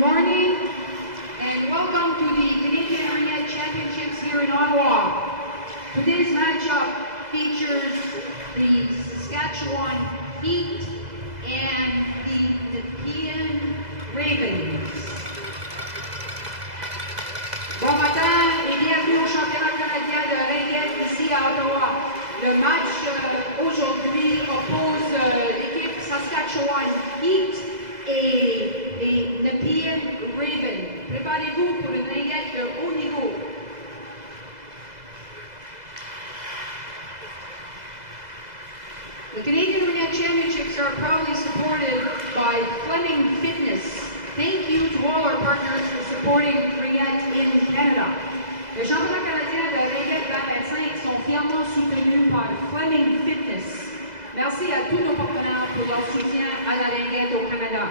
morning and welcome to the Canadian Ringette Championships here in Ottawa. Today's matchup features the Saskatchewan Heat and the Nepean Ravens. Bon matin et bienvenue au championnat canadien de Ringette ici à Ottawa. Le match aujourd'hui oppose l'équipe Saskatchewan Heat et les Nepean Ravens. Préparez-vous pour une ringette de haut niveau. The Canadian Ringette Championships are proudly supported by Fleming Fitness. Thank you to all our partners for supporting Ringette in Canada. Le championnat canadien de Ringette 2025 sont fièrement soutenus par Fleming Fitness. Merci à tous nos partenaires pour leur soutien à la Ringette au Canada.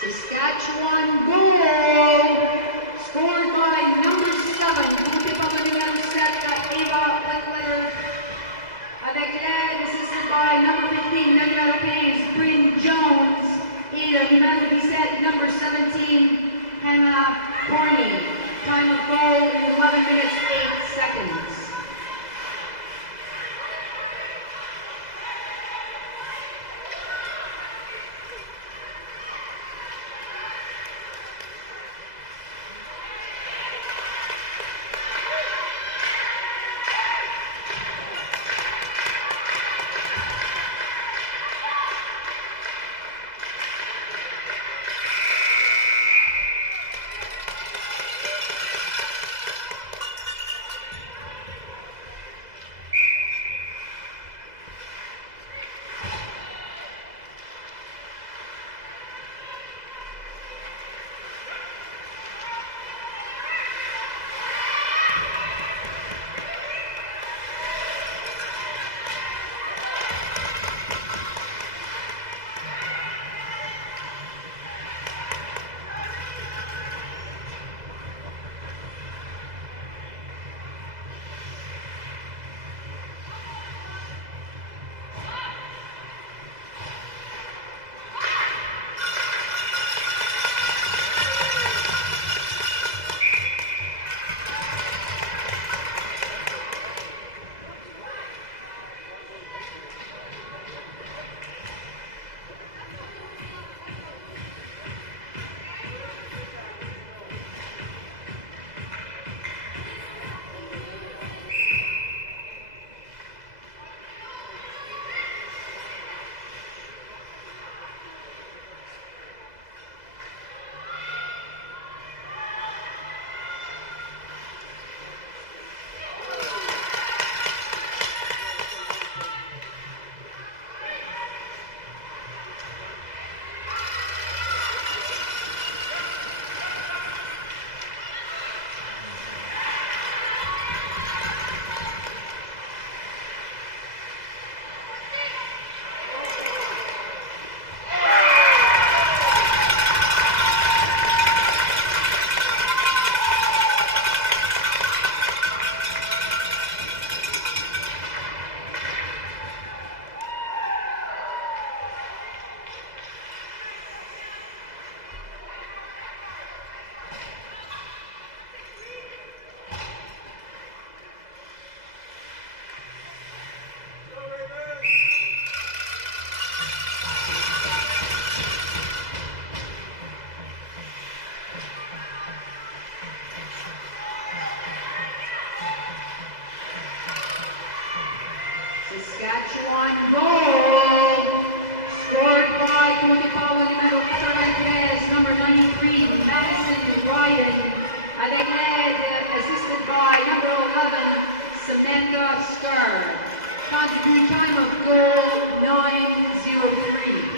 Saskatchewan goal, scored by number 7, compté par le numéro 7, Eva Butler, avec l'aide assisted by number 15, le numéro 15, Bryn Jones, et le numéro 17, number 17, Hannah Corney. Time of goal in 11 minutes, 8 seconds. Saskatchewan goal, scored by Contipao numero 93, number 93, Madison Ryan. Avec l'aide, assisted by number 11, Samantha Starr. Contribute time of goal 9:03.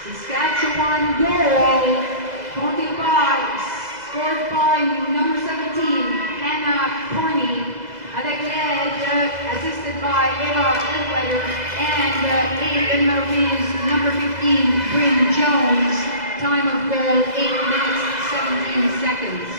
Saskatchewan goal, 25, scored by number 17, Hannah Corney. Avec l'aide, assisted by Eva Linkletter and aid in number 15, Bryn Jones. Time of goal, 8 minutes, 17 seconds.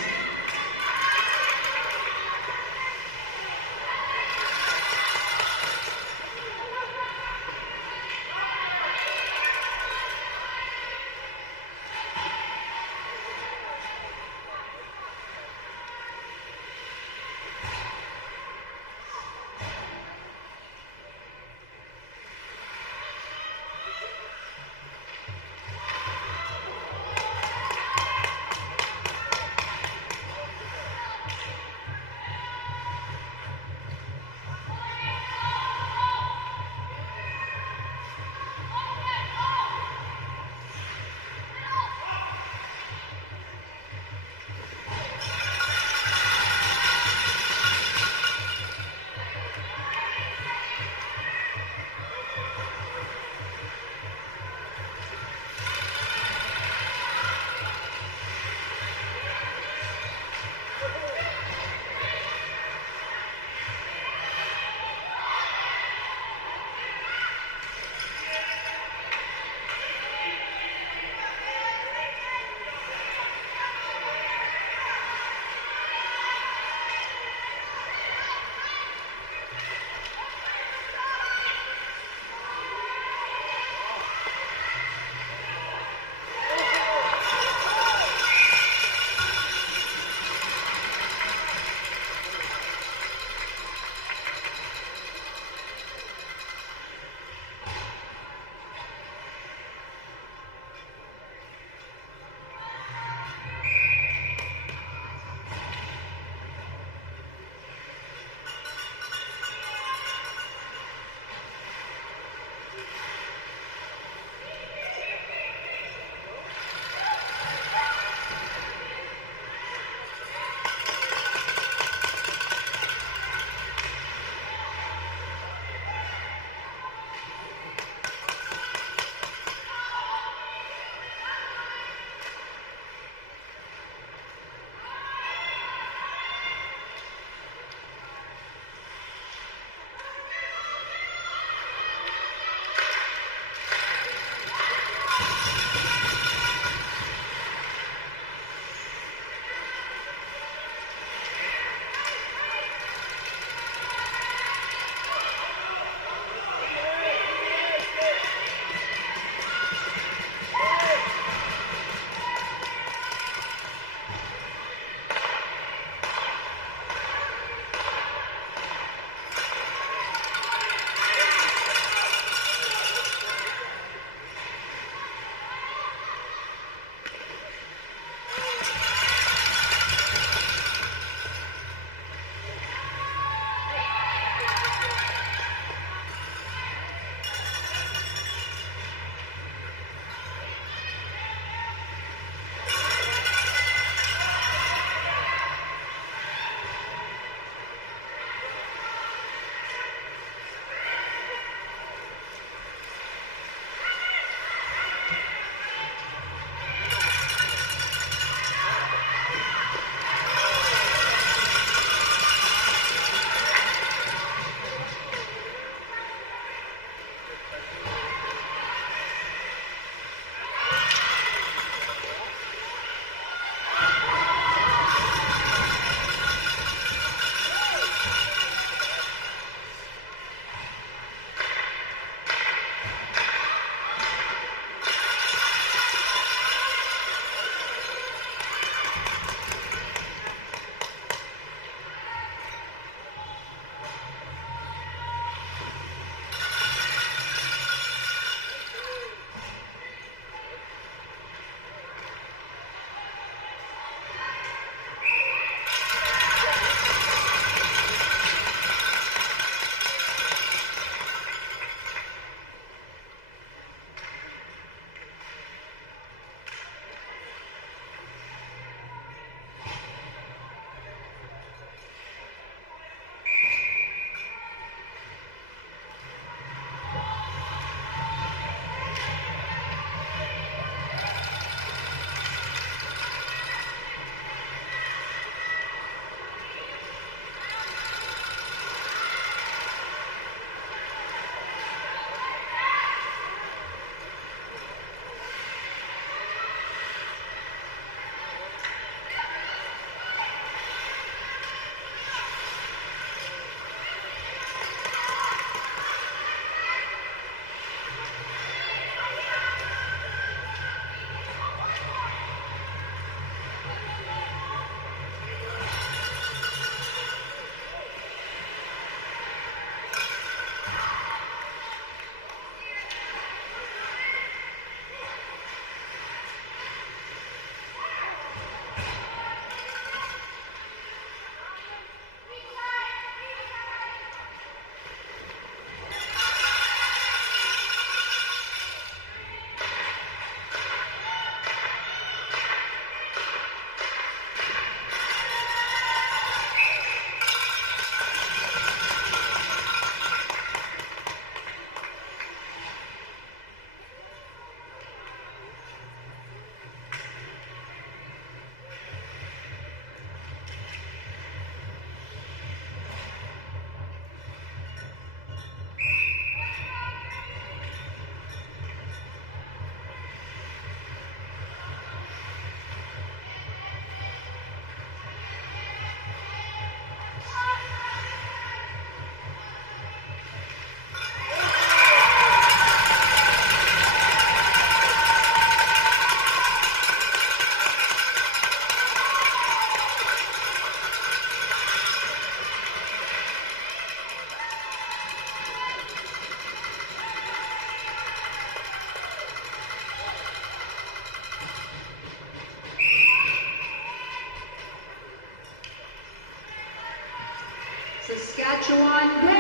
Saskatchewan, goal!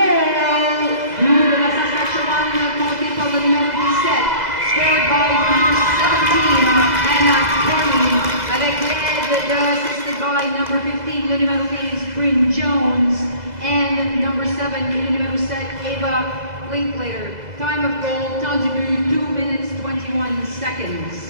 But de la Saskatchewan, compté par le numéro 17, scored by number 17, Anna Corney, avec l'aide assisted by number 15, le numéro 15, Bryn Jones, and number 7, le numéro 7, Ava Linklater. Time of goal, temps de but, 2 minutes 21 seconds.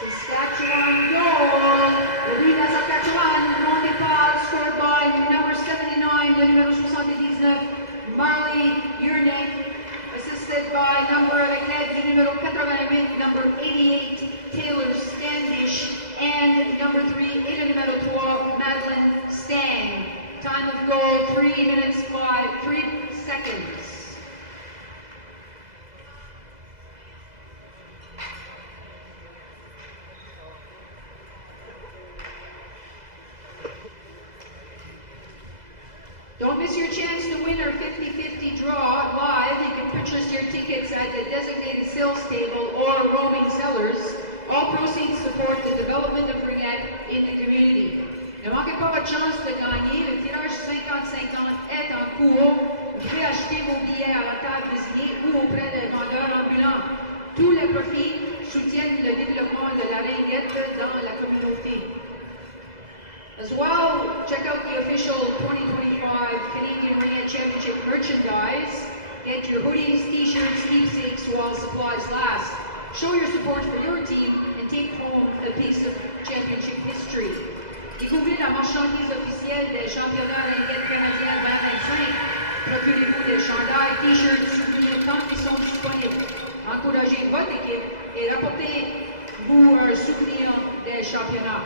Saskatchewan goal. Le but de la Saskatchewan, monté par, scored by number 79, le numéro 79, Marley Yurnek, assisted by number, avec l'aide du numéro 88, number 88, Taylor Standish, and number 3, et le numéro 3, Madeline Stang. Time of goal, 3 minutes 3 seconds. Don't miss your chance to win our 50-50 draw live. You can purchase your tickets at the designated sales table or roaming sellers. All proceeds support the development of Ringette in the community. Ne manquez pas votre chance de gagner. Le tirage 50-50 est en cours. Vous pouvez acheter vos billets à la table désignée ou auprès des vendeurs ambulants. Tous les profits soutiennent le développement de la Ringette dans la communauté. As well, check out the official 2025 Canadian Ringette Championship merchandise. Get your hoodies, t-shirts, keepsakes while supplies last. Show your support for your team and take home a piece of championship history. Découvrez la marchandise officielle des championnats Ringette canadiens 2025. Procurez-vous des chandails, t-shirts, souvenirs tant qu'ils sont disponibles. Encouragez votre équipe et rapportez-vous un souvenir des championnats.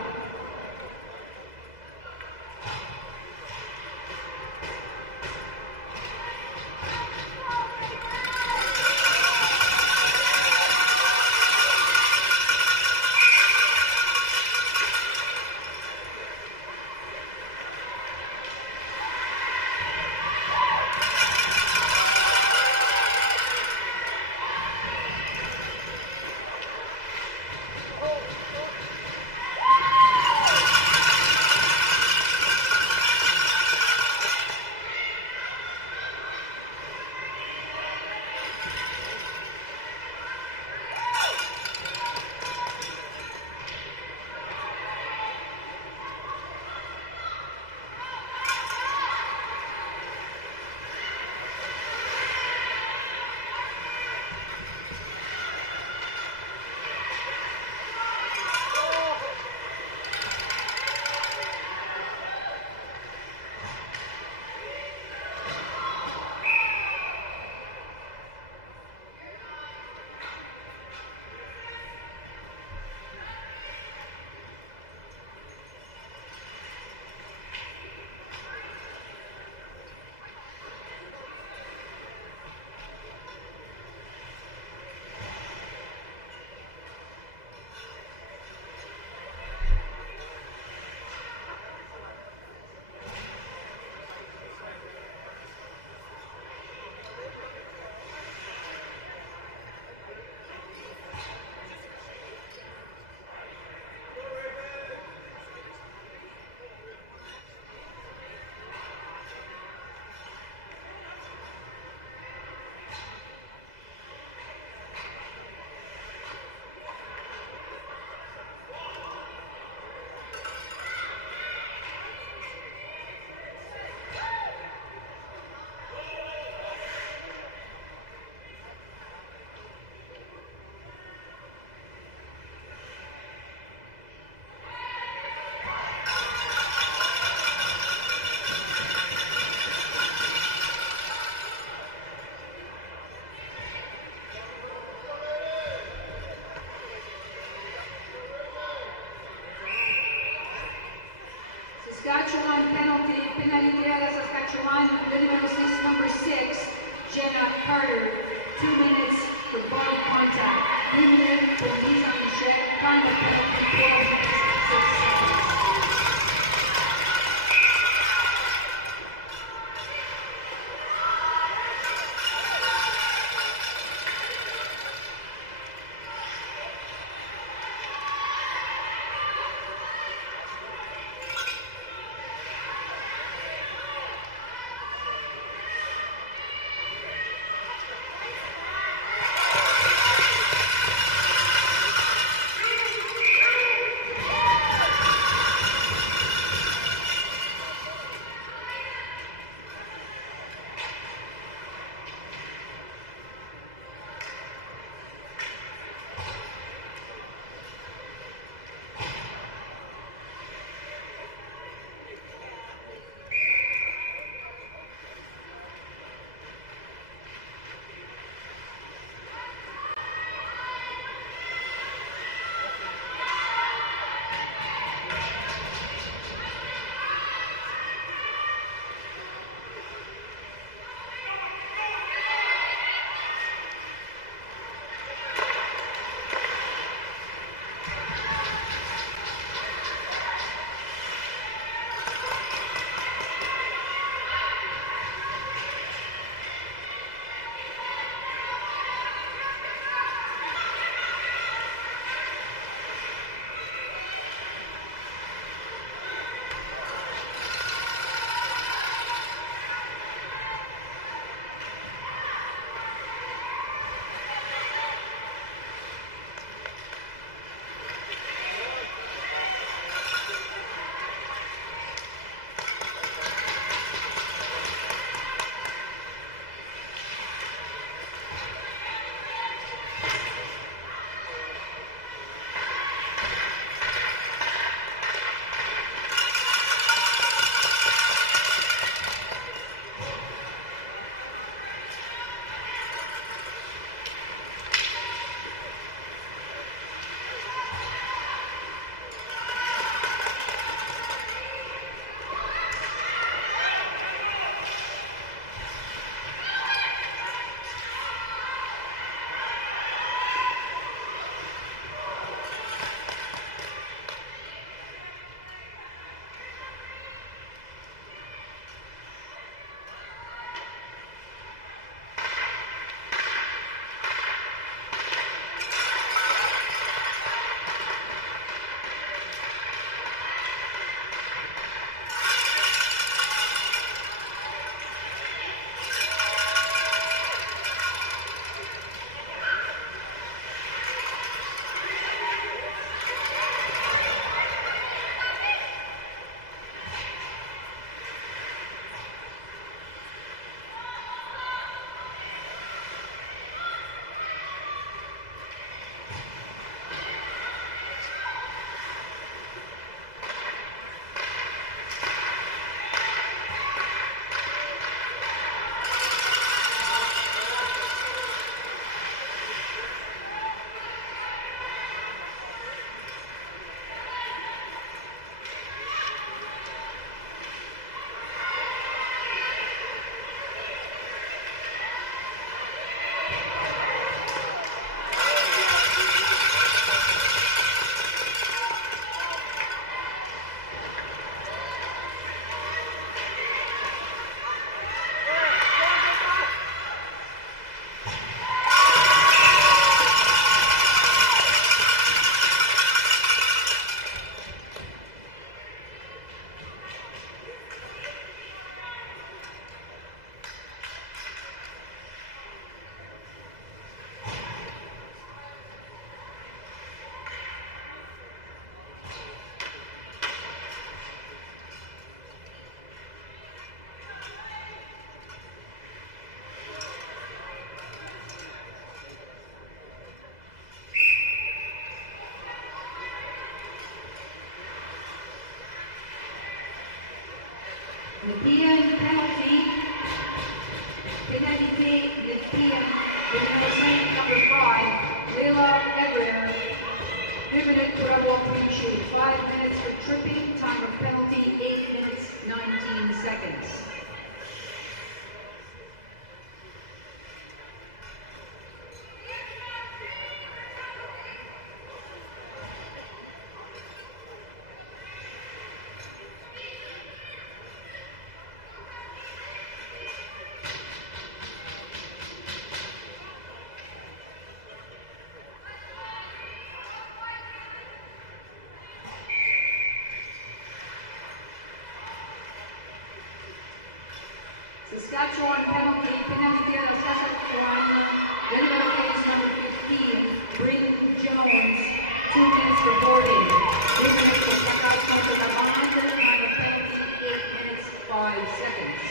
on penalty, pénalité à la Saskatchewan, le numéro 6, number 6, Jenna Carter, 2 minutes for body contact, 3 minutes for mise en échec, time of penalty, 12 minutes and 6 seconds. European penalty, pénalité European, number 5, Leila Everett, 3 minutes for double appreciate, 5 minutes for tripping, time of penalty, 8 minutes 19 seconds. Saskatchewan penalty à Saskatchewan. The number case number 15, Bryn Jones, 2 minutes for boarding. This is for Saskatchewan to the behind and a penalty, 8 minutes, 5 seconds.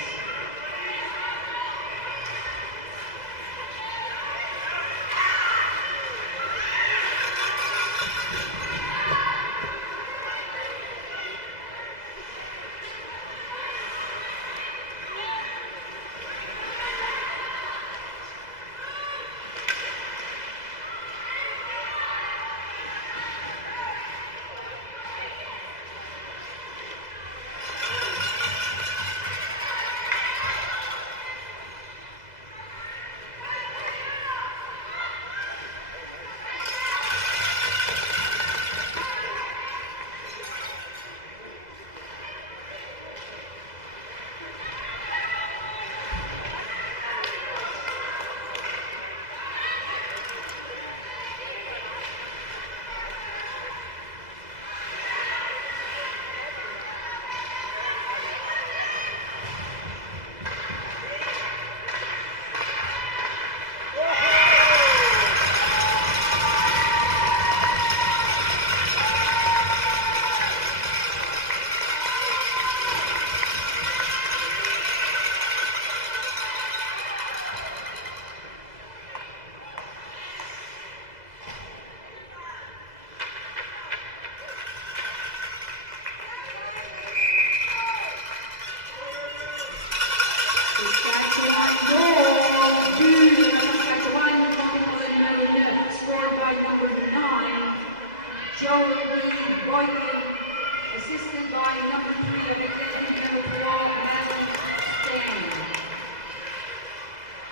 Assisted by number 3 of Edmonton, Montreal,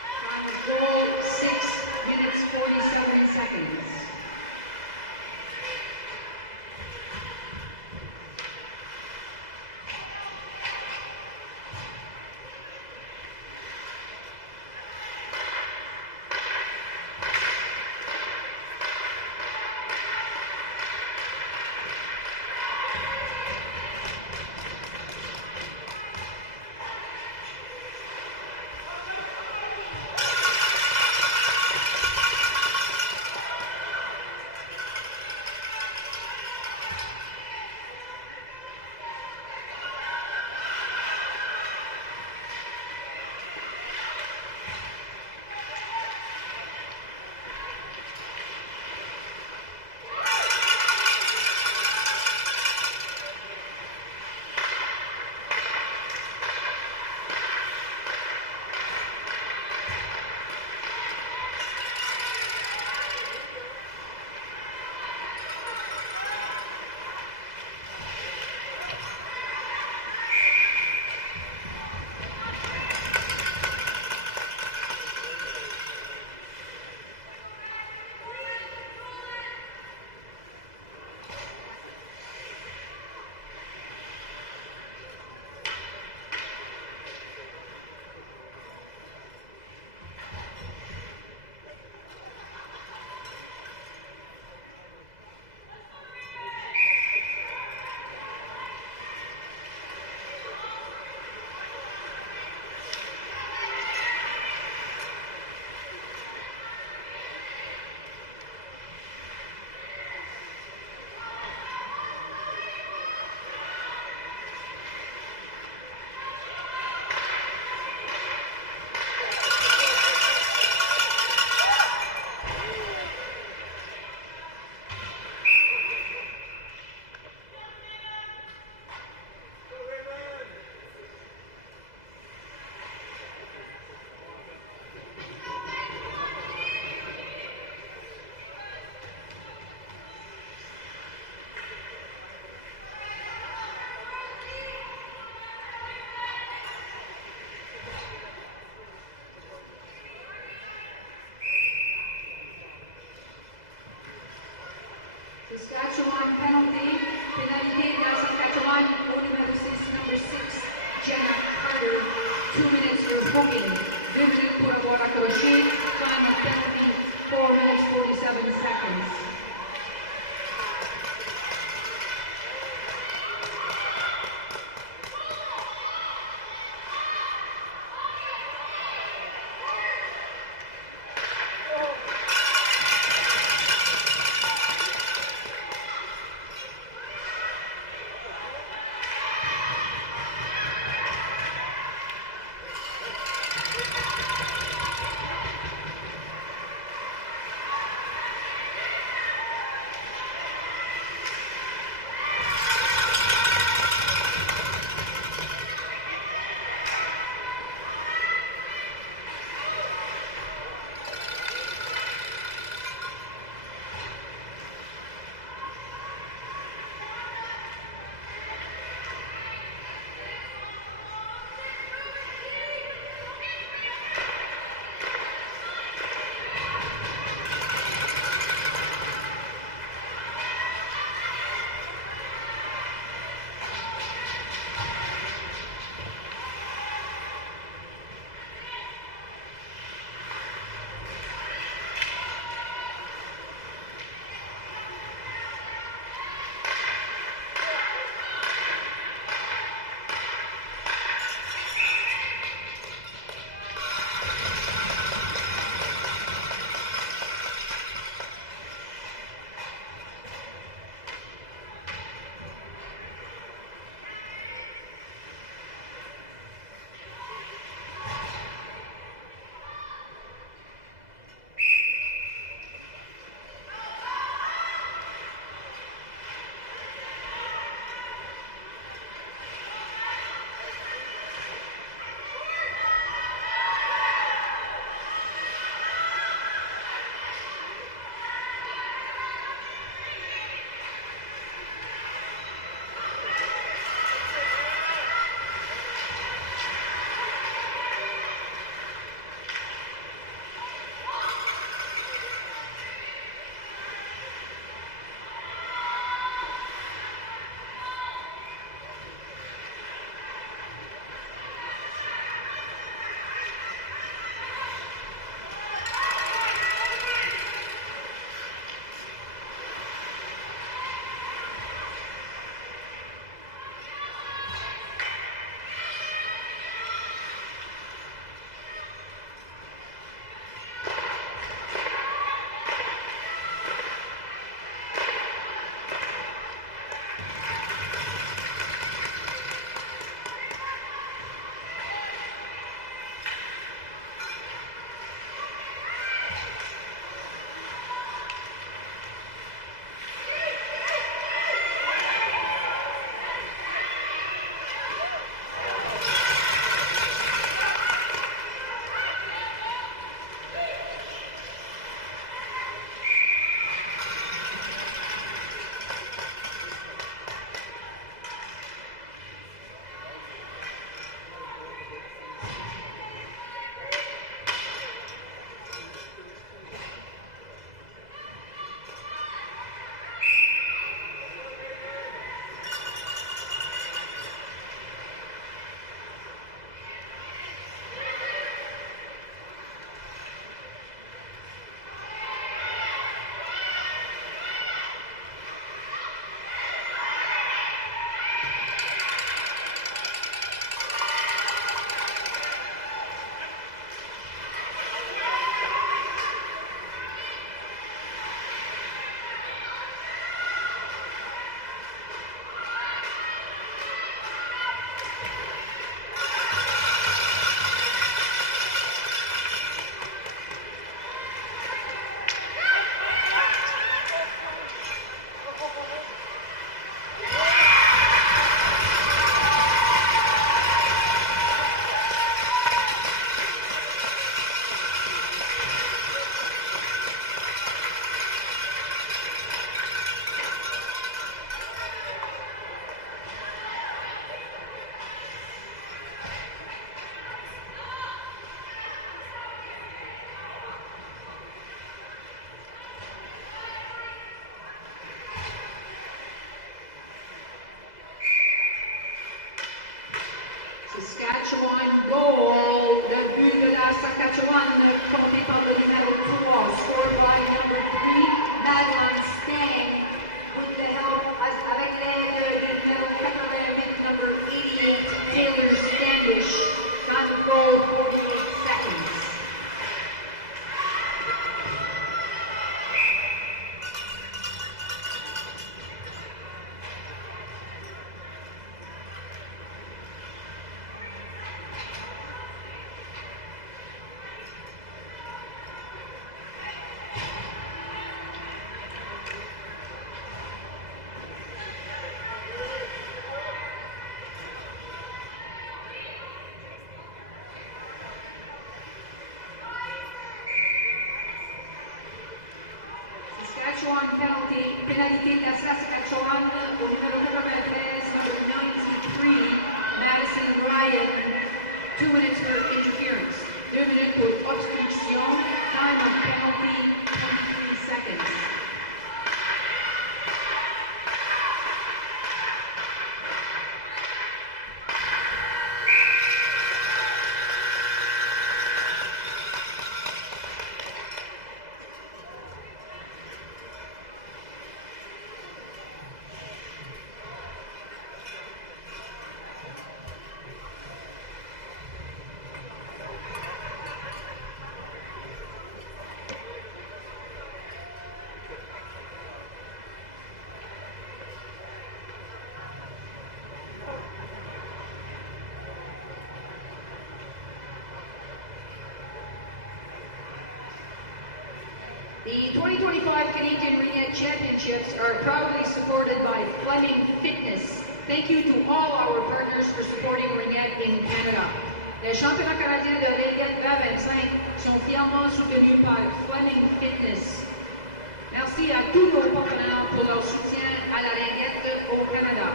time of goal, 6 minutes, 47 seconds. Saskatchewan penalty. Pénalité de la Saskatchewan au numéro 6, number 6, Jenna Carter. 2 minutes for hooking. 2 minutes pour avoir accroché. Time of penalty, 4 minutes 47 seconds. Saskatchewan goal. Le but de la Saskatchewan compté par le numéro 3, scored by number 3, Madeline Stang, with the help, avec l'aide du numéro 88, number 88, Taylor Standish. Time of goal, 48 seconds. Saskatchewan pénalité de la Saskatchewan au numéro 93, number 93, Madison Ryan, 2 minutes for interference. 2 minutes pour obstruction, time of penalty, 23 seconds. The 2025 Canadian Ringette Championships are proudly supported by Fleming Fitness. Thank you to all our partners for supporting Ringette in Canada. Les championnats canadiens de Ringette 2025 sont fièrement soutenus par Fleming Fitness. Merci à tous nos partenaires pour leur soutien à la Ringette au Canada.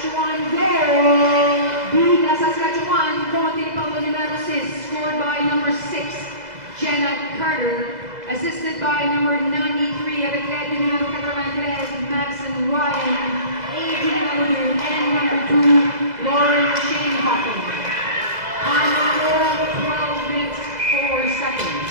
Saskatchewan, goal! But la Saskatchewan, commenté par le numéro 6, scored by number 6, Jenna Carter, assisted by number 93, avec l'aide du numéro 93, Madison Ryan, et du numéro 2, and number 2, Lauren Shanehoffen. Time of goal, 12 minutes, 4 seconds.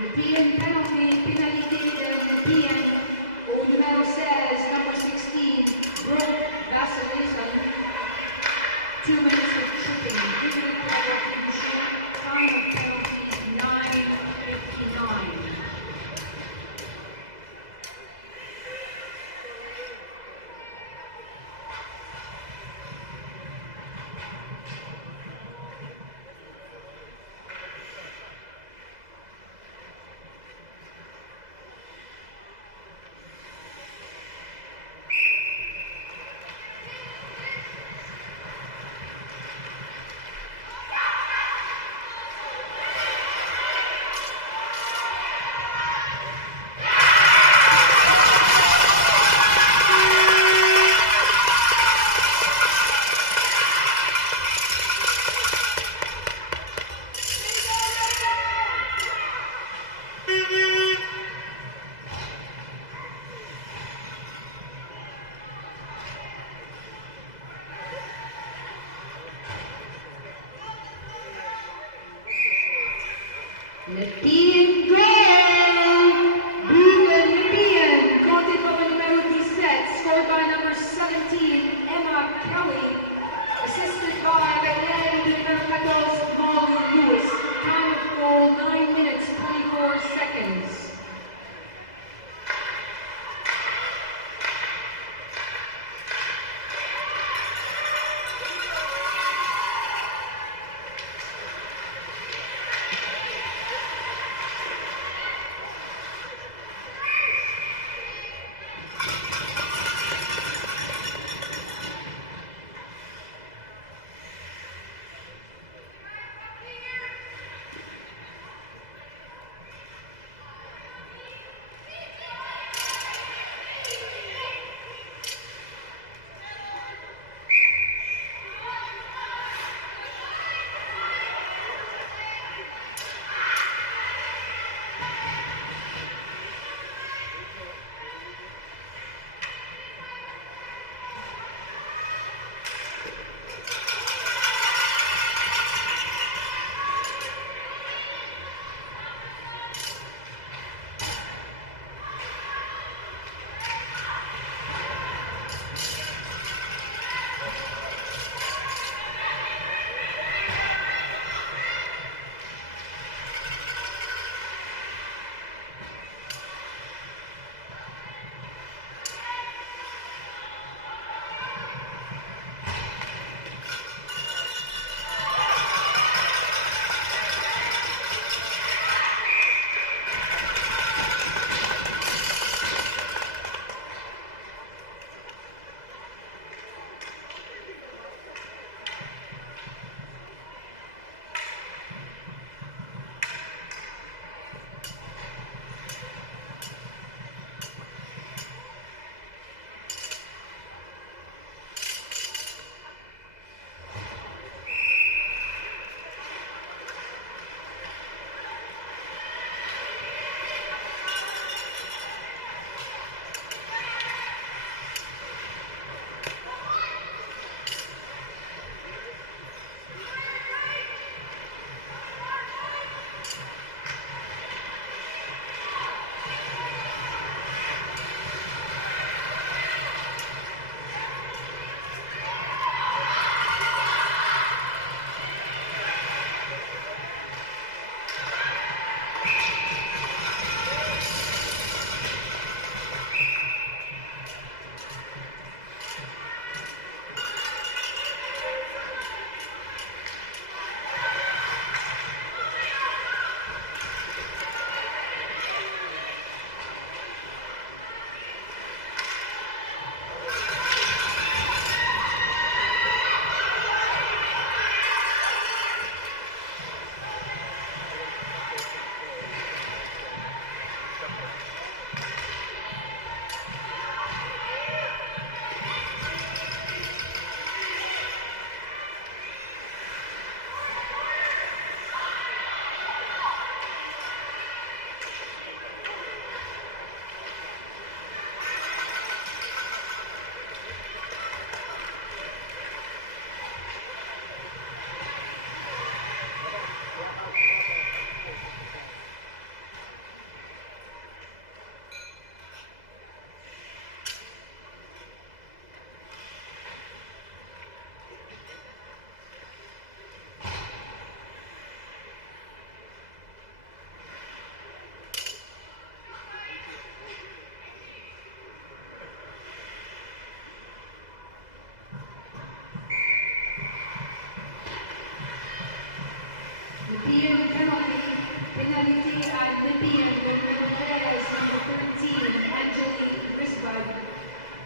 Le PM penalty, pénalité de PM au numéro 16, number 16, Brooke Vasilison. 2 minutes of tripping. 2 minutes of tripping. Time of penalty, 9:59.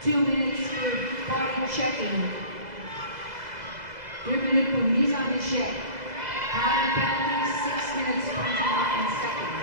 2 minutes for body checking. 2 minutes pour mise en échec. Time penalty 6 minutes 29 seconds.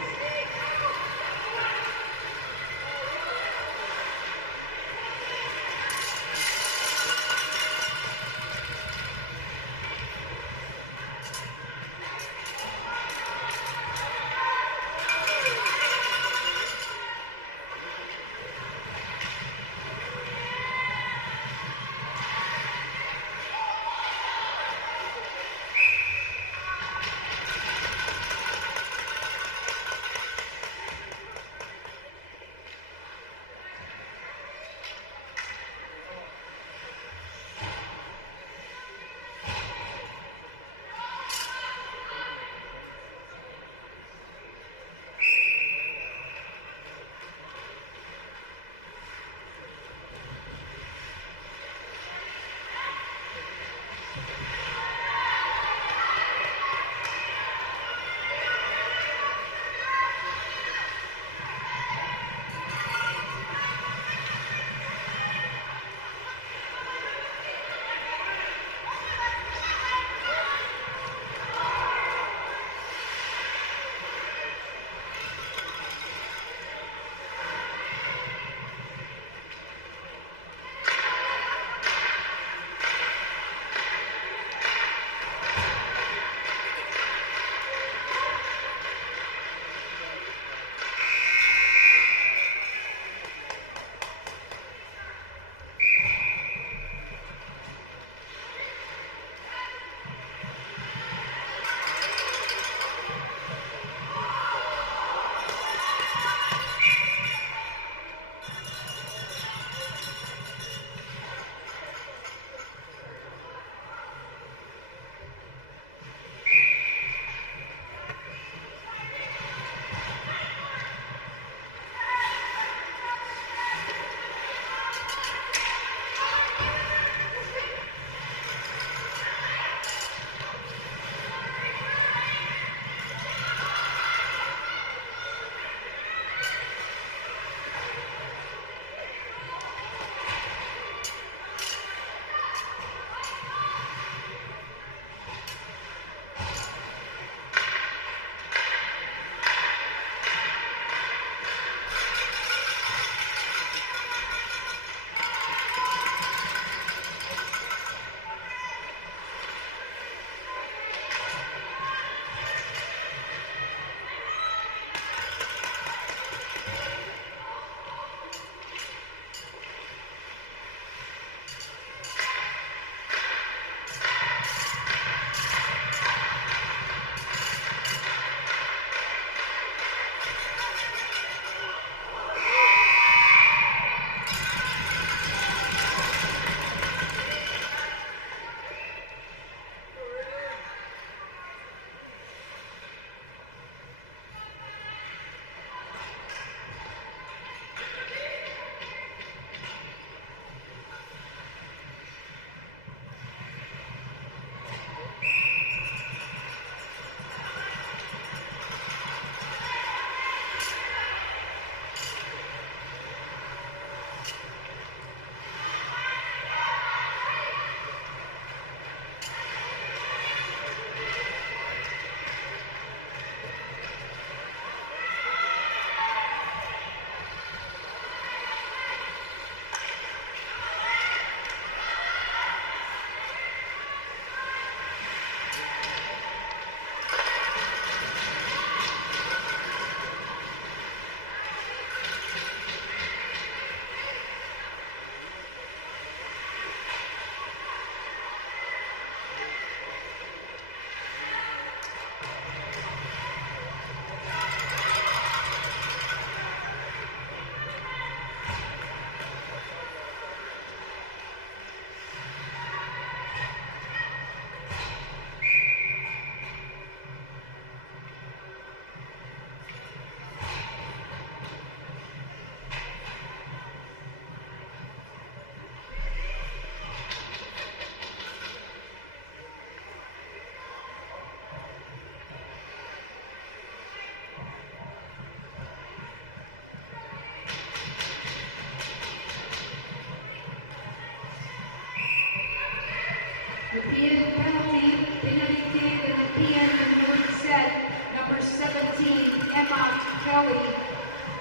Kelly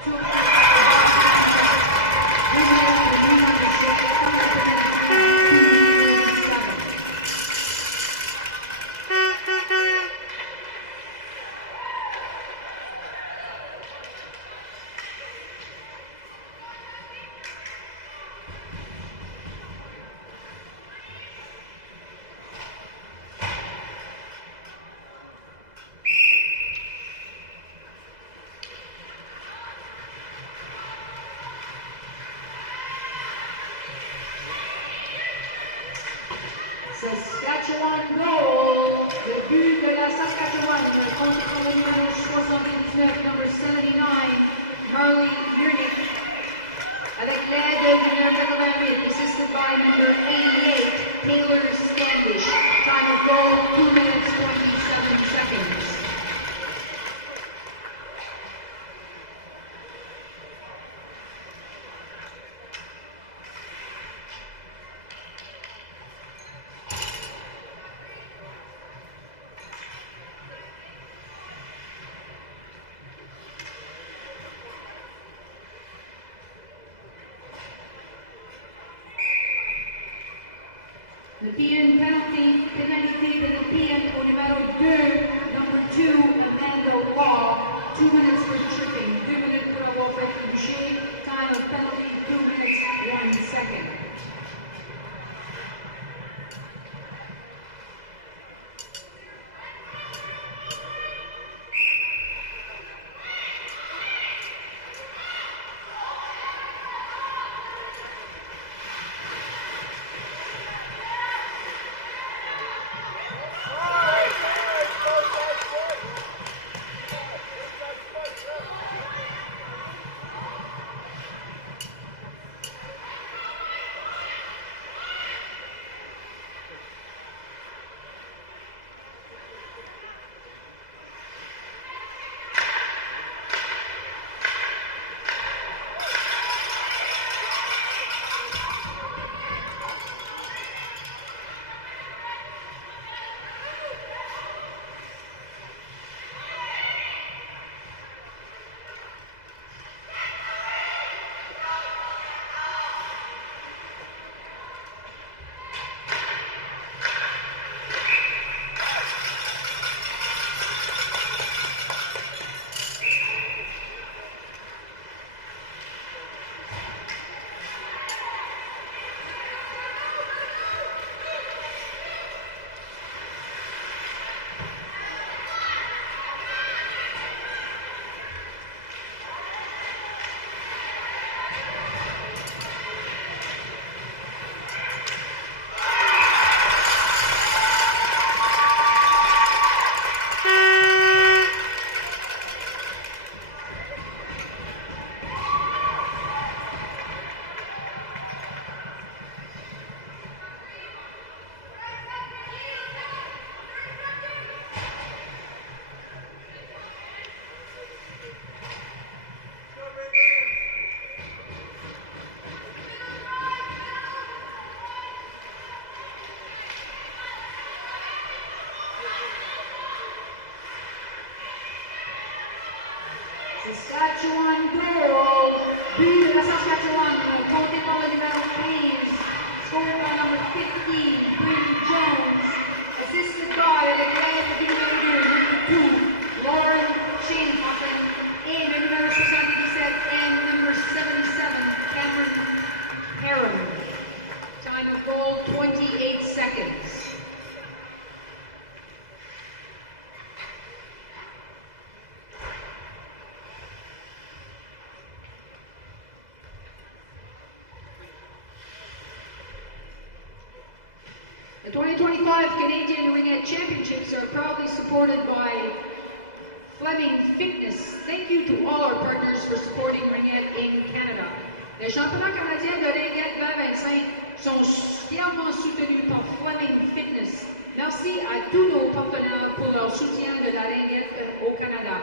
took the Riviere-du-Loup coming up in 2:87. Saskatchewan goal, le but de la Saskatchewan, compté par le numéro 79, number 79, Marley Ringette, avec l'aide du numéro 88, assisted by number 88, Taylor Standish. Time of goal, 2 minutes, 27 seconds. Le PN penalty de le PN au numéro 2, number 2, Amanda Law. 2 minutes for tripping, 2 minutes pour avoir fait toucher. Time of penalty, 2 minutes, 1 second. Saskatchewan goal, but de la Saskatchewan, compté par le numéro 15, scored by number 50, Bryn Jones, assisted by le club du numéro 2, Lauren Shanehoffen, et le numéro 77 and number 77, Cameron Heron. Time of goal, 28 seconds. The 2025 Canadian Ringette Championships are proudly supported by Fleming Fitness. Thank you to all our partners for supporting Ringette in Canada. Les championnats canadiens de Ringette 2025 sont fièrement soutenus par Fleming Fitness. Merci à tous nos partenaires pour leur soutien de la Ringette au Canada.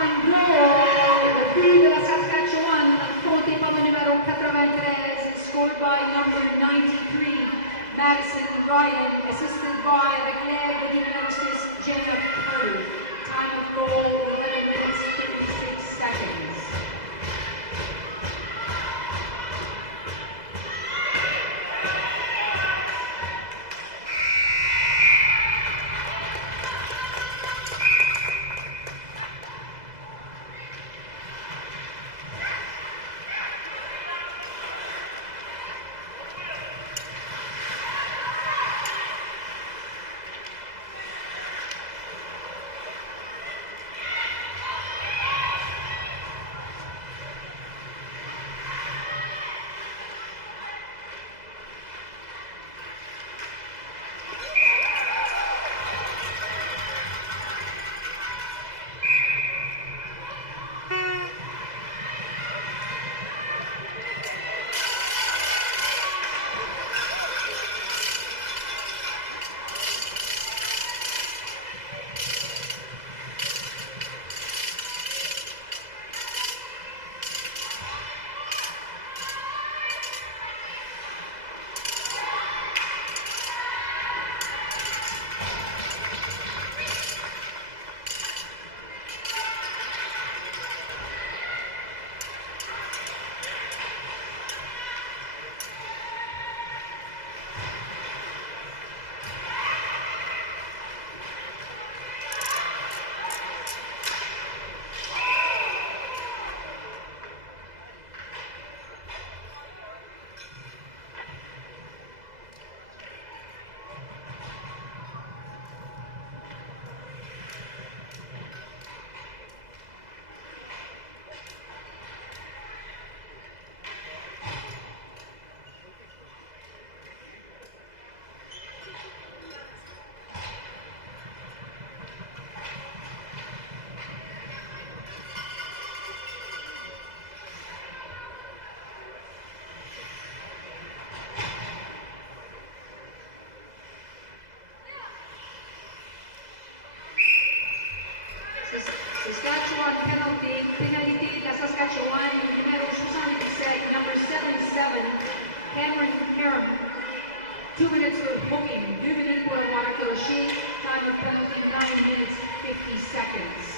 un goal, le but de la Saskatchewan, compté par le numéro 93, scored by number 93, Madison Ryan, assisted by the Claire de University's Jenna Carter. Time of goal, 11 minutes, 56 seconds. Saskatchewan pénalité de la Saskatchewan, numéro 77, number 77, Cameron Karam. 2 minutes for hooking, 2 minutes pour le Wanakoloshi, time of penalty 9 minutes 50 seconds.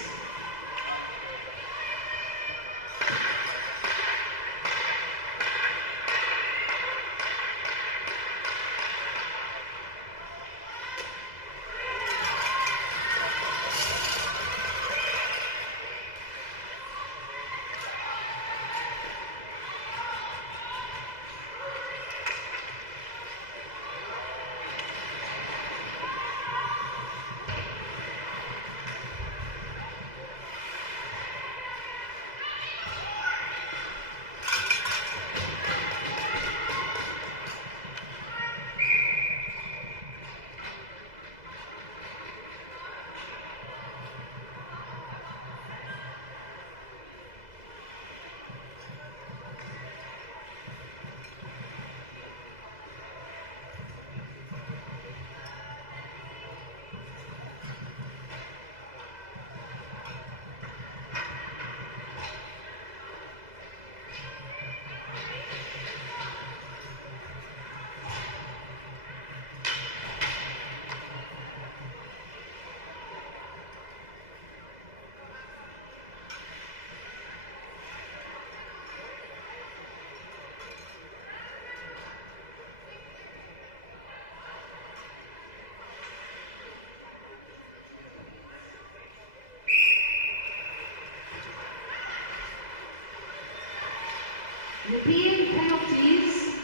Les PM penalties,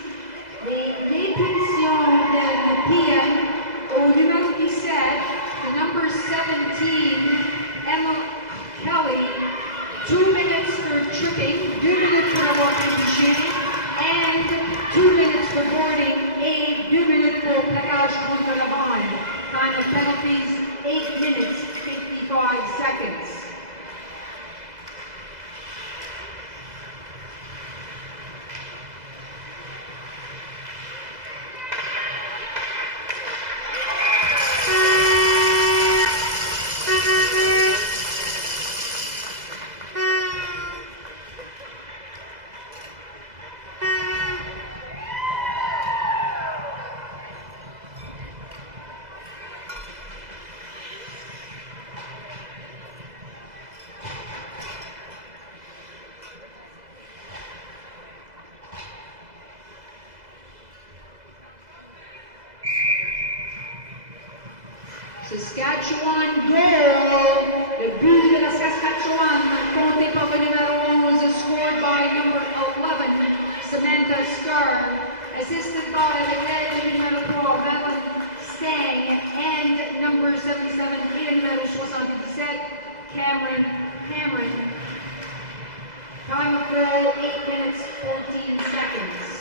les punitions de PM au numéro 17, the number 17, Emma Kelly, 2 minutes for tripping, 2 minutes for walking and shooting, and 2 minutes for boarding, et 2 minutes pour plaquage contre la bande. Time of penalties, 8 minutes, 55 seconds. Saskatchewan goal. Le but de la Saskatchewan, compté par le numéro 11, scored by number 11, Samantha Starr. Assisted by le numéro 3, Evan Stang, and number 77, et le numéro 77, Cameron Cameron. Time of goal, 8 minutes, 14 seconds.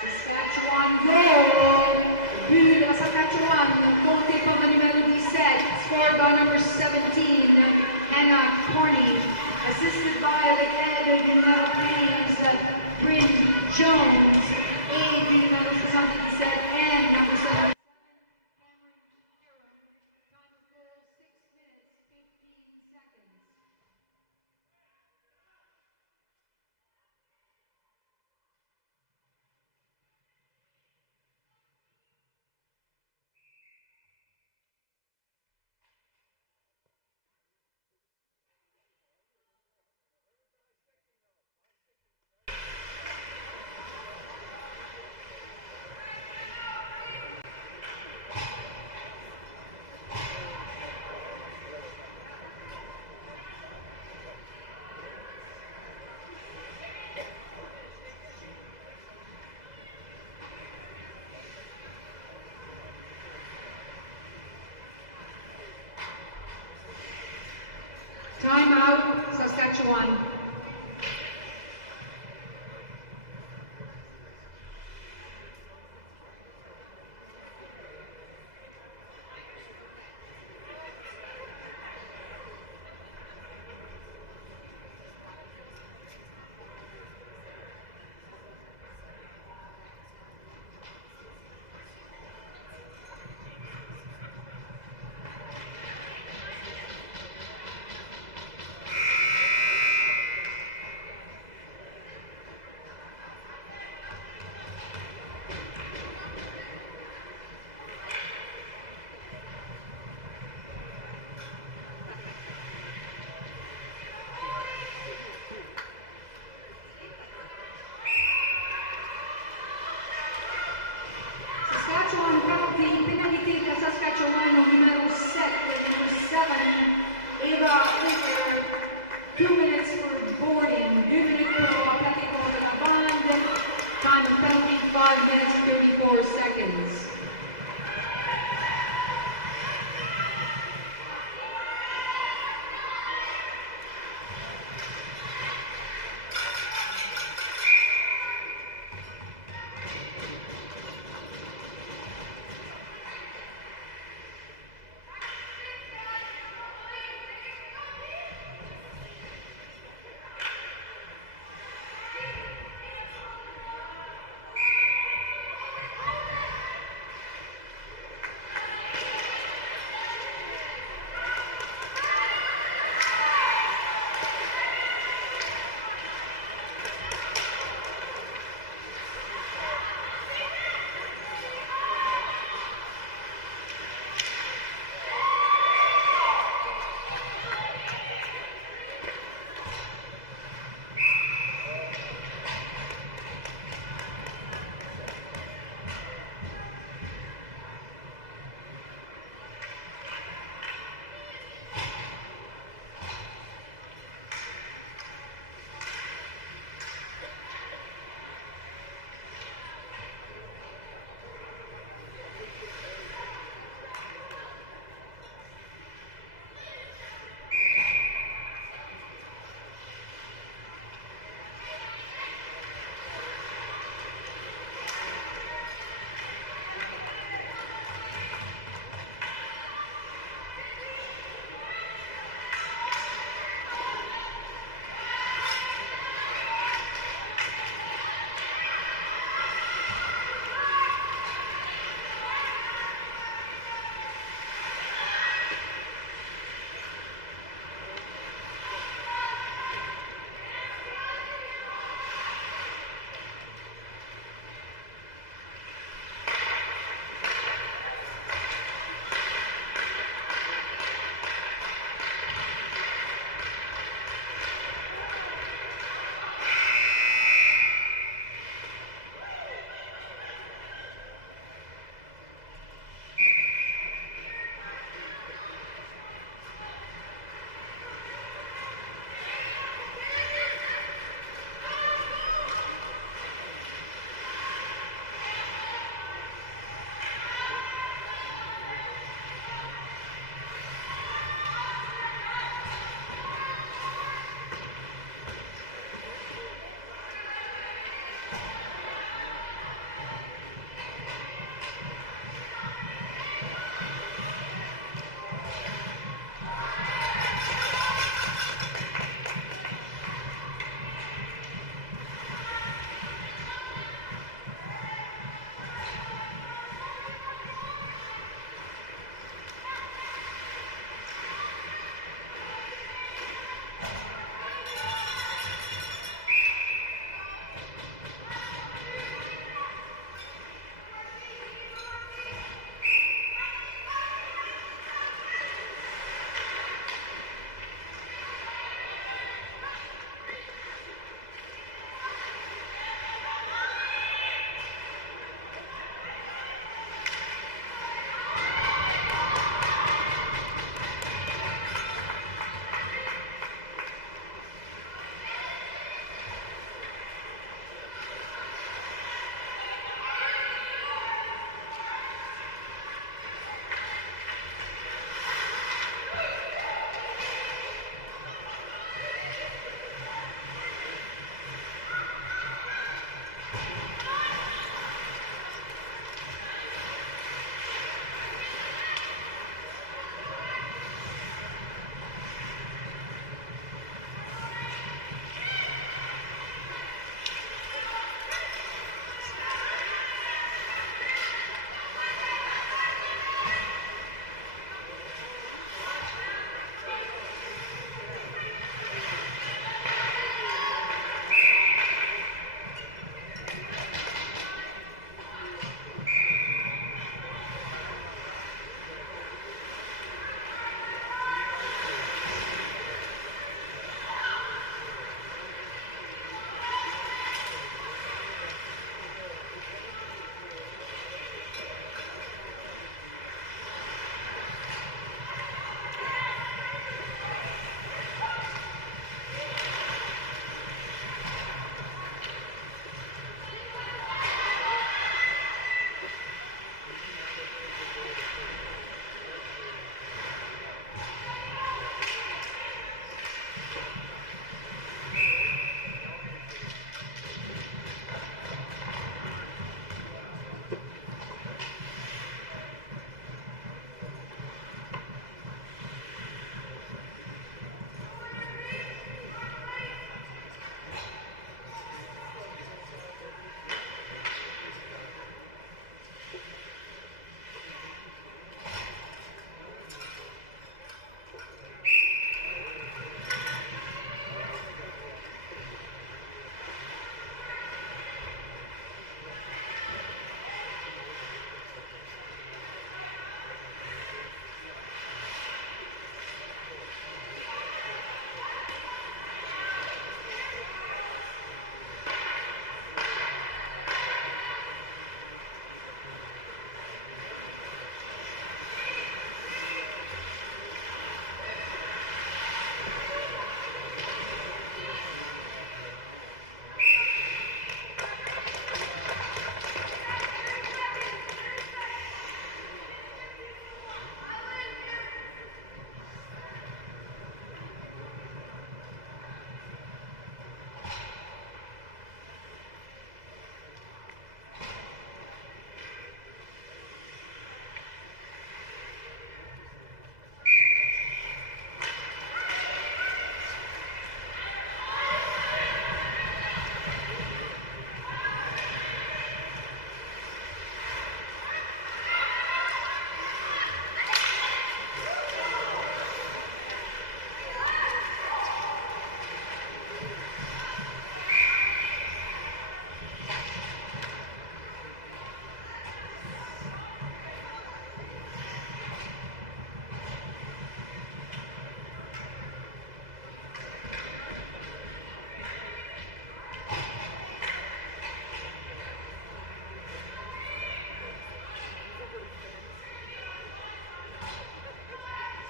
Saskatchewan goal. But de la Saskatchewan, compté par le numéro 17, scored by number 17, Hannah Corney. Assisted by the head du numéro 15, Bryn Jones, et du numéro 77, and number 7. Eva Winkler, 2 minutes for boarding, 2 minutes pour remplacer contre la bande, time of penalty 5 minutes 34 seconds.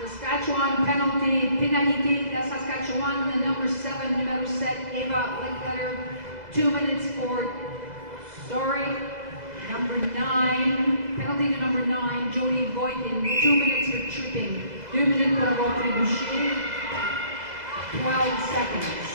Saskatchewan penalty, pénalité de Saskatchewan, the number 7, numéro 7, Eva Lickletter, 2 minutes for, number 9, penalty to number 9, Jody Boykin, 2 minutes for tripping, 2 minutes pour avoir trébuché, 12 seconds.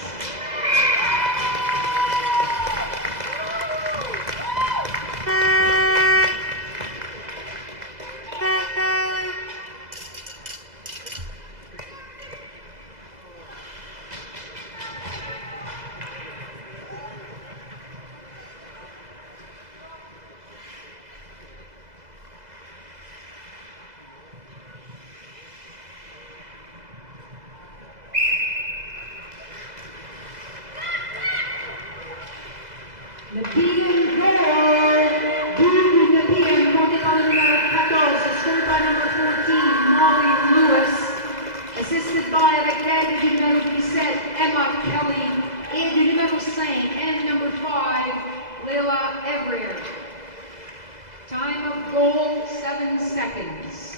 Le PM goal, Boom, the PM, monté par le numéro 14, scored by number 14, Molly Lewis, assisted by, avec l'aide du numéro 17, Emma Kelly, et du numéro 5, and number 5, Leila Evrier. Time of goal, 7 seconds.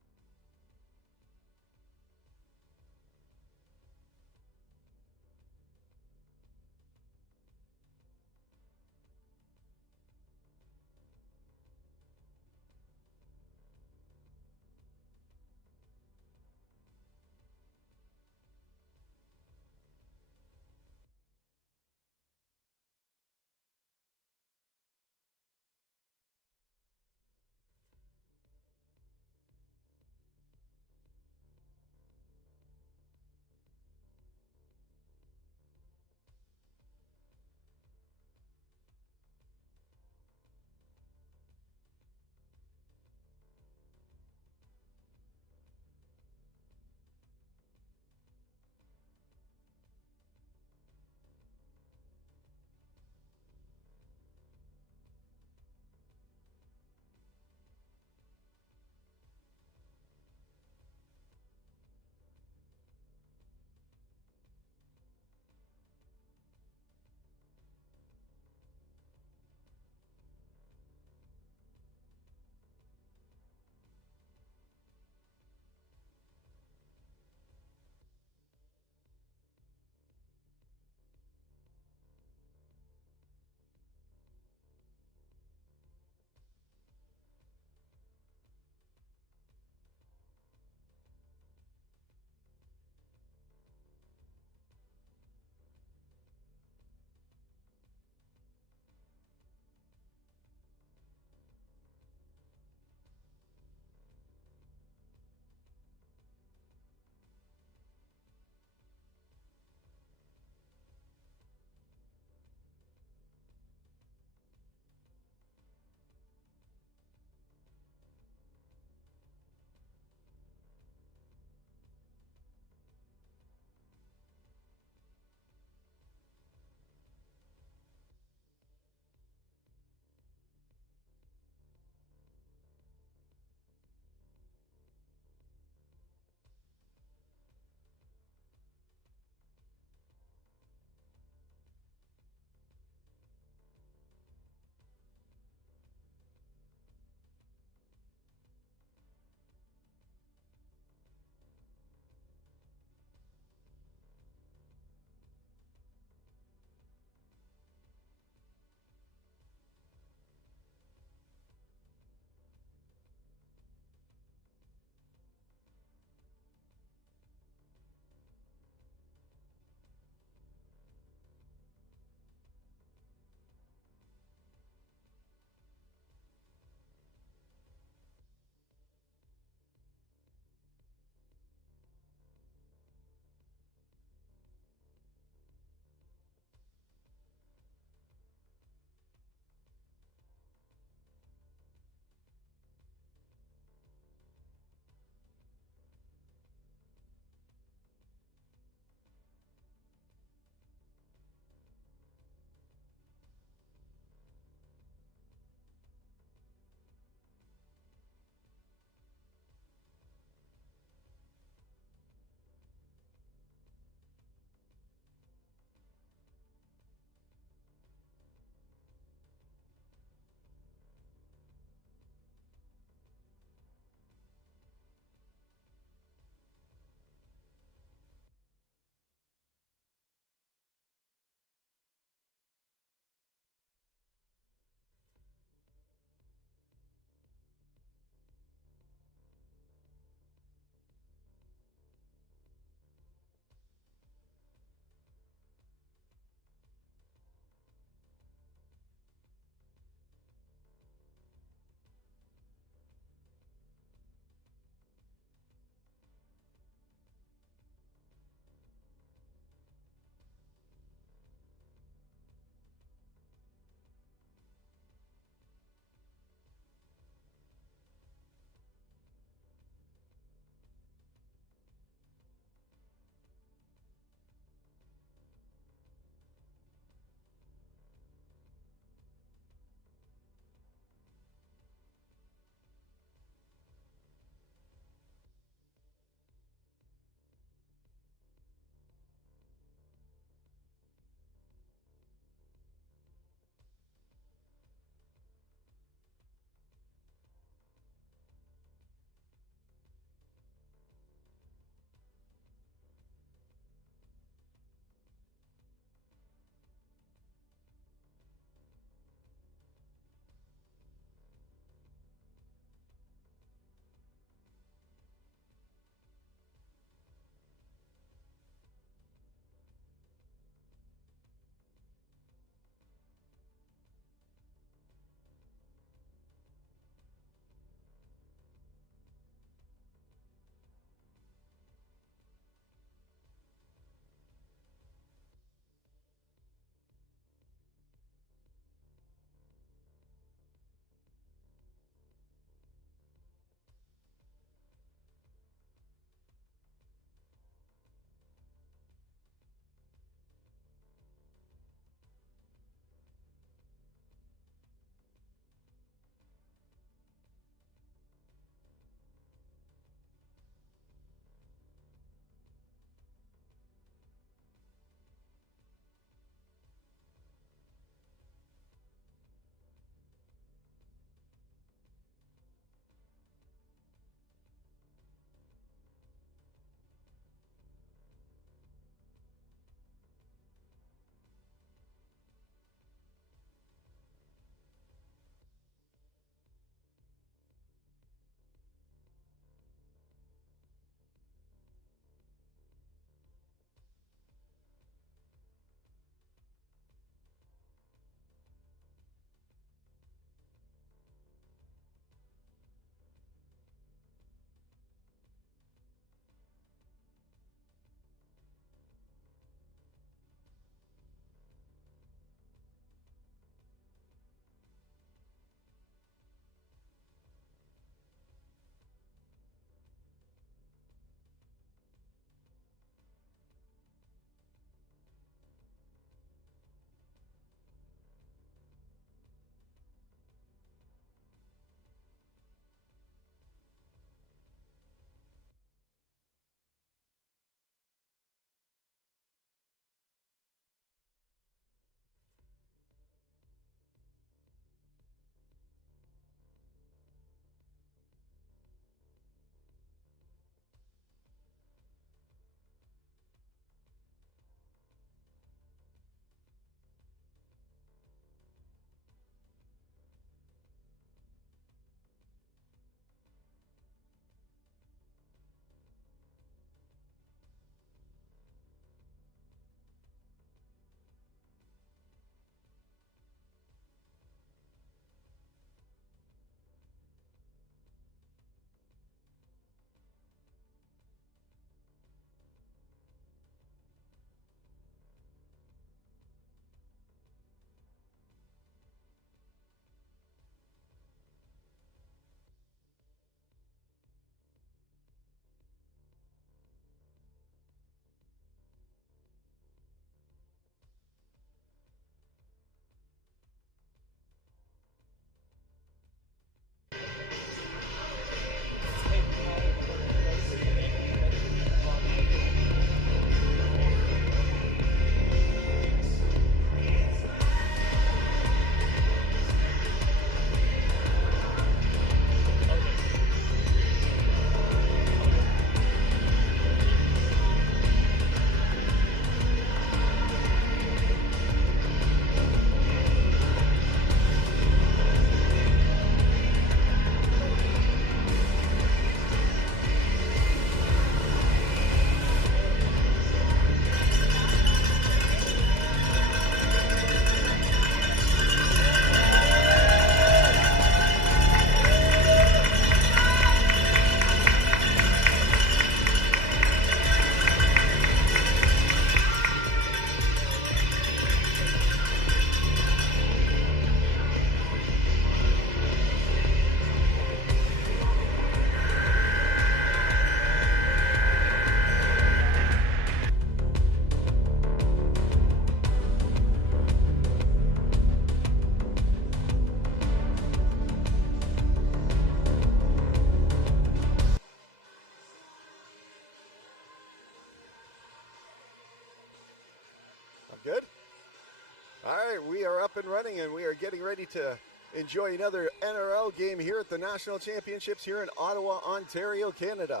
All right, we are up and running, and we are getting ready to enjoy another NRL game here at the National Championships here in Ottawa, Ontario, Canada.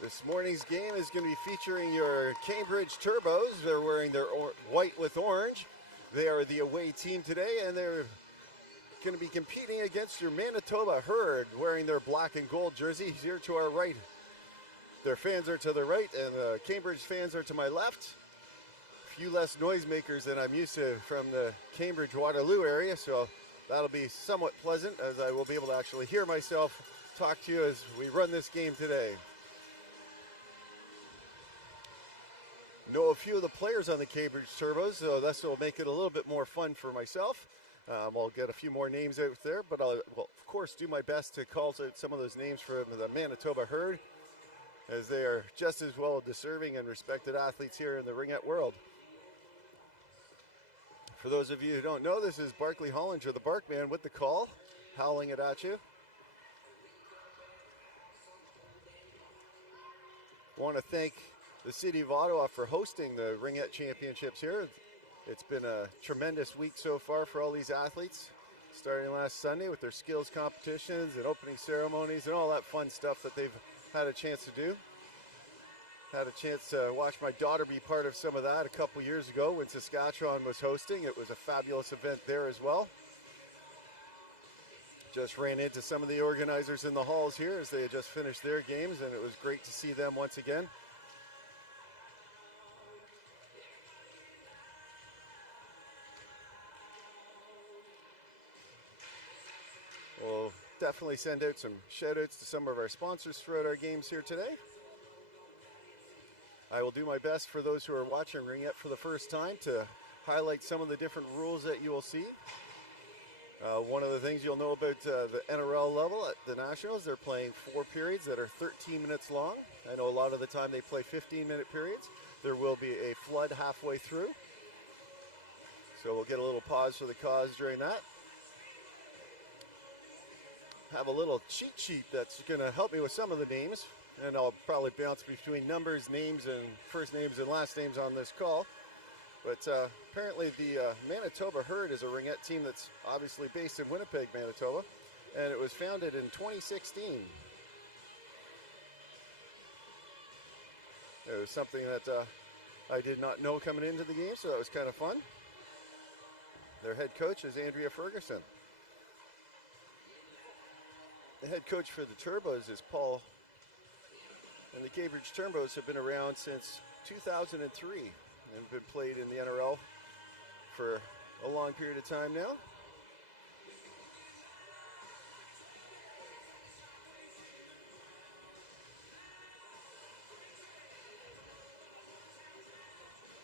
This morning's game is going to be featuring your Cambridge Turbos. They're wearing their white with orange. They are the away team today, and they're going to be competing against your Manitoba Herd, wearing their black and gold jerseys here to our right. Their fans are to the right, and the Cambridge fans are to my left. A few less noisemakers than I'm used to from the Cambridge-Waterloo area, so that'll be somewhat pleasant, as I will be able to actually hear myself talk to you as we run this game today. Know a few of the players on the Cambridge Turbos, so this will make it a little bit more fun for myself. I'll get a few more names out there, but I'll, of course, do my best to call out some of those names from the Manitoba Herd, as they are just as well deserving and respected athletes here in the Ringette world. For those of you who don't know, this is Barkley Hollinger, the Barkman, with the call, howling it at you. I want to thank the City of Ottawa for hosting the Ringette Championships here. It's been a tremendous week so far for all these athletes, starting last Sunday with their skills competitions and opening ceremonies and all that fun stuff that they've had a chance to do. Had a chance to watch my daughter be part of some of that a couple years ago when Saskatchewan was hosting. It was a fabulous event there as well. Just ran into some of the organizers in the halls here as they had just finished their games, and it was great to see them once again. We'll definitely send out some shout outs to some of our sponsors throughout our games here today. I will do my best for those who are watching Ringette for the first time to highlight some of the different rules that you will see. One of the things you'll know about the NRL level at the Nationals, they're playing 4 periods that are 13 minutes long. I know a lot of the time they play 15-minute periods. There will be a flood halfway through, so we'll get a little pause for the cause during that. Have a little cheat sheet that's going to help me with some of the names, and I'll probably bounce between numbers, names, and first names and last names on this call. But apparently the Manitoba Herd is a Ringette team that's obviously based in Winnipeg, Manitoba, and it was founded in 2016. It was something that I did not know coming into the game, so that was kind of fun. Their head coach is Andrea Ferguson. The head coach for the Turbos is Paul, and the Cambridge Turbos have been around since 2003 and been played in the NRL for a long period of time now.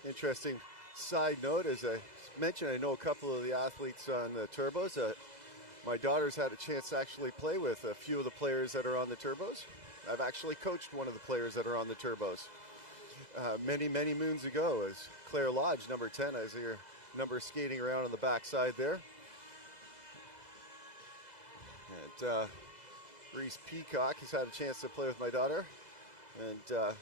Interesting side note, as I mentioned, I know a couple of the athletes on the Turbos. My daughter's had a chance to actually play with a few of the players that are on the Turbos. I've actually coached one of the players that are on the Turbos many, many moons ago as Claire Lodge, number 10. I see her number skating around on the backside there. And Reese Peacock has had a chance to play with my daughter. And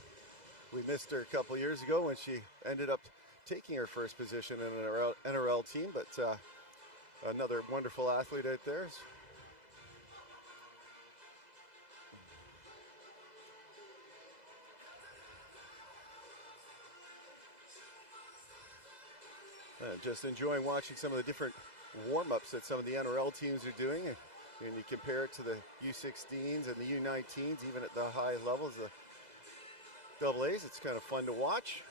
we missed her a couple years ago when she ended up taking her first position in an NRL team. But another wonderful athlete out there. Just enjoying watching some of the different warm-ups that some of the NRL teams are doing. And you compare it to the U16s and the U19s, even at the high levels, the double A's, it's kind of fun to watch.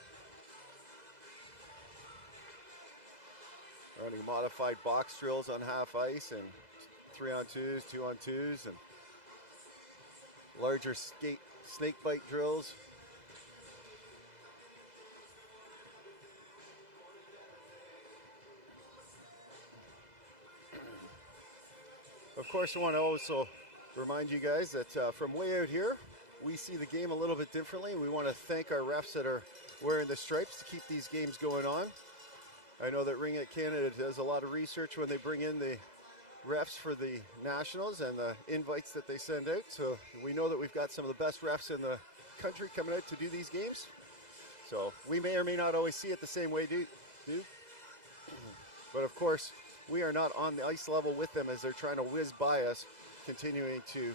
Running modified box drills on half ice and 3-on-2s, 2-on-2s, and larger snake bite drills. Of course, I want to also remind you guys that from way out here, we see the game a little bit differently. We want to thank our refs that are wearing the stripes to keep these games going on. I know that Ringette Canada does a lot of research when they bring in the refs for the Nationals and the invites that they send out. So we know that we've got some of the best refs in the country coming out to do these games. So we may or may not always see it the same way, dude. But of course, we are not on the ice level with them as they're trying to whiz by us, continuing to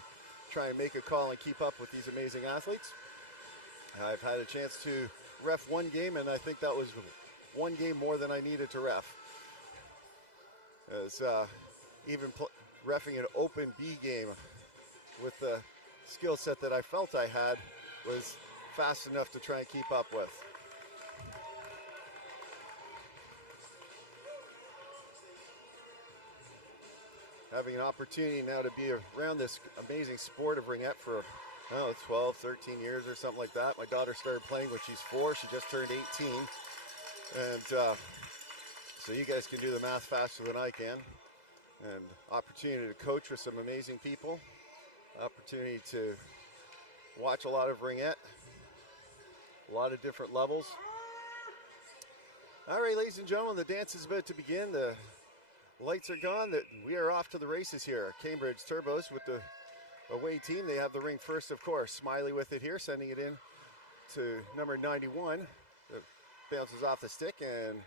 try and make a call and keep up with these amazing athletes. I've had a chance to ref one game, and I think that was one game more than I needed to ref. As even reffing an open B game with the skill set that I felt I had was fast enough to try and keep up with. Having an opportunity now to be around this amazing sport of ringette for 12, 13 years or something like that. My daughter started playing when she's 4. She just turned 18. And so you guys can do the math faster than I can. And opportunity to coach with some amazing people. Opportunity to watch a lot of ringette. A lot of different levels. All right, ladies and gentlemen, the dance is about to begin. The lights are gone. We are off to the races here. Cambridge Turbos with the away team. They have the ring first, of course. Smiley with it here, sending it in to number 91. It bounces off the stick, and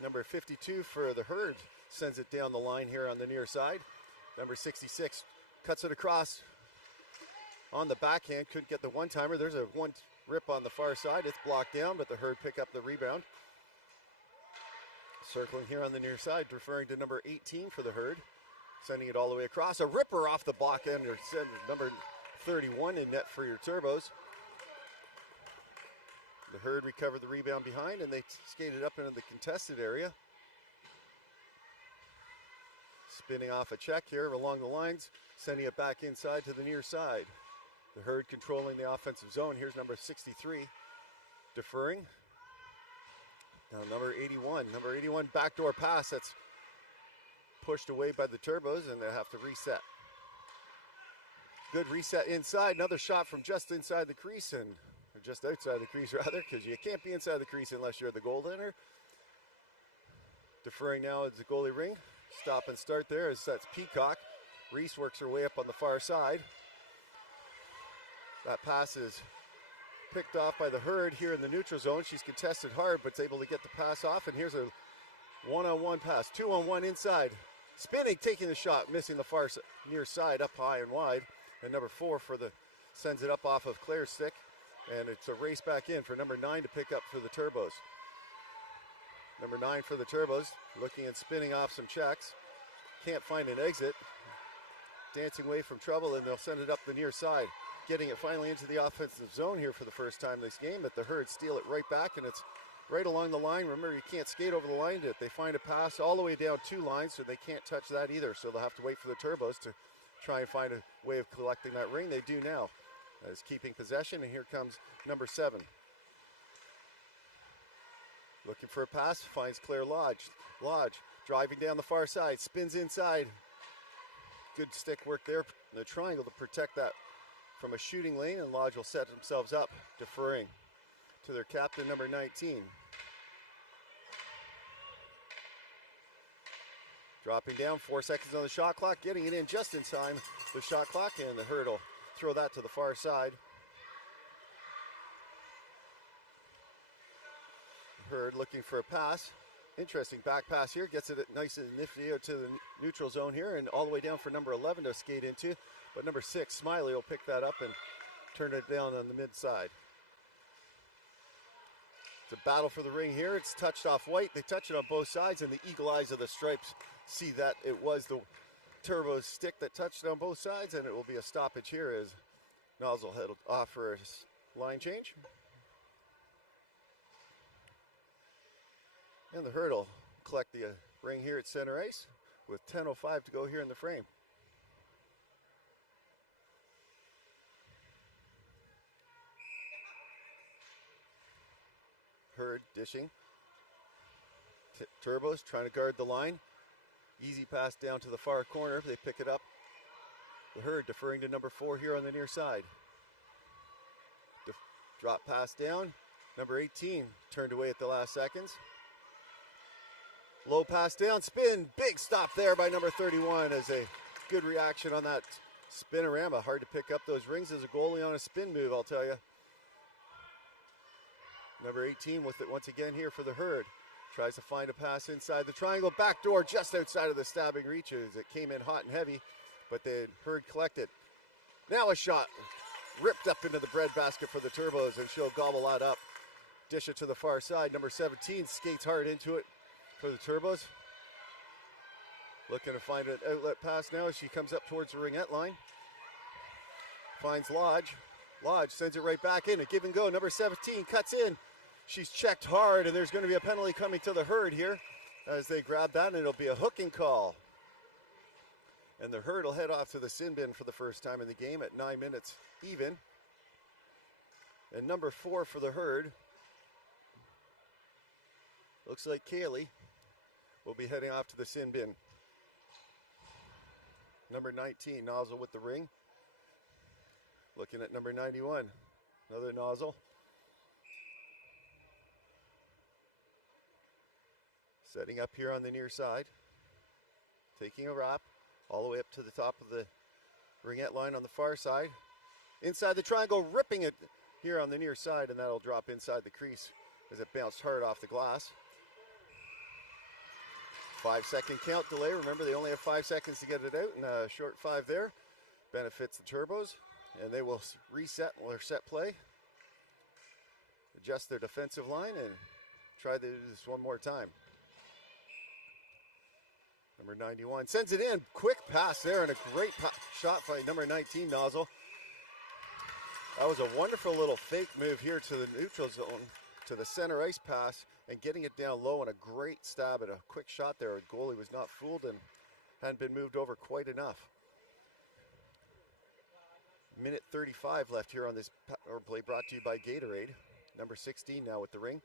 number 52 for the Herd sends it down the line here on the near side. Number 66 cuts it across on the backhand. Couldn't get the one-timer. There's a one rip on the far side. It's blocked down, but the Herd pick up the rebound. Circling here on the near side, referring to number 18 for the Herd. Sending it all the way across. A ripper off the block end. Or number 31 in net for your Turbos. The Herd recovered the rebound behind, and they skated up into the contested area. Spinning off a check here along the lines, sending it back inside to the near side. The Herd controlling the offensive zone. Here's number 63, deferring. Now number 81. Number 81 backdoor pass. That's pushed away by the Turbos, and they have to reset. Good reset inside. Another shot from just inside the crease, or just outside the crease rather, because you can't be inside the crease unless you're the goaltender. Deferring now at the goalie ring. Stop and start there as that's Peacock. Reese works her way up on the far side. That pass is picked off by the Herd here in the neutral zone. She's contested hard, but is able to get the pass off, and here's a one-on-one pass. 2-on-1 inside. Spinning, taking the shot, missing the far near side, up high and wide. And number 4 sends it up off of Claire's stick. And it's a race back in for number 9 to pick up for the Turbos. Number 9 for the Turbos, looking and spinning off some checks. Can't find an exit. Dancing away from trouble, and they'll send it up the near side. Getting it finally into the offensive zone here for the first time this game, but the Herd steal it right back, and it's right along the line. Remember, you can't skate over the line. They find a pass all the way down 2 lines, so they can't touch that either. So they'll have to wait for the Turbos to try and find a way of collecting that ring. They do now. That is keeping possession, and here comes number 7. Looking for a pass, finds Claire Lodge. Lodge driving down the far side, spins inside. Good stick work there in the triangle to protect that from a shooting lane, and Lodge will set themselves up, deferring to their captain, number 19. Dropping down, 4 seconds on the shot clock, getting it in just in time, the shot clock, and the Herd will throw that to the far side. Herd looking for a pass. Interesting back pass here, gets it nice and nifty out to the neutral zone here, and all the way down for number 11 to skate into. But number 6, Smiley, will pick that up and turn it down on the mid side. It's a battle for the ring here. It's touched off white. They touch it on both sides, and the eagle eyes of the Stripes see that it was the Turbo's stick that touched it on both sides, and it will be a stoppage here as Nozzle head off for a line change. And the Herd will collect the ring here at center ice with 10:05 to go here in the frame. Herd dishing. Turbos trying to guard the line. Easy pass down to the far corner. They pick it up. The Herd deferring to number 4 here on the near side. Drop pass down. Number 18 turned away at the last seconds. Low pass down, spin, big stop there by number 31 as a good reaction on that spinorama. Hard to pick up those rings as a goalie on a spin move, I'll tell you. Number 18 with it once again here for the Herd. Tries to find a pass inside the triangle. Back door just outside of the stabbing reaches. It came in hot and heavy, but the Herd collected. Now a shot ripped up into the breadbasket for the Turbos, and she'll gobble that up. Dish it to the far side. Number 17 skates hard into it for the Turbos. Looking to find an outlet pass now as she comes up towards the Ringette line. Finds Lodge. Lodge sends it right back in. A give and go. Number 17 cuts in. She's checked hard, and there's going to be a penalty coming to the Herd here as they grab that, and it'll be a hooking call. And the Herd will head off to the sin bin for the first time in the game at 9 minutes even. And number 4 for the Herd, looks like Kaylee, will be heading off to the sin bin. Number 19, Nozzle with the ring. Looking at number 91, another Nozzle. Setting up here on the near side. Taking a wrap all the way up to the top of the Ringette line on the far side. Inside the triangle, ripping it here on the near side, and that'll drop inside the crease as it bounced hard off the glass. 5-second count delay. Remember, they only have 5 seconds to get it out, and a short 5 there benefits the Turbos, and they will reset their set play, adjust their defensive line, and try to do this one more time. Number 91 sends it in. Quick pass there, and a great shot by number 19, Nozzle. That was a wonderful little fake move here to the neutral zone, to the center ice pass, and getting it down low, and a great stab at a quick shot there. The goalie was not fooled and hadn't been moved over quite enough. Minute 35 left here on this power play, brought to you by Gatorade. Number 16 now with the ring.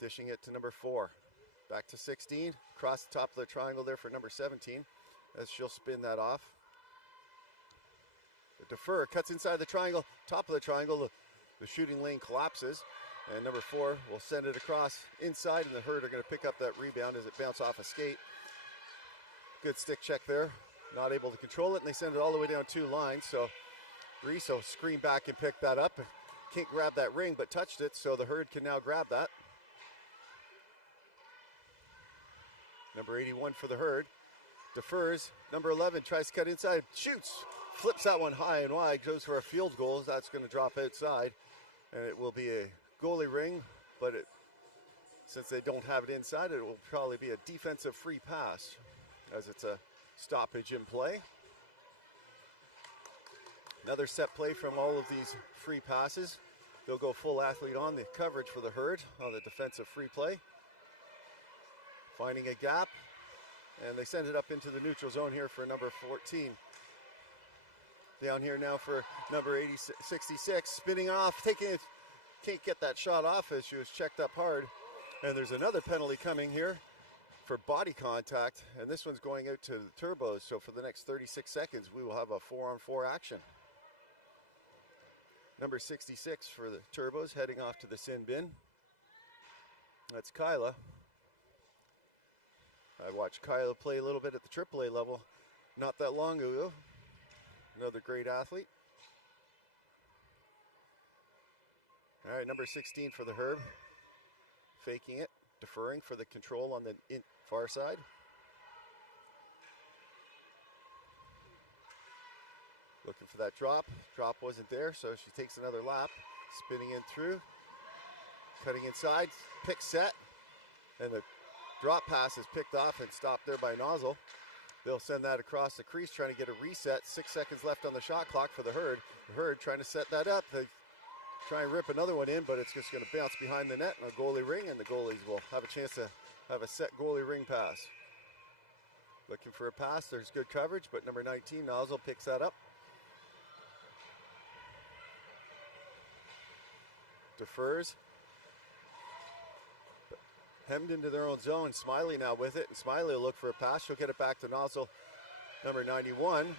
Dishing it to number 4. Back to 16. Across the top of the triangle there for number 17 as she'll spin that off. The defer cuts inside the triangle, top of the triangle. The shooting lane collapses, and number 4 will send it across inside, and the Herd are going to pick up that rebound as it bounces off a skate. Good stick check there. Not able to control it, and they send it all the way down 2 lines. So Reese will screen back and pick that up. Can't grab that ring, but touched it, so the Herd can now grab that. Number 81 for the Herd. Defers. Number 11 tries to cut inside. Shoots. Flips that one high and wide. Goes for a field goal. That's going to drop outside. And it will be a goalie ring. But since they don't have it inside, it will probably be a defensive free pass, as it's a stoppage in play. Another set play from all of these free passes. They'll go full athlete on the coverage for the Herd on the defensive free play. Finding a gap, and they send it up into the neutral zone here for number 14. Down here now for number 66, spinning off, taking it, can't get that shot off as she was checked up hard. And there's another penalty coming here for body contact, and this one's going out to the Turbos. So for the next 36 seconds, we will have a 4-on-4 action. Number 66 for the Turbos heading off to the sin bin. That's Kyla. I watched Kyla play a little bit at the AAA level not that long ago. Another great athlete. All right, number 16 for the Herb. Faking it, deferring for the control on the far side. Looking for that drop. Drop wasn't there, so she takes another lap. Spinning in through. Cutting inside. Pick set. And the drop pass is picked off and stopped there by Nozzle. They'll send that across the crease, trying to get a reset. 6 seconds left on the shot clock for the Herd. The Herd trying to set that up. They try and rip another one in, but it's just going to bounce behind the net and a goalie ring, and the goalies will have a chance to have a set goalie ring pass. Looking for a pass. There's good coverage, but number 19, Nozzle, picks that up. Defers. Hemmed into their own zone. Smiley now with it, and Smiley will look for a pass. She'll get it back to Nozzle. Number 91,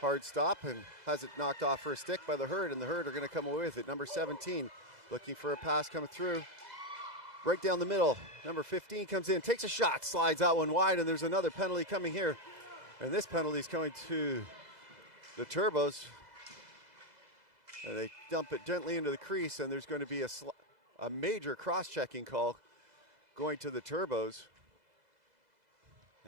hard stop, and has it knocked off her stick by the Herd, and the Herd are going to come away with it. Number 17, looking for a pass coming through. Right down the middle. Number 15 comes in, takes a shot, slides that one wide, and there's another penalty coming here. And this penalty is coming to the Turbos. And they dump it gently into the crease, and there's going to be a a major cross-checking call going to the turbos.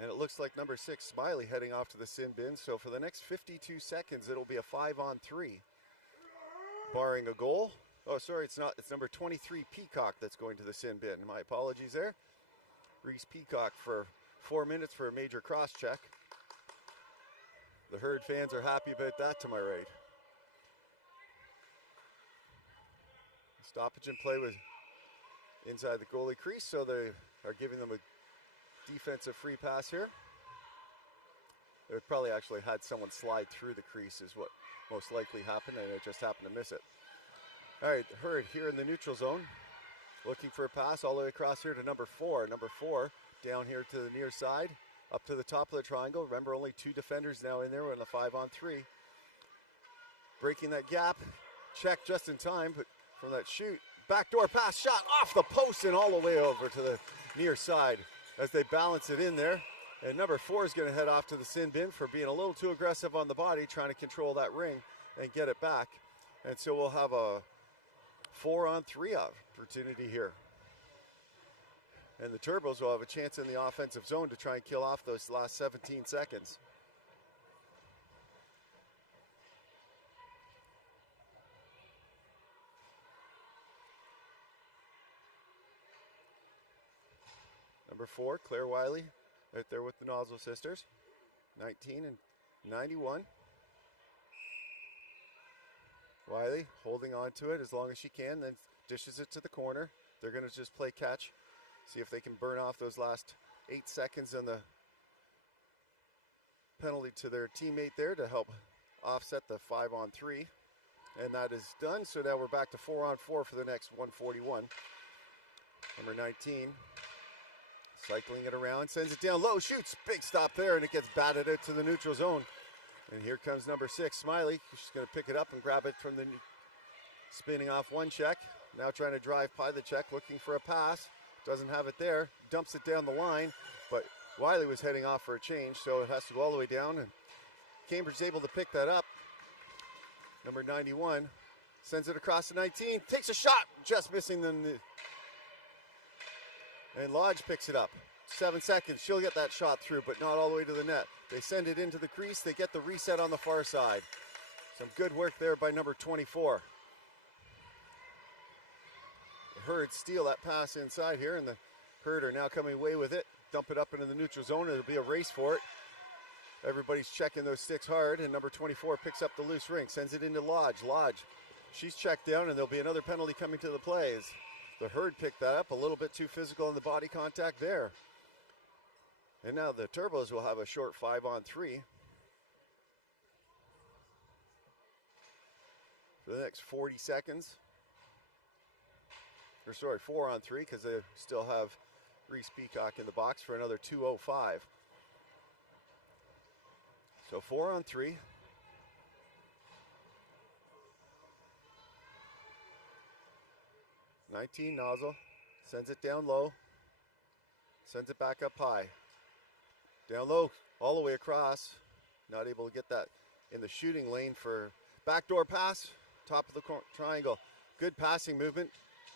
And it looks like number 6, Smiley, heading off to the sin bin. So for the next 52 seconds, it'll be a 5-on-3, barring a goal. Oh, sorry, it's not. It's number 23, Peacock, that's going to the sin bin. My apologies there. Reese Peacock for 4 minutes for a major cross-check. The Herd fans are happy about that to my right. Stoppage in play was inside the goalie crease, so they are giving them a defensive free pass here. They probably actually had someone slide through the crease is what most likely happened, and it just happened to miss it. All right, Herd here in the neutral zone, looking for a pass all the way across here to number 4. Number 4 down here to the near side, up to the top of the triangle. Remember, only 2 defenders now in there. We're in the 5-on-3. Breaking that gap, check just in time, but from that shoot, backdoor pass, shot off the post and all the way over to the near side as they balance it in there. And number 4 is going to head off to the sin bin for being a little too aggressive on the body, trying to control that ring and get it back. And so we'll have a 4-on-3 opportunity here. And the Turbos will have a chance in the offensive zone to try and kill off those last 17 seconds. Number 4, Claire Wiley, right there with the Nozzle sisters. 19 and 91. Wiley holding on to it as long as she can, then dishes it to the corner. They're going to just play catch, see if they can burn off those last 8 seconds and the penalty to their teammate there to help offset the 5-on-3. And that is done, so now we're back to 4-on-4 for the next 141. Number 19. Cycling it around, sends it down low, shoots, big stop there, and it gets batted out to the neutral zone. And here comes number 6, Smiley. She's going to pick it up and grab it from the spinning off one check. Now trying to drive by the check, looking for a pass. Doesn't have it there, dumps it down the line, but Wiley was heading off for a change, so it has to go all the way down, and Cambridge is able to pick that up. Number 91 sends it across to 19, takes a shot, just missing the... And Lodge picks it up. 7 seconds, she'll get that shot through, but not all the way to the net. They send it into the crease, they get the reset on the far side. Some good work there by number 24. The Herd steal that pass inside here, and the Herd are now coming away with it. Dump it up into the neutral zone, it'll be a race for it. Everybody's checking those sticks hard, and number 24 picks up the loose ring, sends it into Lodge. Lodge, she's checked down, and there'll be another penalty coming to the plays. The Herd picked that up, a little bit too physical in the body contact there. And now the Turbos will have a short 5-on-3 for the next 40 seconds. Or sorry, 4-on-3, because they still have Reese Peacock in the box for another 2:05. So 4-on-3. Nozzle, sends it down low, sends it back up high. Down low, all the way across. Not able to get that in the shooting lane for backdoor pass, top of the triangle. Good passing movement,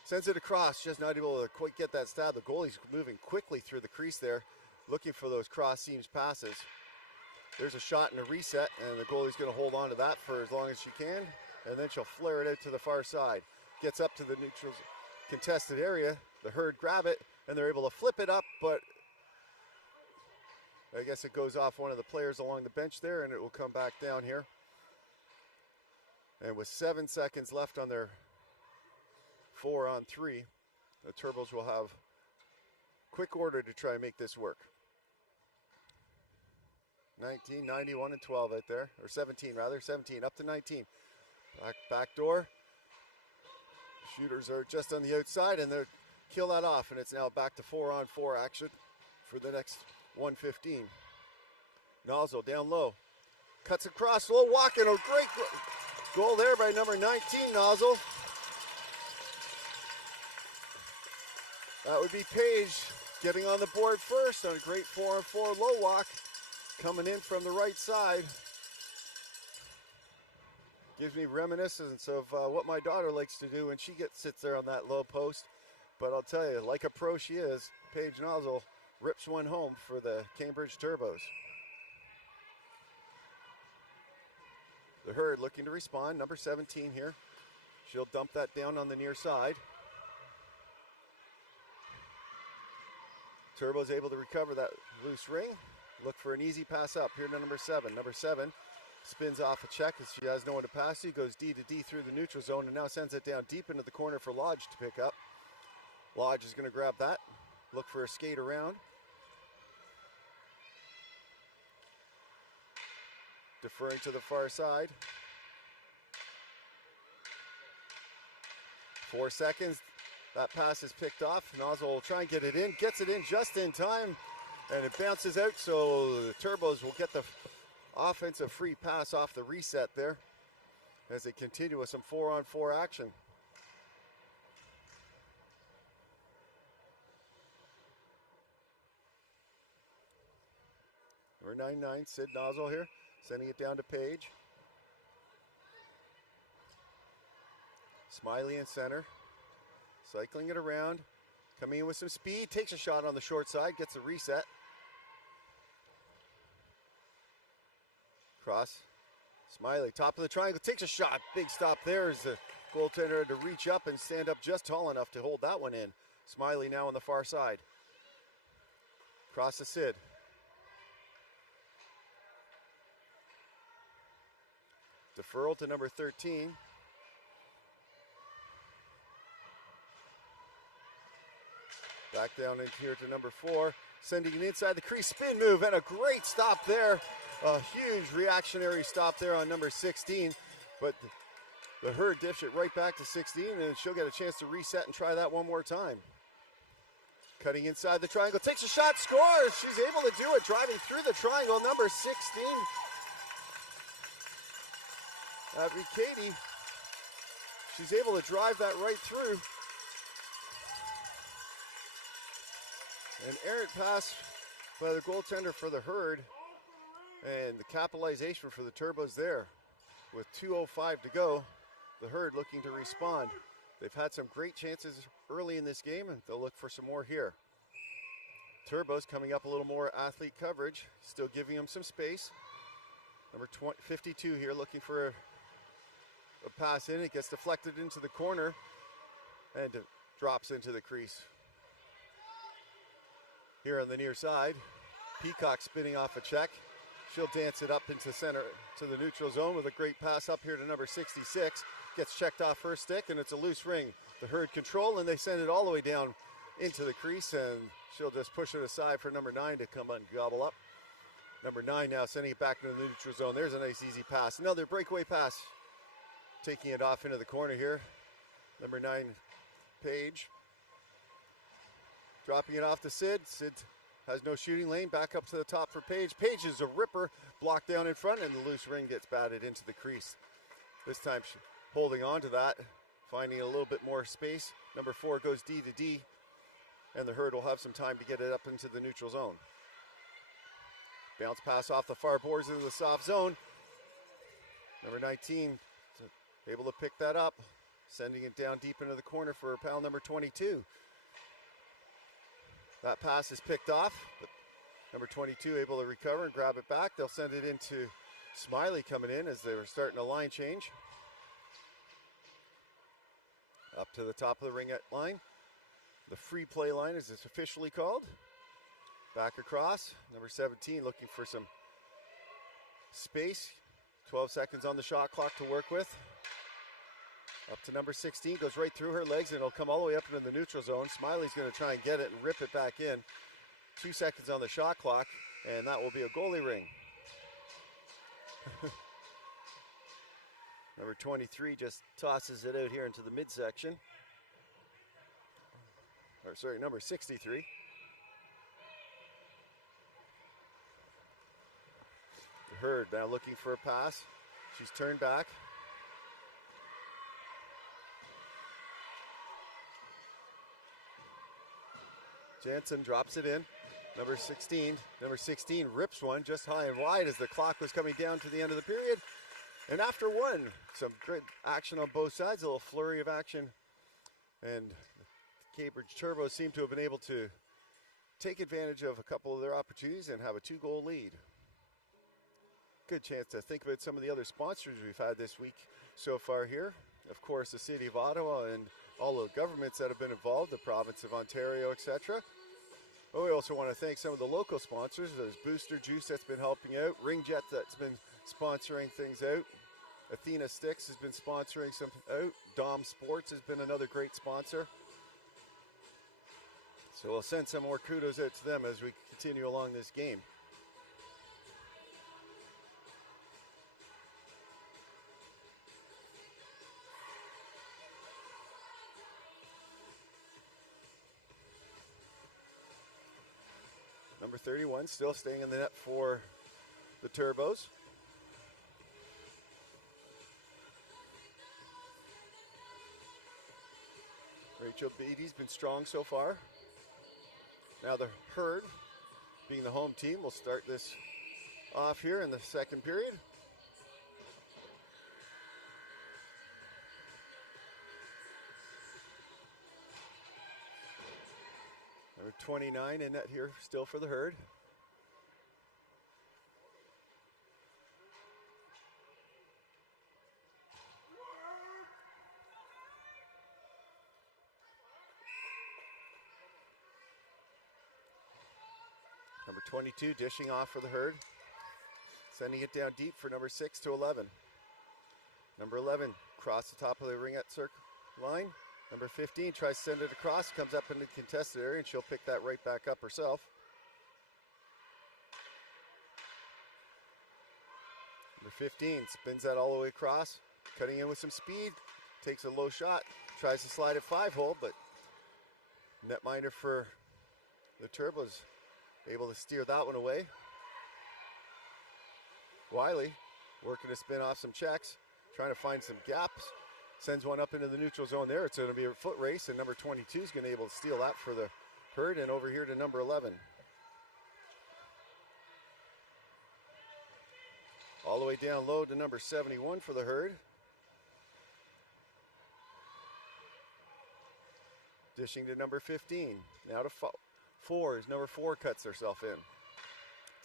sends it across, just not able to quite get that stab. The goalie's moving quickly through the crease there, looking for those cross seams passes. There's a shot and a reset, and the goalie's going to hold on to that for as long as she can, and then she'll flare it out to the far side. Gets up to the neutral contested area, the Herd grab it, and they're able to flip it up, but I guess it goes off one of the players along the bench there, and it will come back down here. And with 7 seconds left on their 4-on-3, the Turbos will have quick order to try and make this work. 19, 91, and 12 out there, or 17 rather, 17 up to 19. Back door. Shooters are just on the outside, and they'll kill that off, and it's now back to 4-on-4 action for the next 1:15. Nozzle down low, cuts across, slow walk, and a great goal there by number 19, Nozzle. That would be Page getting on the board first on a great 4-on-4 low walk, coming in from the right side. Gives me reminiscence of what my daughter likes to do when she sits there on that low post. But I'll tell you, like a pro she is, Paige Nozzle rips one home for the Cambridge Turbos. The Herd looking to respond, number 17 here. She'll dump that down on the near side. Turbo's able to recover that loose ring. Look for an easy pass up here to number 7. Number 7 spins off a check as she has no one to pass to. Goes D to D through the neutral zone and now sends it down deep into the corner for Lodge to pick up. Lodge is going to grab that. Look for a skate around. Deferring to the far side. 4 seconds. That pass is picked off. Nozzle will try and get it in. Gets it in just in time. And it bounces out, so the Turbos will get the offensive free pass off the reset there as they continue with some 4-on-4 action. Number 99, Sid Nozzle here, sending it down to Paige. Smiley in center, cycling it around, coming in with some speed, takes a shot on the short side, gets a reset. Cross, Smiley, top of the triangle, takes a shot. Big stop there as the goaltender had to reach up and stand up just tall enough to hold that one in. Smiley now on the far side. Cross to Sid. Deferral to number 13. Back down in here to number 4. Sending it inside the crease, spin move, and a great stop there. A huge reactionary stop there on number 16. But the Herd dips it right back to 16, and she'll get a chance to reset and try that one more time. Cutting inside the triangle, takes a shot, scores! She's able to do it, driving through the triangle, number 16. Katie, she's able to drive that right through. An errant pass by the goaltender for the Herd, and the capitalization for the Turbos there. With 2:05 to go, the Herd looking to respond. They've had some great chances early in this game, and they'll look for some more here. Turbos coming up a little more athlete coverage, still giving them some space. Number 52 here looking for a pass in. It gets deflected into the corner and drops into the crease. Here on the near side, Peacock spinning off a check. She'll dance it up into center to the neutral zone with a great pass up here to number 66. Gets checked off her stick, and it's a loose ring. The Herd control, and they send it all the way down into the crease, and she'll just push it aside for number 9 to come and gobble up. Number 9 now sending it back into the neutral zone. There's a nice easy pass. Another breakaway pass. Taking it off into the corner here. Number 9, Paige. Dropping it off to Sid. Sid has no shooting lane. Back up to the top for Paige. Paige is a ripper. Blocked down in front, and the loose ring gets batted into the crease. This time holding on to that. Finding a little bit more space. Number 4 goes D to D. And the Herd will have some time to get it up into the neutral zone. Bounce pass off the far boards into the soft zone. Number 19 able to pick that up. Sending it down deep into the corner for pal number 22. That pass is picked off, but number 22 able to recover and grab it back. They'll send it into Smiley coming in as they were starting a line change. Up to the top of the Ringette line. The free play line, as it's officially called. Back across, number 17 looking for some space. 12 seconds on the shot clock to work with. Up to number 16, goes right through her legs, and it'll come all the way up into the neutral zone. Smiley's going to try and get it and rip it back in. 2 seconds on the shot clock, and that will be a goalie ring. Number 23 just tosses it out here into the midsection. Or sorry, number 63. The Herd now looking for a pass. She's turned back. Jansen drops it in. Number 16 rips one just high and wide as the clock was coming down to the end of the period. And after one, some great action on both sides, a little flurry of action. And the Cambridge Turbos seem to have been able to take advantage of a couple of their opportunities and have a 2-goal lead. Good chance to think about some of the other sponsors we've had this week so far here. Of course, the City of Ottawa and all the governments that have been involved, the province of Ontario, etc. But we also want to thank some of the local sponsors. There's Booster Juice that's been helping out, Ringette that's been sponsoring things out, Athena Sticks has been sponsoring some out, Dom Sports has been another great sponsor. So we'll send some more kudos out to them as we continue along this game. Number 31 still staying in the net for the Turbos. Rachel Beatty's been strong so far. Now the Herd, being the home team, will start this off here in the second period. Number 29 in net here still for the Herd. Number 22 dishing off for the Herd. Sending it down deep for number 6 to 11. Number 11 across the top of the ringette circle line. Number 15 tries to send it across, comes up in the contested area, and she'll pick that right back up herself. Number 15 spins that all the way across, cutting in with some speed, takes a low shot, tries to slide it 5-hole, but netminder for the Turbos able to steer that one away. Wiley working to spin off some checks, trying to find some gaps. Sends one up into the neutral zone there. It's going to be a foot race, and number 22 is going to be able to steal that for the Herd, and over here to number 11. All the way down low to number 71 for the Herd. Dishing to number 15. Now to 4 as number 4 cuts herself in.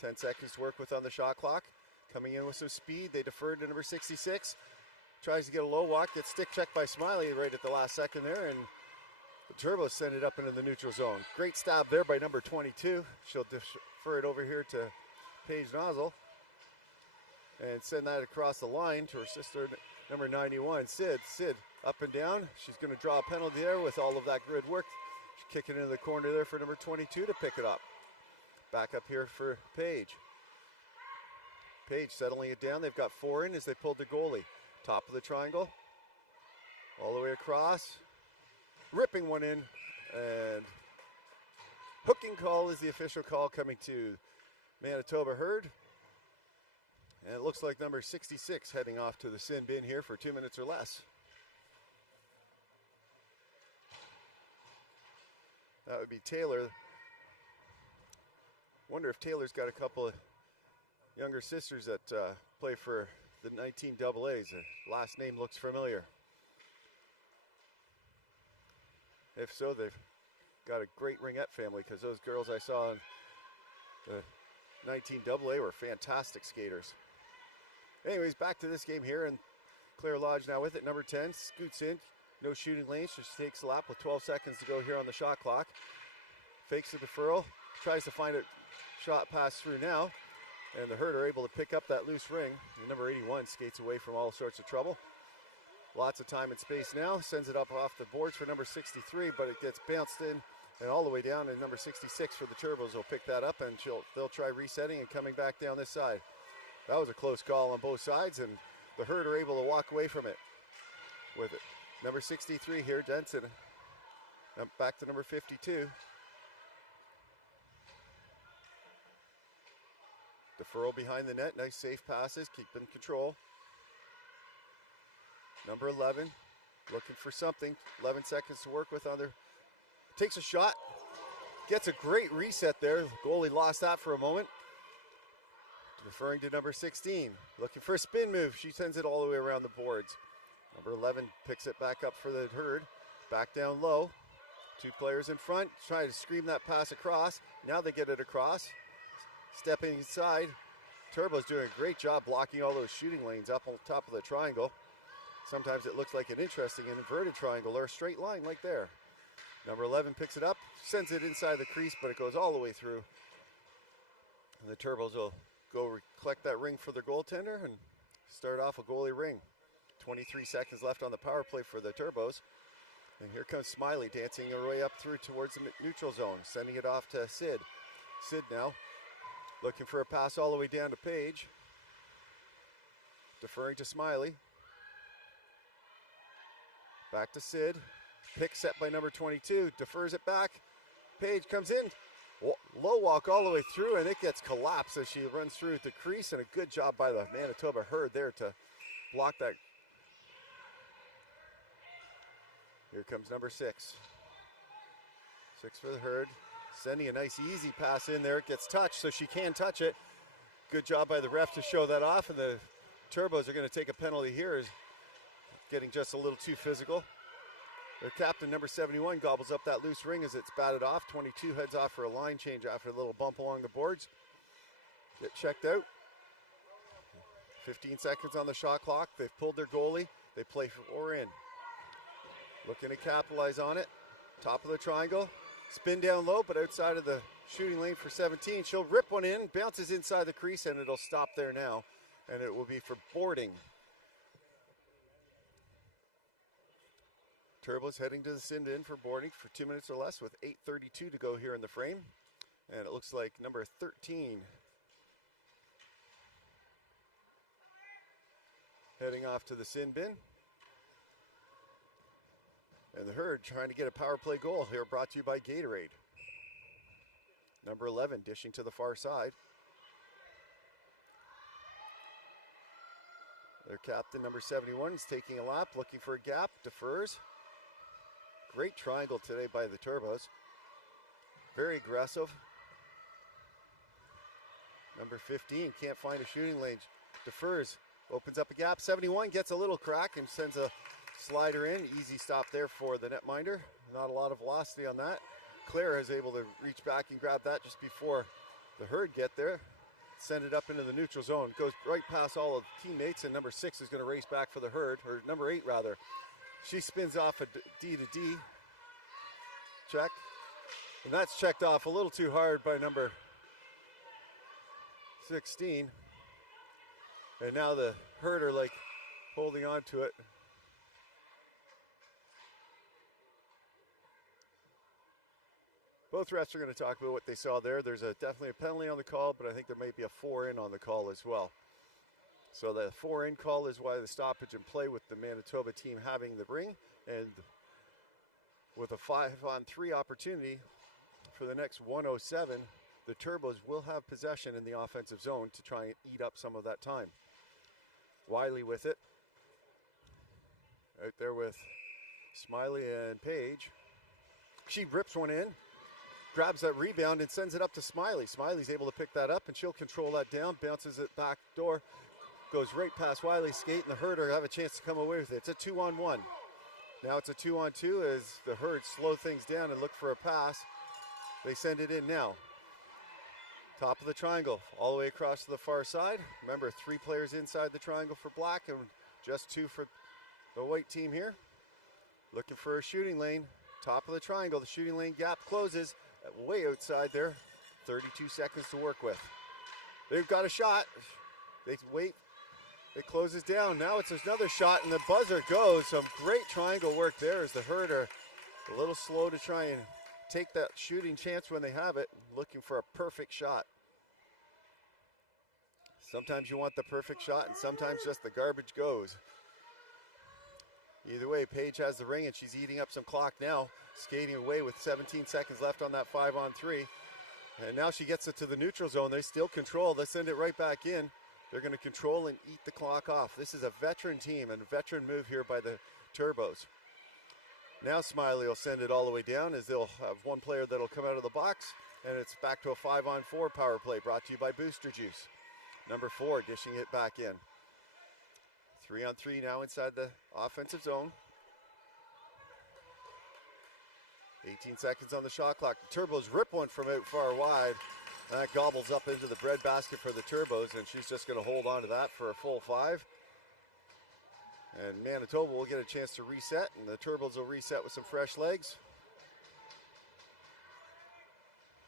10 seconds to work with on the shot clock. Coming in with some speed. They deferred to number 66. Tries to get a low walk, gets stick checked by Smiley right at the last second there, and the Turbos send it up into the neutral zone. Great stab there by number 22. She'll defer it over here to Paige Nozzle and send that across the line to her sister, number 91, Sid. Sid up and down. She's going to draw a penalty there with all of that good work. She's kicking into the corner there for number 22 to pick it up. Back up here for Paige. Paige settling it down. They've got 4 in as they pulled the goalie. Top of the triangle, all the way across, ripping one in, and hooking call is the official call coming to Manitoba Herd. And it looks like number 66 heading off to the sin bin here for 2 minutes or less. That would be Taylor. Wonder if Taylor's got a couple of younger sisters that play for the 19 AA's. The last name looks familiar. If so, they've got a great Ringette family, because those girls I saw in the 19 AA were fantastic skaters. Anyways, back to this game here, and Claire Lodge now with it. Number 10 scoots in, no shooting lane, so she takes a lap with 12 seconds to go here on the shot clock. Fakes the deferral, tries to find a shot pass through now. And the Herd are able to pick up that loose ring. And number 81 skates away from all sorts of trouble. Lots of time and space now. Sends it up off the boards for number 63, but it gets bounced in and all the way down. And number 66 for the Turbos will pick that up, and they'll try resetting and coming back down this side. That was a close call on both sides, and the Herd are able to walk away from it with it. Number 63 here, Jensen. Back to number 52. Deferral behind the net, nice safe passes, keeping control. Number 11, looking for something. 11 seconds to work with on there. Takes a shot, gets a great reset there. The goalie lost that for a moment. Deferring to number 16. Looking for a spin move. She sends it all the way around the boards. Number 11 picks it back up for the Herd. Back down low. 2 players in front. Try to scream that pass across. Now they get it across. Stepping inside. Turbo's doing a great job blocking all those shooting lanes up on top of the triangle. Sometimes it looks like an interesting inverted triangle or a straight line like there. Number 11 picks it up, sends it inside the crease, but it goes all the way through. And the Turbos will go collect that ring for their goaltender and start off a goalie ring. 23 seconds left on the power play for the Turbos. And here comes Smiley dancing her way up through towards the neutral zone, sending it off to Sid. Sid now looking for a pass all the way down to Page. Deferring to Smiley. Back to Sid. Pick set by number 22. Defers it back. Page comes in. Low walk all the way through, and it gets collapsed as she runs through the crease, and a good job by the Manitoba Herd there to block that. Here comes number 6. 6 for the Herd. Sending a nice easy pass in there. It gets touched, so she can touch it. Good job by the ref to show that off, and the Turbos are going to take a penalty here. Getting just a little too physical. Their captain, number 71, gobbles up that loose ring as it's batted off. 22 heads off for a line change after a little bump along the boards. Get checked out. 15 seconds on the shot clock. They've pulled their goalie. They play 4 in. Looking to capitalize on it. Top of the triangle. Spin down low, but outside of the shooting lane for 17. She'll rip one in, bounces inside the crease, and it'll stop there now. And it will be for boarding. Turbos heading to the send in for boarding for 2 minutes or less with 8:32 to go here in the frame. And it looks like number 13 heading off to the sin bin. And the Herd trying to get a power play goal here, brought to you by Gatorade. Number 11 dishing to the far side. Their captain, number 71, is taking a lap, looking for a gap, defers. Great triangle today by the Turbos. Very aggressive. Number 15 can't find a shooting lane. Defers, opens up a gap. 71 gets a little crack and sends a slider in. Easy stop there for the netminder. Not a lot of velocity on that. Claire is able to reach back and grab that just before the Herd get there. Send it up into the neutral zone. Goes right past all of the teammates, and number 6 is going to race back for the Herd, or number 8 rather. She spins off a D to D check, and that's checked off a little too hard by number 16. And now the Herd are like holding on to it. Both refs are going to talk about what they saw there. There's definitely a penalty on the call, but I think there might be a 4-in on the call as well. So the 4-in call is why the stoppage in play with the Manitoba team having the ring, and with a 5-on-3 opportunity for the next 107, the Turbos will have possession in the offensive zone to try and eat up some of that time. Wiley with it. Out there with Smiley and Page. She rips one in, grabs that rebound and sends it up to Smiley. Smiley's able to pick that up, and she'll control that down, bounces it back door, goes right past Wiley's skate, and the Herder have a chance to come away with it. It's a 2-on-1. Now it's a 2-on-2 as the Herd slow things down and look for a pass. They send it in now. Top of the triangle, all the way across to the far side. Remember, 3 players inside the triangle for black and just 2 for the white team here. Looking for a shooting lane. Top of the triangle, the shooting lane gap closes way outside there. 32 seconds to work with. They've got a shot. They wait. It closes down. Now it's another shot, and the buzzer goes. Some great triangle work there as the Herd are a little slow to try and take that shooting chance when they have it. Looking for a perfect shot. Sometimes you want the perfect shot, and sometimes just the garbage goes. Either way, Paige has the ring, and she's eating up some clock now. Skating away with 17 seconds left on that 5-on-3. And now she gets it to the neutral zone. They still control. They send it right back in. They're going to control and eat the clock off. This is a veteran team and a veteran move here by the Turbos. Now Smiley will send it all the way down as they'll have one player that'll come out of the box, and it's back to a 5-on-4 power play brought to you by Booster Juice. Number 4 dishing it back in. 3-on-3 now inside the offensive zone. 18 seconds on the shot clock. The Turbos rip one from out far wide. That gobbles up into the breadbasket for the Turbos, and she's just going to hold on to that for a full 5. And Manitoba will get a chance to reset, and the Turbos will reset with some fresh legs.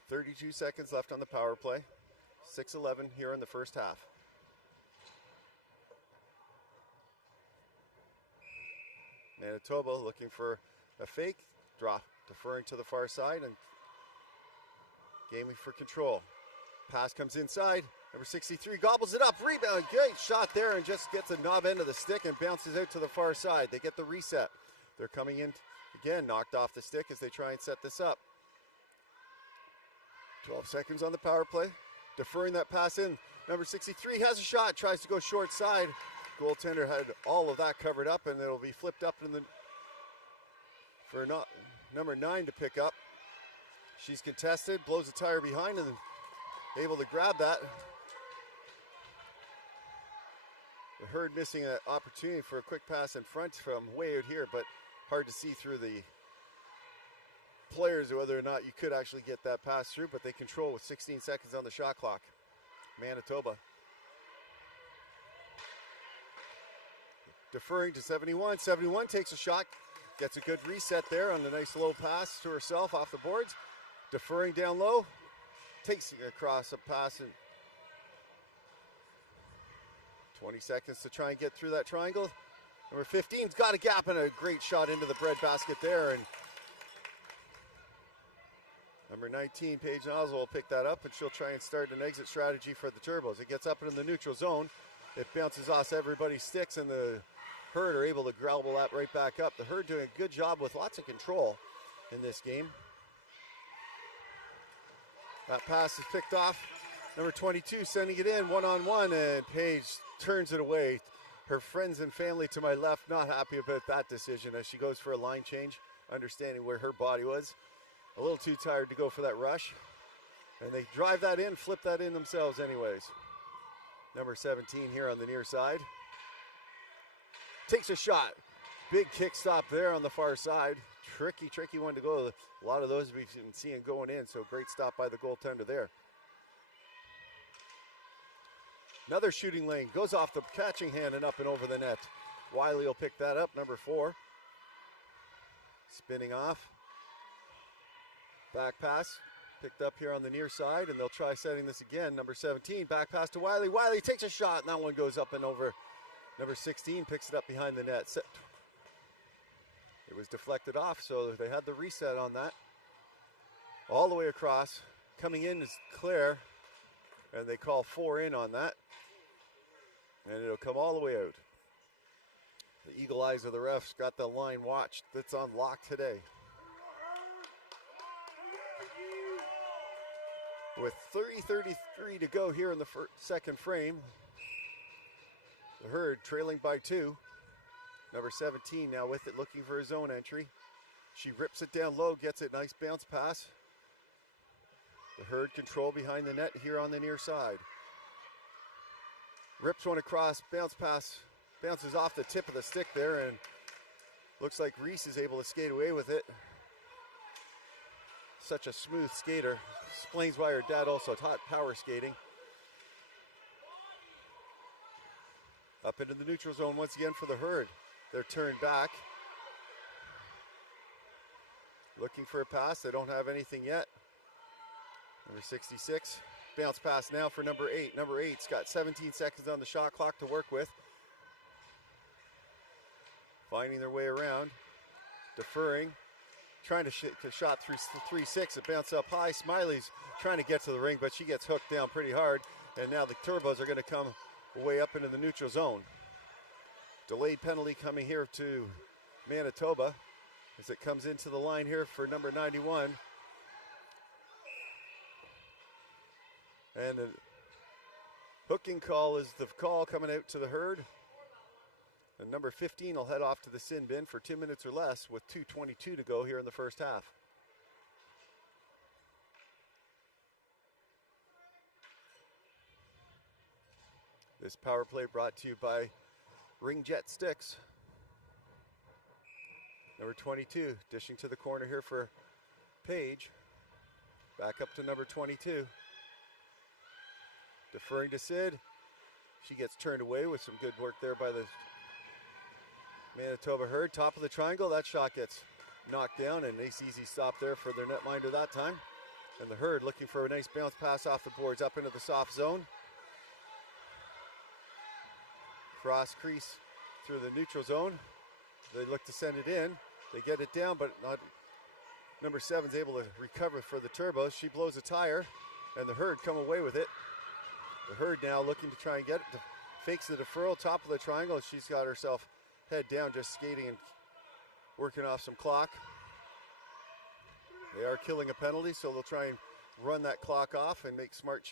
32 seconds left on the power play. 6-11 here in the first half. Manitoba looking for a fake draw, deferring to the far side and gaming for control. Pass comes inside. Number 63 gobbles it up. Rebound. Great shot there and just gets a knob end of the stick and bounces out to the far side. They get the reset. They're coming in again, knocked off the stick as they try and set this up. 12 seconds on the power play. Deferring that pass in. Number 63 has a shot. Tries to go short side. Goaltender had all of that covered up, and it'll be flipped up in the for number 9 to pick up. She's contested, blows the tire behind, and able to grab that. The Herd missing an opportunity for a quick pass in front from way out here, but hard to see through the players whether or not you could actually get that pass through, but they control with 16 seconds on the shot clock. Manitoba deferring to 71. 71 takes a shot, gets a good reset there on the nice low pass to herself off the boards. Deferring down low, takes it across a pass, and 20 seconds to try and get through that triangle. Number 15's got a gap and a great shot into the breadbasket there, and number 19, Paige Nozzle, will pick that up, and she'll try and start an exit strategy for the Turbos. It gets up into the neutral zone. It bounces off everybody's sticks, and the Herd are able to grabble that right back up. The Herd doing a good job with lots of control in this game. That pass is picked off. Number 22 sending it in one-on-one, and Paige turns it away. Her friends and family to my left not happy about that decision as she goes for a line change, understanding where her body was. A little too tired to go for that rush. And they drive that in, flip that in themselves anyways. Number 17 here on the near side. Takes a shot. Big kick stop there on the far side. Tricky one to go. A lot of those we've been seeing going in, so great stop by the goaltender there. Another shooting lane. Goes off the catching hand and up and over the net. Wiley will pick that up, number 4. Spinning off. Back pass. Picked up here on the near side, and they'll try setting this again. Number 17, back pass to Wiley. Wiley takes a shot, and that one goes up and over. Number 16 picks it up behind the net. It was deflected off, so they had the reset on that. All the way across. Coming in is Claire, and they call 4 in on that. And it'll come all the way out. The eagle eyes of the refs got the line watched. That's on lock today. With 3:33 to go here in the second frame, the Herd trailing by 2. Number 17 now with it, looking for his own entry. She rips it down low, gets it, nice bounce pass. The Herd control behind the net here on the near side. Rips one across, bounce pass, bounces off the tip of the stick there, and looks like Reese is able to skate away with it. Such a smooth skater. Explains why her dad also taught power skating. Up into the neutral zone once again for the Herd. They're turned back. Looking for a pass. They don't have anything yet. Number 66. Bounce pass now for number 8. Number 8's got 17 seconds on the shot clock to work with. Finding their way around. Deferring. Trying to shot through 3-6. It bounced up high. Smiley's trying to get to the ring, but she gets hooked down pretty hard. And now the Turbos are going to come way up into the neutral zone. Delayed penalty coming here to Manitoba as it comes into the line here for number 91. And the hooking call is the call coming out to the Herd. And number 15 will head off to the sin bin for 2 minutes or less with 2:22 to go here in the first half. This power play brought to you by Ringette sticks. Number 22 dishing to the corner here for Page. Back up to number 22. Deferring to Sid. She gets turned away with some good work there by the Manitoba Herd. Top of the triangle, that shot gets knocked down, and nice easy stop there for their netminder that time. And the Herd looking for a nice bounce pass off the boards up into the soft zone. Cross crease through the neutral zone. They look to send it in. They get it down, but not. Number 7's able to recover for the Turbos. She blows a tire, and the Herd come away with it. The Herd now looking to try and get it. Fakes the deferral, top of the triangle. She's got herself head down, just skating and working off some clock. They are killing a penalty, so they'll try and run that clock off and make smart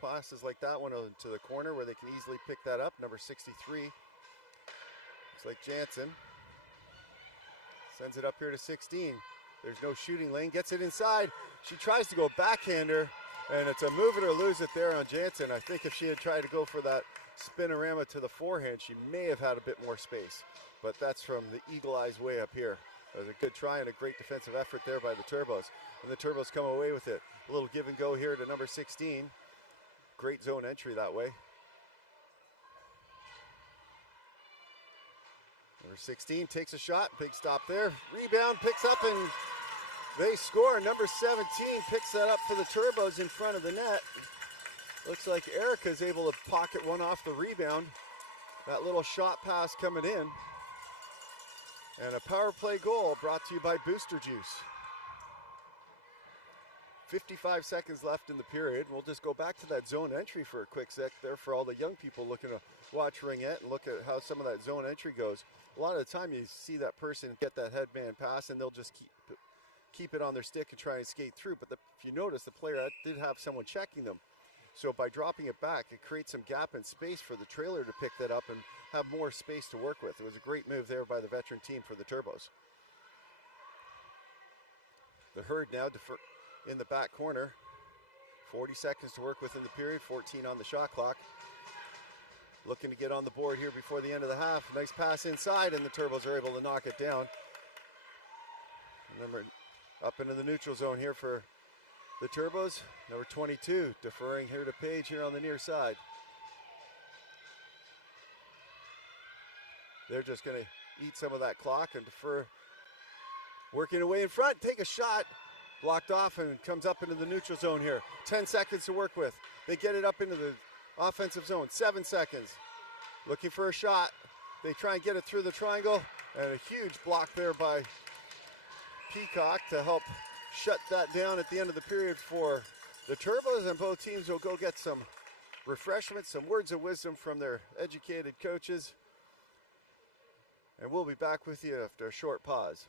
passes like that one to the corner where they can easily pick that up. Number 63. Looks like Jansen. Sends it up here to 16. There's no shooting lane. Gets it inside. She tries to go backhander, and it's a move it or lose it there on Jansen. I think if she had tried to go for that spinorama to the forehand, she may have had a bit more space. But that's from the eagle eyes way up here. It was a good try and a great defensive effort there by the Turbos. And the Turbos come away with it. A little give and go here to number 16. Great zone entry that way. Number 16 takes a shot, big stop there. Rebound, picks up, and they score. Number 17 picks that up for the Turbos in front of the net. Looks like Erica's able to pocket one off the rebound. That little shot pass coming in. And a power play goal brought to you by Booster Juice. 55 seconds left in the period. We'll just go back to that zone entry for a quick sec there for all the young people looking to watch Ringette and look at how some of that zone entry goes. A lot of the time you see that person get that headman pass and they'll just keep it on their stick and try and skate through. But if you notice, the player did have someone checking them. So by dropping it back, it creates some gap and space for the trailer to pick that up and have more space to work with. It was a great move there by the veteran team for the Turbos. The Herd now in the back corner. 40 seconds to work with in the period, 14 on the shot clock. Looking to get on the board here before the end of the half. Nice pass inside, and the Turbos are able to knock it down. Remember, up into the neutral zone here for the Turbos. Number 22 deferring here to Page here on the near side. They're just going to eat some of that clock and defer. Working away in front, take a shot. Blocked off and comes up into the neutral zone here. 10 seconds to work with. They get it up into the offensive zone. 7 seconds. Looking for a shot. They try and get it through the triangle. And a huge block there by Peacock to help shut that down at the end of the period for the Turbos. And both teams will go get some refreshments, some words of wisdom from their educated coaches. And we'll be back with you after a short pause.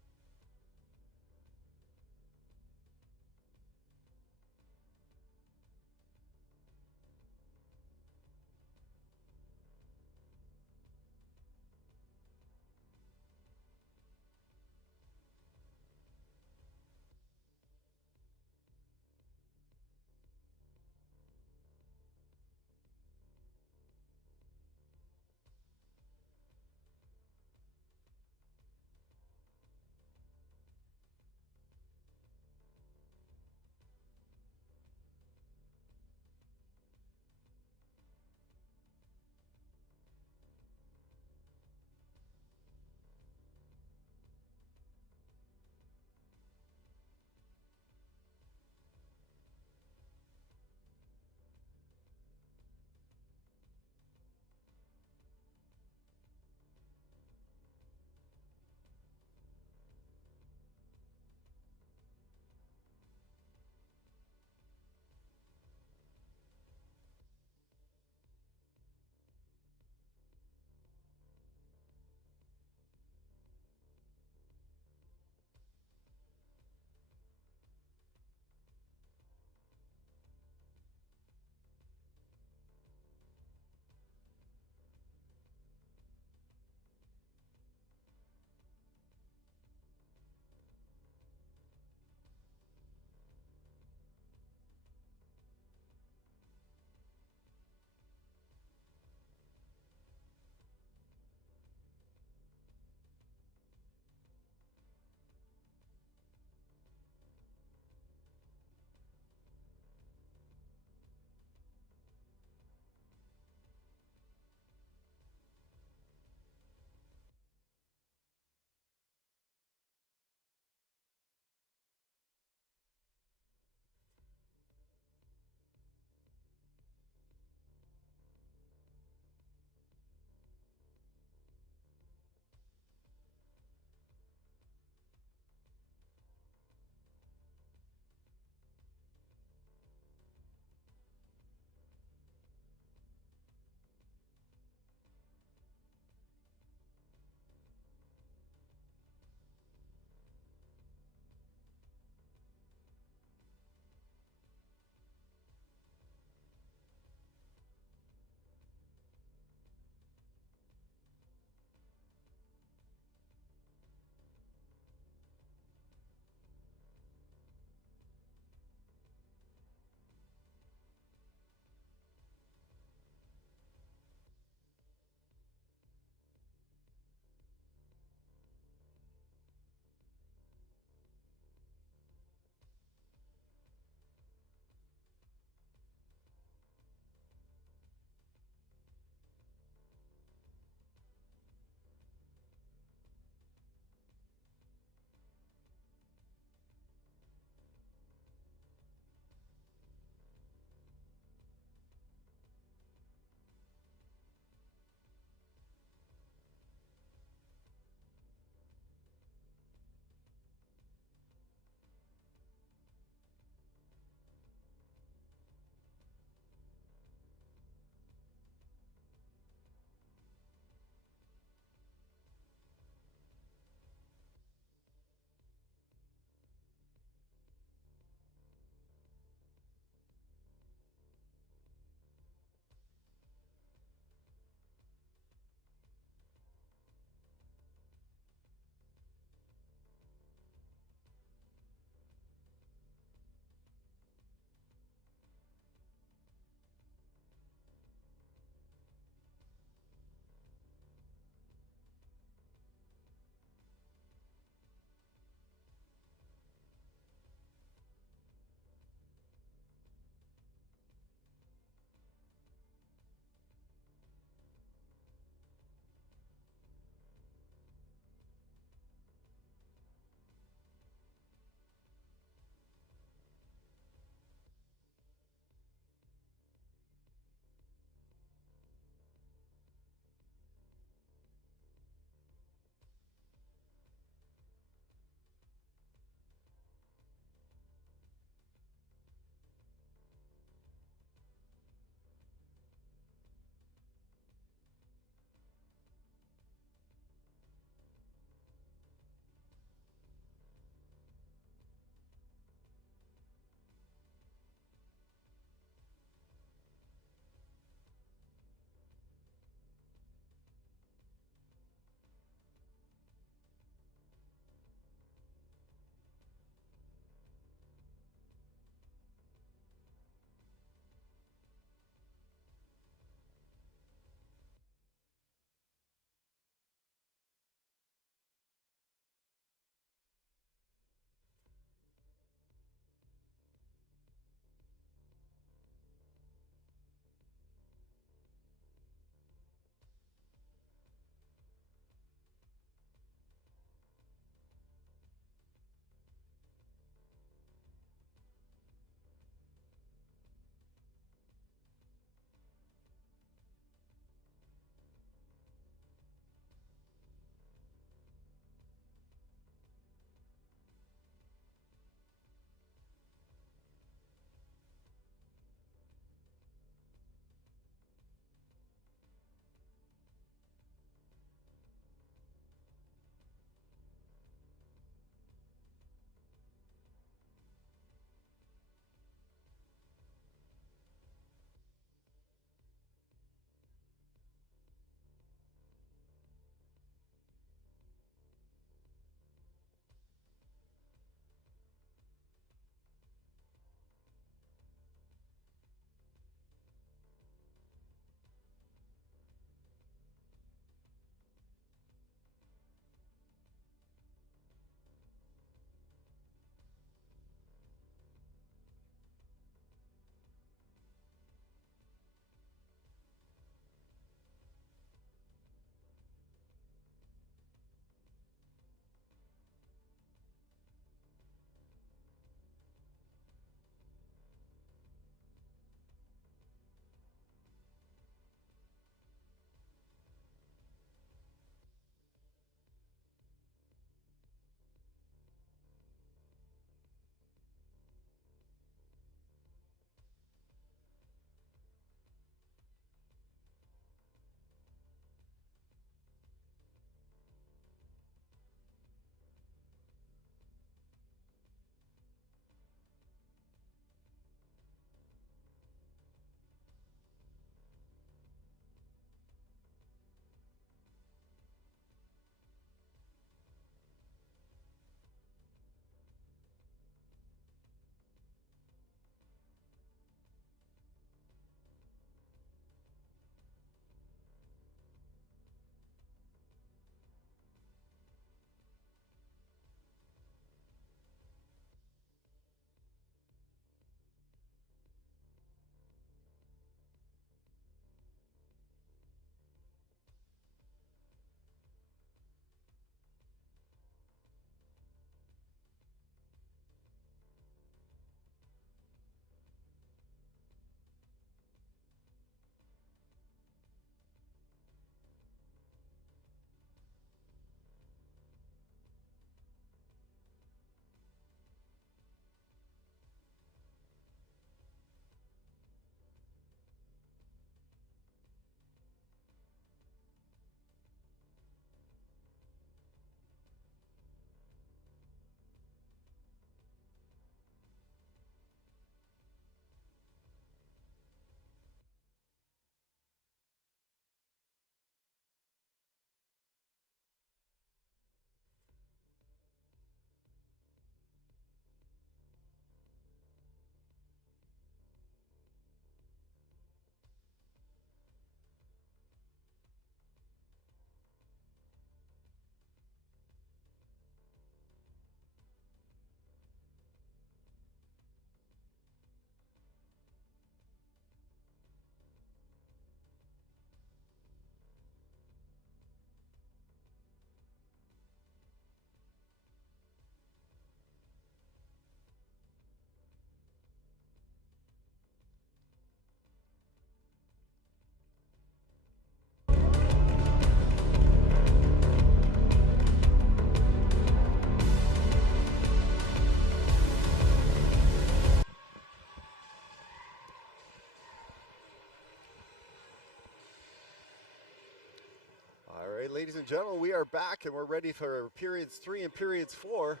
ladies and gentlemen, we are back and we're ready for periods 3 and periods 4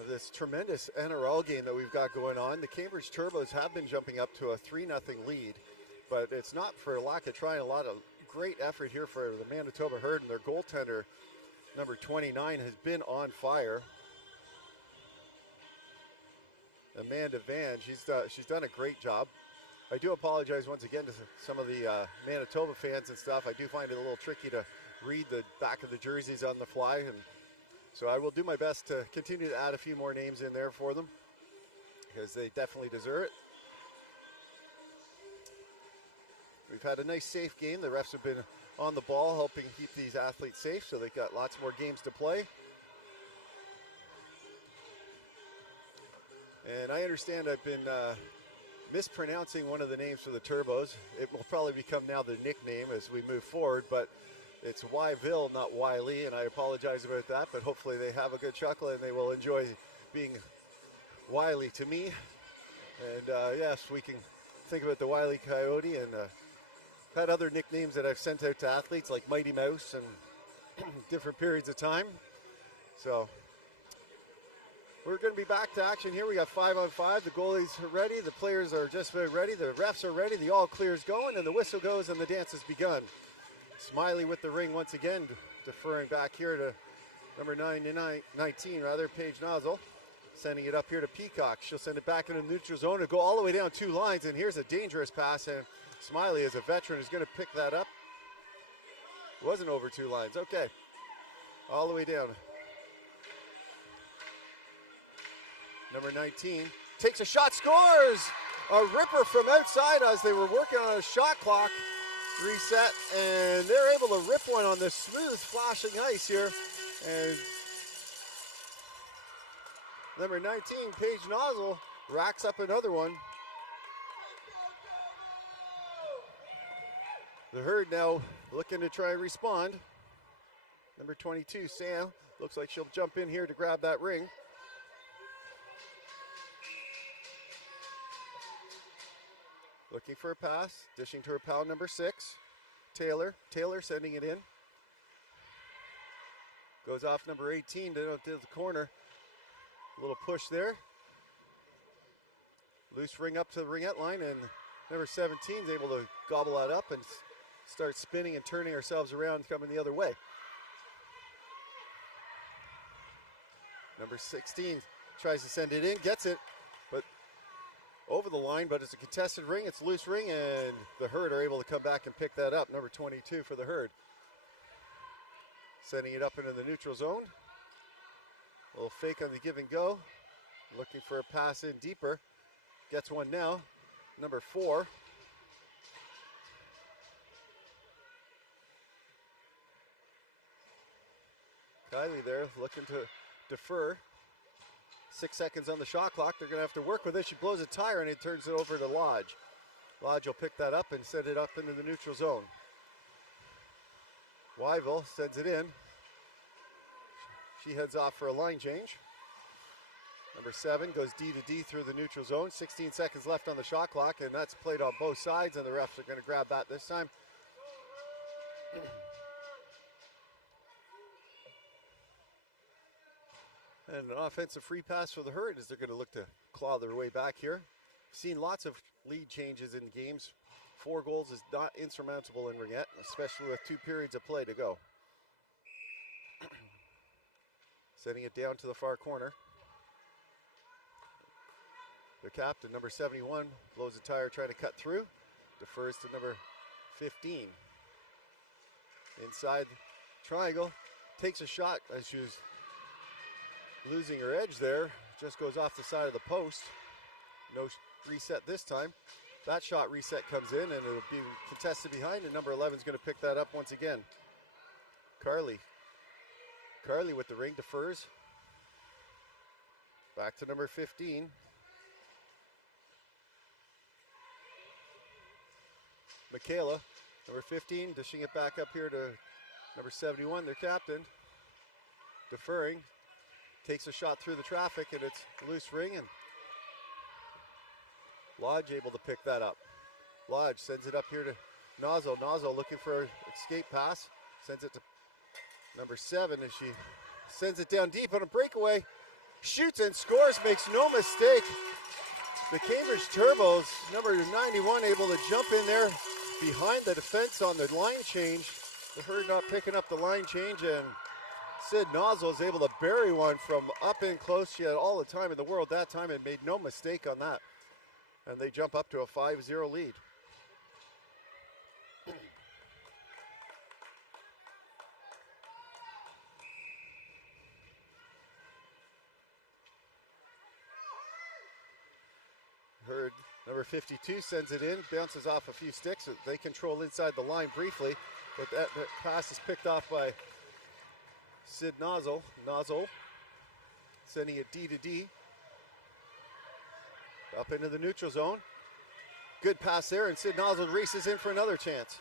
of this tremendous NRL game that we've got going on. The Cambridge Turbos have been jumping up to a 3-0 lead, but it's not for lack of trying. A lot of great effort here for the Manitoba Herd, and their goaltender, number 29, has been on fire. Amanda Van, she's done a great job. I do apologize once again to some of the Manitoba fans and stuff. I do find it a little tricky to read the back of the jerseys on the fly, and so I will do my best to continue to add a few more names in there for them because they definitely deserve it. We've had a nice safe game. The refs have been on the ball helping keep these athletes safe, so they've got lots more games to play. And I understand I've been mispronouncing one of the names for the Turbos. It will probably become now the nickname as we move forward, but it's Wyville, not Wiley, and I apologize about that, but hopefully they have a good chuckle and they will enjoy being Wiley to me. And yes, we can think about the Wiley Coyote, and had other nicknames that I've sent out to athletes like Mighty Mouse and different periods of time. So we're going to be back to action here. We got 5-on-5. The goalies are ready. The players are just about ready. The refs are ready. The all clear's going, and the whistle goes, and the dance has begun. Smiley with the ring once again, deferring back here to number 19, Paige Nozzle. Sending it up here to Peacock. She'll send it back into the neutral zone and go all the way down 2 lines, and here's a dangerous pass, and Smiley, as a veteran, is going to pick that up. Wasn't over 2 lines. Okay. All the way down. Number 19 takes a shot, scores! A ripper from outside as they were working on a shot clock reset, and they're able to rip one on this smooth flashing ice here. And number 19, Paige Nozzle, racks up another one. The Herd now looking to try and respond. Number 22, Sam, looks like she'll jump in here to grab that ring. Looking for a pass, dishing to her pal number 6, Taylor. Taylor sending it in. Goes off number 18 to the corner. A little push there. Loose ring up to the ringette line, and number 17 is able to gobble that up and start spinning and turning ourselves around, coming the other way. Number 16 tries to send it in, gets it, but over the line, but it's a contested ring, it's a loose ring, and the Herd are able to come back and pick that up. Number 22 for the Herd. Sending it up into the neutral zone. A little fake on the give and go. Looking for a pass in deeper. Gets one now. Number 4. Kylie there looking to defer. 6 seconds on the shot clock. They're going to have to work with it. She blows a tire and it turns it over to Lodge. Lodge will pick that up and send it up into the neutral zone. Wyville sends it in. She heads off for a line change. Number 7 goes D to D through the neutral zone. 16 seconds left on the shot clock, and that's played on both sides, and the refs are going to grab that this time. And an offensive free pass for the Herd as they're going to look to claw their way back here. Seen lots of lead changes in games. 4 goals is not insurmountable in Ringette, especially with 2 periods of play to go. Sending it down to the far corner. Their captain, number 71, blows a tire trying to cut through. Defers to number 15. Inside triangle. Takes a shot as she was losing her edge there. Just goes off the side of the post. No reset this time. That shot reset comes in and it'll be contested behind, and number 11 is going to pick that up once again. Carly with the ring, defers. Back to number 15. Michaela, number 15, dishing it back up here to number 71, their captain. Deferring. Takes a shot through the traffic, and it's a loose ring, and Lodge able to pick that up. Lodge sends it up here to Nozzle. Nozzle looking for an escape pass. Sends it to number 7, and she sends it down deep on a breakaway. Shoots and scores, makes no mistake. The Cambridge Turbos, number 91, able to jump in there behind the defense on the line change. The Herd not picking up the line change, and Sid Nozzle is able to bury one from up in close. She had all the time in the world that time and made no mistake on that. And they jump up to a 5-0 lead. Herd, number 52, sends it in, bounces off a few sticks. They control inside the line briefly, but that pass is picked off by Sid Nozzle. Nozzle sending it D to D. Up into the neutral zone. Good pass there, and Sid Nozzle races in for another chance.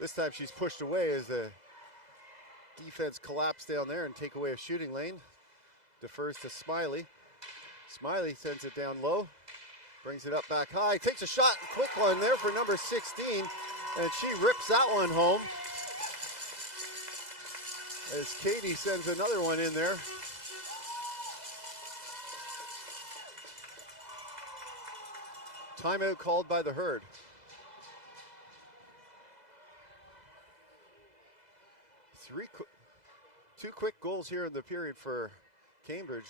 This time she's pushed away as the defense collapsed down there and take away a shooting lane. Defers to Smiley. Smiley sends it down low. Brings it up back high. Takes a shot, quick one there for number 16. And she rips that one home. As Katie sends another one in there. Timeout called by the Herd. Two quick goals here in the period for Cambridge.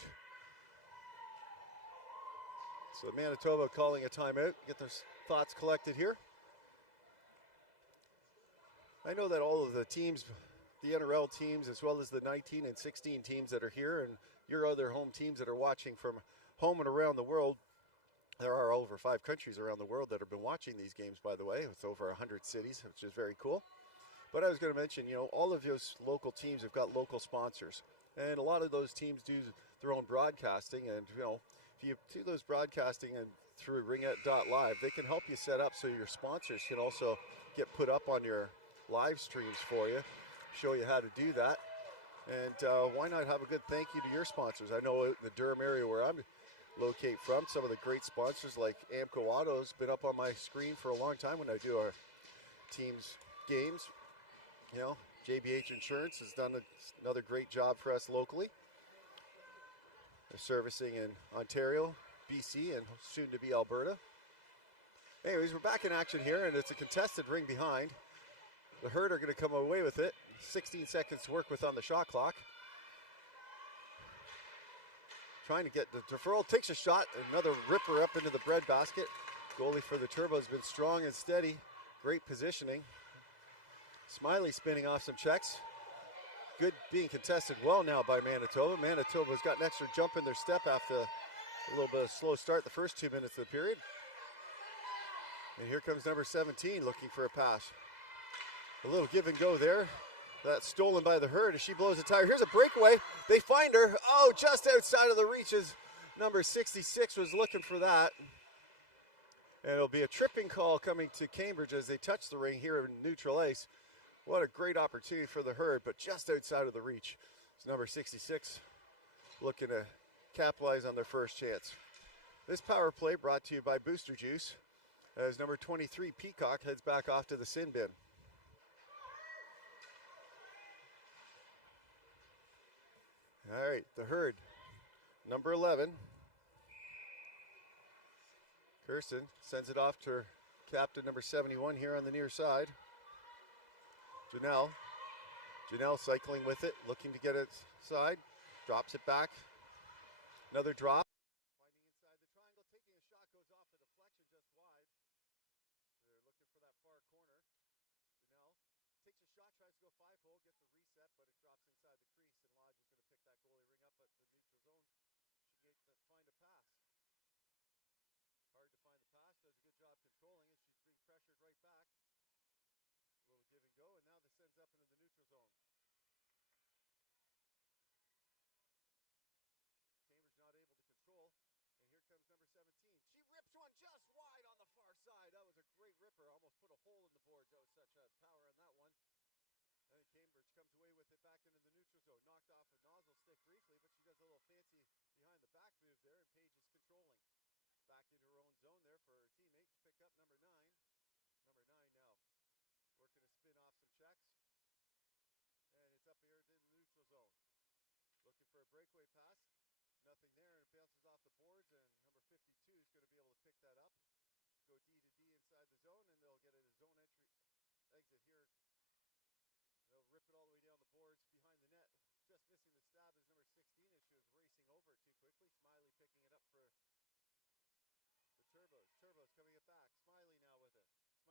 So Manitoba calling a timeout, get their thoughts collected here. I know that all of the teams, the NRL teams, as well as the 19 and 16 teams that are here, and your other home teams that are watching from home and around the world, there are over 5 countries around the world that have been watching these games, by the way. It's over 100 cities, which is very cool. But I was going to mention, all of those local teams have got local sponsors. And a lot of those teams do their own broadcasting. And, if you do those broadcasting and through Ringette.live, they can help you set up so your sponsors can also get put up on your live streams for you, show you how to do that. And why not have a good thank you to your sponsors? I know in the Durham area where I'm locate from, some of the great sponsors like Amco Auto's been up on my screen for a long time when I do our team's games. JBH Insurance has done another great job for us locally. They're servicing in Ontario, BC, and soon to be Alberta. Anyways, we're back in action here, and it's a contested ring behind. The Herd are going to come away with it. 16 seconds to work with on the shot clock. Trying to get the deferral, takes a shot, another ripper up into the breadbasket. Goalie for the Turbo has been strong and steady. Great positioning. Smiley spinning off some checks. Good being contested well now by Manitoba. Manitoba's got an extra jump in their step after a little bit of slow start the first 2 minutes of the period. And here comes number 17 looking for a pass. A little give and go there. That's stolen by the Herd as she blows a tire. Here's a breakaway. They find her. Oh, just outside of the reaches. Number 66 was looking for that. And it'll be a tripping call coming to Cambridge as they touch the ring here in neutral ice. What a great opportunity for the Herd, but just outside of the reach. It's number 66 looking to capitalize on their first chance. This power play brought to you by Booster Juice as number 23 Peacock heads back off to the sin bin. All right, the Herd, number 11. Kirsten sends it off to her captain, number 71 here on the near side. Janelle cycling with it, looking to get it side, drops it back. Another drop. Finding inside the triangle, taking a shot, goes off the deflection just wide. They're looking for that far corner. Janelle takes a shot, tries to go 5-hole, gets the reset, but it drops inside the crease, and Lodge is going to pick that goalie ring up at the neutral zone. She gets to find a pass. Hard to find the pass, does a good job controlling it. She's being pressured right back. A little give and go, and now this sends up into the neutral zone. Cambridge not able to control, and here comes number 17. She rips one just wide on the far side. That was a great ripper, almost put a hole in the boards. That was such a power on that one. I think Cambridge comes away with it back into the neutral zone. Knocked off a nozzle stick briefly, but she does a little fancy behind the back move there, and Paige is controlling. Back into her own zone there for her teammate to pick up number 9. Number 9 now working to spin off some checks. up here in the neutral zone. Looking for a breakaway pass. Nothing there, and it bounces off the boards, and number 52 is going to be able to pick that up. Go D to D inside the zone, and they'll get a zone entry exit here. They'll rip it all the way down the boards behind the net. Just missing the stab is number 16 as she was racing over it too quickly. Smiley picking it up for the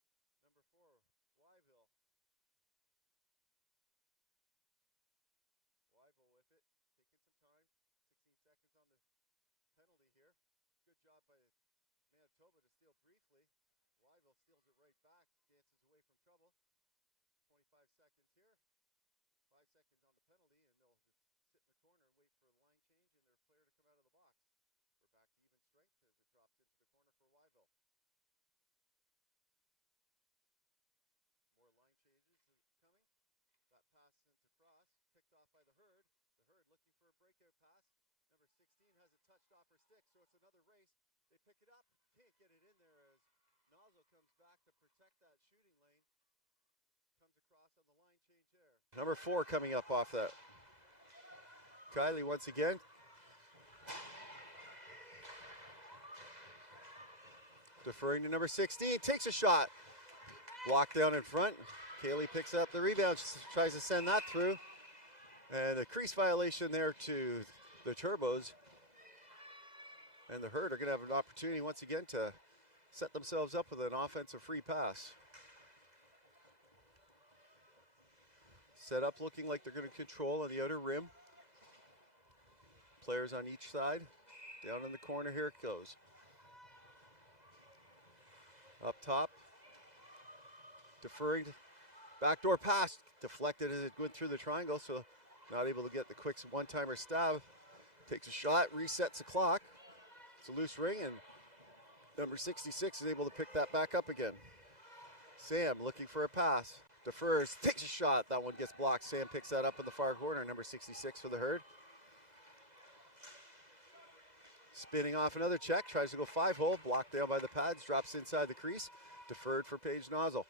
Turbos. Turbos coming it back. Smiley now with it. Smiley defers. Number 4, Wyville. Wyville with it. Taking some time. 16 seconds on the penalty here. Good job by Manitoba to steal briefly. Wyville steals it right back. Dances away from trouble. 25 seconds here. 5 seconds on the penalty, and they'll just sit in the corner and wait for a line change and their player to come out of the box. We're back to even strength as it drops into the corner for Wyville. More line changes coming. That pass sent across, picked off by the Herd. The Herd looking for a breakout pass. Number 16 has it touched off her stick, so it's another race. They pick it up, can't get it in there as Nozzle comes back to protect that shooting lane. Comes across on the line change there. Number 4 coming up off that. Kylie once again. Deferring to number 16, takes a shot. Blocked down in front. Kaylee picks up the rebound, tries to send that through. And a crease violation there to the Turbos. And the Herd are going to have an opportunity once again to set themselves up with an offensive free pass. Set up looking like they're going to control on the outer rim. Players on each side. Down in the corner, here it goes. Up top. Deferring. Backdoor pass. Deflected as it went through the triangle, so not able to get the quick one-timer stab. Takes a shot, resets the clock. It's a loose ring, and number 66 is able to pick that back up again. Sam looking for a pass. Defers, takes a shot. That one gets blocked. Sam picks that up in the far corner. Number 66 for the Herd. Spinning off another check. Tries to go 5-hole. Blocked down by the pads. Drops inside the crease. Deferred for Paige Nozzle.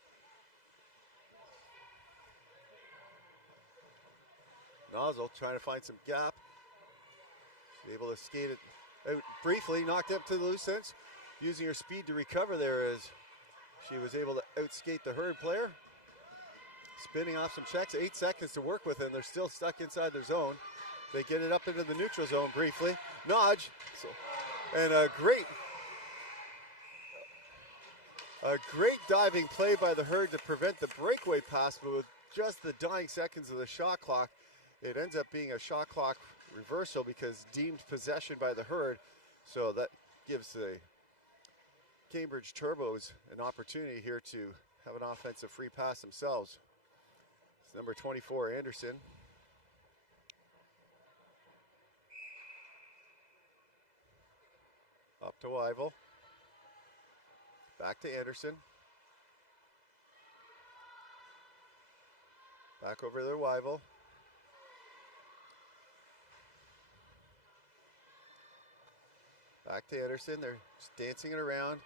Nozzle trying to find some gap. She's able to skate it out briefly. Knocked up to the loose ends. Using her speed to recover there as she was able to outskate the Herd player. Spinning off some checks, 8 seconds to work with, and they're still stuck inside their zone. They get it up into the neutral zone briefly. Nodge, and a great diving play by the Herd to prevent the breakaway pass, but with just the dying seconds of the shot clock, it ends up being a shot clock reversal because deemed possession by the Herd. So that gives the Cambridge Turbos an opportunity here to have an offensive free pass themselves. It's number 24, Anderson. Up to Wyville. Back to Anderson. Back over there, Wyville. Back to Anderson. They're just dancing it around.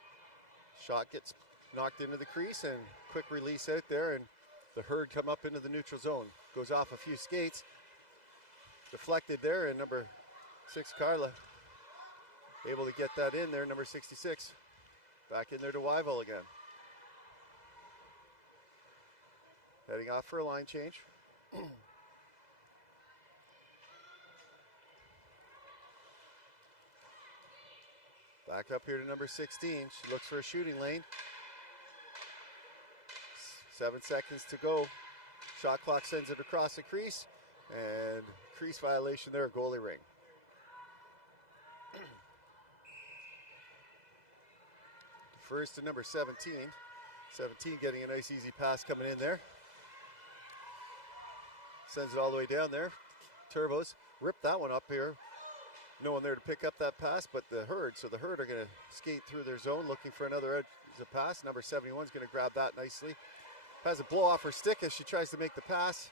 Shot gets knocked into the crease and quick release out there, and the Herd come up into the neutral zone. Goes off a few skates. Deflected there, and number 6, Carla, able to get that in there. Number 66 back in there to Wyville again. Heading off for a line change. Back up here to number 16. She looks for a shooting lane. 7 seconds to go. Shot clock sends it across the crease. And crease violation there, goalie ring. First to number 17. 17 getting a nice easy pass coming in there. Sends it all the way down there. Turbos rip that one up here. No one there to pick up that pass, but the Herd. So the Herd are going to skate through their zone looking for another pass. Number 71 is going to grab that nicely. Has a blow off her stick as she tries to make the pass.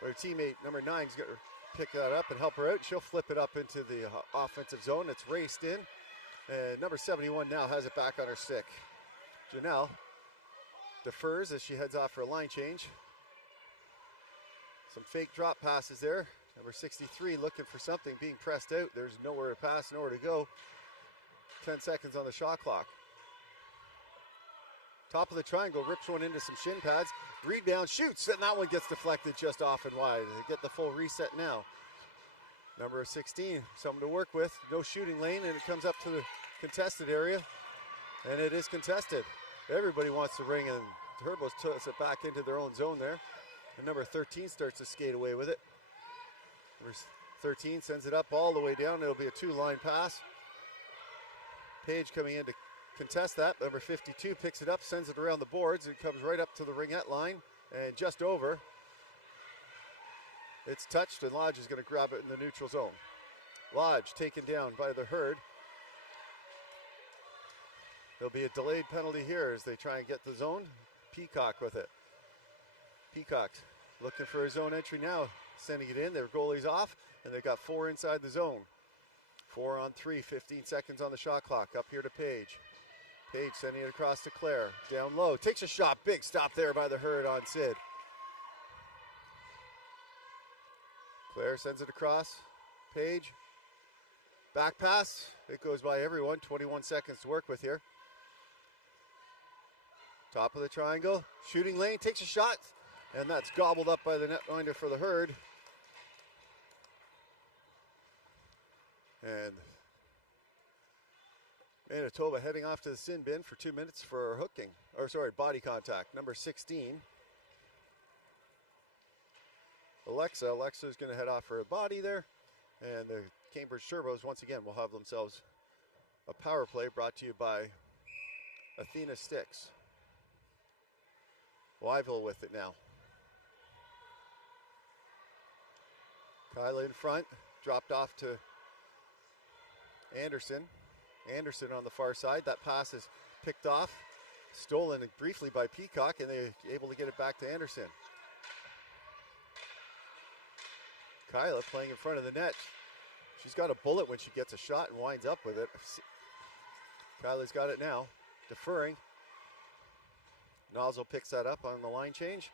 Her teammate, number 9, is going to pick that up and help her out. She'll flip it up into the offensive zone. It's raced in. And number 71 now has it back on her stick. Janelle defers as she heads off for a line change. Some fake drop passes there. Number 63 looking for something, being pressed out. There's nowhere to pass, nowhere to go. 10 seconds on the shot clock. Top of the triangle, rips one into some shin pads. Rebound, shoots, and that one gets deflected just off and wide. They get the full reset now. Number 16, something to work with. No shooting lane, and it comes up to the contested area, and it is contested. Everybody wants the ring, and Turbos toss it back into their own zone there. And number 13 starts to skate away with it. Number 13 sends it up all the way down. It'll be a two-line pass. Page coming in to contest that. Number 52 picks it up, sends it around the boards. It comes right up to the ringette line and just over. It's touched, and Lodge is going to grab it in the neutral zone. Lodge taken down by the Herd. There'll be a delayed penalty here as they try and get the zone. Peacock with it. Peacock looking for his zone entry now, sending it in. Their goalie's off, and they've got 4 inside the zone. 4 on 3, 15 seconds on the shot clock. Up here to Page. Page sending it across to Claire. Down low, takes a shot. Big stop there by the Herd on Sid. Claire sends it across. Page. Back pass. It goes by everyone. 21 seconds to work with here. Top of the triangle. Shooting lane. Takes a shot. And that's gobbled up by the netminder for the Herd. And Manitoba heading off to the sin bin for 2 minutes for hooking. Or sorry, body contact. Number 16. Alexa is going to head off for a body there. And the Cambridge Turbos, once again, will have themselves a power play brought to you by Athena Sticks. Wyville with it now. Kyla in front, dropped off to Anderson. Anderson on the far side. That pass is picked off, stolen briefly by Peacock, and they're able to get it back to Anderson. Kyla playing in front of the net. She's got a bullet when she gets a shot and winds up with it. Kyla's got it now, deferring. Nozzle picks that up on the line change.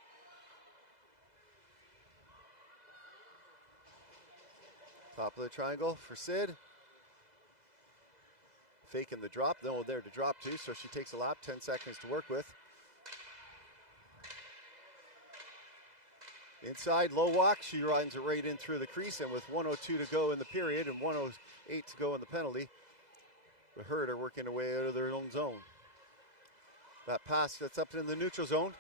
Top of the triangle for Sid. Faking the drop, no one there to drop to, so she takes a lap, 10 seconds to work with. Inside, low walk, she runs it right in through the crease, and with 1:02 to go in the period and 1:08 to go in the penalty, the Herd are working their way out of their own zone. That pass that's up in the neutral zone.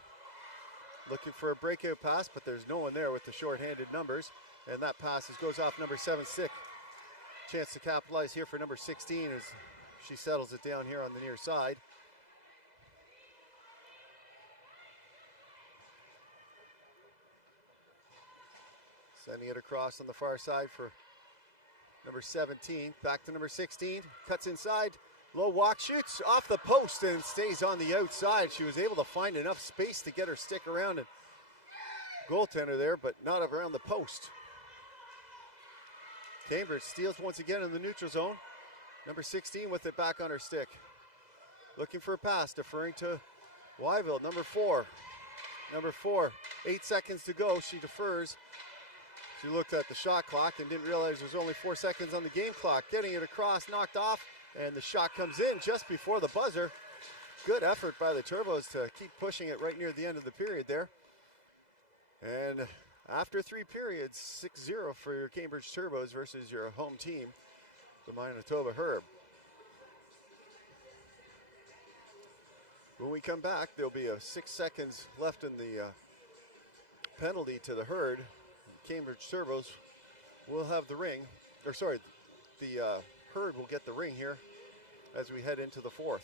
Looking for a breakout pass, but there's no one there with the short-handed numbers. And that pass goes off number 7-6. Chance to capitalize here for number 16 as she settles it down here on the near side. Sending it across on the far side for number 17. Back to number 16. Cuts inside. Low walk, shoots off the post and stays on the outside. She was able to find enough space to get her stick around and goaltender there, but not around the post. Cambridge steals once again in the neutral zone. Number 16 with it back on her stick. Looking for a pass, deferring to Wyville. Number 4. Number 4, 8 seconds to go. She defers. She looked at the shot clock and didn't realize there was only 4 seconds on the game clock. Getting it across, knocked off, and the shot comes in just before the buzzer. Good effort by the Turbos to keep pushing it right near the end of the period there. And after 3 periods, 6-0 for your Cambridge Turbos versus your home team, the Manitoba Herb. When we come back, there'll be 6 seconds left in the penalty to the Herd. Cambridge Turbos will have the ring, or sorry, the Herd will get the ring here as we head into the 4th.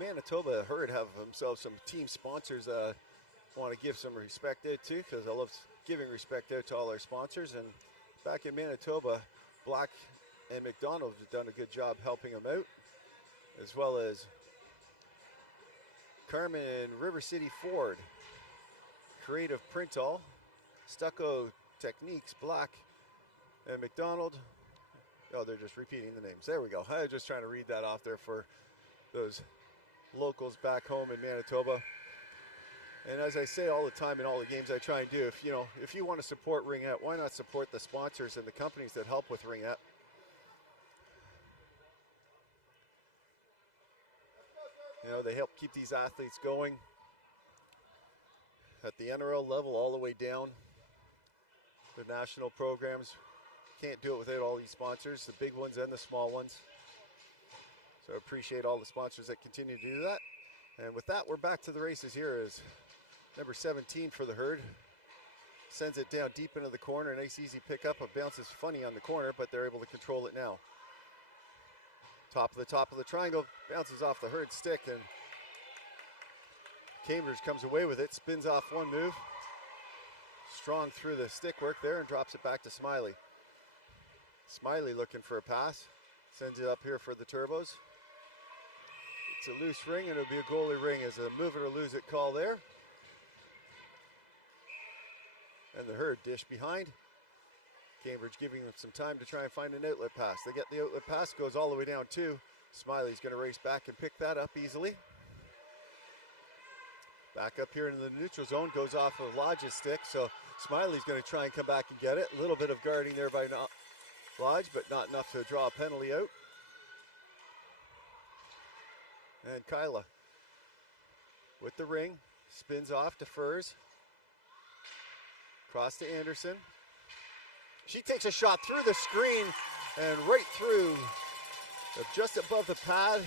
Manitoba Herd have themselves some team sponsors I want to give some respect out to, because I love giving respect out to all our sponsors. And back in Manitoba, Black and McDonald have done a good job helping them out, as well as Carmen River City Ford, Creative Printall, Stucco Techniques Black, and McDonald. Oh, they're just repeating the names. There we go. I was just trying to read that off there for those locals back home in Manitoba. And as I say all the time in all the games I try and do, if you want to support Ringette, why not support the sponsors and the companies that help with Ringette? They help keep these athletes going at the NRL level all the way down. The national programs, can't do it without all these sponsors, the big ones and the small ones. So I appreciate all the sponsors that continue to do that. And with that, we're back to the races here as number 17 for the herd. Sends it down deep into the corner. Nice easy pickup. It bounces funny on the corner, but they're able to control it now. Top of the triangle, bounces off the herd stick, and Cambridge comes away with it, spins off one move. Strong through the stick work there and drops it back to Smiley. Smiley looking for a pass. Sends it up here for the Turbos. It's a loose ring, and it'll be a goalie ring as a move it or lose it call there. And the herd dish behind. Cambridge giving them some time to try and find an outlet pass. They get the outlet pass, goes all the way down two. Smiley's going to race back and pick that up easily. Back up here into the neutral zone, goes off of Lodge's stick, so Smiley's going to try and come back and get it. A little bit of guarding there by Lodge, but not enough to draw a penalty out. And Kyla with the ring, spins off to Furs. Cross to Anderson. She takes a shot through the screen and right through, just above the pad.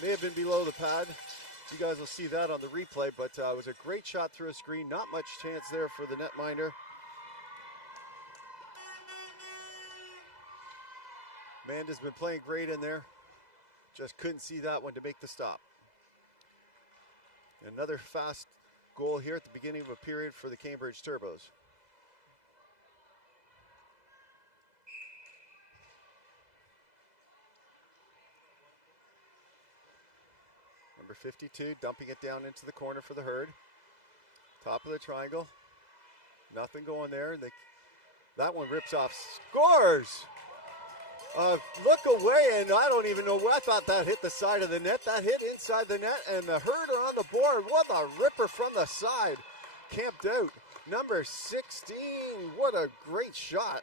May have been below the pad. You guys will see that on the replay, but it was a great shot through a screen. Not much chance there for the netminder. Amanda's been playing great in there. Just couldn't see that one to make the stop. Another fast goal here at the beginning of a period for the Cambridge Turbos. Number 52 dumping it down into the corner for the herd. Top of the triangle. Nothing going there. That one rips off. Scores! Look away, and I don't even know what. I thought that hit the side of the net. That hit inside the net, and the herd are on the board. What a ripper from the side. Camped out. Number 16. What a great shot.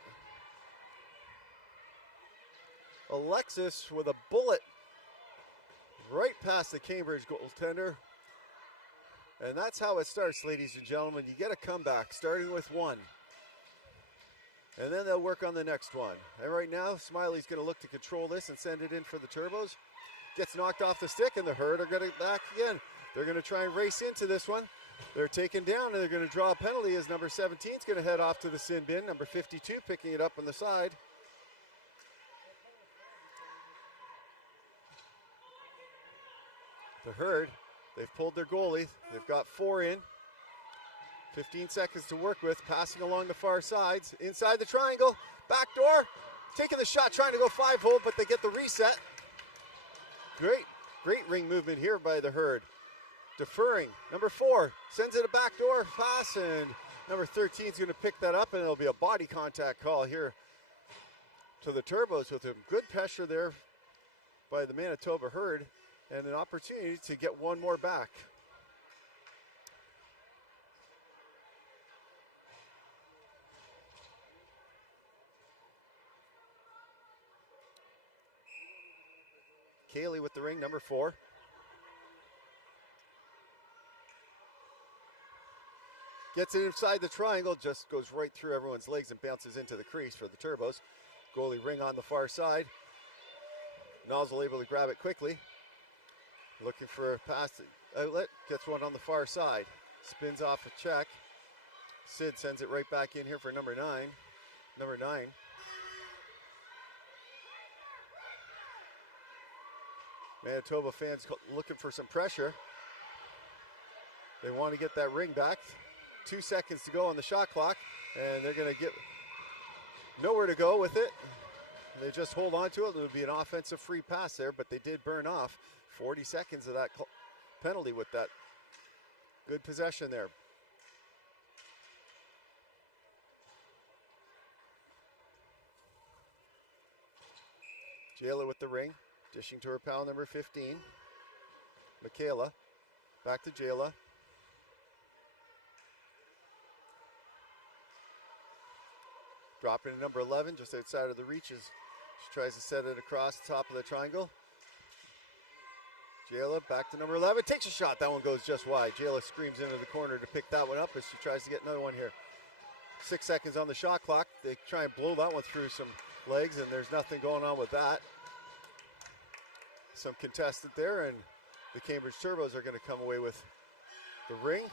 Alexis with a bullet right past the Cambridge goaltender. And that's how it starts, ladies and gentlemen. You get a comeback, starting with one. And then they'll work on the next one. And right now, Smiley's going to look to control this and send it in for the Turbos. Gets knocked off the stick, and the herd are going to back again. They're going to try and race into this one. They're taken down, and they're going to draw a penalty as number 17 is going to head off to the sin bin. Number 52 picking it up on the side. The herd, they've pulled their goalie. They've got 4 in. 15 seconds to work with, passing along the far sides. Inside the triangle, back door, taking the shot, trying to go 5-hole, but they get the reset. Great ring movement here by the herd. Deferring, number 4, sends it a back door pass, and number 13 is going to pick that up, and it'll be a body contact call here to the Turbos with a good pressure there by the Manitoba herd, and an opportunity to get one more back. Kaylee with the ring, number 4. Gets it inside the triangle, just goes right through everyone's legs and bounces into the crease for the Turbos. Goalie ring on the far side. Nozzle able to grab it quickly. Looking for a pass outlet, gets one on the far side. Spins off a check. Sid sends it right back in here for number 9. Number 9. Manitoba fans looking for some pressure. They want to get that ring back. 2 seconds to go on the shot clock, and they're going to get nowhere to go with it. They just hold on to it. It would be an offensive free pass there, but they did burn off 40 seconds of that penalty with that Good possession there. Jayla with the ring, dishing to her pal number 15. Michaela, back to Jayla. Dropping to number 11, just outside of the reaches. She tries to set it across the top of the triangle. Jayla back to number 11, takes a shot. That one goes just wide. Jayla screams into the corner to pick that one up as she tries to get another one here. 6 seconds on the shot clock. They try and blow that one through some legs, and there's nothing going on with that. Some contested there, and the Cambridge Turbos are going to come away with the ring.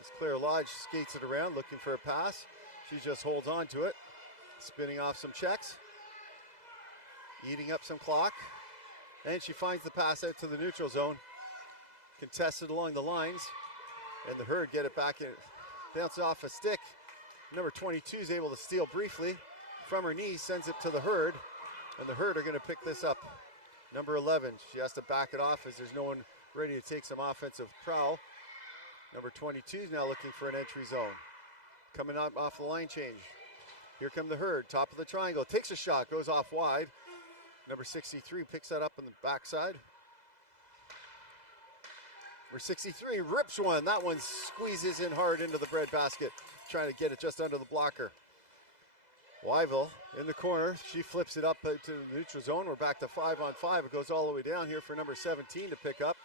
As Claire Lodge skates it around, looking for a pass. She just holds on to it, spinning off some checks, eating up some clock, and she finds the pass out to the neutral zone. Contested along the lines, and the Herd get it back and bounce off a stick. Number 22 is able to steal briefly from her knee, sends it to the Herd, and the Herd are going to pick this up. Number 11, she has to back it off as there's no one ready to take some offensive prowl. Number 22 is now looking for an entry zone. Coming up off the line change. Here come the Herd, top of the triangle, takes a shot, goes off wide. Number 63 picks that up on the backside. Number 63 rips one. That one squeezes in hard into the breadbasket, trying to get it just under the blocker. Wyville in the corner. She flips it up to the neutral zone. We're back to 5-on-5. It goes all the way down here for number 17 to pick up.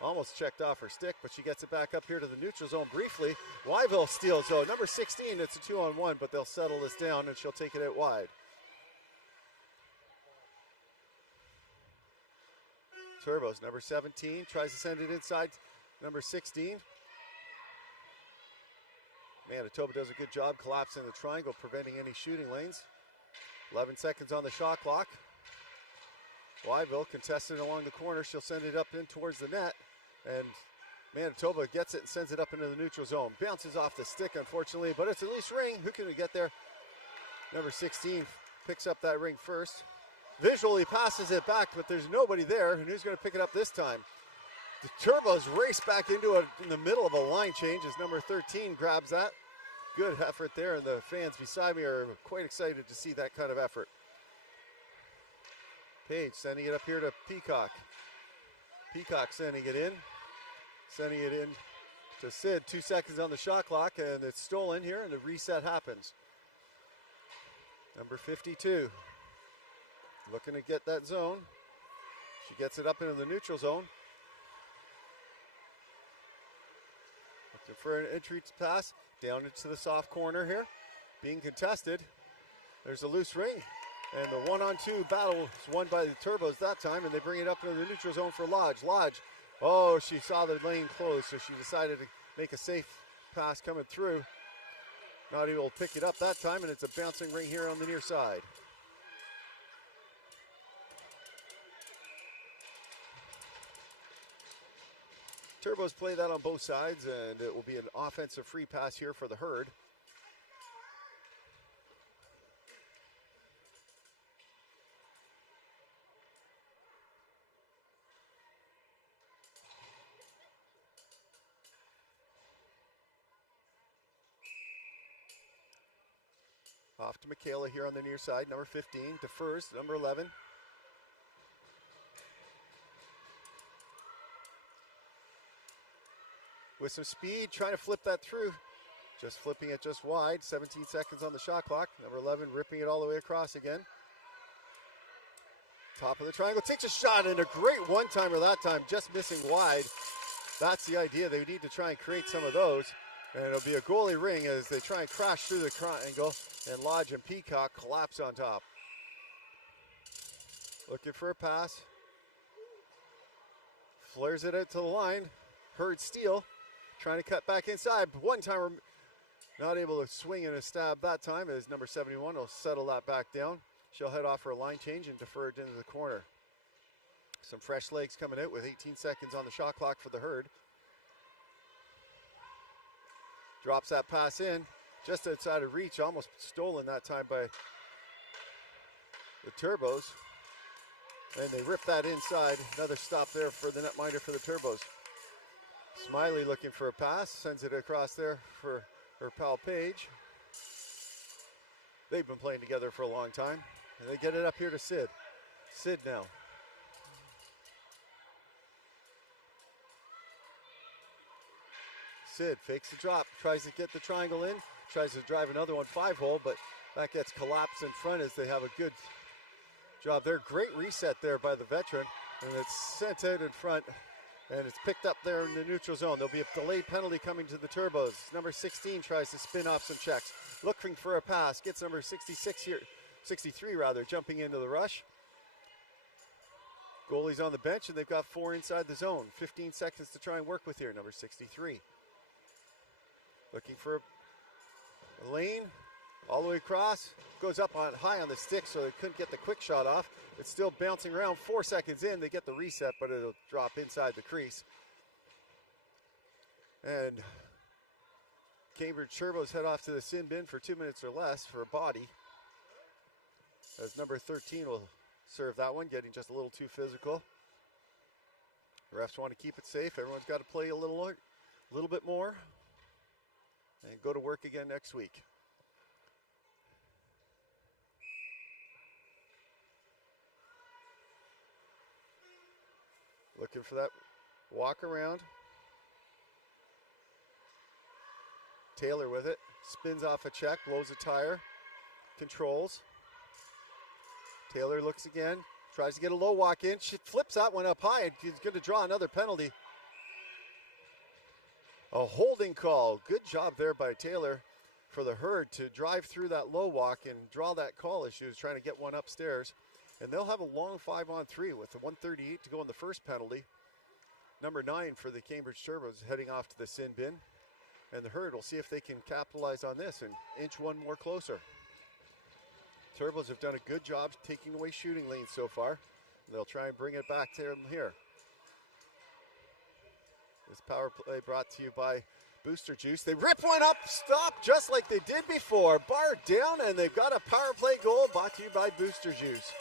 Almost checked off her stick, but she gets it back up here to the neutral zone briefly. Wyville steals though. Number 16, it's a 2-on-1, but they'll settle this down and she'll take it out wide. Turbos, number 17, tries to send it inside number 16. Manitoba does a good job collapsing the triangle, preventing any shooting lanes. 11 seconds on the shot clock. Wyville contested along the corner. She'll send it up in towards the net. And Manitoba gets it and sends it up into the neutral zone. Bounces off the stick, unfortunately, but it's a loose ring. Who can we get there? Number 16 picks up that ring first. Visually passes it back, but there's nobody there. And who's going to pick it up this time? The Turbos race back into it in the middle of a line change as number 13 grabs that. Good effort there, and the fans beside me are quite excited to see that kind of effort. Page sending it up here to Peacock. Peacock sending it in to Sid. 2 seconds on the shot clock, and it's stolen here, and the reset happens. Number 52 looking to get that zone. She gets it up into the neutral zone. Looking for an entry pass down into the soft corner here. Being contested. There's a loose ring. And the 1-on-2 battle is won by the Turbos that time, and they bring it up into the neutral zone for Lodge. Lodge, oh, she saw the lane close, so she decided to make a safe pass coming through. Not able to pick it up that time, and it's a bouncing ring here on the near side. Turbos play that on both sides, and it will be an offensive free pass here for the Herd. Off to Michaela here on the near side. Number 15 defers to number 11. With some speed, trying to flip that through. Just flipping it just wide. 17 seconds on the shot clock. Number 11 ripping it all the way across again. Top of the triangle, takes a shot, and a great one-timer that time, just missing wide. That's the idea. They need to try and create some of those. And it'll be a goalie ring as they try and crash through the triangle, and Lodge and Peacock collapse on top. Looking for a pass. Flares it out to the line. Herd steal. Trying to cut back inside. One-timer not able to swing and a stab that time as number 71 will settle that back down. She'll head off for a line change and defer it into the corner. Some fresh legs coming out with 18 seconds on the shot clock for the Herd. Drops that pass in, just outside of reach, almost stolen that time by the Turbos. And they rip that inside. Another stop there for the netminder for the Turbos. Smiley looking for a pass, sends it across there for her pal Paige. They've been playing together for a long time. And they get it up here to Sid. Sid now. Sid fakes the drop, tries to get the triangle in, tries to drive another one 5-hole, but that gets collapsed in front as they have a good job there. Great reset there by the veteran, and it's sent out in front, and it's picked up there in the neutral zone. There'll be a delayed penalty coming to the Turbos. Number 16 tries to spin off some checks, looking for a pass, gets number 66 here, 63 rather, jumping into the rush. Goalie's on the bench, and they've got 4 inside the zone. 15 seconds to try and work with here, number 63. Looking for a lane, all the way across, goes up on high on the stick, so they couldn't get the quick shot off. It's still bouncing around. 4 seconds in, they get the reset, but it'll drop inside the crease. And Cambridge Turbos head off to the sin bin for 2 minutes or less for a body, as number 13 will serve that one, getting just a little too physical. The refs want to keep it safe. Everyone's got to play a little bit more and go to work again next week. Looking for that walk around. Taylor with it, spins off a check, blows a tire, controls. Taylor looks again, tries to get a low walk in. She flips that one up high and she's going to draw another penalty. A holding call. Good job there by Taylor for the Herd to drive through that low walk and draw that call as she was trying to get one upstairs. And they'll have a long 5-on-3 with the 1:38 to go in the first penalty. Number 9 for the Cambridge Turbos heading off to the sin bin. And the Herd will see if they can capitalize on this and inch one more closer. Turbos have done a good job taking away shooting lanes so far. They'll try and bring it back to them here. This power play brought to you by Booster Juice. They rip one up, stop, just like they did before. Bar down, and they've got a power play goal brought to you by Booster Juice.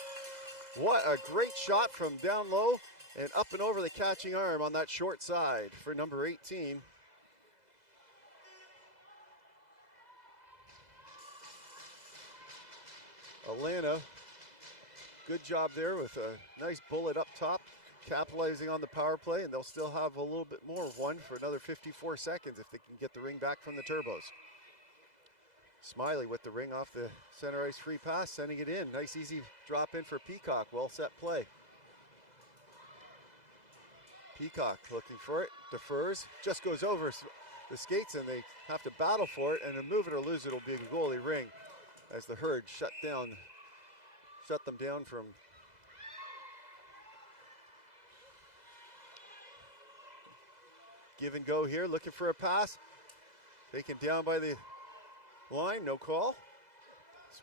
What a great shot from down low and up and over the catching arm on that short side for number 18. Alana, good job there with a nice bullet up top, capitalizing on the power play, and they'll still have a little bit more of one for another 54 seconds if they can get the ring back from the Turbos. Smiley with the ring off the center ice free pass, sending it in. Nice easy drop in for Peacock, well set play. Peacock looking for it, defers, just goes over the skates and they have to battle for it, and a move it or lose it will be a goalie ring as the Herd shut them down from give and go here, looking for a pass. Taken down by the line, no call.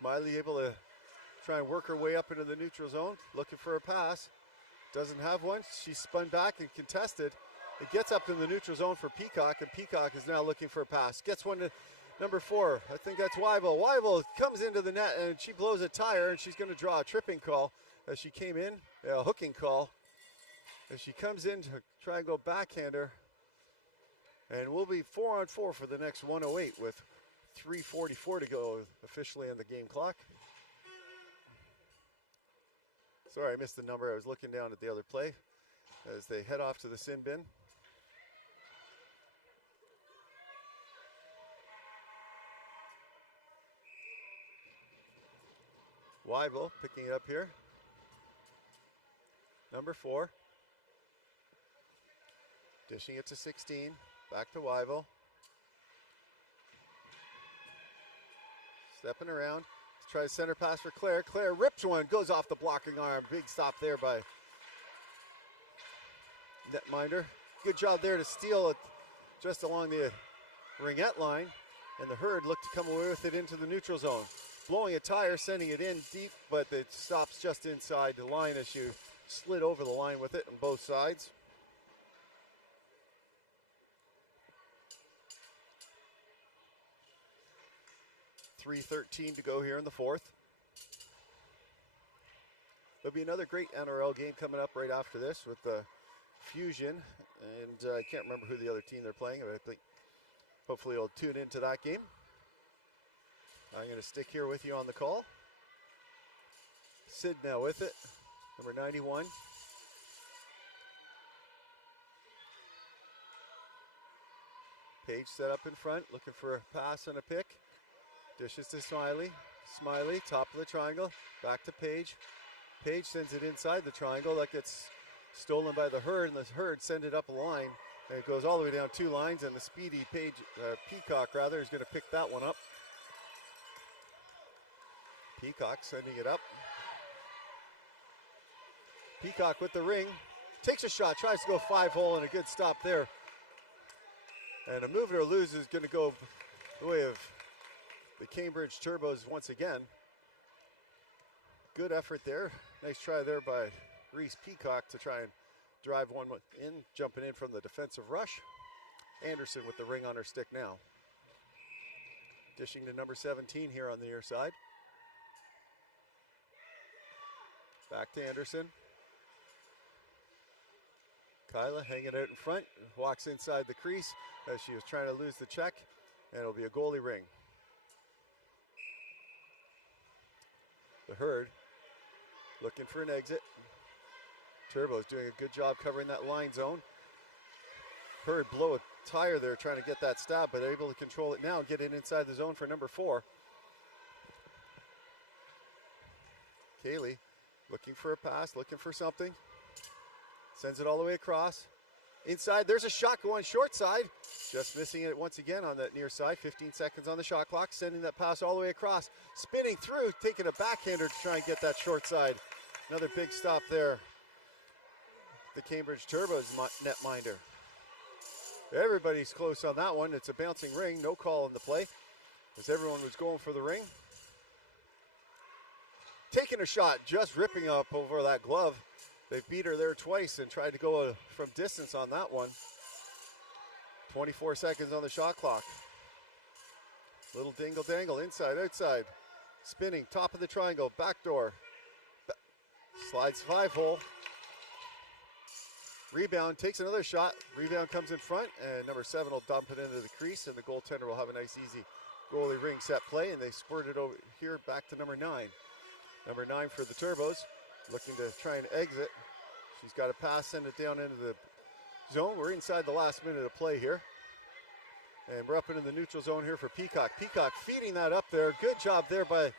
Smiley able to try and work her way up into the neutral zone, looking for a pass. Doesn't have one, she's spun back and contested. It gets up in the neutral zone for Peacock, and Peacock is now looking for a pass. Gets one to number 4, I think that's Wyville. Wyville comes into the net and she blows a tire, and she's going to draw a tripping call as she came in, a hooking call. As she comes in to try and go backhander. And we'll be 4-on-4 for the next 108 with 3:44 to go officially on the game clock. Sorry, I missed the number. I was looking down at the other play as they head off to the sin bin. Wyville picking it up here. Number 4. Dishing it to 16. Back to Wyville. Stepping around. Tries center pass for Claire. Claire rips one, goes off the blocking arm. Big stop there by netminder. Good job there to steal it just along the Ringette line. And the Herd look to come away with it into the neutral zone. Blowing a tire, sending it in deep, but it stops just inside the line as you slid over the line with it on both sides. .313 to go here in the fourth. There'll be another great NRL game coming up right after this with the Fusion and I can't remember who the other team they're playing, but I think hopefully you'll tune into that game. I'm going to stick here with you on the call. Sid now with it, number 91. Page set up in front, looking for a pass and a pick. Dishes to Smiley. Smiley, top of the triangle, back to Page. Page sends it inside the triangle. That gets stolen by the Herd, and the Herd send it up a line. And it goes all the way down 2 lines, and the speedy Peacock rather is going to pick that one up. Peacock sending it up. Peacock with the ring. Takes a shot, tries to go 5-hole, and a good stop there. And a move it or lose is going to go the way of the Cambridge Turbos once again. Good effort there. Nice try there by Reese Peacock to try and drive one in, jumping in from the defensive rush. Anderson with the ring on her stick now. Dishing to number 17 here on the near side. Back to Anderson. Kyla hanging out in front, walks inside the crease as she was trying to lose the check, and it'll be a goalie ring. The Herd looking for an exit. Turbo's doing a good job covering that line zone. Herd blow a tire there trying to get that stab, but they're able to control it now and get it inside the zone for number 4. Kaylee looking for a pass, looking for something. Sends it all the way across. Inside, there's a shot going short side. Just missing it once again on that near side. 15 seconds on the shot clock. Sending that pass all the way across. Spinning through, taking a backhander to try and get that short side. Another big stop there. The Cambridge Turbos netminder. Everybody's close on that one. It's a bouncing ring. No call in the play as everyone was going for the ring. Taking a shot, just ripping up over that glove. They beat her there twice and tried to go from distance on that one. 24 seconds on the shot clock. Little dingle dangle, inside, outside. Spinning, top of the triangle, back door. Slides 5-hole. Rebound, takes another shot. Rebound comes in front, and number 7 will dump it into the crease, and the goaltender will have a nice, easy goalie ring set play, and they squirt it over here back to number 9. Number 9 for the Turbos. Looking to try and exit. She's got a pass, send it down into the zone. We're inside the last minute of play here. And we're up into the neutral zone here for Peacock. Peacock feeding that up there. Good job there by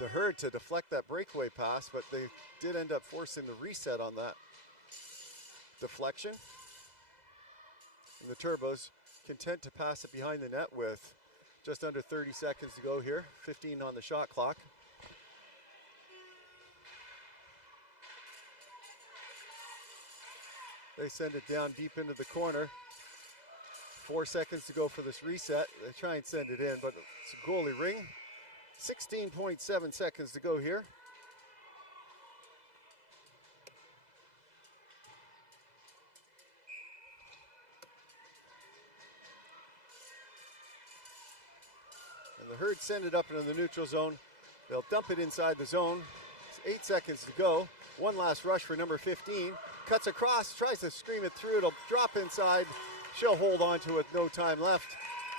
the Herd to deflect that breakaway pass, but they did end up forcing the reset on that deflection. And the Turbos content to pass it behind the net with just under 30 seconds to go here. 15 on the shot clock. They send it down deep into the corner. 4 seconds to go for this reset. They try and send it in, but it's a goalie ring. 16.7 seconds to go here. And the Herd send it up into the neutral zone. They'll dump it inside the zone. It's 8 seconds to go. One last rush for number 15. Cuts across, tries to scream it through. It'll drop inside. She'll hold on to it, no time left.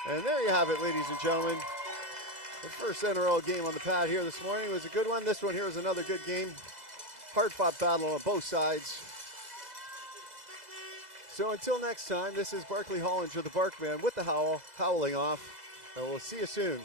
And there you have it, ladies and gentlemen. The first NRL game on the pad here this morning was a good one. This one here was another good game. Hard-fought battle on both sides. So until next time, this is Barkley Hollinger, the Barkman, with the howl, howling off. And we'll see you soon.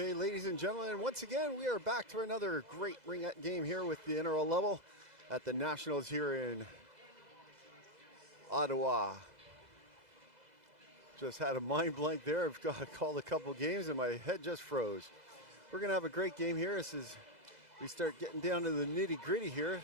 Okay, ladies and gentlemen, once again, we are back to another great Ringette game here with the NRL level at the Nationals here in Ottawa. Just had a mind blank there. I've called a couple games and my head just froze. We're going to have a great game here. We start getting down to the nitty gritty here.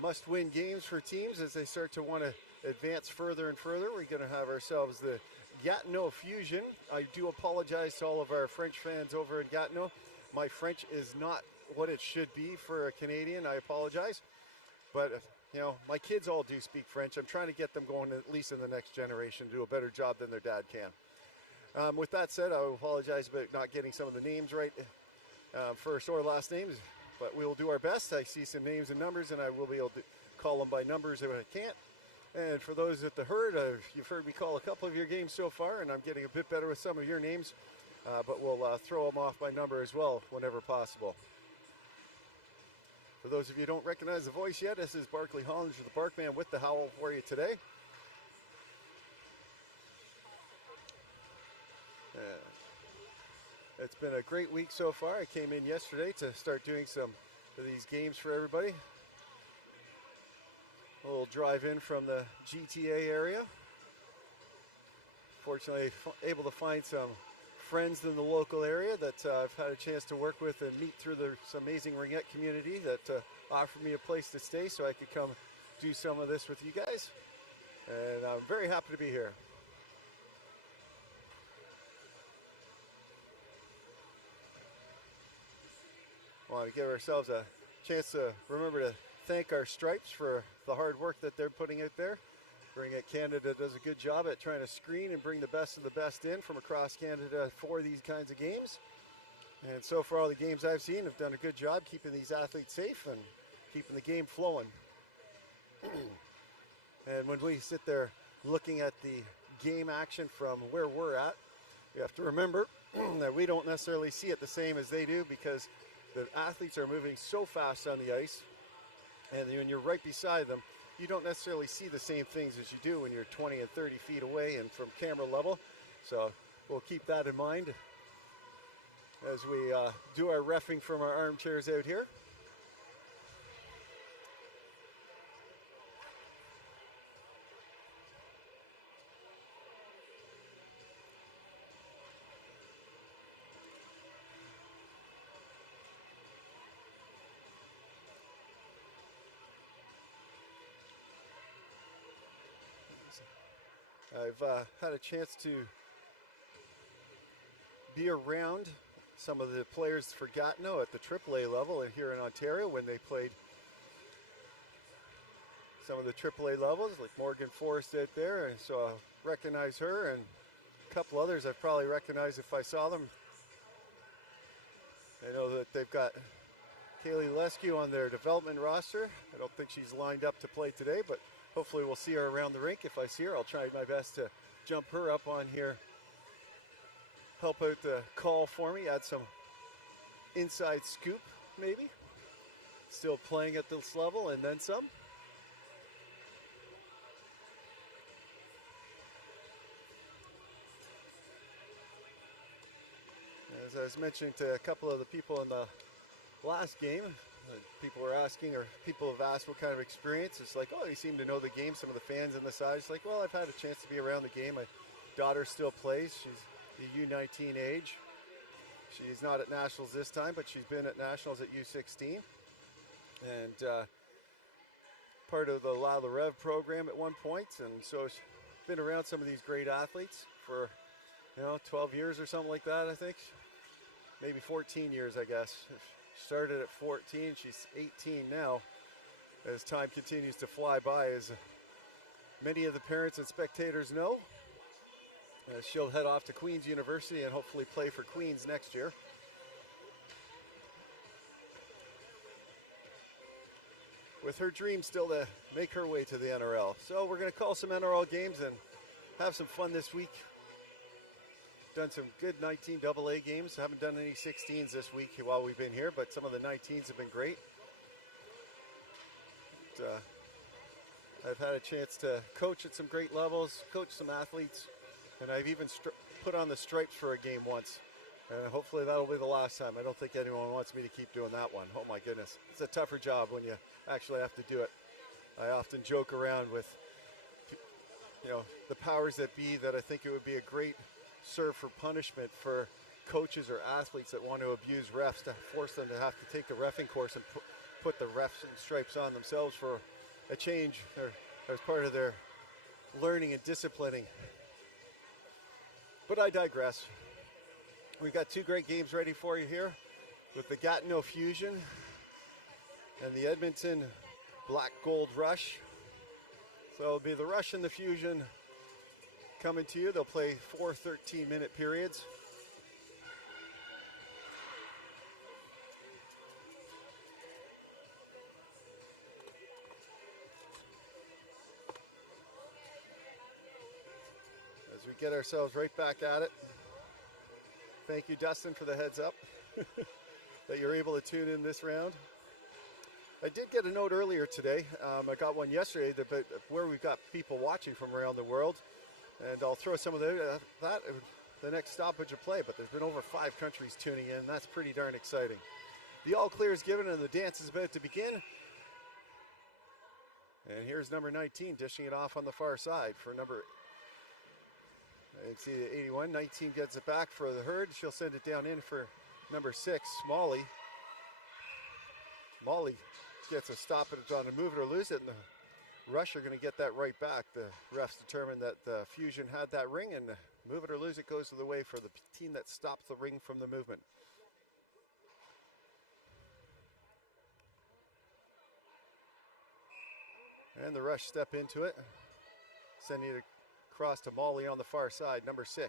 Must win games for teams as they start to want to advance further and further. We're going to have ourselves the Gatineau Fusion. I do apologize to all of our French fans over in Gatineau. My French is not what it should be for a Canadian. I apologize. But, you know, my kids all do speak French. I'm trying to get them going, at least in the next generation, to do a better job than their dad can. With that said, I apologize about not getting some of the names right, first or last names, but we will do our best. I see some names and numbers, and I will be able to call them by numbers if I can't. And for those at the herd, you've heard me call a couple of your games so far, and I'm getting a bit better with some of your names, but we'll throw them off by number as well whenever possible. For those of you who don't recognize the voice yet, this is Barkley Hollinger, the Barkman, with the Howl for you today. It's been a great week so far. I came in yesterday to start doing some of these games for everybody. A little drive in from the GTA area. Fortunately, able to find some friends in the local area that I've had a chance to work with and meet through this amazing Ringette community that offered me a place to stay so I could come do some of this with you guys. And I'm very happy to be here. Want to give ourselves a chance to remember to thank our Stripes for the hard work that they're putting out there. Ringette Canada does a good job at trying to screen and bring the best of the best in from across Canada for these kinds of games. And so far, all the games I've seen have done a good job keeping these athletes safe and keeping the game flowing. And when we sit there looking at the game action from where we're at, you have to remember that we don't necessarily see it the same as they do, because the athletes are moving so fast on the ice, and when you're right beside them, you don't necessarily see the same things as you do when you're 20 and 30 feet away and from camera level. So we'll keep that in mind as we do our reffing from our armchairs out here. I've had a chance to be around some of the players for Gatineau at the AAA level and here in Ontario when they played some of the AAA levels, like Morgan Forrest out there, and so I recognize her, and a couple others I've probably recognized if I saw them. I know that they've got Kaylee Lescu on their development roster. I don't think she's lined up to play today, but hopefully we'll see her around the rink. If I see her, I'll try my best to jump her up on here, help out the call for me, add some inside scoop maybe. Still playing at this level and then some. As I was mentioning to a couple of the people in the last game, people were asking, or people have asked what kind of experience. It's like, oh, you seem to know the game. Some of the fans on the side. It's like, well, I've had a chance to be around the game. My daughter still plays. She's the U19 age. She's not at Nationals this time, but she's been at Nationals at U16. And part of the La Rev program at one point. And so she's been around some of these great athletes for, 12 years or something like that, I think. Maybe 14 years, I guess. Started at 14, she's 18 now, as time continues to fly by, as many of the parents and spectators know. She'll head off to Queen's University and hopefully play for Queen's next year. With her dream still to make her way to the NRL. So we're going to call some NRL games and have some fun this week. Done some good 19 AA games. Haven't done any 16s this week while we've been here, but some of the 19s have been great. I've had a chance to coach at some great levels, coach some athletes, and I've even put on the stripes for a game once And hopefully that'll be the last time. I don't think anyone wants me to keep doing that one. Oh my goodness. It's a tougher job when you actually have to do it. I often joke around with, the powers that be that I think it would be a great serve for punishment for coaches or athletes that want to abuse refs, to force them to have to take the reffing course and put the refs and stripes on themselves for a change or as part of their learning and disciplining. But I digress. We've got two great games ready for you here with the Gatineau Fusion and the Edmonton Black Gold Rush. So it'll be the Rush and the Fusion coming to you. They'll play 4 13-minute periods. As we get ourselves right back at it. Thank you, Dustin, for the heads up that you're able to tune in this round. I did get a note earlier today. I got one yesterday about where we've got people watching from around the world. And I'll throw some of that the next stoppage of play. But there's been over 5 countries tuning in. And that's pretty darn exciting. The all clear is given and the dance is about to begin. And here's number 19 dishing it off on the far side for number. You can see the 81. 19 gets it back for the herd. She'll send it down in for number 6, Molly. Molly gets a stop at it on a move it or lose it, and the Rush are going to get that right back. The refs determined that the Fusion had that ring, and move it or lose it goes to the way for the team that stopped the ring from the movement. And the Rush step into it, sending it across to Molly on the far side, number 6.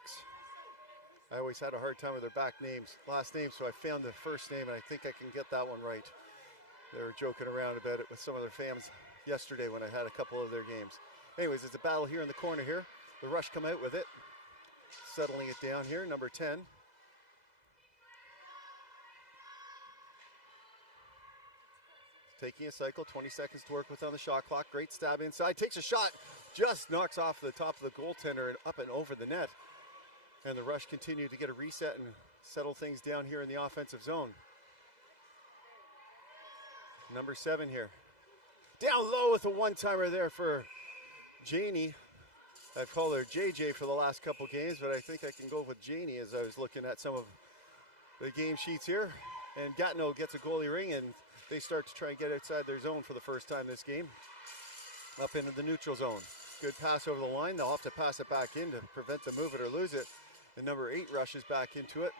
I always had a hard time with their last names, so I found the first name, and I think I can get that one right. They were joking around about it with some of their fans yesterday when I had a couple of their games. Anyways, it's a battle here in the corner here. The Rush come out with it, settling it down here, number 10. Taking a cycle, 20 seconds to work with on the shot clock. Great stab inside, takes a shot, just knocks off the top of the goaltender and up and over the net. And the Rush continue to get a reset and settle things down here in the offensive zone. Number 7 here. Down low with a one-timer there for Janie. I've called her JJ for the last couple games, but I think I can go with Janie as I was looking at some of the game sheets here. And Gatineau gets a goalie ring, and they start to try and get outside their zone for the first time this game. Up into the neutral zone. Good pass over the line. They'll have to pass it back in to prevent the move it or lose it. And number 8 rushes back into it.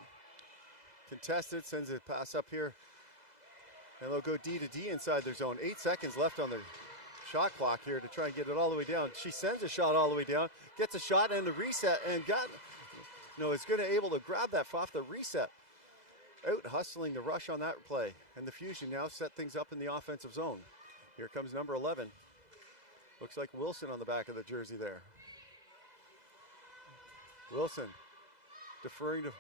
Contested, sends a pass up here. And they'll go D to D inside their zone. 8 seconds left on their shot clock here to try and get it all the way down. She sends a shot all the way down, gets a shot and the reset, and is going to able to grab that off the reset. Out hustling the Rush on that play. And the Fusion now set things up in the offensive zone. Here comes number 11. Looks like Wilson on the back of the jersey there. Wilson deferring to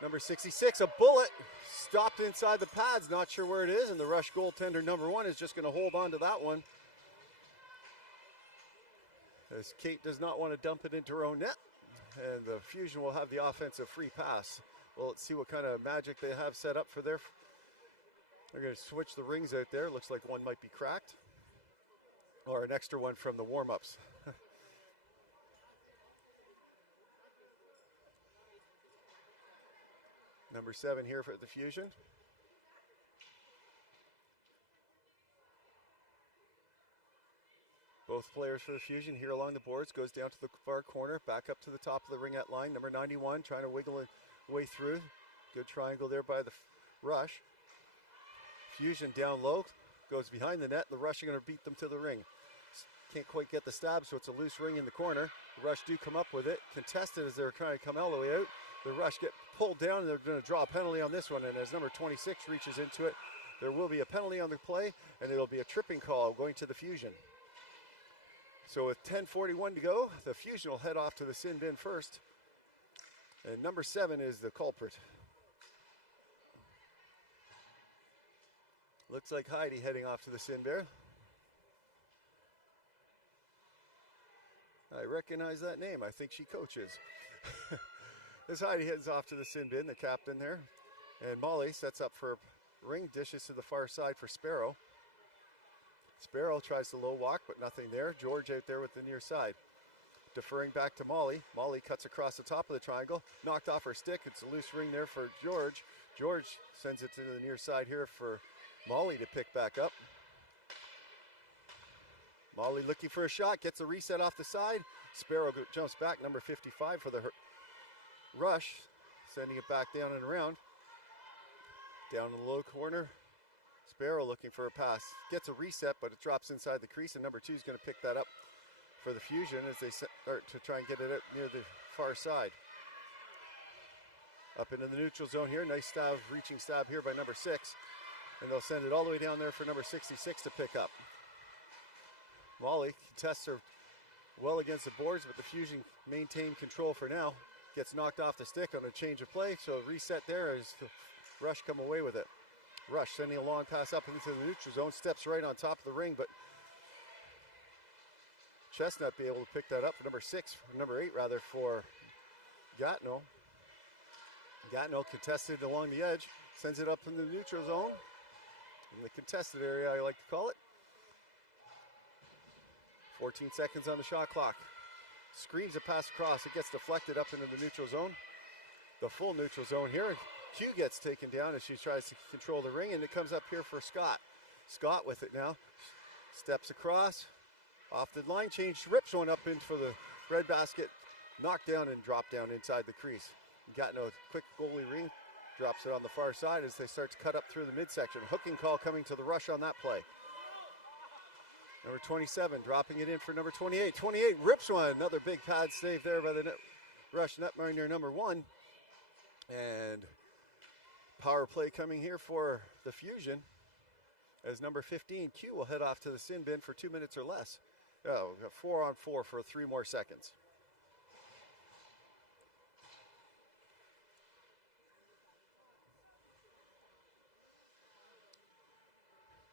number 66. A bullet stopped inside the pads. Not sure where it is. And the Rush goaltender number 1 is just going to hold on to that one. As Kate does not want to dump it into her own net. And the Fusion will have the offensive free pass. Well, let's see what kind of magic they have set up for their. They're going to switch the rings out there. Looks like one might be cracked. Or an extra one from the warm-ups. Number 7 here for the Fusion. Both players for the Fusion here along the boards. Goes down to the far corner. Back up to the top of the ringette line. Number 91 trying to wiggle it way through. Good triangle there by the Rush. Fusion down low. Goes behind the net. The Rush are going to beat them to the ring. Can't quite get the stab, so it's a loose ring in the corner. The Rush do come up with it. Contested as they're trying to come all the way out. The Rush get pulled down, and they're going to draw a penalty on this one. And as number 26 reaches into it, there will be a penalty on the play, and it'll be a tripping call going to the Fusion. So with 10:41 to go, the Fusion will head off to the sin bin first. And number 7 is the culprit. Looks like Heidi heading off to the sin bin. I recognize that name. I think she coaches. As Heidi heads off to the sin bin, the captain there. And Molly sets up for ring, dishes to the far side for Sparrow. Sparrow tries to low walk, but nothing there. George out there with the near side. Deferring back to Molly. Molly cuts across the top of the triangle. Knocked off her stick. It's a loose ring there for George. George sends it to the near side here for Molly to pick back up. Molly looking for a shot. Gets a reset off the side. Sparrow jumps back. Number 55 for the rush. Sending it back down and around. Down in the low corner. Sparrow looking for a pass. Gets a reset, but it drops inside the crease, and number 2 is going to pick that up for the Fusion as they start to try and get it up near the far side. Up into the neutral zone here. Nice stab, reaching stab here by number 6. And they'll send it all the way down there for number 66 to pick up. Molly contests her well against the boards, but the Fusion maintain control for now. Gets knocked off the stick on a change of play, so reset there as the Rush come away with it. Rush sending a long pass up into the neutral zone, steps right on top of the ring, but Chestnut be able to pick that up for number 8 rather, for Gatineau. Gatineau contested along the edge, sends it up in the neutral zone, in the contested area I like to call it. 14 seconds on the shot clock. Screams a pass across, it gets deflected up into the neutral zone. The full neutral zone here. Q gets taken down as she tries to control the ring, and it comes up here for Scott. Scott with it now. Steps across. Off the line change, rips one up into the red basket. Knocked down and dropped down inside the crease. Gatineau, quick goalie ring. Drops it on the far side as they start to cut up through the midsection. Hooking call coming to the Rush on that play. Number 27 dropping it in for number 28. 28 rips one. Another big pad save there by the Rush netminder number 1. And power play coming here for the Fusion as number 15, Q, will head off to the sin bin for 2 minutes or less. Oh, we've got 4-on-4 for 3 more seconds.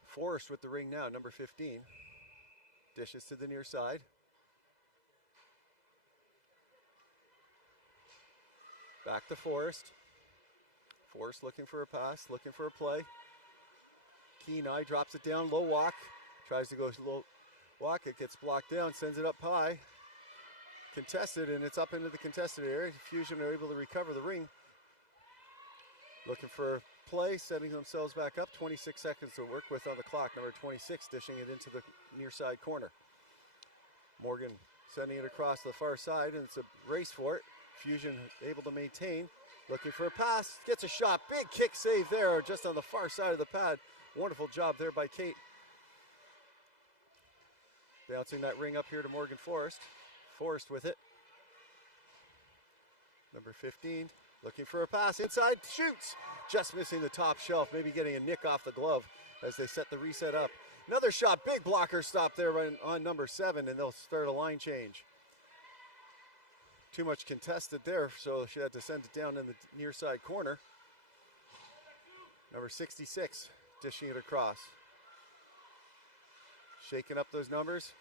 Forrest with the ring now, number 15. Dishes to the near side. Back to Forrest. Forrest looking for a pass, looking for a play. Kenai drops it down, low walk. Tries to go low walk, it gets blocked down, sends it up high. Contested, and it's up into the contested area. Fusion are able to recover the ring. Looking for a play, setting themselves back up. 26 seconds to work with on the clock. Number 26 dishing it into the near side corner. Morgan sending it across the far side, and it's a race for it. Fusion able to maintain. Looking for a pass, gets a shot, big kick save there just on the far side of the pad. Wonderful job there by Kate. Bouncing that ring up here to Morgan Forrest. Forrest with it. Number 15, looking for a pass, inside, shoots. Just missing the top shelf, maybe getting a nick off the glove as they set the reset up. Another shot, big blocker stop there on number 7, and they'll start a line change. Too much contested there, so she had to send it down in the near side corner. Number 66, dishing it across. Shaking up those numbers.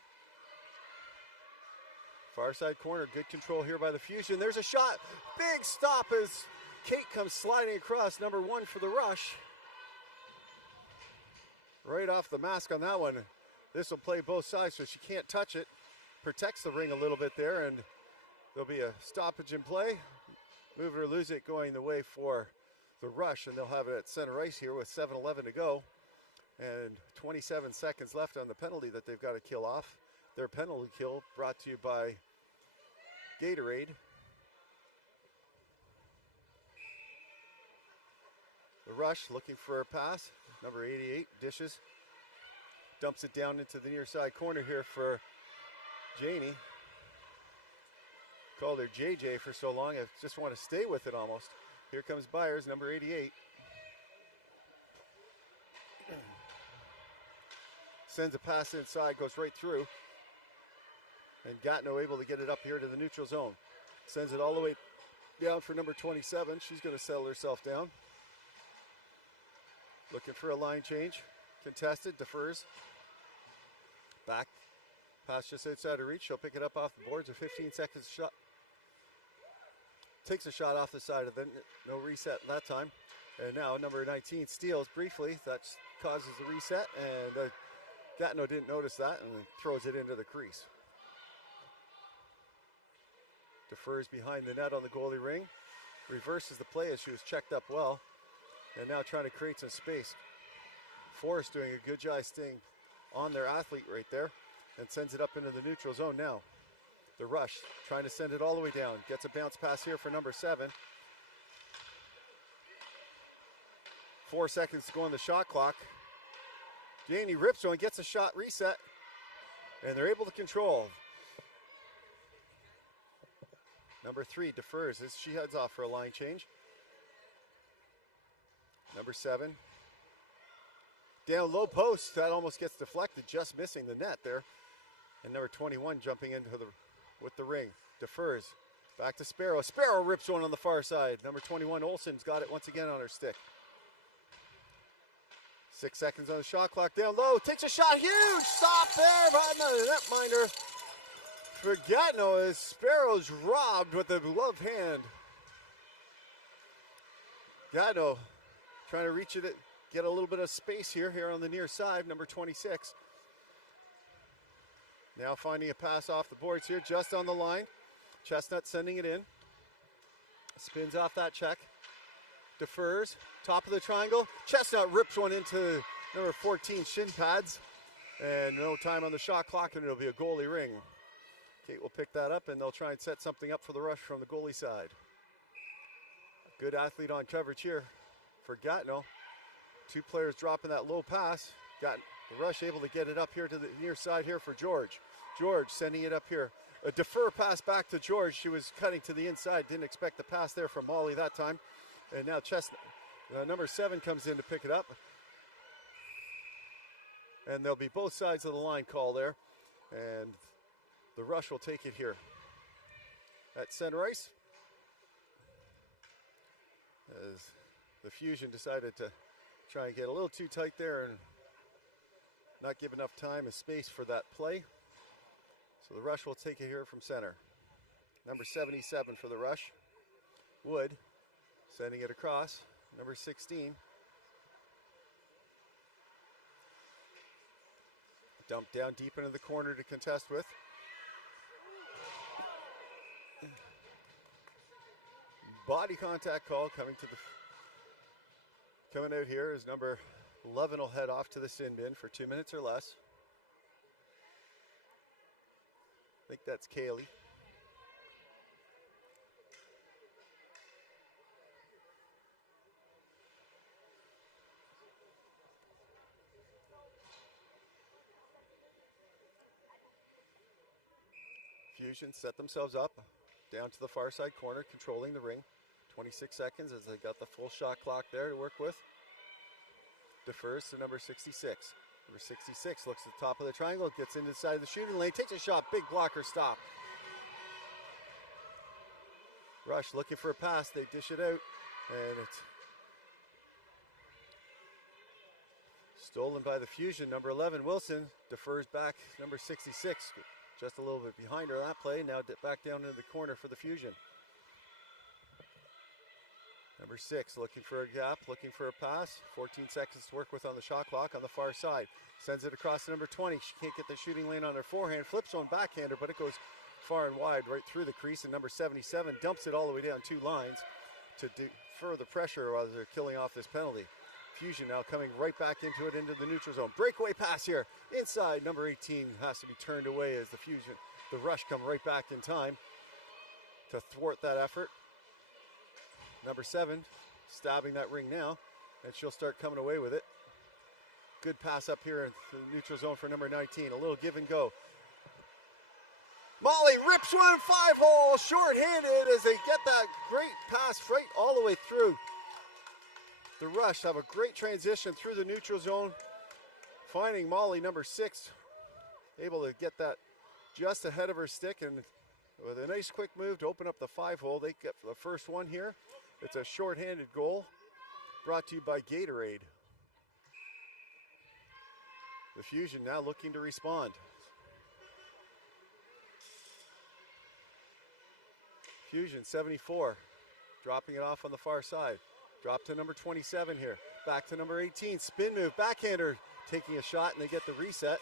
Far side corner, good control here by the Fusion. There's a shot, big stop as Kate comes sliding across, number 1 for the Rush. Right off the mask on that one. This will play both sides, so she can't touch it. Protects the ring a little bit there, and there'll be a stoppage in play. Move it or lose it going the way for the Rush, and they'll have it at center ice here with 7:11 to go. And 27 seconds left on the penalty that they've got to kill off. Their penalty kill brought to you by Gatorade. The Rush looking for a pass. Number 88 dishes. Dumps it down into the near side corner here for Janie. Called her JJ for so long, I just want to stay with it almost. Here comes Byers, number 88. Sends a pass inside, goes right through. And Gatineau able to get it up here to the neutral zone. Sends it all the way down for number 27. She's going to settle herself down. Looking for a line change. Contested, defers. Back. Pass just outside of reach. She'll pick it up off the boards. A 15 seconds shot. takes a shot off the side of the net. No reset that time. And now number 19 steals briefly. That causes the reset, and Gatineau didn't notice that and throws it into the crease. Defers behind the net on the goalie ring. Reverses the play as she was checked up well. And now trying to create some space. Forrest doing a good job staying on their athlete right there and sends it up into the neutral zone now. The rush, trying to send it all the way down. Gets a bounce pass here for number 7. 4 seconds to go on the shot clock. Janie rips one, gets a shot reset, and they're able to control. Number 3 defers as she heads off for a line change. Number 7. Down low post, that almost gets deflected, just missing the net there. And number 21 jumping into with the ring. Defers. Back to Sparrow. Sparrow rips one on the far side. Number 21, Olsen's got it once again on her stick. 6 seconds on the shot clock. Down low. Takes a shot. Huge stop there by the netminder. For Gatineau as Sparrow's robbed with the gloved hand. Gatineau trying to reach it, get a little bit of space here on the near side. Number 26. Now finding a pass off the boards here, just on the line. Chestnut sending it in. Spins off that check. Defers. Top of the triangle. Chestnut rips one into number 14 shin pads. And no time on the shot clock, and it'll be a goalie ring. Kate will pick that up, and they'll try and set something up for the rush from the goalie side. Good athlete on coverage here for Gatineau. 2 players dropping that low pass. Got the rush able to get it up here to the near side here for George. George sending it up here. A defer pass back to George. She was cutting to the inside. Didn't expect the pass there from Molly that time. And now Chestnut, number 7 comes in to pick it up. And there'll be both sides of the line call there. And the rush will take it here at center ice. As the Fusion decided to try and get a little too tight there and not give enough time and space for that play. So the rush will take it here from center. Number 77 for the rush. Wood sending it across. Number 16. Dumped down deep into the corner to contest with. Body contact call coming out here is number 11 will head off to the sin bin for 2 minutes or less. I think that's Kaylee. Fusion set themselves up down to the far side corner, controlling the ring. 26 seconds as they got the full shot clock there to work with. Defers to number 66. Number 66 looks at the top of the triangle, gets inside the shooting lane, takes a shot, big blocker stop. Rush looking for a pass, they dish it out, and it's stolen by the Fusion. Number 11, Wilson, defers back. Number 66, just a little bit behind her that play, now back down into the corner for the Fusion. Number 6 looking for a gap, looking for a pass. 14 seconds to work with on the shot clock on the far side. Sends it across to number 20. She can't get the shooting lane on her forehand. Flips one backhander, but it goes far and wide right through the crease. And number 77 dumps it all the way down 2 lines to defer the pressure while they're killing off this penalty. Fusion now coming right back into it, into the neutral zone. Breakaway pass here. Inside, number 18 has to be turned away as the rush come right back in time to thwart that effort. Number 7 stabbing that ring now, and she'll start coming away with it. Good pass up here in the neutral zone for number 19. A little give and go. Molly rips one 5-hole, short-handed as they get that great pass right all the way through. The Rush have a great transition through the neutral zone, finding Molly, number 6, able to get that just ahead of her stick, and with a nice quick move to open up the 5-hole, they get the first one here. It's a short-handed goal brought to you by Gatorade. The Fusion now looking to respond. Fusion 74 dropping it off on the far side. Drop to number 27 here. Back to number 18. Spin move. Backhander taking a shot, and they get the reset.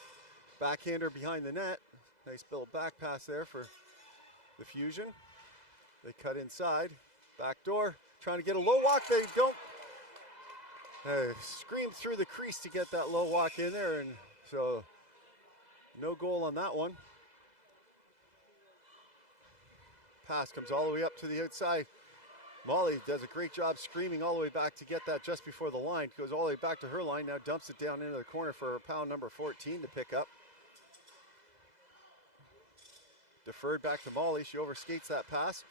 Backhander behind the net. Nice little back pass there for the Fusion. They cut inside. Back door. Trying to get a low walk. They don't. Screamed through the crease to get that low walk in there, and so no goal on that one. Pass comes all the way up to the outside. Molly does a great job screaming all the way back to get that just before the line. Goes all the way back to her line. Now dumps it down into the corner for pound number 14 to pick up. Deferred back to Molly. She overskates that pass.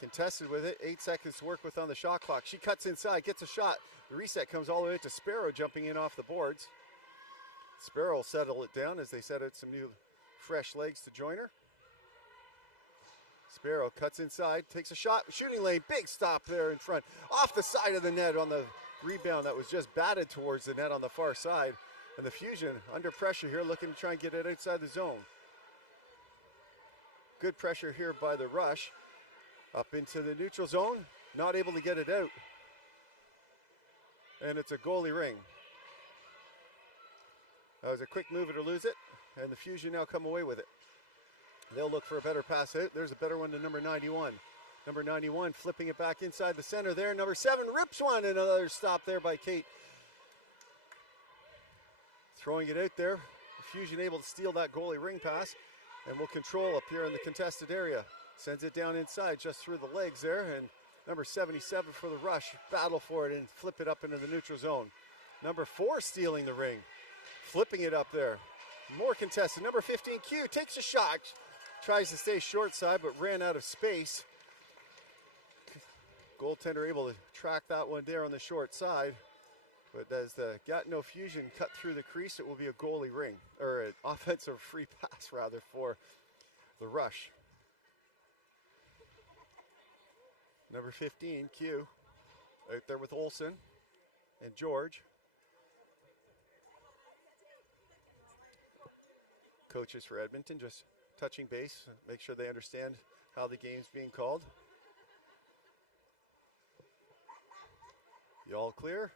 Contested with it. 8 seconds to work with on the shot clock. She cuts inside, gets a shot. The reset comes all the way to Sparrow jumping in off the boards. Sparrow will settle it down as they set out some new fresh legs to join her. Sparrow cuts inside, takes a shot, shooting lane, big stop there in front. Off the side of the net on the rebound that was just batted towards the net on the far side. And the Fusion under pressure here, looking to try and get it outside the zone. Good pressure here by the Rush. Up into the neutral zone, not able to get it out. And it's a goalie ring. That was a quick move it or lose it, and the Fusion now come away with it. They'll look for a better pass out. There's a better one to number 91. Number 91 flipping it back inside the center there. Number 7 rips one, and another stop there by Kate. Throwing it out there. The Fusion able to steal that goalie ring pass, and will control up here in the contested area. Sends it down inside just through the legs there, and number 77 for the Rush. Battle for it and flip it up into the neutral zone. Number 4 stealing the ring. Flipping it up there. More contested. Number 15, Q, takes a shot. Tries to stay short side, but ran out of space. Goaltender able to track that one there on the short side. But as the Gatineau Fusion cut through the crease, it will be a goalie ring, or an offensive free pass rather, for the Rush. Number 15, Q, out there with Olsen and George. Coaches for Edmonton just touching base, make sure they understand how the game's being called. You all clear?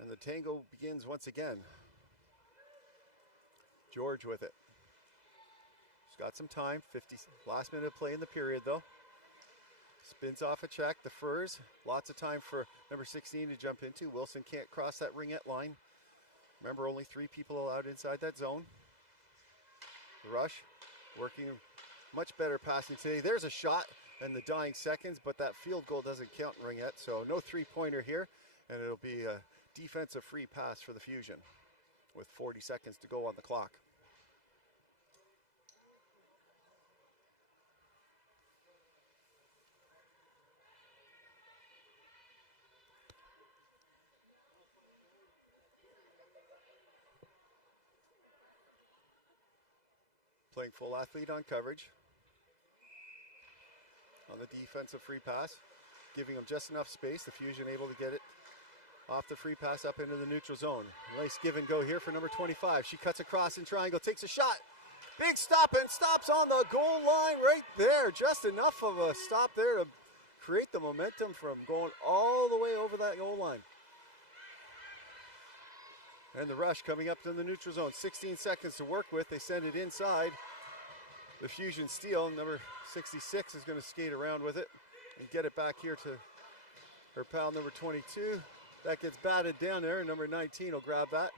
And the tango begins once again. George with it. He's got some time, last minute of play in the period though. Spins off a check, defers. Lots of time for number 16 to jump into. Wilson can't cross that ringette line. Remember, only 3 people allowed inside that zone. The Rush working much better passing today. There's a shot in the dying seconds, but that field goal doesn't count in ringette, so no 3-pointer here, and it'll be a defensive free pass for the Fusion with 40 seconds to go on the clock. Playing full athlete on coverage. On the defensive free pass, giving them just enough space. The Fusion able to get it off the free pass up into the neutral zone. Nice give and go here for number 25. She cuts across in triangle, takes a shot. Big stop, and stops on the goal line right there. Just enough of a stop there to create the momentum from going all the way over that goal line. And the Rush coming up to the neutral zone. 16 seconds to work with. They send it inside. The Fusion steal. Number 66 is going to skate around with it and get it back here to her pal number 22. That gets batted down there. Number 19 will grab that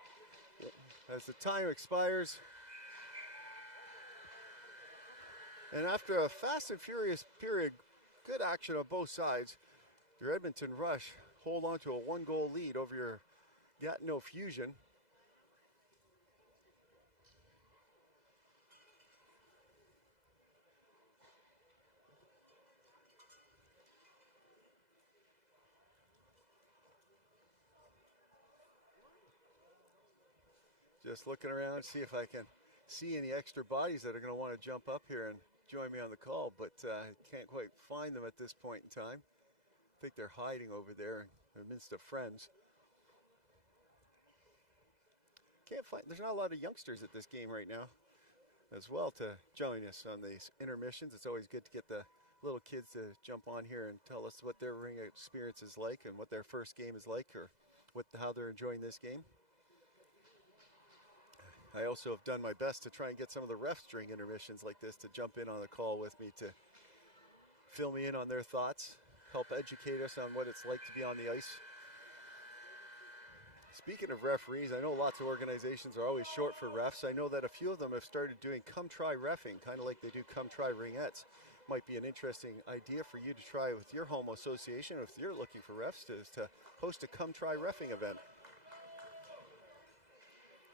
as the time expires. And after a fast and furious period, good action on both sides, your Edmonton Rush hold on to a 1-goal lead over your Gatineau Fusion. Just looking around, see if I can see any extra bodies that are going to want to jump up here and join me on the call, but can't quite find them at this point in time. I think they're hiding over there in the midst of friends. Can't find, there's not a lot of youngsters at this game right now as well to join us on these intermissions. It's always good to get the little kids to jump on here and tell us what their ring experience is like and what their first game is like, or how they're enjoying this game. I also have done my best to try and get some of the refs during intermissions like this to jump in on the call with me to fill me in on their thoughts, help educate us on what it's like to be on the ice. Speaking of referees, I know lots of organizations are always short for refs. I know that a few of them have started doing come try reffing, kind of like they do come try ringettes. Might be an interesting idea for you to try with your home association if you're looking for refs, to host a come try reffing event.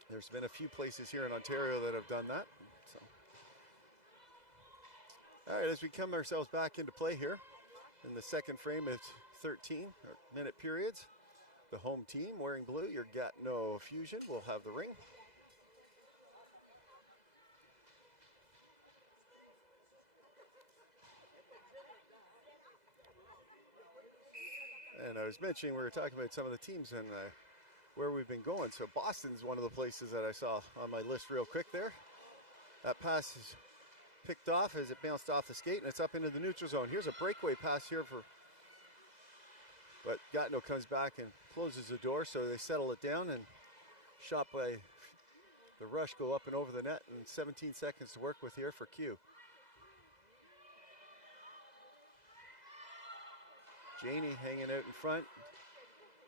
There's been a few places here in Ontario that have done that. So, all right, as we come ourselves back into play here in the second frame of 13-minute periods, the home team wearing blue, your Gatineau Fusion, will have the ring. And I was mentioning, we were talking about some of the teams and where we've been going. So Boston's one of the places that I saw on my list real quick there. That pass is picked off as it bounced off the skate, and it's up into the neutral zone. Here's a breakaway pass here but Gatineau comes back and closes the door, so they settle it down, and shot by the Rush go up and over the net, and 17 seconds to work with here for Q. Janie hanging out in front,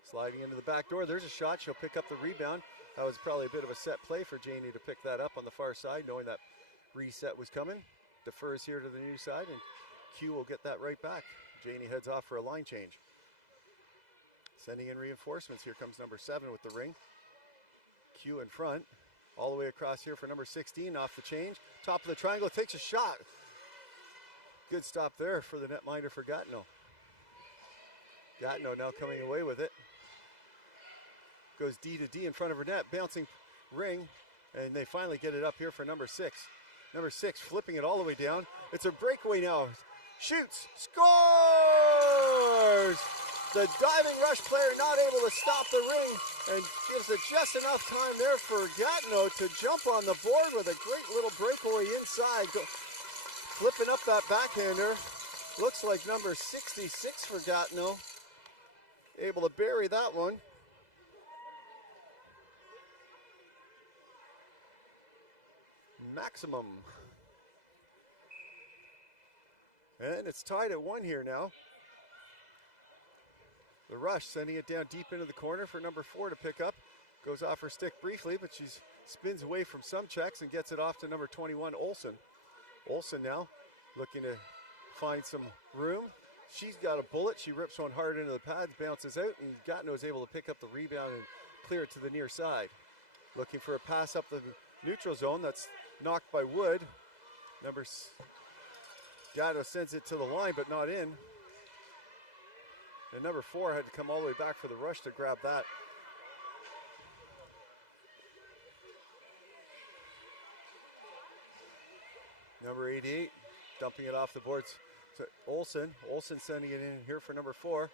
sliding into the back door. There's a shot. She'll pick up the rebound. That was probably a bit of a set play for Janie to pick that up on the far side, knowing that reset was coming. Defers here to the near side, and Q will get that right back. Janie heads off for a line change. Sending in reinforcements. Here comes number 7 with the ring. Q in front. All the way across here for number 16 off the change. Top of the triangle, takes a shot. Good stop there for the netminder for Gatineau. Gatineau now coming away with it. Goes D to D in front of her net, bouncing ring, and they finally get it up here for number 6. Number 6 flipping it all the way down. It's a breakaway now. Shoots, scores! The diving Rush player not able to stop the ring, and gives it just enough time there for Gatineau to jump on the board with a great little breakaway inside. Flipping up that backhander. Looks like number 66 for Gatineau. Able to bury that one. Maximum. And it's tied at 1 here now. The Rush sending it down deep into the corner for number 4 to pick up. Goes off her stick briefly, but she spins away from some checks and gets it off to number 21, Olsen. Olsen now looking to find some room. She's got a bullet. She rips one hard into the pads, bounces out, and Gatineau is able to pick up the rebound and clear it to the near side. Looking for a pass up the neutral zone. That's knocked by Wood. Gatineau sends it to the line, but not in. And number 4 had to come all the way back for the Rush to grab that. Number 88, dumping it off the boards to Olsen. Olsen sending it in here for number 4.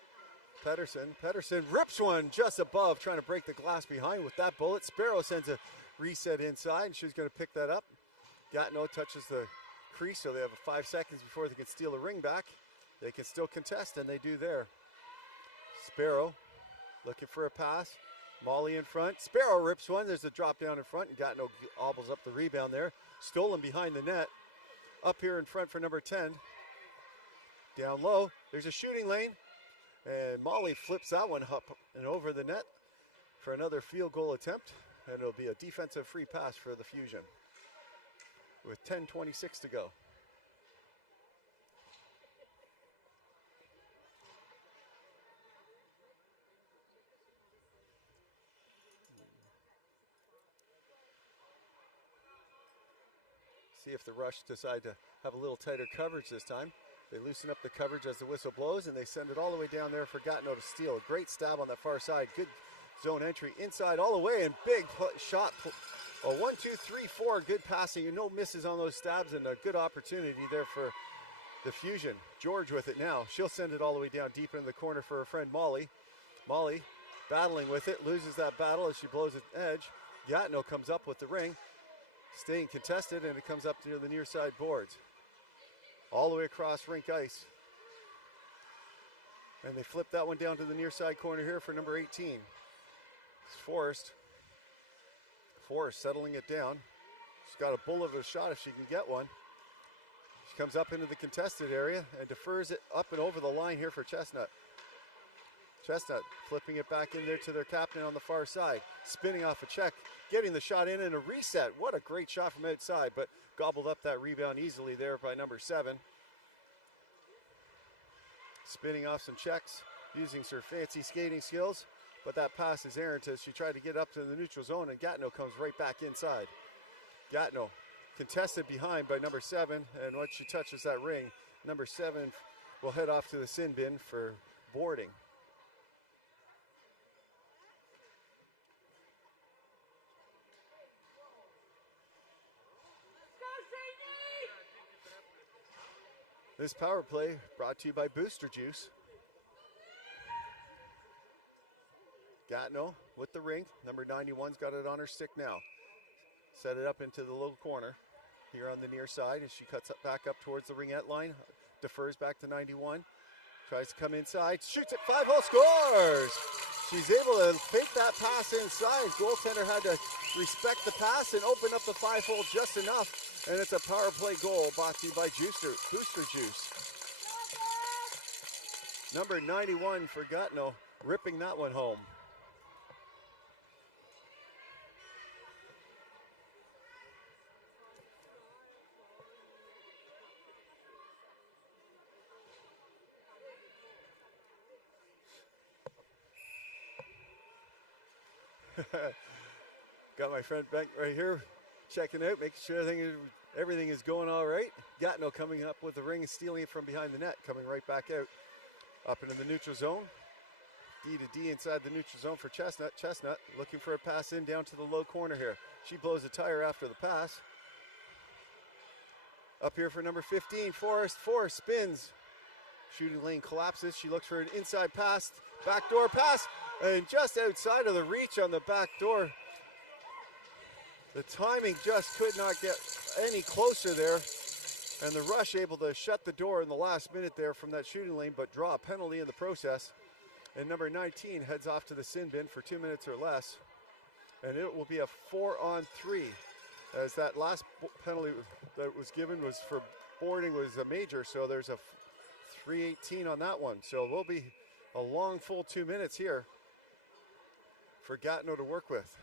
Pettersson rips one just above, trying to break the glass behind with that bullet. Sparrow sends a reset inside, and she's going to pick that up. Gatineau touches the crease, so they have 5 seconds before they can steal the ring back. They can still contest, and they do there. Sparrow looking for a pass. Molly in front. Sparrow rips one. There's a drop down in front, and Gatineau obbles up the rebound there. Stolen behind the net. Up here in front for number 10. Down low. There's a shooting lane. And Molly flips that one up and over the net for another field goal attempt. And it'll be a defensive free pass for the Fusion with 10:26 to go. See if the Rush decide to have a little tighter coverage this time. They loosen up the coverage as the whistle blows, and they send it all the way down there for Gatineau to steal. A great stab on that far side. Good zone entry inside all the way, and big shot. A 1, 2, 3, 4. Good passing, and no misses on those stabs, and a good opportunity there for the Fusion. George with it now. She'll send it all the way down deep into the corner for her friend Molly. Molly battling with it, loses that battle as she blows it edge. Gatineau comes up with the ring. Staying contested, and it comes up near the near side boards. all the way across rink ice. And they flip that one down to the near side corner here for number 18. It's Forrest. Forrest settling it down. She's got a bullet of a shot if she can get one. She comes up into the contested area and defers it up and over the line here for Chestnut. Chestnut flipping it back in there to their captain on the far side. Spinning off a check, getting the shot in and a reset. What a great shot from outside, but gobbled up that rebound easily there by number 7. Spinning off some checks, using her fancy skating skills, but that pass is errant as she tried to get up to the neutral zone, and Gatineau comes right back inside. Gatineau contested behind by number 7, and once she touches that ring, number 7 will head off to the sin bin for boarding. This power play brought to you by Booster Juice. Gatineau with the ring. Number 91's got it on her stick now. Set it up into the little corner here on the near side as she cuts it back up towards the ringette line. Defers back to 91. Tries to come inside. Shoots it. 5-hole scores! She's able to fake that pass inside. Goaltender had to respect the pass and open up the 5-hole just enough. And it's a power play goal brought to you by Booster Juice. Number 91 for Gatineau, ripping that one home. Got my friend Beck right here checking out, making sure everything is going all right. Gatineau coming up with the ring, stealing it from behind the net, coming right back out. Up into the neutral zone. D to D inside the neutral zone for Chestnut. Chestnut looking for a pass in down to the low corner here. She blows a tire after the pass. Up here for number 15, Forrest. Forrest spins. Shooting lane collapses. She looks for an inside pass. Backdoor pass. And just outside of the reach on the back door. The timing just could not get any closer there. And the Rush able to shut the door in the last minute there from that shooting lane, but draw a penalty in the process. And number 19 heads off to the sin bin for 2 minutes or less. And it will be a 4-on-3, as that last penalty that was given was for boarding was a major, so there's a 3:18 on that one. So it will be a long full 2 minutes here for Gatineau to work with.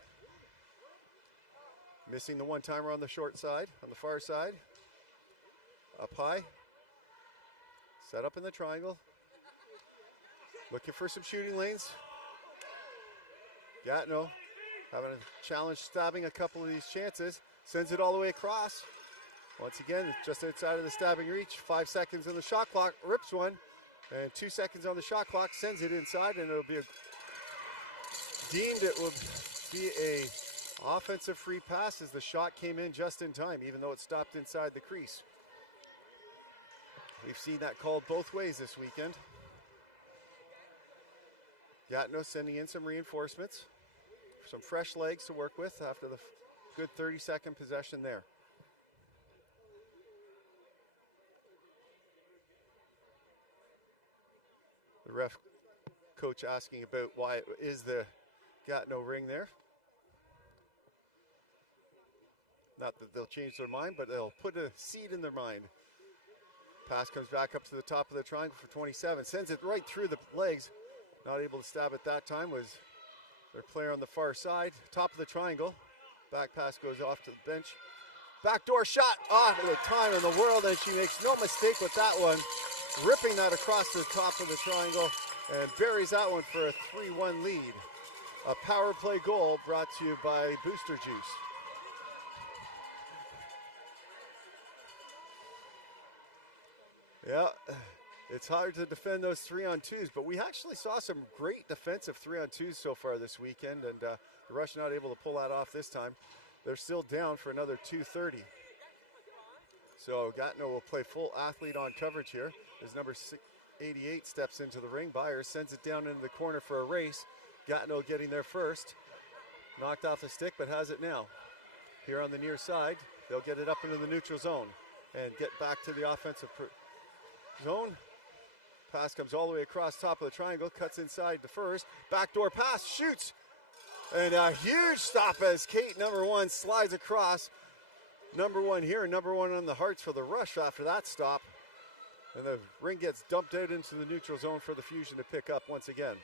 Missing the one-timer on the short side, on the far side. Up high. Set up in the triangle. Looking for some shooting lanes. Gatineau having a challenge stabbing a couple of these chances. Sends it all the way across. Once again, just outside of the stabbing reach. 5 seconds on the shot clock. Rips one. And 2 seconds on the shot clock. Sends it inside, and it'll be deemed it will be a offensive free pass as the shot came in just in time, even though it stopped inside the crease. We've seen that called both ways this weekend. Gatineau sending in some reinforcements, some fresh legs to work with after the good 30-second possession there. The ref coach asking about why is the Gatineau ring there. Not that they'll change their mind, but they'll put a seed in their mind. Pass comes back up to the top of the triangle for 27. Sends it right through the legs. Not able to stab it that time was their player on the far side. Top of the triangle. Back pass goes off to the bench. Backdoor shot off at the time in the world, and she makes no mistake with that one. Ripping that across the top of the triangle and buries that one for a 3-1 lead. A power play goal brought to you by Booster Juice. Yeah, it's hard to defend those 3-on-2s, but we actually saw some great defensive 3-on-2s so far this weekend, and the Rush not able to pull that off this time. They're still down for another 2:30. So Gatineau will play full athlete on coverage here as number 88 steps into the ring. Byers sends it down into the corner for a race. Gatineau getting there first. Knocked off the stick, but has it now. Here on the near side, they'll get it up into the neutral zone and get back to the offensive zone. Pass comes all the way across top of the triangle, cuts inside the first. Backdoor pass, shoots. And a huge stop as Kate, number 1, slides across. Number 1 here, number 1 on the hearts for the rush after that stop. And the ring gets dumped out into the neutral zone for the Fusion to pick up once again.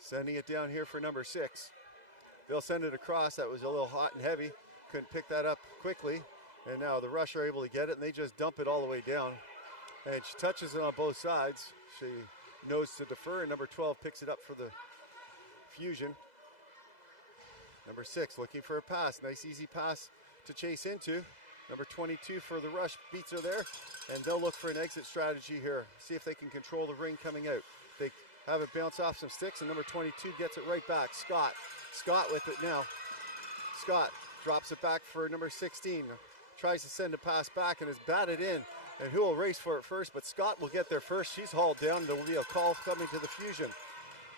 Sending it down here for number 6. They'll send it across. That was a little hot and heavy. Couldn't pick that up quickly. And now the rush are able to get it, and they just dump it all the way down. And she touches it on both sides. She knows to defer, and number 12 picks it up for the Fusion. Number 6 looking for a pass. Nice easy pass to chase into. Number 22 for the rush beats her there, and they'll look for an exit strategy here. See if they can control the ring coming out. They have it bounce off some sticks, and number 22 gets it right back. Scott with it now. Scott drops it back for number 16. Tries to send a pass back and is batted in. And who will race for it first? But Scott will get there first. She's hauled down. There will be a call coming to the Fusion.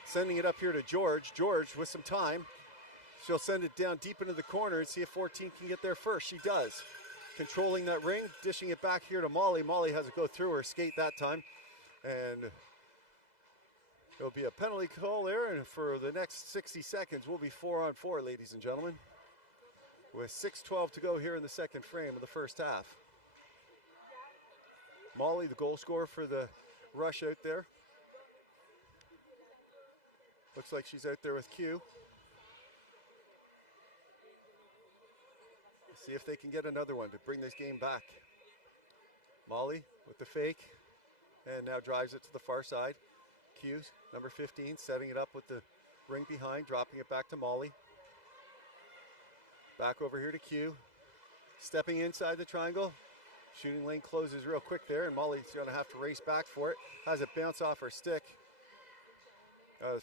Sending it up here to George. George with some time. She'll send it down deep into the corner and see if 14 can get there first. She does. Controlling that ring, dishing it back here to Molly. Molly has to go through her skate that time. And there'll be a penalty call there. And for the next 60 seconds, we'll be 4-on-4, ladies and gentlemen. With 6:12 to go here in the second frame of the first half. Molly, the goal scorer for the rush out there. Looks like she's out there with Q. See if they can get another one to bring this game back. Molly with the fake, and now drives it to the far side. Q, number 15, setting it up with the ring behind, dropping it back to Molly. Back over here to Q. Stepping inside the triangle. Shooting lane closes real quick there, and Molly's going to have to race back for it. Has it bounce off her stick.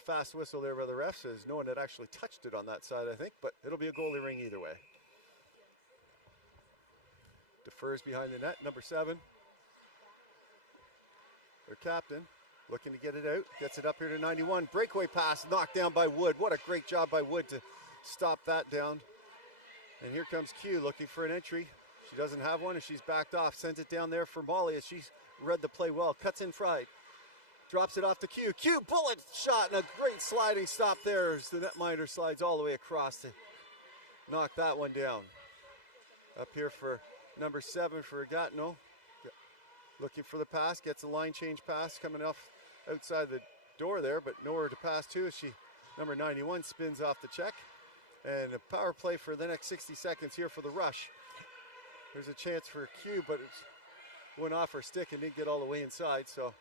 Fast whistle there by the ref says no one had actually touched it on that side, I think, but it'll be a goalie ring either way. Defers behind the net, number 7. Their captain looking to get it out. Gets it up here to 91. Breakaway pass knocked down by Wood. What a great job by Wood to stop that down. And here comes Q looking for an entry. She doesn't have one, and she's backed off. Sends it down there for Molly as she's read the play well. Cuts in fried. Drops it off to Q. Q, bullet shot, and a great sliding stop there as the netminder slides all the way across to knock that one down. Up here for number 7 for Gatineau. Looking for the pass. Gets a line change pass coming off outside the door there, but nowhere to pass to as she, number 91, spins off the check. And a power play for the next 60 seconds here for the rush. There's a chance for Q, but it went off her stick and didn't get all the way inside. So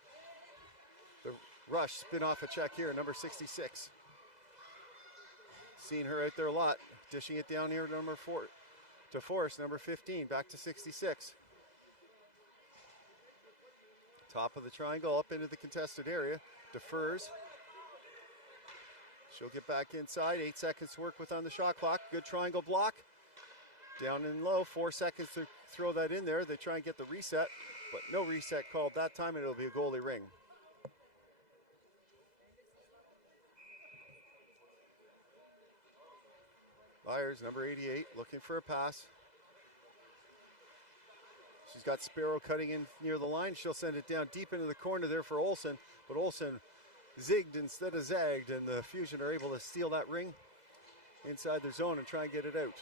the rush spin off a check here, number 66. Seeing her out there a lot. Dishing it down here to number 4. To Forrest, number 15, back to 66. Top of the triangle, up into the contested area. Defers. She'll get back inside. 8 seconds to work with on the shot clock. Good triangle block. Down and low, 4 seconds to throw that in there. They try and get the reset, but no reset called that time, and it'll be a goalie ring. Byers, number 88, looking for a pass. She's got Sparrow cutting in near the line. She'll send it down deep into the corner there for Olsen, but Olsen zigged instead of zagged, and the Fusion are able to steal that ring inside their zone and try and get it out.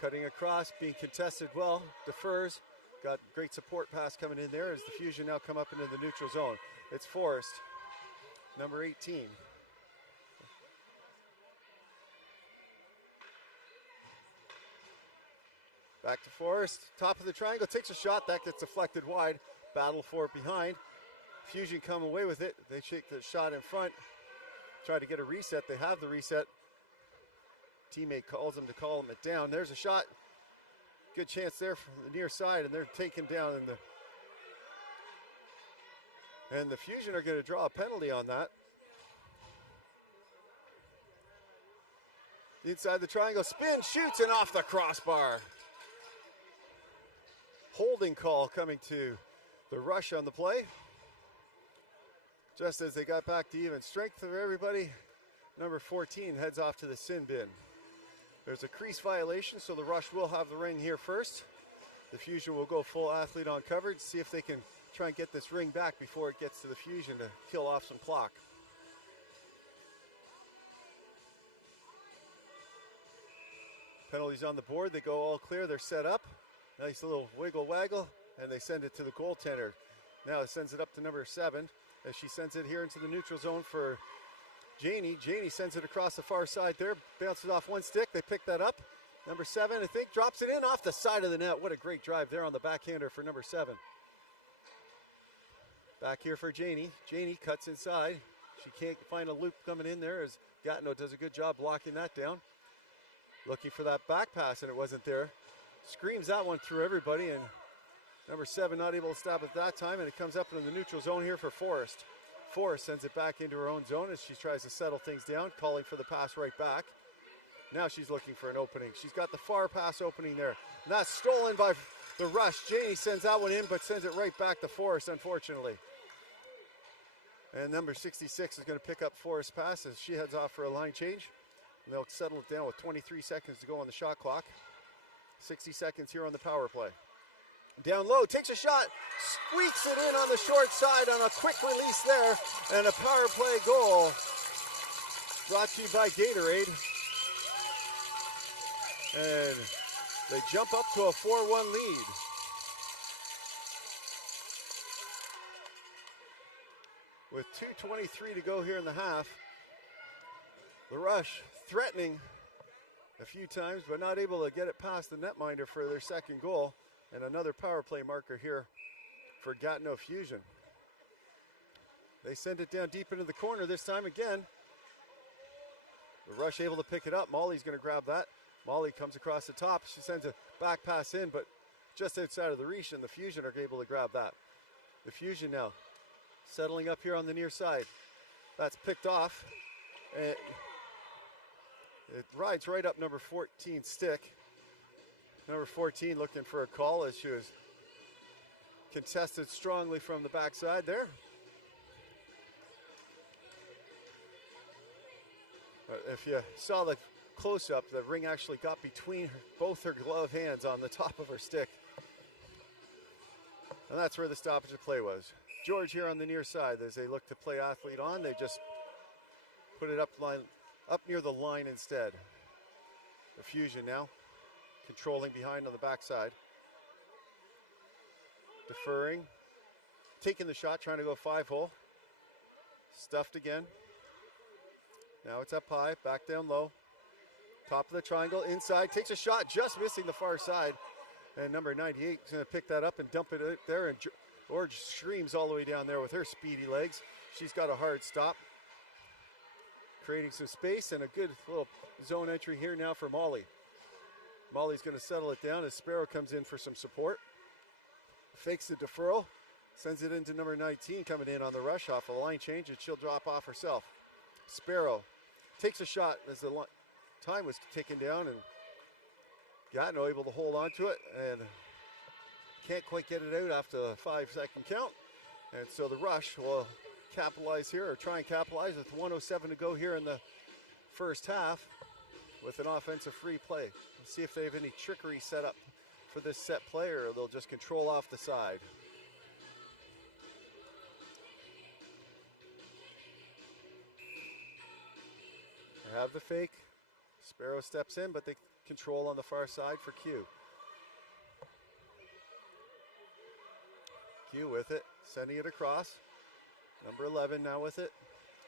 Cutting across, being contested well, defers. Got great support pass coming in there as the Fusion now come up into the neutral zone. It's Forrest, number 18. Back to Forrest, top of the triangle, takes a shot, that gets deflected wide. Battle for it behind. Fusion come away with it. They take the shot in front, try to get a reset. They have the reset. Teammate calls them to call them it down. There's a shot. Good chance there from the near side, and they're taken down in and the Fusion are going to draw a penalty on that. Inside the triangle, spin, shoots, and off the crossbar. Holding call coming to the rush on the play. Just as they got back to even strength for everybody, number 14 heads off to the sin bin. There's a crease violation, so the rush will have the ring here first. The Fusion will go full athlete on coverage, see if they can try and get this ring back before it gets to the Fusion to kill off some clock. Penalties on the board, they go all clear, they're set up. Nice little wiggle waggle, and they send it to the goaltender. Now it sends it up to number 7, as she sends it here into the neutral zone for Janie. Janie sends it across the far side there, bounces off one stick, they pick that up. Number 7, I think, drops it in off the side of the net. What a great drive there on the backhander for number 7. Back here for Janie. Janie cuts inside. She can't find a loop coming in there as Gatineau does a good job blocking that down. Looking for that back pass, and it wasn't there. Screams that one through everybody, and number 7 not able to stop it that time, and it comes up into the neutral zone here for Forrest. Forrest sends it back into her own zone as she tries to settle things down, calling for the pass right back. Now she's looking for an opening. She's got the far pass opening there. And that's stolen by the Rush. Janie sends that one in, but sends it right back to Forrest, unfortunately. And number 66 is going to pick up Forrest's pass as she heads off for a line change. And they'll settle it down with 23 seconds to go on the shot clock. 60 seconds here on the power play. Down low, takes a shot, squeaks it in on the short side on a quick release there, and a power play goal brought to you by Gatorade. And they jump up to a 4-1 lead. With 2:23 to go here in the half, the Rush threatening a few times, but not able to get it past the netminder for their second goal. And another power play marker here for Gatineau Fusion. They send it down deep into the corner this time again. The Rush able to pick it up. Molly's going to grab that. Molly comes across the top. She sends a back pass in, but just outside of the reach, and the Fusion are able to grab that. The Fusion now settling up here on the near side. That's picked off. And it rides right up number 14's stick. Number 14 looking for a call as she was contested strongly from the backside there. If you saw the close-up, the ring actually got between both her glove hands on the top of her stick. And that's where the stoppage of play was. George here on the near side as they look to play athlete on. They just put it up near the line instead. The Fusion now controlling behind on the backside. Deferring. Taking the shot, trying to go 5-hole. Stuffed again. Now it's up high, back down low. Top of the triangle, inside, takes a shot, just missing the far side. And number 98 is going to pick that up and dump it out there. And George screams all the way down there with her speedy legs. She's got a hard stop. Creating some space and a good little zone entry here now for Molly. Molly's going to settle it down as Sparrow comes in for some support. Fakes the deferral, sends it into number 19 coming in on the rush off a line change, and she'll drop off herself. Sparrow takes a shot as the time was ticking down, and Gatineau able to hold on to it and can't quite get it out after a 5-second count. And so the Rush will capitalize here, or try and capitalize with 1:07 to go here in the first half with an offensive free play. Let's see if they have any trickery set up for this set play, or they'll just control off the side. They have the fake. Sparrow steps in, but they control on the far side for Q. Q with it, sending it across. Number 11 now with it,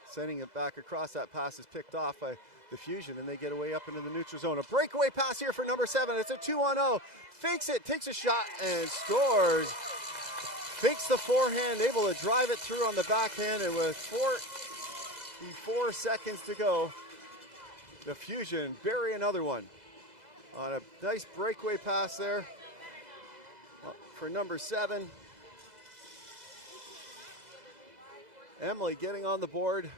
sending it back across. That pass is picked off by the Fusion, and they get away up into the neutral zone. A breakaway pass here for number 7. It's a 2-on-0. Fakes it, takes a shot, and scores. Fakes the forehand, able to drive it through on the backhand, and with 4 seconds to go, the Fusion bury another one on a nice breakaway pass there for number 7. Emily getting on the board.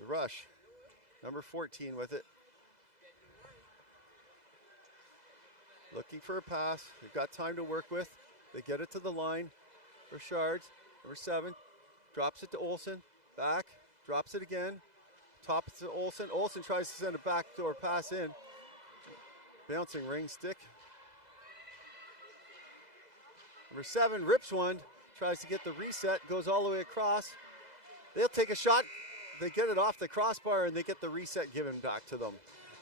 The Rush, number 14 with it. Looking for a pass. They've got time to work with. They get it to the line. Richards, number 7, drops it to Olsen. Back, drops it again. Top to Olsen. Olsen tries to send a backdoor pass in. Bouncing ring stick. Number 7 rips one, tries to get the reset, goes all the way across. They'll take a shot. They get it off the crossbar and they get the reset given back to them.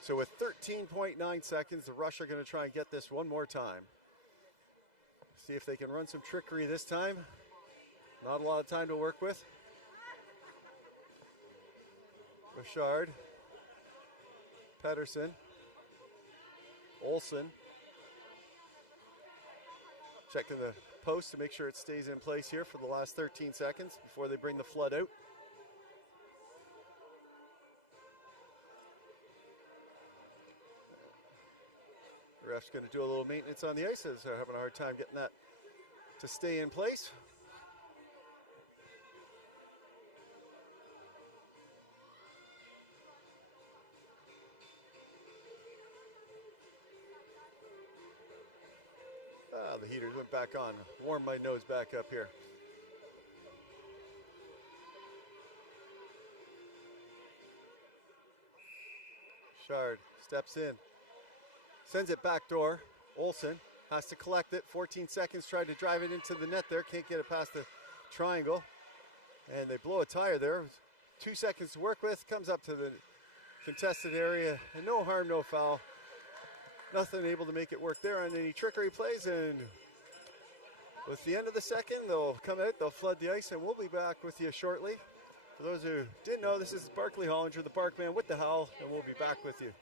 So with 13.9 seconds, the Rush are going to try and get this one more time. See if they can run some trickery this time. Not a lot of time to work with. Bouchard. Pedersen. Olsen. Checking the post to make sure it stays in place here for the last 13 seconds before they bring the flood out. The ref's going to do a little maintenance on the ice as they're having a hard time getting that to stay in place. The heaters went back on. Warm my nose back up here. Shard steps in. Sends it back door. Olsen has to collect it. 14 seconds, tried to drive it into the net there. Can't get it past the triangle. And they blow a tire there. 2 seconds to work with. Comes up to the contested area. And no harm, no foul. Nothing able to make it work there on any trickery plays, and with the end of the second, they'll come out, they'll flood the ice, and we'll be back with you shortly. For those who didn't know, this is Barkley Hollinger, the Barkman with the Howl, and we'll be back with you.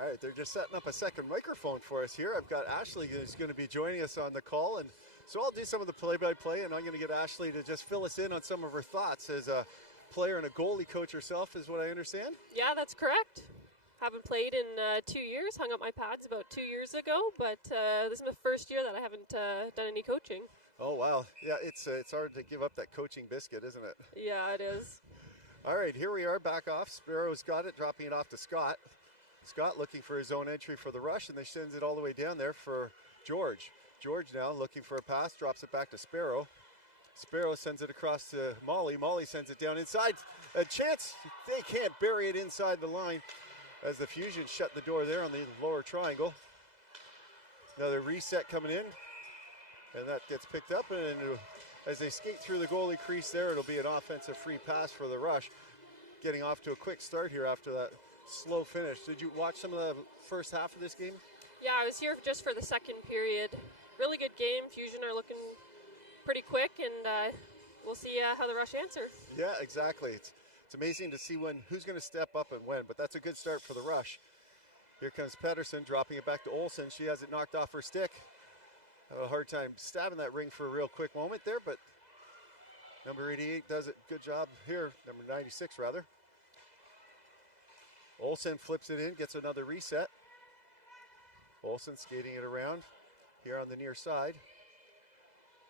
All right, they're just setting up a second microphone for us here. I've got Ashley who's going to be joining us on the call, and so I'll do some of the play-by-play, and I'm going to get Ashley to just fill us in on some of her thoughts as a player and a goalie coach herself, is what I understand. Yeah, that's correct. Haven't played in 2 years. Hung up my pads about 2 years ago, but this is my first year that I haven't done any coaching. Oh, wow. Yeah, it's hard to give up that coaching biscuit, isn't it? Yeah, it is. All right, here we are back off. Sparrow's got it, dropping it off to Scott. Scott looking for his own entry for the rush, and they sends it all the way down there for George. George now looking for a pass, drops it back to Sparrow. Sparrow sends it across to Molly. Molly sends it down inside. A chance, they can't bury it inside the line as the Fusion shut the door there on the lower triangle. Another reset coming in, and that gets picked up, and as they skate through the goalie crease there, it'll be an offensive free pass for the Rush. Getting off to a quick start here after that slow finish. Did you watch some of the first half of this game? Yeah, I was here just for the second period. Really good game. Fusion are looking pretty quick, and we'll see how the Rush answer. Yeah, exactly. It's amazing to see who's going to step up and when, but that's a good start for the Rush. Here comes Pedersen, dropping it back to Olsen. She has it knocked off her stick. Had a hard time stabbing that ring for a real quick moment there, but number 88 does it. Good job here. Number 96, rather. Olsen flips it in, gets another reset. Olsen skating it around here on the near side.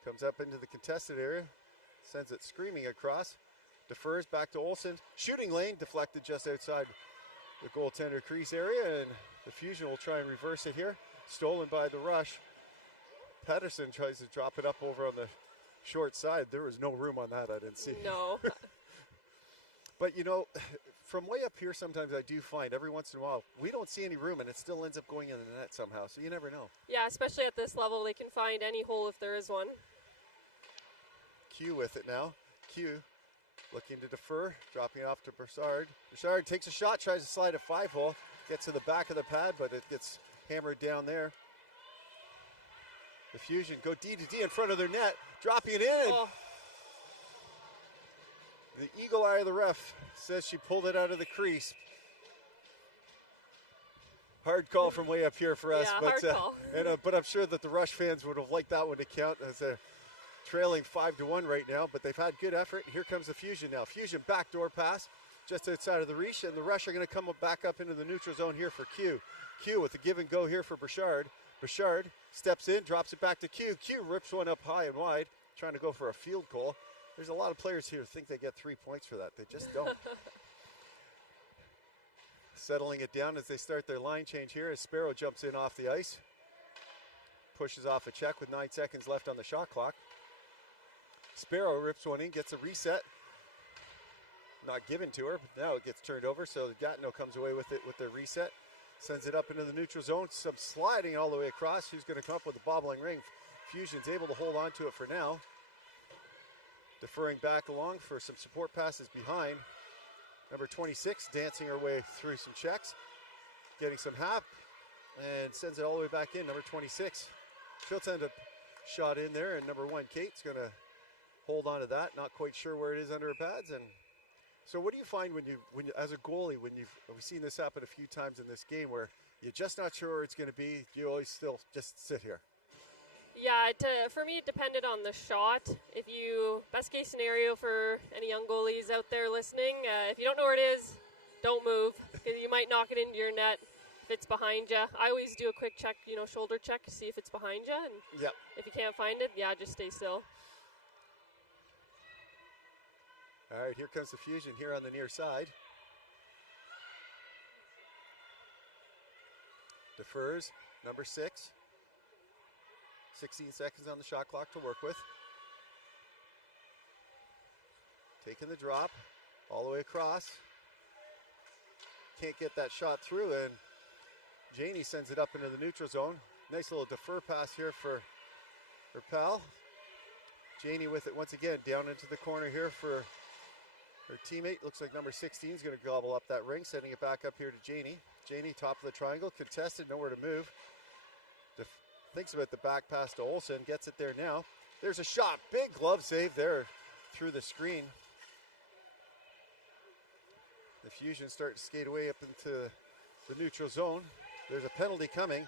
Comes up into the contested area, sends it screaming across. Defers back to Olsen. Shooting lane deflected just outside the goaltender crease area, and the Fusion will try and reverse it here. Stolen by the Rush. Pedersen tries to drop it up over on the short side. There was no room on that, I didn't see. No. But, you know, from way up here, sometimes I do find every once in a while, we don't see any room, and it still ends up going in the net somehow, so you never know. Yeah, especially at this level, they can find any hole if there is one. Q with it now. Q looking to defer, dropping it off to Broussard. Broussard takes a shot, tries to slide a 5-hole, gets to the back of the pad, but it gets hammered down there. The Fusion go D to D in front of their net, dropping it in. Oh. The eagle eye of the ref says she pulled it out of the crease. Hard call from way up here for us, Yeah, but hard call. But I'm sure that the Rush fans would have liked that one to count as they're trailing 5-1 right now. But they've had good effort. Here comes the Fusion now. Fusion backdoor pass just outside of the reach, and the Rush are going to come back up into the neutral zone here for Q. Q with the give and go here for Broussard. Broussard steps in, drops it back to Q. Q rips one up high and wide, trying to go for a field goal. There's a lot of players here who think they get 3 points for that. They just don't. Settling it down as they start their line change here as Sparrow jumps in off the ice. Pushes off a check with 9 seconds left on the shot clock. Sparrow rips one in, gets a reset. Not given to her, but now it gets turned over, so Gatineau comes away with it with their reset. Sends it up into the neutral zone, some sliding all the way across. Who's going to come up with a bobbling ring? Fusion's able to hold on to it for now. Deferring back along for some support passes behind. Number 26 dancing her way through some checks. Getting some hap and sends it all the way back in. Number 26. She'll send a shot in there, and number 1, Kate's going to hold on to that. Not quite sure where it is under her pads. And so what do you find when you as a goalie, we've seen this happen a few times in this game where you're just not sure where it's going to be, you always still just sit here? Yeah, for me, it depended on the shot. Best case scenario for any young goalies out there listening, if you don't know where it is, don't move, because you might knock it into your net if it's behind you. I always do a quick check, shoulder check to see if it's behind you, and yep. If you can't find it, yeah, just stay still. All right, here comes the Fusion here on the near side. Defers, number 6. 16 seconds on the shot clock to work with. Taking the drop all the way across. Can't get that shot through, and Janie sends it up into the neutral zone. Nice little defer pass here for her pal. Janie with it once again down into the corner here for her teammate. Looks like number 16 is going to gobble up that ring, sending it back up here to Janie. Janie, top of the triangle, contested, nowhere to move. Thinks about the back pass to Olsen, gets it there now. There's a shot, big glove save there through the screen. The Fusion start to skate away up into the neutral zone. There's a penalty coming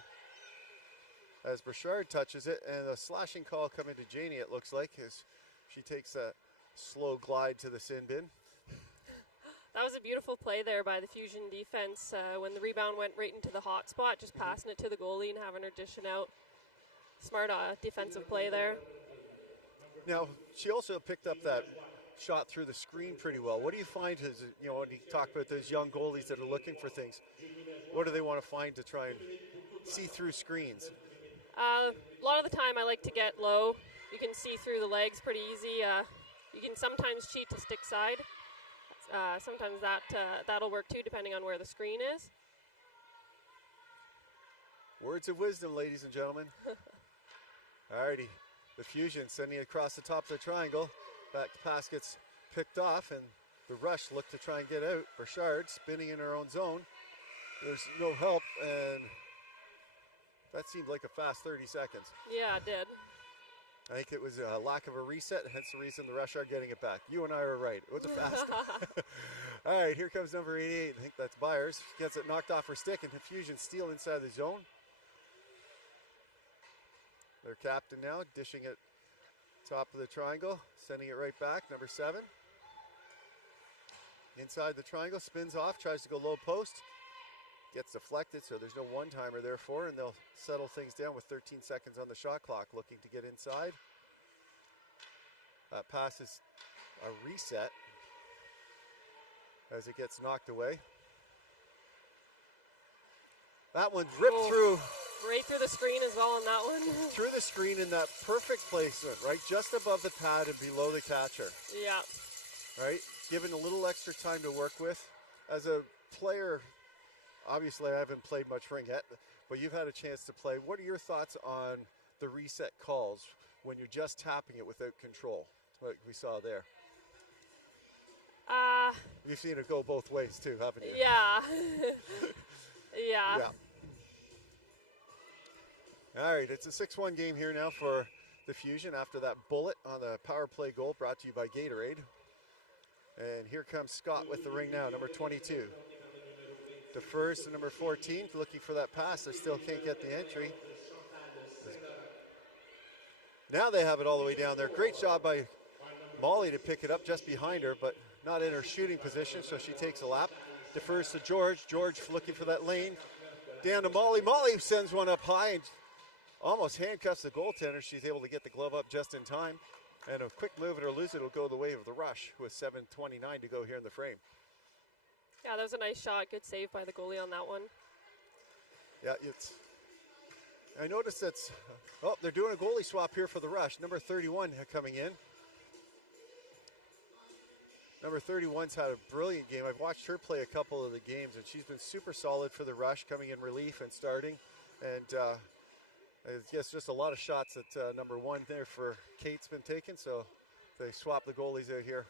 as Burchard touches it, and a slashing call coming to Janie, it looks like, as she takes a slow glide to the sin bin. That was a beautiful play there by the Fusion defense when the rebound went right into the hot spot, just passing it to the goalie and having her dishing out. Smart defensive play there. Now, she also picked up that shot through the screen pretty well. What do you find is, when you talk about those young goalies that are looking for things, what do they want to find to try and see through screens? A lot of the time I like to get low. You can see through the legs pretty easy. You can sometimes cheat to stick side. Sometimes that'll work too, depending on where the screen is. Words of wisdom, ladies and gentlemen. Alrighty, the Fusion sending it across the top of the triangle. That pass gets picked off, and the Rush look to try and get out. Burchard spinning in her own zone. There's no help, and that seemed like a fast 30 seconds. Yeah, it did. I think it was a lack of a reset, hence the reason the Rush are getting it back. You and I are right. It was a fast. All right, here comes number 88. I think that's Byers. Gets it knocked off her stick, and the Fusion steal inside the zone. Their captain now dishing it top of the triangle, sending it right back. Number 7. Inside the triangle, spins off, tries to go low post. Gets deflected, so there's no one-timer there for her, and they'll settle things down with 13 seconds on the shot clock, looking to get inside. That pass is a reset as it gets knocked away. That one's ripped through. Right through the screen as well on that one. Through the screen in that perfect placement, right just above the pad and below the catcher. Yeah. Right, given a little extra time to work with. As a player, obviously I haven't played much Ringette, but you've had a chance to play. What are your thoughts on the reset calls when you're just tapping it without control, like we saw there? You've seen it go both ways too, haven't you? Yeah. Yeah. All right, it's a 6-1 game here now for the Fusion after that bullet on the power play goal brought to you by Gatorade. And here comes Scott with the ring now, number 22. Defers to number 14, looking for that pass. They still can't get the entry. Now they have it all the way down there. Great job by Molly to pick it up just behind her, but not in her shooting position, so she takes a lap. Defers to George. George looking for that lane. Down to Molly. Molly sends one up high and almost handcuffs the goaltender. She's able to get the glove up just in time. And a quick move and or lose it will go the way of the Rush with 7:29 to go here in the frame. Yeah, that was a nice shot. Good save by the goalie on that one. Yeah, I noticed that's, they're doing a goalie swap here for the Rush. Number 31 coming in. Number 31's had a brilliant game. I've watched her play a couple of the games, and she's been super solid for the Rush, coming in relief and starting. And I guess just a lot of shots that number 1 there for Kate's been taken, so they swap the goalies out here.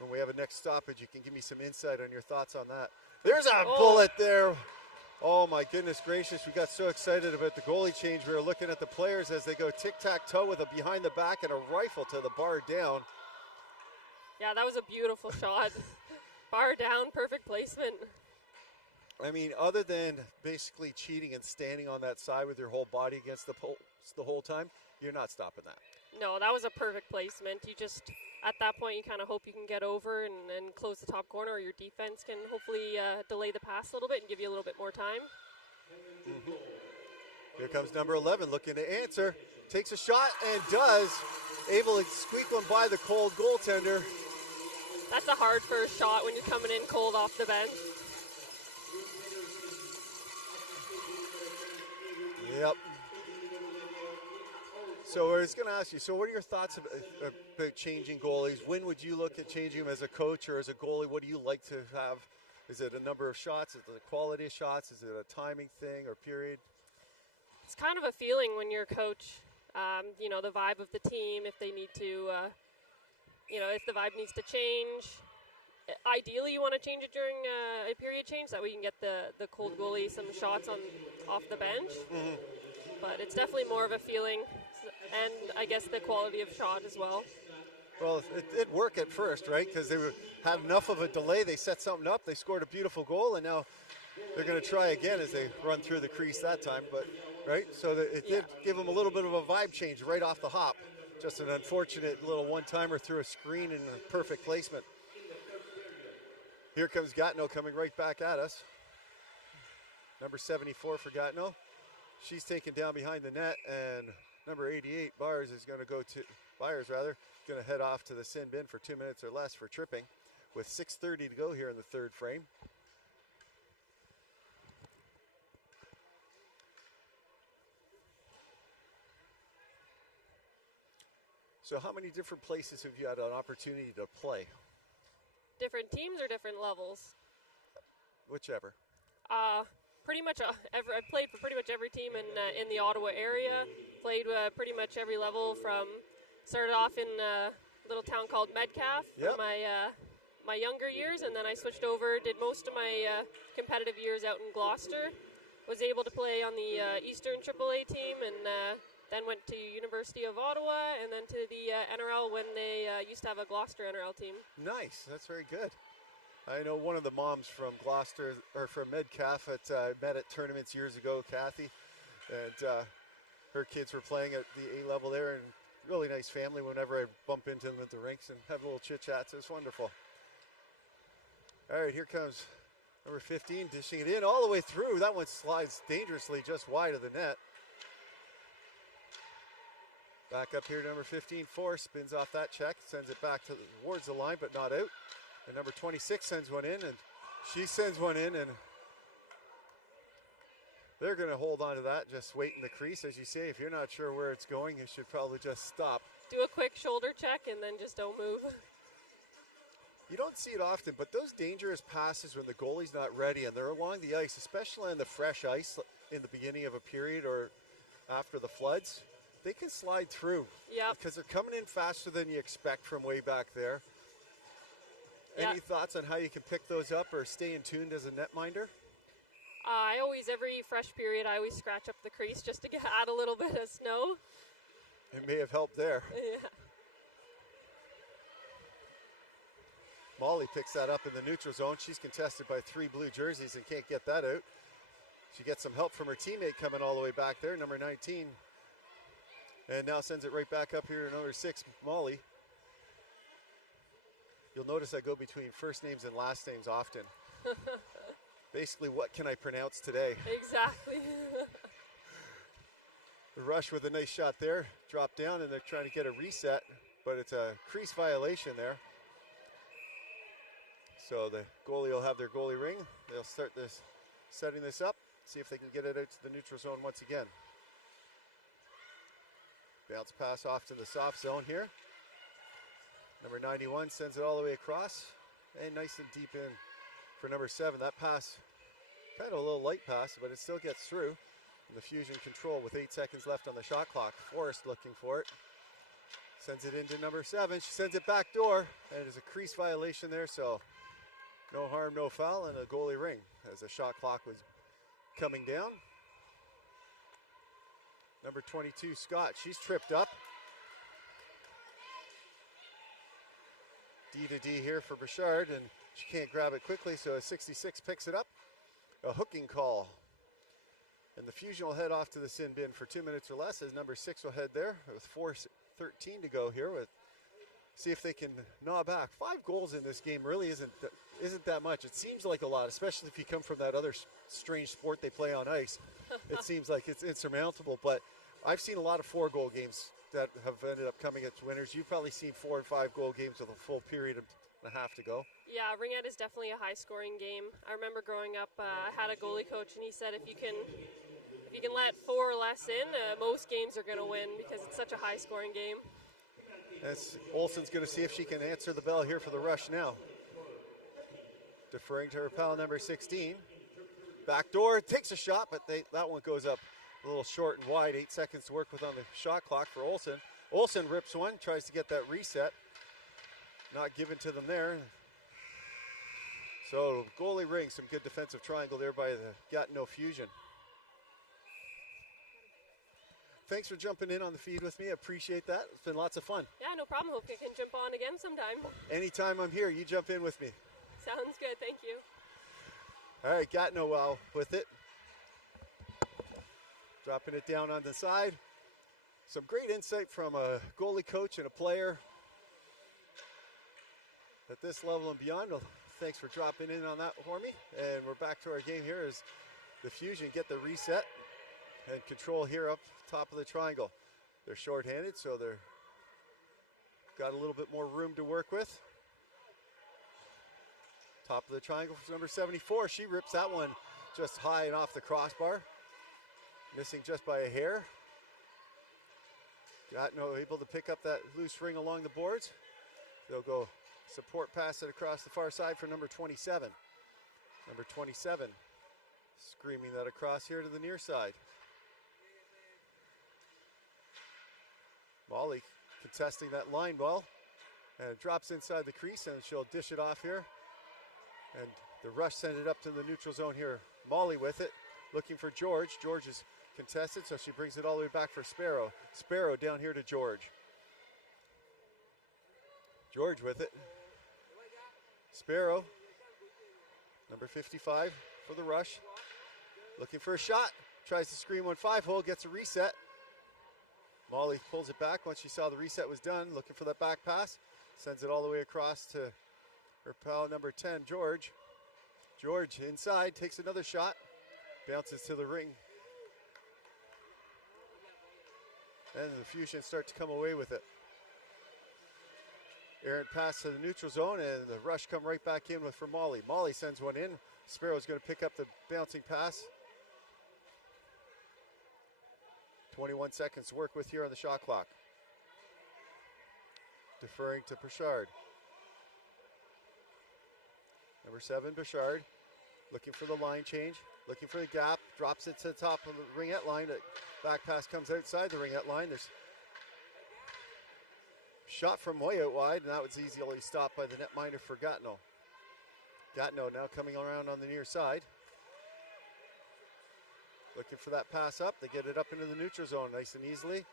When we have a next stoppage, you can give me some insight on your thoughts on that. There's a bullet there. Oh my goodness gracious, we got so excited about the goalie change. We were looking at the players as they go tic-tac-toe with a behind the back and a rifle to the bar down. Yeah, that was a beautiful shot. Bar down, perfect placement. I mean, other than basically cheating and standing on that side with your whole body against the post the whole time, you're not stopping that. No, that was a perfect placement. You just, at that point, you kind of hope you can get over and close the top corner, or your defense can hopefully delay the pass a little bit and give you a little bit more time. Mm-hmm. Here comes number 11 looking to answer. Takes a shot and does. Able to squeak one by the cold goaltender. That's a hard first shot when you're coming in cold off the bench. Yep. So I was going to ask you, so what are your thoughts about changing goalies? When would you look at changing them as a coach or as a goalie? What do you like to have? Is it a number of shots? Is it the quality of shots? Is it a timing thing or period? It's kind of a feeling when you're a coach. You know, the vibe of the team, if they need to, if the vibe needs to change. Ideally, you want to change it during a period change, that way you can get the cold goalie some shots off the bench. Mm-hmm. But it's definitely more of a feeling, and I guess the quality of shot as well. Well, it did work at first, right? Because they had enough of a delay. They set something up. They scored a beautiful goal, and now they're going to try again as they run through the crease that time. But right, so it did give them a little bit of a vibe change right off the hop. Just an unfortunate little one-timer through a screen and a perfect placement. Here comes Gatineau coming right back at us. Number 74 for Gatineau. She's taken down behind the net, and number 88, Byers, going to head off to the sin bin for 2 minutes or less for tripping with 6:30 to go here in the third frame. So how many different places have you had an opportunity to play? Different teams or different levels? Whichever. Pretty much I've played for pretty much every team in the Ottawa area. Played pretty much every level from, started off in a little town called Metcalfe for my younger years, and then I switched over, did most of my competitive years out in Gloucester. Was able to play on the Eastern AAA team, and then went to University of Ottawa, and then to the NRL when they used to have a Gloucester NRL team. Nice, that's very good. I know one of the moms from Gloucester, or from Metcalfe, met at tournaments years ago, Kathy, and her kids were playing at the A level there, and really nice family. Whenever I bump into them at the rinks and have a little chit chats, it's wonderful. All right, here comes number 15, dishing it in all the way through. That one slides dangerously just wide of the net. Back up here, number 15, Force spins off that check, sends it back towards the line, but not out. And number 26 sends one in, and she sends one in, and they're going to hold on to that, just wait in the crease. As you say, if you're not sure where it's going, you should probably just stop. Do a quick shoulder check and then just don't move. You don't see it often, but those dangerous passes when the goalie's not ready and they're along the ice, especially on the fresh ice in the beginning of a period or after the floods, they can slide through. Yep. Because they're coming in faster than you expect from way back there. Any thoughts on how you can pick those up or stay in tuned as a netminder? I always, every fresh period, I always scratch up the crease just to add a little bit of snow. It may have helped there. Yeah. Molly picks that up in the neutral zone. She's contested by 3 blue jerseys and can't get that out. She gets some help from her teammate coming all the way back there, number 19. And now sends it right back up here to number 6, Molly. You'll notice I go between first names and last names often. Basically, what can I pronounce today? Exactly. The Rush with a nice shot there. Drop down, and they're trying to get a reset, but it's a crease violation there. So the goalie will have their goalie ring. They'll start setting this up, see if they can get it out to the neutral zone once again. Bounce pass off to the soft zone here. Number 91 sends it all the way across, and nice and deep in for number 7. That pass, kind of a little light pass, but it still gets through. And the Fusion control with 8 seconds left on the shot clock. Forrest looking for it. Sends it into number 7. She sends it back door, and it is a crease violation there, so no harm, no foul, and a goalie ring as the shot clock was coming down. Number 22, Scott, she's tripped up. D to D here for Bouchard, and she can't grab it quickly, so a 66 picks it up. A hooking call. And the Fusion will head off to the sin bin for 2 minutes or less, as number 6 will head there with 4:13 to go here. See if they can gnaw back. 5 goals in this game really isn't that much. It seems like a lot, especially if you come from that other strange sport they play on ice. It seems like it's insurmountable, but I've seen a lot of 4-goal games that have ended up coming as winners. You've probably seen 4 and 5 goal games with a full period and a half to go. Yeah, Ringette is definitely a high-scoring game. I remember growing up, I had a goalie coach, and he said if you can let 4 or less in, most games are going to win because it's such a high-scoring game. As Olsen's going to see if she can answer the bell here for the Rush now. Deferring to her pal, number 16. Back door, takes a shot, but that one goes up a little short and wide. 8 seconds to work with on the shot clock for Olsen. Olsen rips one, tries to get that reset. Not given to them there. So goalie ring, some good defensive triangle there by the Gatineau Fusion. thanks for jumping in on the feed with me. I appreciate that. It's been lots of fun. Yeah, no problem. Hope you can jump on again sometime. Anytime I'm here, you jump in with me. Sounds good. Thank you. All right, Gatineau with it. Dropping it down on the side. Some great insight from a goalie coach and a player at this level and beyond. Well, thanks for dropping in on that for me. And we're back to our game here as the Fusion get the reset and control here up top of the triangle. They're shorthanded, so they're got a little bit more room to work with. Top of the triangle for number 74. She rips that one just high and off the crossbar. Missing just by a hair. Gatineau able to pick up that loose ring along the boards. They'll go support pass it across the far side for number 27. Number 27 screaming that across here to the near side. Molly contesting that line well. And it drops inside the crease and she'll dish it off here. And the rush sent it up to the neutral zone here. Molly with it, looking for George. George is contested, so she brings it all the way back for Sparrow. Sparrow down here to George. George with it. Sparrow, number 55 for the rush. Looking for a shot. Tries to screen 1-5 hole, gets a reset. Molly pulls it back once she saw the reset was done. Looking for that back pass. Sends it all the way across to her pal number 10, George. George inside, takes another shot. Bounces to the ring. And the Fusion start to come away with it. Errant pass to the neutral zone, and the rush come right back in with for Molly. Molly sends one in. Sparrow's going to pick up the bouncing pass. 21 seconds to work with here on the shot clock. Deferring to Bouchard. Number 7, Bouchard, looking for the line change, looking for the gap, drops it to the top of the Ringette line. The back pass comes outside the Ringette line. There's shot from way out wide, and that was easily stopped by the netminder for Gatineau. Gatineau now coming around on the near side. Looking for that pass up. They get it up into the neutral zone nice and easily.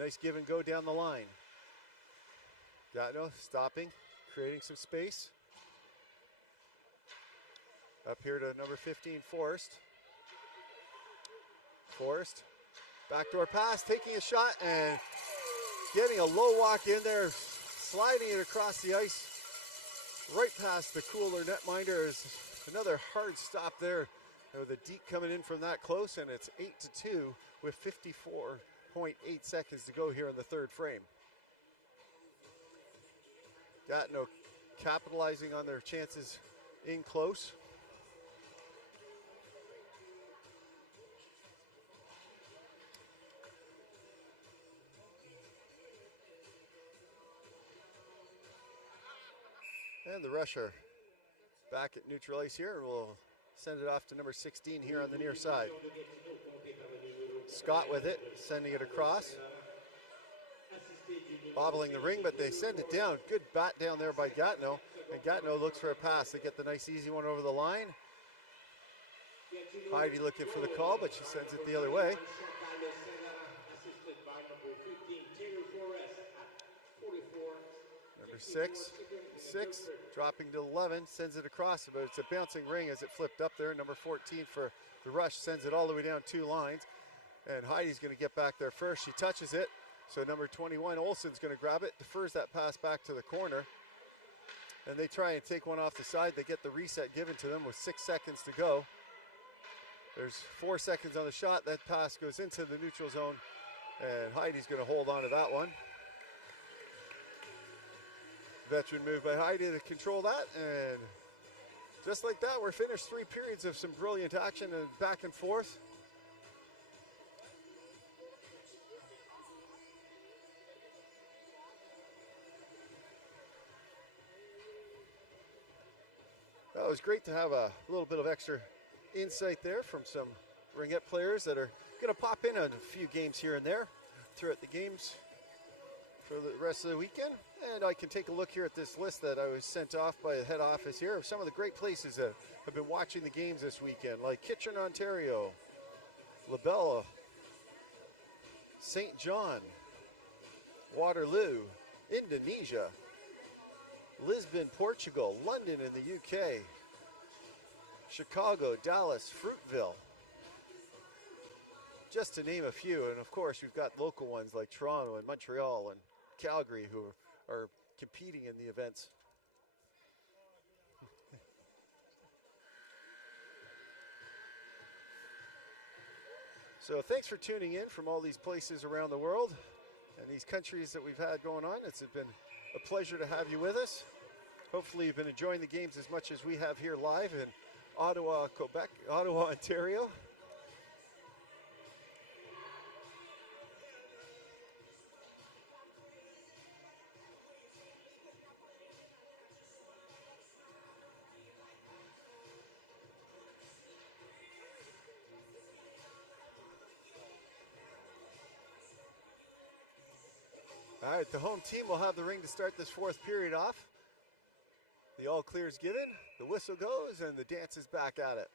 Nice give and go down the line. Gatineau stopping, creating some space. Up here to number 15, Forrest. Forrest, backdoor pass, taking a shot and getting a low walk in there, sliding it across the ice, right past the cooler netminder. Is another hard stop there. The deke coming in from that close, and it's 8-2 with 54.8 seconds to go here in the third frame. Gatineau capitalizing on their chances in close. And the rusher back at neutral ice here, and we'll send it off to number 16 here on the near side. Scott with it, sending it across. Bobbling the ring, but they send it down. Good bat down there by Gatineau. And Gatineau looks for a pass. They get the nice easy one over the line. Heidi looking for the call, but she sends it the other way. Number 6 dropping to 11, sends it across, but it's a bouncing ring as it flipped up there. Number 14 for the rush sends it all the way down 2 lines. And Heidi's going to get back there first. She touches it. So number 21, Olsen's going to grab it, defers that pass back to the corner. And they try and take one off the side. They get the reset given to them with 6 seconds to go. There's 4 seconds on the shot. That pass goes into the neutral zone. And Heidi's going to hold on to that one. Veteran move by Heidi to control that. And just like that, we're finished 3 periods of some brilliant action and back and forth. It was great to have a little bit of extra insight there from some Ringette players that are going to pop in on a few games here and there throughout the games for the rest of the weekend. And I can take a look here at this list that I was sent off by the head office here of some of the great places that have been watching the games this weekend, like Kitchener, Ontario, Labella, St. John, Waterloo, Indonesia, Lisbon, Portugal, London in the UK, Chicago, Dallas, Fruitville, just to name a few. And of course, we've got local ones like Toronto and Montreal and Calgary who are competing in the events. So thanks for tuning in from all these places around the world and these countries that we've had going on. It's been a pleasure to have you with us. Hopefully you've been enjoying the games as much as we have here live in Ottawa, Quebec, Ottawa, Ontario. All right, the home team will have the ring to start this fourth period off. The all clear is given, the whistle goes, and the dance is back at it.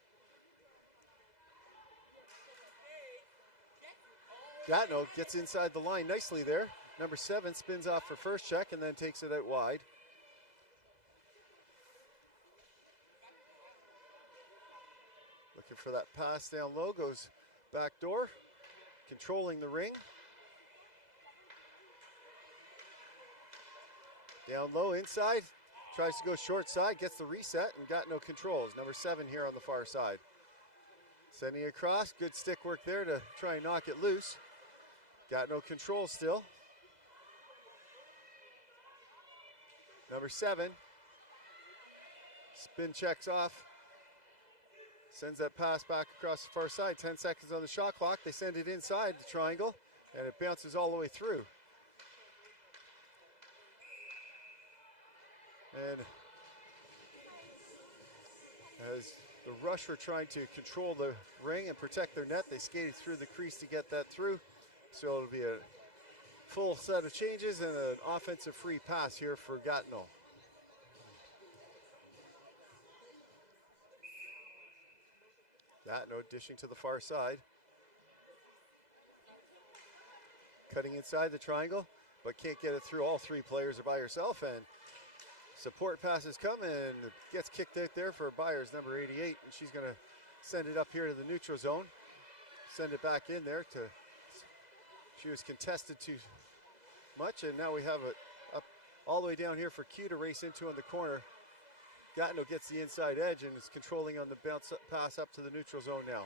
Gatineau gets inside the line nicely there. Number 7 spins off for first check and then takes it out wide. Looking for that pass down low, goes back door, controlling the ring. Down low, inside, tries to go short side, gets the reset, and Gatineau controls. Number 7 here on the far side. Sending it across, good stick work there to try and knock it loose. Gatineau controls still. Number 7, spin checks off, sends that pass back across the far side. 10 seconds on the shot clock. They send it inside the triangle, and it bounces all the way through. And as the Rush were trying to control the ring and protect their net, they skated through the crease to get that through. So it'll be a full set of changes and an offensive free pass here for Gatineau. Gatineau dishing to the far side. Cutting inside the triangle, but can't get it through. All 3 players are by herself, and support passes come and it gets kicked out there for Byers, number 88, and she's going to send it up here to the neutral zone. Send it back in there to, she was contested too much, and now we have it up all the way down here for Q to race into on the corner. Gatineau gets the inside edge and is controlling on the bounce pass up to the neutral zone now.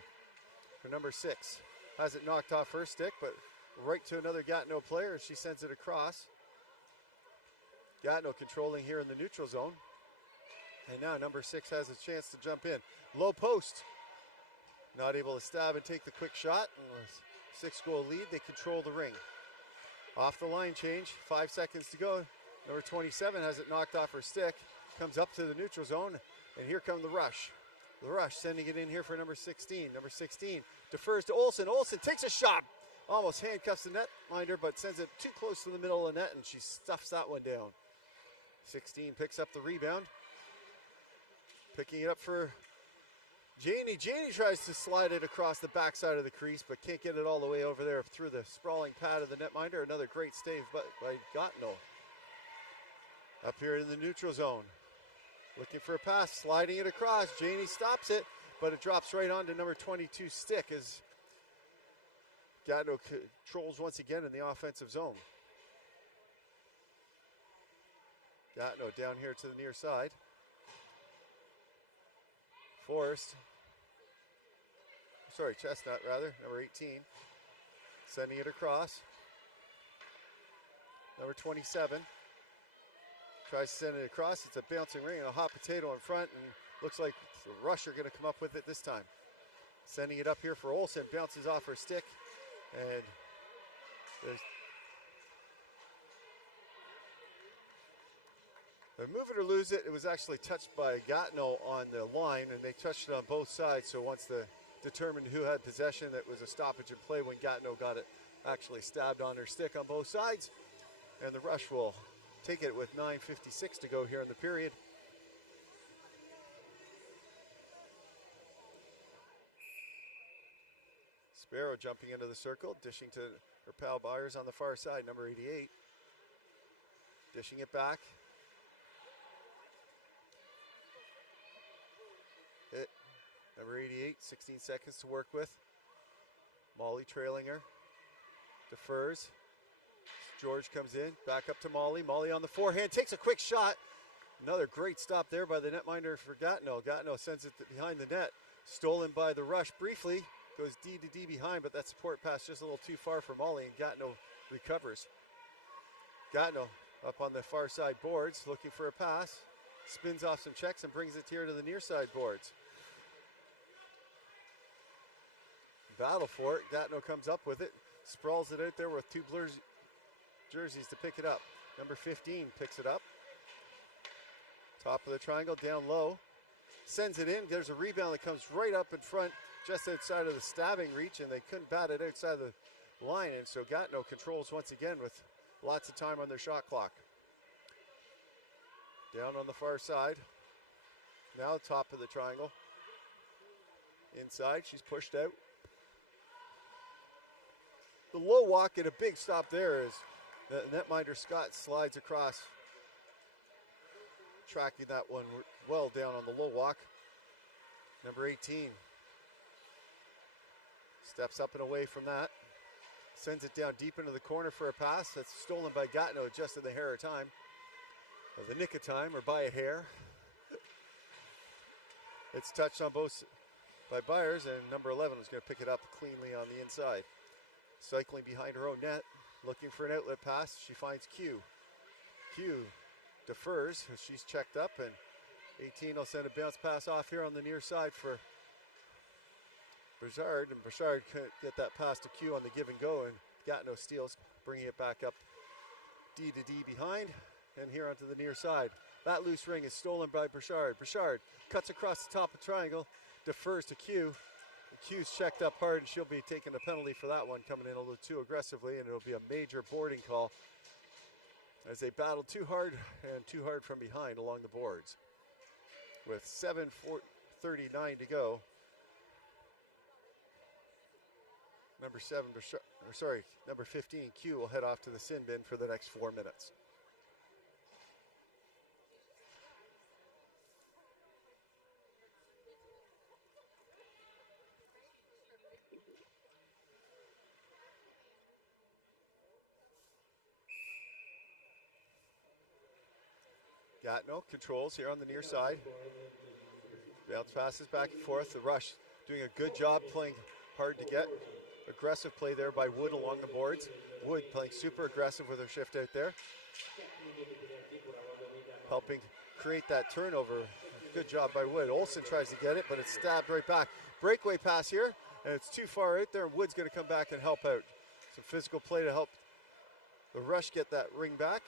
For number 6, has it knocked off her stick, but right to another Gatineau player, and she sends it across. Gatineau controlling here in the neutral zone. And now number 6 has a chance to jump in. Low post. Not able to stab and take the quick shot. 6-goal lead, they control the ring. Off the line change, 5 seconds to go. Number 27 has it knocked off her stick. Comes up to the neutral zone, and here come the Rush. The Rush sending it in here for number 16. Number 16 defers to Olsen. Olsen takes a shot. Almost handcuffs the netminder, but sends it too close to the middle of the net, and she stuffs that one down. 16 picks up the rebound. Picking it up for Janie. Janie tries to slide it across the backside of the crease, but can't get it all the way over there through the sprawling pad of the netminder. Another great stave by Gatineau. Up here in the neutral zone. Looking for a pass, sliding it across. Janie stops it, but it drops right onto number 22's stick as Gatineau controls once again in the offensive zone. Gatineau down here to the near side. Chestnut rather, number 18. Sending it across. Number 27. Tries to send it across. It's a bouncing ring and a hot potato in front, and looks like the Rush are going to come up with it this time. Sending it up here for Olsen. Bounces off her stick, and there's move it or lose it. It was actually touched by Gatineau on the line, and they touched it on both sides. So once they determined who had possession, it was a stoppage in play when Gatineau got it actually stabbed on her stick on both sides. And the Rush will take it with 9:56 to go here in the period. Sparrow jumping into the circle, dishing to her pal Byers on the far side, number 88. Dishing it back. Hit. Number 88, 16 seconds to work with. Molly trailing her. Defers. George comes in, back up to Molly. Molly on the forehand, takes a quick shot. Another great stop there by the netminder for Gatineau. Gatineau sends it behind the net. Stolen by the Rush briefly. Goes D to D behind, but that support pass just a little too far for Molly, and Gatineau recovers. Gatineau up on the far side boards, looking for a pass. Spins off some checks and brings it here to the near side boards. Battle for it. Gatineau comes up with it. Sprawls it out there with two blue jerseys to pick it up. Number 15 picks it up. Top of the triangle, down low. Sends it in. There's a rebound that comes right up in front, just outside of the stabbing reach, and they couldn't bat it outside the line. And so Gatineau controls once again with lots of time on their shot clock. Down on the far side. Now top of the triangle. Inside, she's pushed out. The low walk and a big stop there is the netminder Scott slides across, tracking that one well down on the low walk. Number 18 steps up and away from that. Sends it down deep into the corner for a pass. That's stolen by Gatineau just in the hair of time. Or the nick of time, or by a hair. It's touched on both by Byers, and number 11 was going to pick it up cleanly on the inside. Cycling behind her own net, looking for an outlet pass. She finds Q. Q defers as she's checked up, and 18 will send a bounce pass off here on the near side for Bouchard, and Bouchard couldn't get that pass to Q on the give and go, and Gatineau steals, bringing it back up D to D behind, and here onto the near side. That loose ring is stolen by Bouchard. Bouchard cuts across the top of the triangle, defers to Q. Q's checked up hard, and she'll be taking a penalty for that one, coming in a little too aggressively, and it'll be a major boarding call as they battle too hard and too hard from behind along the boards. With 7:39 to go, number 15, Q will head off to the sin bin for the next 4 minutes. Gatineau controls here on the near side. Bounce passes back and forth. The Rush doing a good job playing hard to get. Aggressive play there by Wood along the boards. Wood playing super aggressive with her shift out there. Helping create that turnover. Good job by Wood. Olsen tries to get it, but it's stabbed right back. Breakaway pass here, and it's too far out there, and Wood's going to come back and help out. Some physical play to help the Rush get that ring back.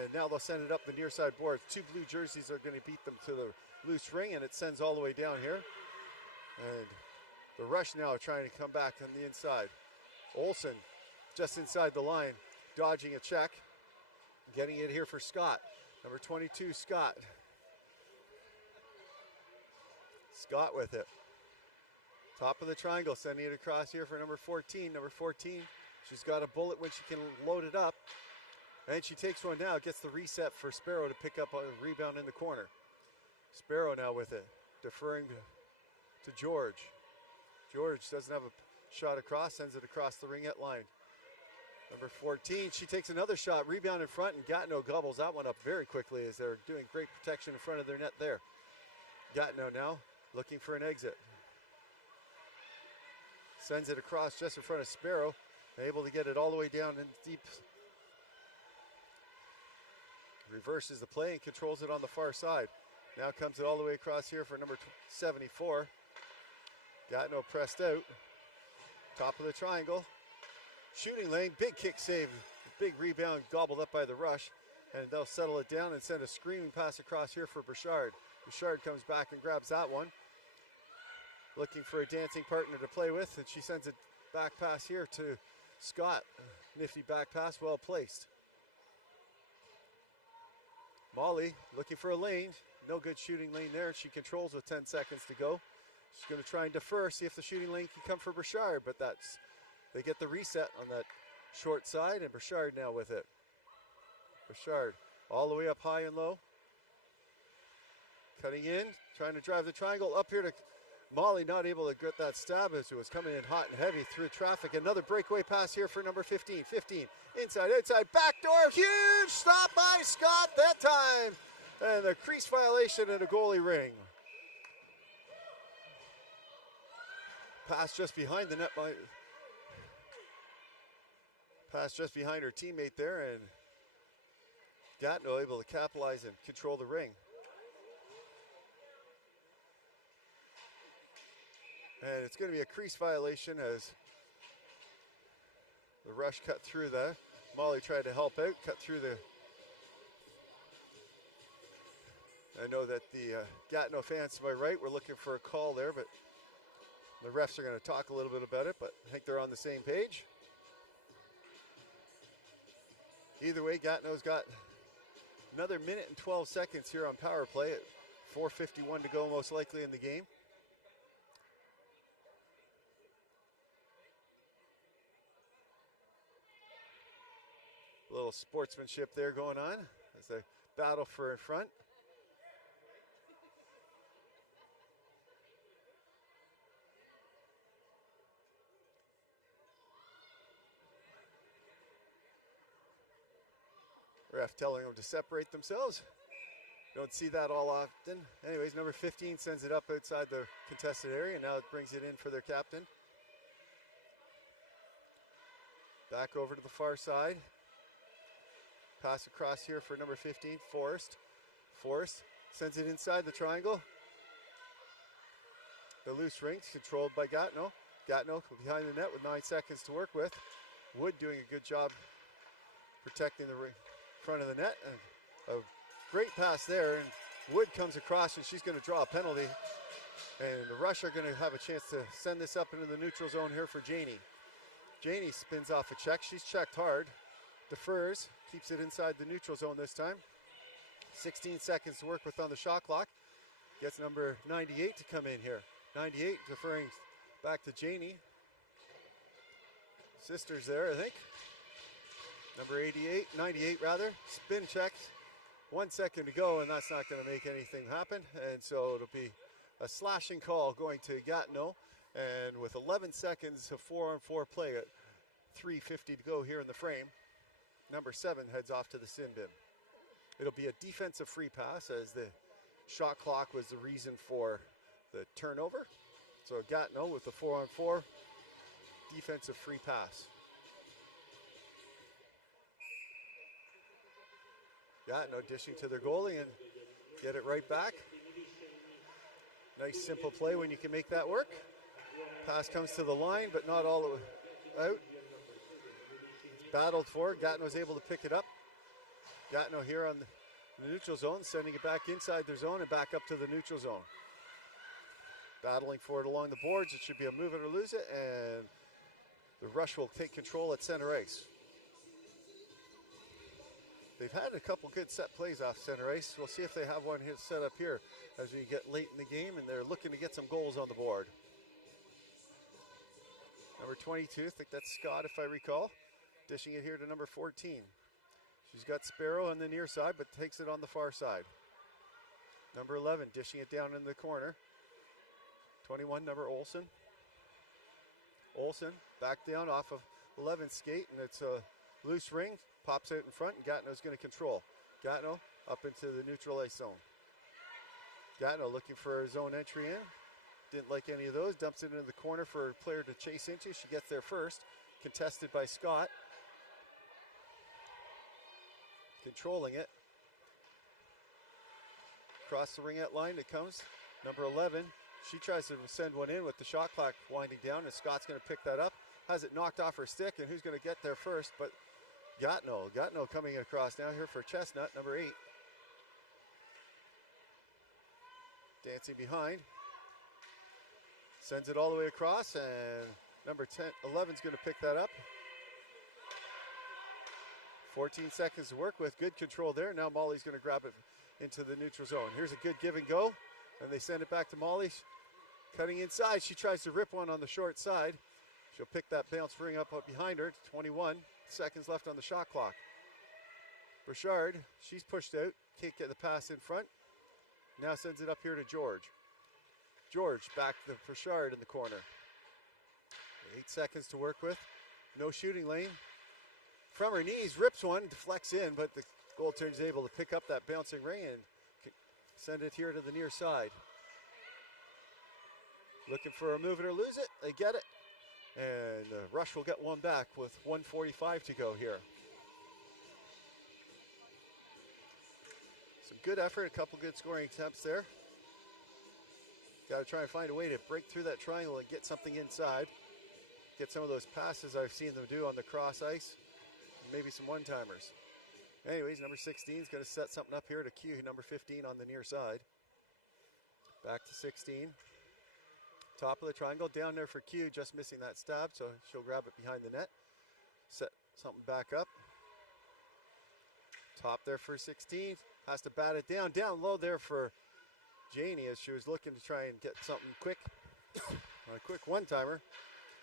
And now they'll send it up the near side boards. Two blue jerseys are going to beat them to the loose ring, and it sends all the way down here. And the Rush now are trying to come back on the inside. Olsen just inside the line, dodging a check. Getting it here for Scott. Number 22, Scott. Scott with it. Top of the triangle, sending it across here for number 14. Number 14, she's got a bullet when she can load it up. And she takes one now, gets the reset for Sparrow to pick up a rebound in the corner. Sparrow now with it, deferring to George. George doesn't have a shot across, sends it across the ringette line. Number 14, she takes another shot, rebound in front, and Gatineau gobbles that one up very quickly as they're doing great protection in front of their net there. Gatineau now looking for an exit. Sends it across just in front of Sparrow, able to get it all the way down and deep. Reverses the play and controls it on the far side. Now comes it all the way across here for number 74. Gatineau pressed out. Top of the triangle. Shooting lane, big kick save. Big rebound gobbled up by the Rush. And they'll settle it down and send a screaming pass across here for Bouchard. Bouchard comes back and grabs that one. Looking for a dancing partner to play with, and she sends a back pass here to Scott. Nifty back pass, well placed. Molly looking for a lane. No good shooting lane there. She controls with 10 seconds to go. She's going to try and defer, see if the shooting lane can come for Burchard, but they get the reset on that short side, and Burchard now with it. Burchard all the way up high and low. Cutting in, trying to drive the triangle up here to Molly, not able to get that stab as it was coming in hot and heavy through traffic. Another breakaway pass here for number 15. 15, inside, backdoor, huge stop by Scott that time. And a crease violation and a goalie ring. Pass just behind the net pass just behind her teammate there, and Gatineau able to capitalize and control the ring. And it's going to be a crease violation as the rush cut through that. Molly tried to help out, cut through the... I know that the Gatineau fans to my right were looking for a call there, but the refs are going to talk a little bit about it, but I think they're on the same page. Either way, Gatineau's got another minute and 12 seconds here on power play at 4:51 to go most likely in the game. A little sportsmanship there going on as they battle for in front. Ref telling them to separate themselves. Don't see that all often. Anyways, number 15 sends it up outside the contested area, and now it brings it in for their captain. Back over to the far side. Pass across here for number 15, Forrest. Forrest sends it inside the triangle. The loose ring's controlled by Gatineau. Gatineau behind the net with 9 seconds to work with. Wood doing a good job protecting the front of the net. And a great pass there, and Wood comes across, and she's going to draw a penalty. And the Rush are going to have a chance to send this up into the neutral zone here for Janie. Janie spins off a check. She's checked hard. Defers, keeps it inside the neutral zone this time. 16 seconds to work with on the shot clock. Gets number 98 to come in here. 98 deferring back to Janie. Sisters there, I think. Number 88, 98 rather. Spin checks. 1 second to go, and that's not going to make anything happen. And so it'll be a slashing call going to Gatineau. And with 11 seconds of 4-on-4 play at 3:50 to go here in the frame, number 7 heads off to the sin bin. It'll be a defensive free pass as the shot clock was the reason for the turnover. So Gatineau with the 4-on-4 defensive free pass. Gatineau dishing to their goalie and get it right back. Nice simple play when you can make that work. Pass comes to the line, but not all the way out. Battled for. Gatineau's able to pick it up. Gatineau here on the neutral zone, sending it back inside their zone and back up to the neutral zone. Battling for it along the boards. It should be a move it or lose it, and the Rush will take control at center ice. They've had a couple good set plays off center ice. We'll see if they have one here set up here as we get late in the game, and they're looking to get some goals on the board. Number 22, I think that's Scott if I recall. Dishing it here to number 14. She's got Sparrow on the near side, but takes it on the far side. Number 11, dishing it down in the corner. 21, number Olsen. Olsen back down off of 11's skate, and it's a loose ring. Pops out in front, and Gatineau's going to control. Gatineau up into the neutral ice zone. Gatineau looking for a zone entry in. Didn't like any of those. Dumps it into the corner for a player to chase into. She gets there first. Contested by Scott. Controlling it. Across the ringette line it comes. Number 11. She tries to send one in with the shot clock winding down, and Scott's going to pick that up. Has it knocked off her stick, and who's going to get there first? But Gatineau coming across now here for Chestnut, number 8. Dancing behind. Sends it all the way across, and number 11's going to pick that up. 14 seconds to work with. Good control there. Now Molly's going to grab it into the neutral zone. Here's a good give and go, and they send it back to Molly. Cutting inside, she tries to rip one on the short side. She'll pick that bounce ring up behind her. 21 seconds left on the shot clock. Burchard, she's pushed out. Can't get the pass in front. Now sends it up here to George. George back to Burchard in the corner. 8 seconds to work with. No shooting lane. From her knees, rips one, deflects in, but the goaltender's able to pick up that bouncing ring and send it here to the near side. Looking for a move it or lose it. They get it. And Rush will get one back with 1:45 to go here. Some good effort, a couple good scoring attempts there. Got to try and find a way to break through that triangle and get something inside. Get some of those passes I've seen them do on the cross ice. Maybe some one-timers. Anyways, number 16 is going to set something up here to Q, number 15 on the near side. Back to 16. Top of the triangle, down there for Q, just missing that stab, so she'll grab it behind the net. Set something back up. Top there for 16, has to bat it down. Down low there for Janie as she was looking to try and get something quick. A quick one-timer.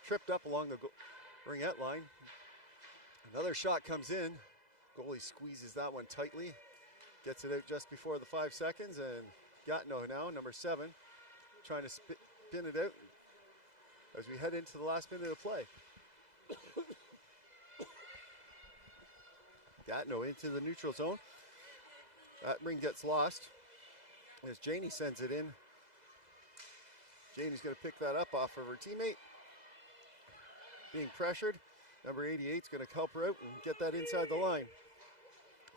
Tripped up along the ringette line. Another shot comes in. Goalie squeezes that one tightly. Gets it out just before the 5 seconds, and Gatineau now, number 7, trying to spin it out as we head into the last minute of play. Gatineau into the neutral zone. That ring gets lost as Janie sends it in. Janie's going to pick that up off of her teammate. Being pressured. Number 88 is going to help her out and get that inside the line.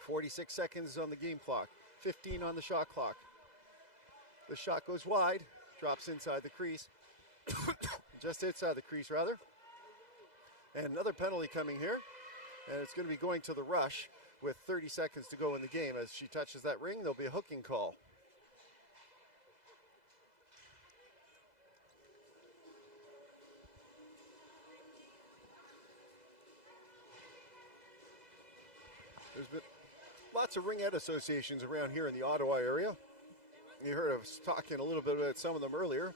46 seconds on the game clock. 15 on the shot clock. The shot goes wide. Drops inside the crease. Just outside the crease, rather. And another penalty coming here. And it's going to be going to the Rush with 30 seconds to go in the game. As she touches that ring, there'll be a hooking call. There's been lots of ringette associations around here in the Ottawa area. You heard us talking a little bit about some of them earlier.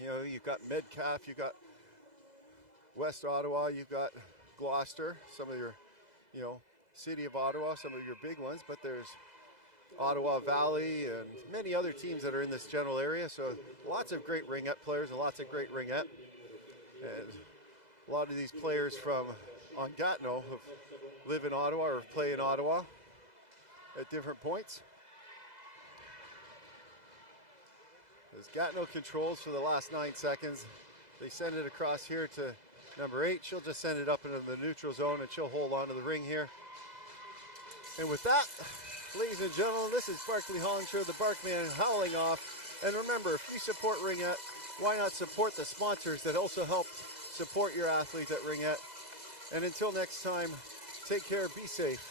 You know, you've got Metcalf, you've got West Ottawa, you've got Gloucester, some of your, you know, City of Ottawa, some of your big ones, but there's Ottawa Valley and many other teams that are in this general area. So lots of great ringette players and lots of great ringette. And a lot of these players from on Gatineau live in Ottawa or play in Ottawa at different points. As Gatineau controls for the last 9 seconds, they send it across here to number 8. She'll just send it up into the neutral zone and she'll hold on to the ring here. And with that, ladies and gentlemen, this is Barkley Hollinger, the Barkman, howling off. And remember, if you support Ringette, why not support the sponsors that also help support your athletes at Ringette? And until next time, take care, be safe.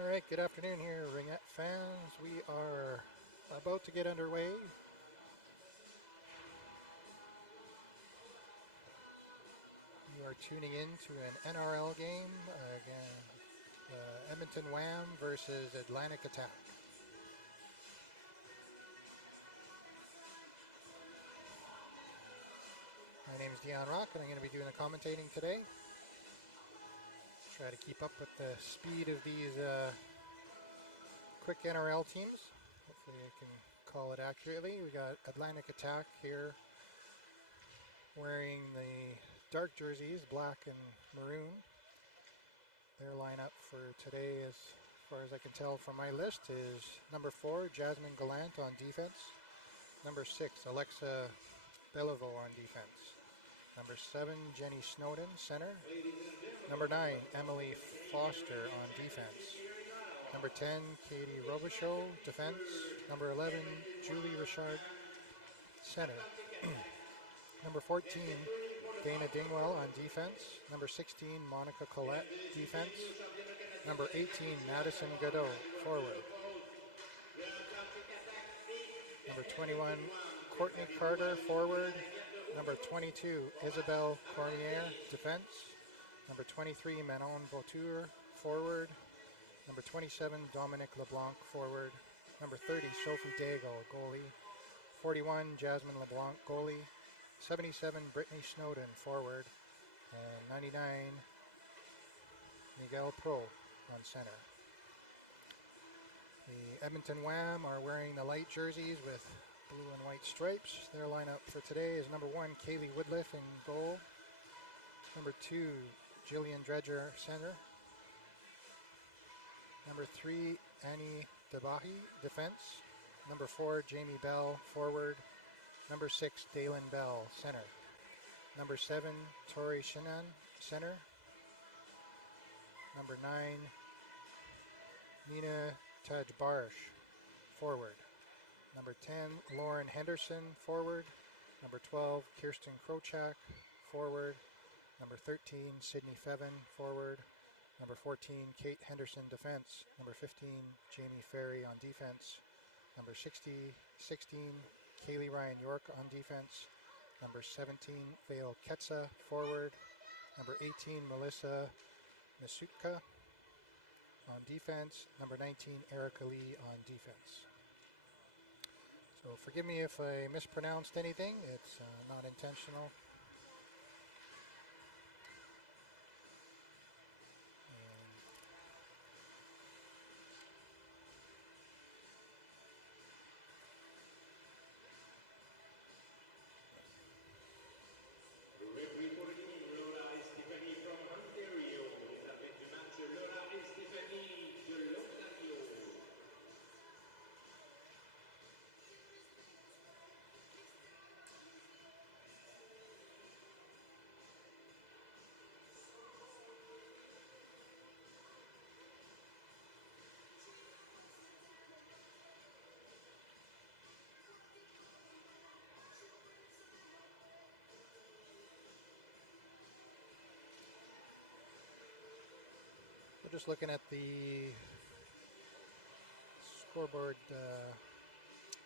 All right, good afternoon here, Ringette fans. We are about to get underway. You are tuning in to an NRL game, again, Edmonton Wham versus Atlantic Attack. My name is Dion Rock, and I'm going to be doing the commentating today. Try to keep up with the speed of these quick NRL teams. Hopefully I can call it accurately. We got Atlantic Attack here wearing the dark jerseys, black and maroon. Their lineup for today, as far as I can tell from my list, is number 4, Jasmine Gallant on defense. Number 6, Alexa Beliveau on defense. Number 7, Jenny Snowden, center. Number 9, Emily Foster on defense. Number 10, Katie Robichaud, defense. Number 11, Julie Richard, center. Number 14, Dana Dingwell on defense. Number 16, Monica Collette, defense. Number 18, Madison Godot, forward. Number 21, Courtney Carter, forward. Number 22, Isabelle Cormier, defense. Number 23, Manon Vautour, forward. Number 27, Dominic LeBlanc, forward. Number 30, Sophie Daigle, goalie. 41, Jasmine LeBlanc, goalie. 77, Brittany Snowden, forward. And 99, Miguel Pro on center. The Edmonton Wham are wearing the light jerseys with blue and white stripes. Their lineup for today is number 1, Kaylee Woodliff in goal. Number 2, Jillian Dredger, center. Number 3, Annie Debahi, defense. Number 4, Jamie Bell, forward. Number 6, Dalen Bell, center. Number 7, Tori Shinan, center. Number 9, Nina Tajbarsh, forward. Number 10, Lauren Henderson, forward. Number 12, Kirsten Krochak, forward. Number 13, Sydney Fevin, forward. Number 14, Kate Henderson, defense. Number 15, Jamie Ferry on defense. Number 16, Kaylee Ryan York on defense. Number 17, Vale Ketsa, forward. Number 18, Melissa Masutka on defense. Number 19, Erica Lee on defense. So forgive me if I mispronounced anything. It's not intentional. We're just looking at the scoreboard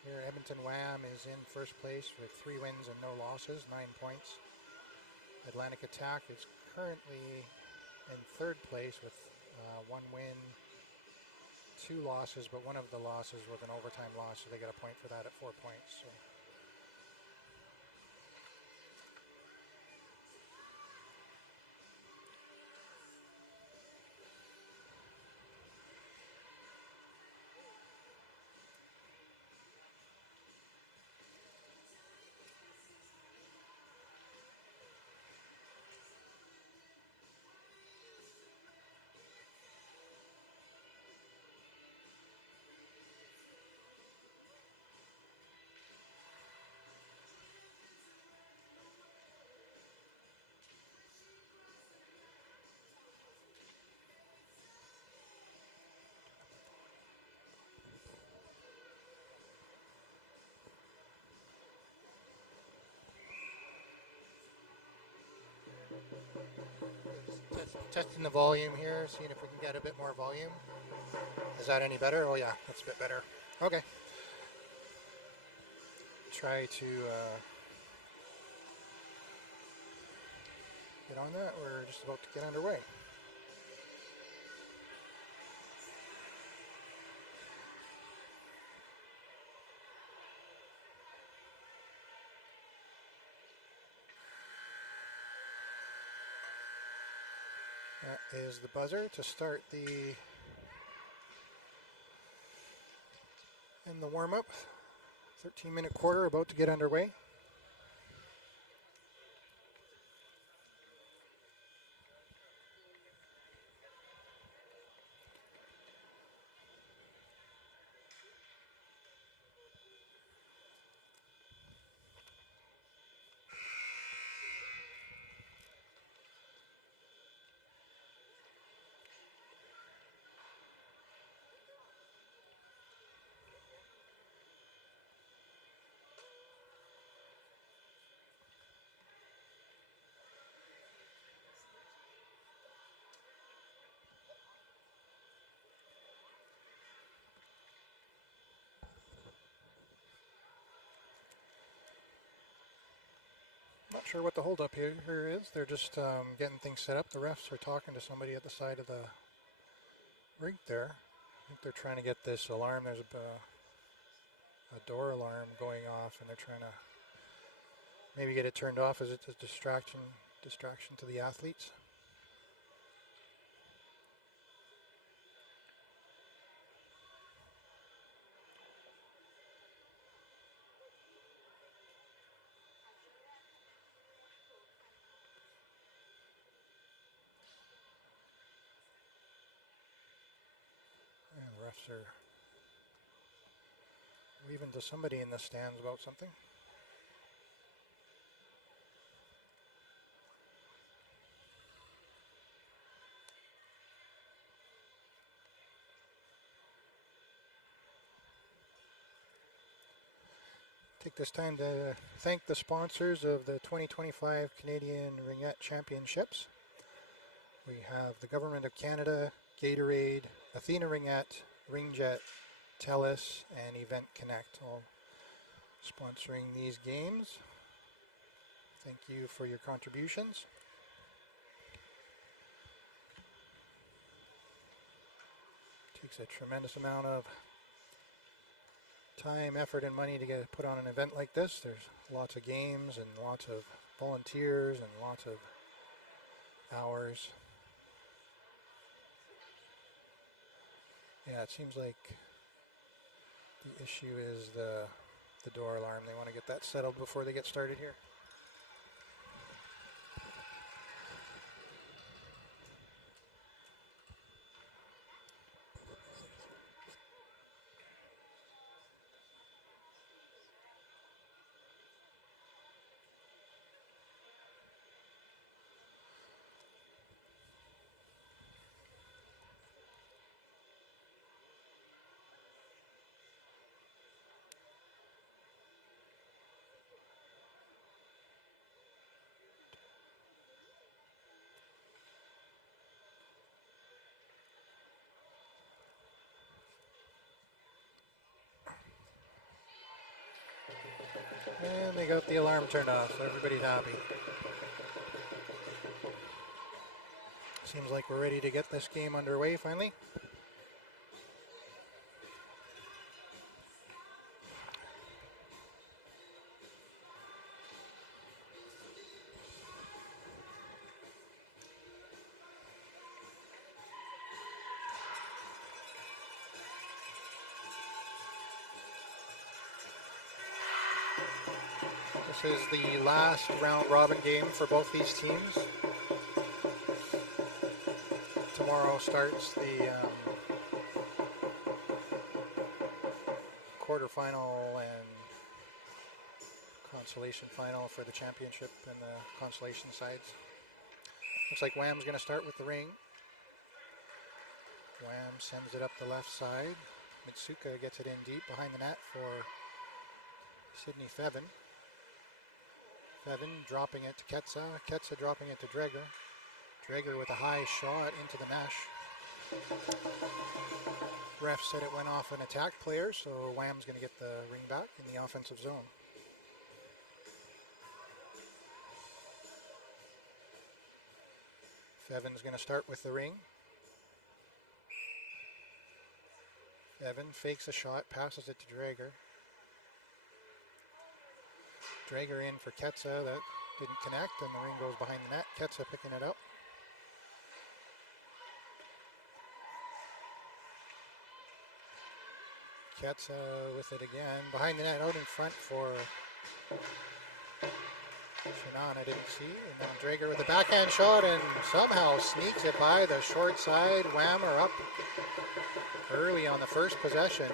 here. Edmonton Wham is in first place with 3 wins and no losses, 9 points. Atlantic Attack is currently in third place with 1 win, 2 losses, but one of the losses was an overtime loss, so they got a point for that at 4 points. So. testing the volume here, seeing if we can get a bit more volume. Is that any better? Oh yeah, that's a bit better. Okay. Try to get on that. We're just about to get underway. That is the buzzer to start the warm-up. 13-minute quarter about to get underway. Not sure what the holdup here is. They're just getting things set up. The refs are talking to somebody at the side of the rink there. I think they're trying to get this alarm. There's a door alarm going off, and they're trying to maybe get it turned off as it's a distraction to the athletes. Refs are waving to somebody in the stands about something. Take this time to thank the sponsors of the 2025 Canadian Ringette Championships. We have the Government of Canada, Gatorade, Athena Ringette, Ringette, TELUS, and Event Connect, all sponsoring these games. Thank you for your contributions. Takes a tremendous amount of time, effort, and money to get put on an event like this. There's lots of games and lots of volunteers and lots of hours. Yeah, it seems like the issue is the door alarm. They want to get that settled before they get started here. And they got the alarm turned off, so everybody's happy. Seems like we're ready to get this game underway finally. This is the last round robin game for both these teams. Tomorrow starts the quarterfinal and consolation final for the championship and the consolation sides. Looks like Wham's going to start with the ring. Wham sends it up the left side. Mitsuka gets it in deep behind the net for Sydney Fevin. Fevin dropping it to Ketsa. Ketsa dropping it to Dreger. Draeger with a high shot into the mesh. Ref said it went off an attack player, so Wham's going to get the ring back in the offensive zone. Evan's going to start with the ring. Evan fakes a shot, passes it to Draeger. Draeger in for Ketsa, that didn't connect, and the ring goes behind the net. Ketsa picking it up. Ketsa with it again, behind the net, out in front for Shannon, I didn't see. And then Draeger with a backhand shot and somehow sneaks it by the short side. Whammer up early on the first possession.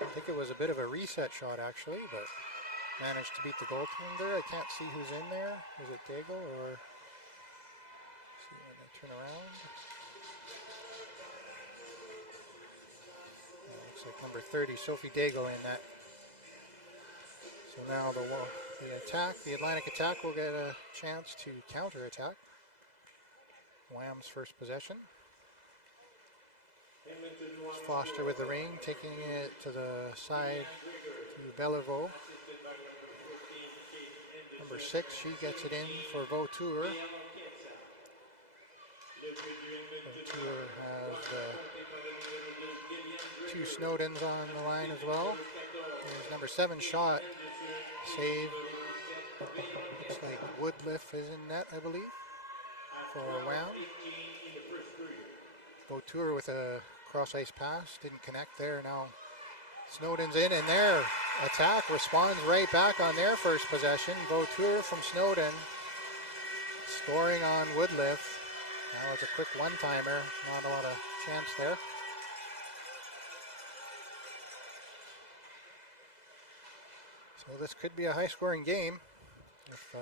I think it was a bit of a reset shot actually, but managed to beat the goaltender. I can't see who's in there. Is it Daigle or... See when they turn around. Looks like number 30, Sophie Daigle in that. So now the attack, the Atlantic attack will get a chance to counter-attack. Wham's first possession. Foster with the ring, taking it to the side to Bellevaux. Number 6, she gets it in for Vautour. Vautour has two Snowdens on the line as well. There's number 7 shot, save. Looks like Woodliff is in net, I believe, for Wham. Vautour with a cross-ice pass, didn't connect there. Now Snowden's in, and their attack responds right back on their first possession. Vautour from Snowden scoring on Woodliff. Now it's a quick one-timer, not a lot of chance there. So this could be a high-scoring game if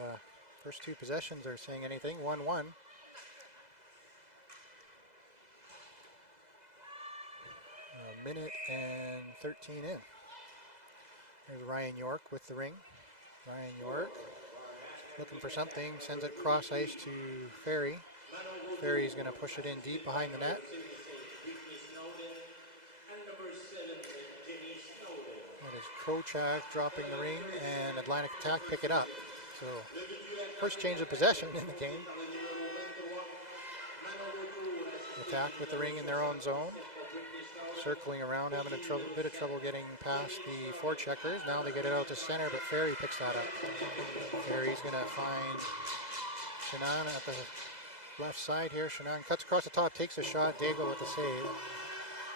first two possessions are saying anything. 1-1. A minute and 13 in. There's Ryan York with the ring. Ryan York looking for something, sends it cross ice to Ferry. Ferry's going to push it in deep behind the net. That is Krochak dropping the ring, and Atlantic attack pick it up. So first change of possession in the game. Attack with the ring in their own zone. Circling around, having a bit of trouble getting past the forecheckers. Now they get it out to center, but Ferry picks that up. Ferry's going to find Shannon at the left side here. Shannon cuts across the top, takes a shot. Daigle with the save.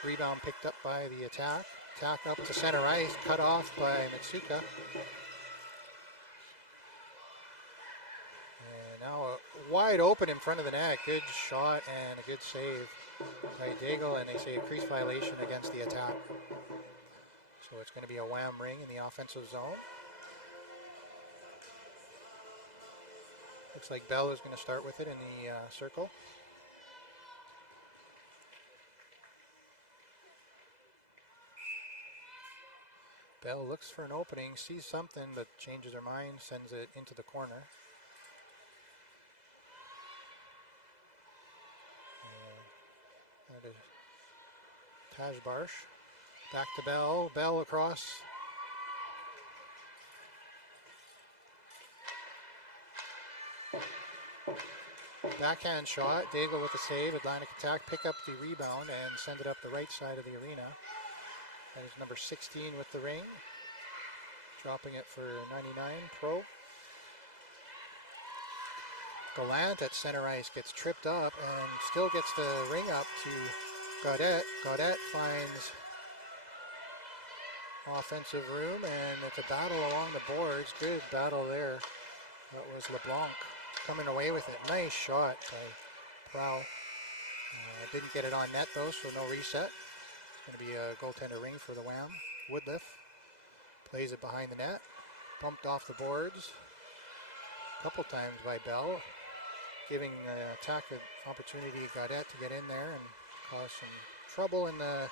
Rebound picked up by the attack. Attack up to center ice, cut off by Mitsuka. And now wide open in front of the net. Good shot and a good save by Daigle, and they say a crease violation against the attack. So it's going to be a Wham ring in the offensive zone. Looks like Bell is going to start with it in the circle. Bell looks for an opening, sees something, but changes her mind, sends it into the corner. That is Taj Barsh. Back to Bell. Bell across. Backhand shot. Daigle with the save. Atlantic attack. Pick up the rebound and send it up the right side of the arena. That is number 16 with the ring. Dropping it for 99 Pro. Gallant at center ice gets tripped up and still gets the ring up to Gaudette. Gaudette finds offensive room, and it's a battle along the boards. Good battle there. That was LeBlanc coming away with it. Nice shot by Prow. Didn't get it on net though, so no reset. It's going to be a goaltender ring for the Wham. Woodliff plays it behind the net. Bumped off the boards a couple times by Bell, giving attack an opportunity Gaudette to get in there and cause some trouble in the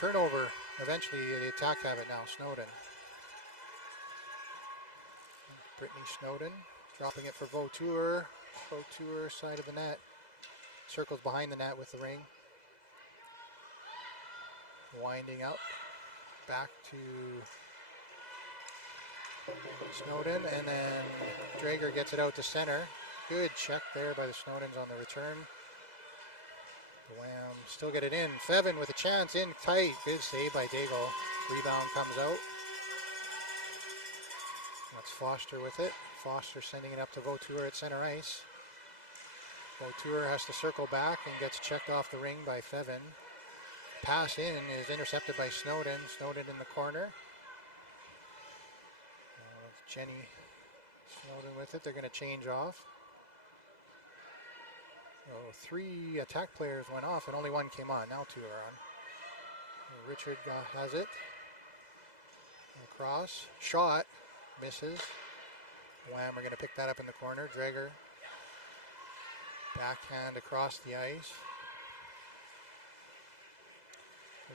turnover. Eventually the attack have it now, Snowden. Brittany Snowden dropping it for Vautour. Pro Tour side of the net. Circles behind the net with the ring. Winding up. Back to Snowden, and then Drager gets it out to center. Good check there by the Snowdens on the return. The Wham still get it in. Fevin with a chance in tight. Good save by Daigle. Rebound comes out. That's Foster with it. Foster sending it up to Vautour at center ice. Vautour has to circle back and gets checked off the ring by Fevin. Pass in is intercepted by Snowden. Snowden in the corner. Jenny Snowden with it. They're going to change off. So 3 attack players went off and only 1 came on. Now 2 are on. Richard has it. Across. Shot. Misses. Wham are going to pick that up in the corner. Drager. Backhand across the ice.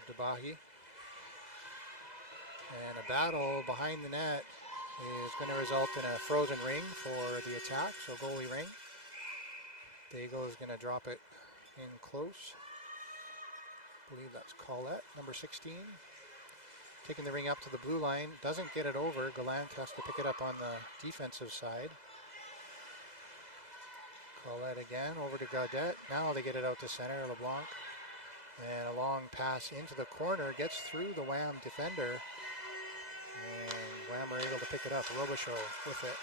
Debahi. And a battle behind the net is going to result in a frozen ring for the attack, so goalie ring. Daigle is going to drop it in close. I believe that's Colette, number 16. Taking the ring up to the blue line, doesn't get it over. Gallant has to pick it up on the defensive side. Colette again, over to Gaudette. Now they get it out to center, LeBlanc. And a long pass into the corner, gets through the Wham defender. And Wham are able to pick it up. Robichaud with it.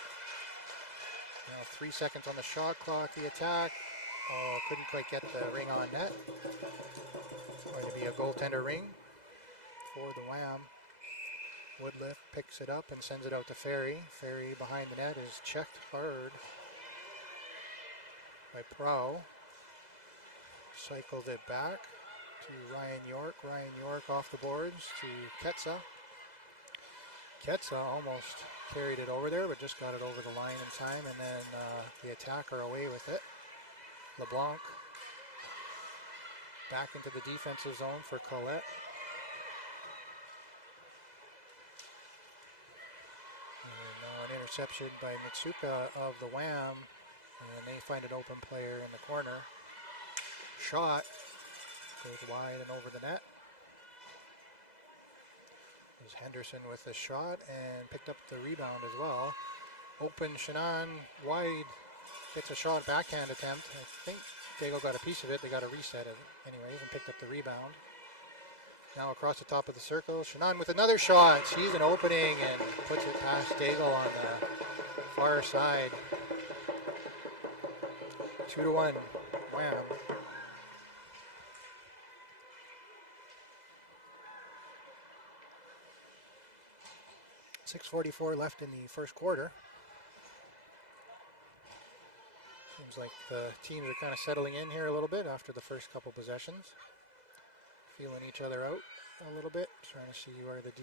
Now 3 seconds on the shot clock, the attack. Oh, couldn't quite get the ring on net. Going to be a goaltender ring for the Wham. Woodliff picks it up and sends it out to Ferry. Ferry behind the net is checked hard by Prow. Cycles it back to Ryan York. Ryan York off the boards to Ketsa. Ketsa almost carried it over there, but just got it over the line in time, and then the attacker away with it. LeBlanc back into the defensive zone for Colette. And now an interception by Mitsuka of the Wham, and they find an open player in the corner. Shot goes wide and over the net. There's Henderson with the shot and picked up the rebound as well. Open Shannon wide, gets a shot backhand attempt. I think Daigle got a piece of it. They got to reset it anyways and picked up the rebound. Now across the top of the circle, Shannon with another shot. Sees an opening and puts it past Daigle on the far side. 2-1. Wham. 6:44 left in the first quarter. Seems like the teams are kind of settling in here a little bit after the first couple possessions. Feeling each other out a little bit, trying to see where the D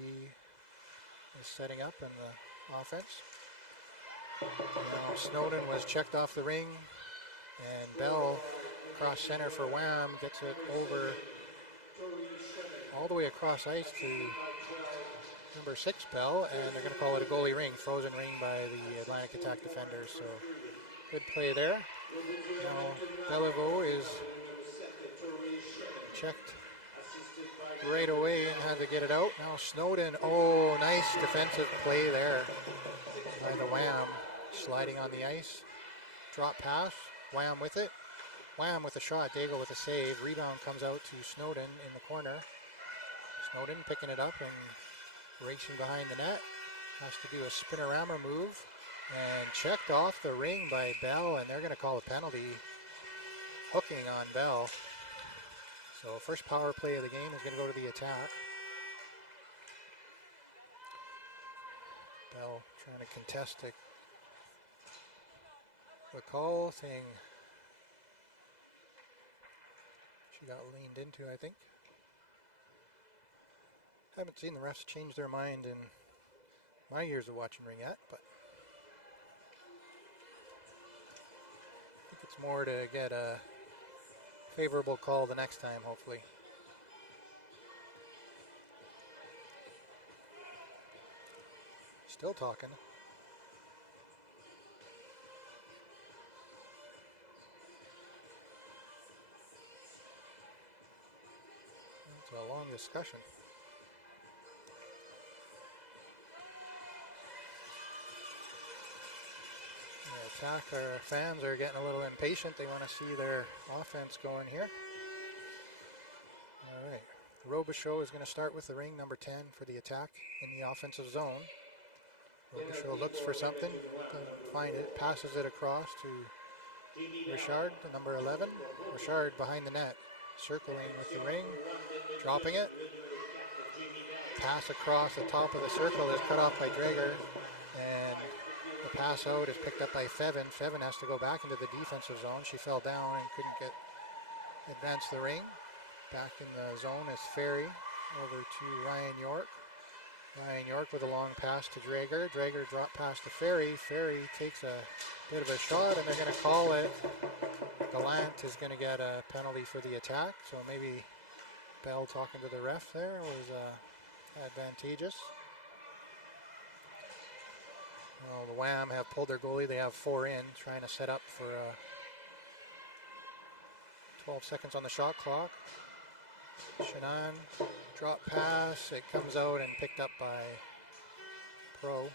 is setting up in the offense. Now Snowden was checked off the ring, and Bell across center for Wham gets it over all the way across ice to number 6 Bell, and they're going to call it a goalie ring, frozen ring by the Atlantic Attack defenders. So good play there. Now Beliveau is checked right away and had to get it out. Now Snowden, oh, nice defensive play there by the Wham, sliding on the ice. Drop pass, Wham with it. Wham with a shot, Daigle with a save. Rebound comes out to Snowden in the corner. Snowden picking it up and racing behind the net. Has to do a spinorama move and checked off the ring by Bell, and they're going to call a penalty hooking on Bell. So first power play of the game is going to go to the attack. Bell trying to contest it. The call thing she got leaned into, I think. Haven't seen the refs change their mind in my years of watching Ringette, but I think it's more to get a favorable call the next time, hopefully. Still talking. long discussion. The attacker fans are getting a little impatient. They want to see their offense going here. All right. Robichaud is going to start with the ring, number 10 for the attack in the offensive zone. Robichaud looks for something, doesn't find it, passes it across to Richard, the number 11. Richard behind the net, circling with the ring, dropping it. Pass across the top of the circle is cut off by Drager, and the pass out is picked up by Fevin. Fevin has to go back into the defensive zone. She fell down and couldn't advance the ring. Back in the zone is Ferry over to Ryan York. Ryan York with a long pass to Drager. Drager drop pass to Ferry. Ferry takes a bit of a shot, and they're going to call it. Gallant is going to get a penalty for the attack, so maybe Bell talking to the ref there was advantageous. Well, the Wham have pulled their goalie. They have 4 in, trying to set up for 12 seconds on the shot clock. Shannon, drop pass, it comes out and picked up by Prow.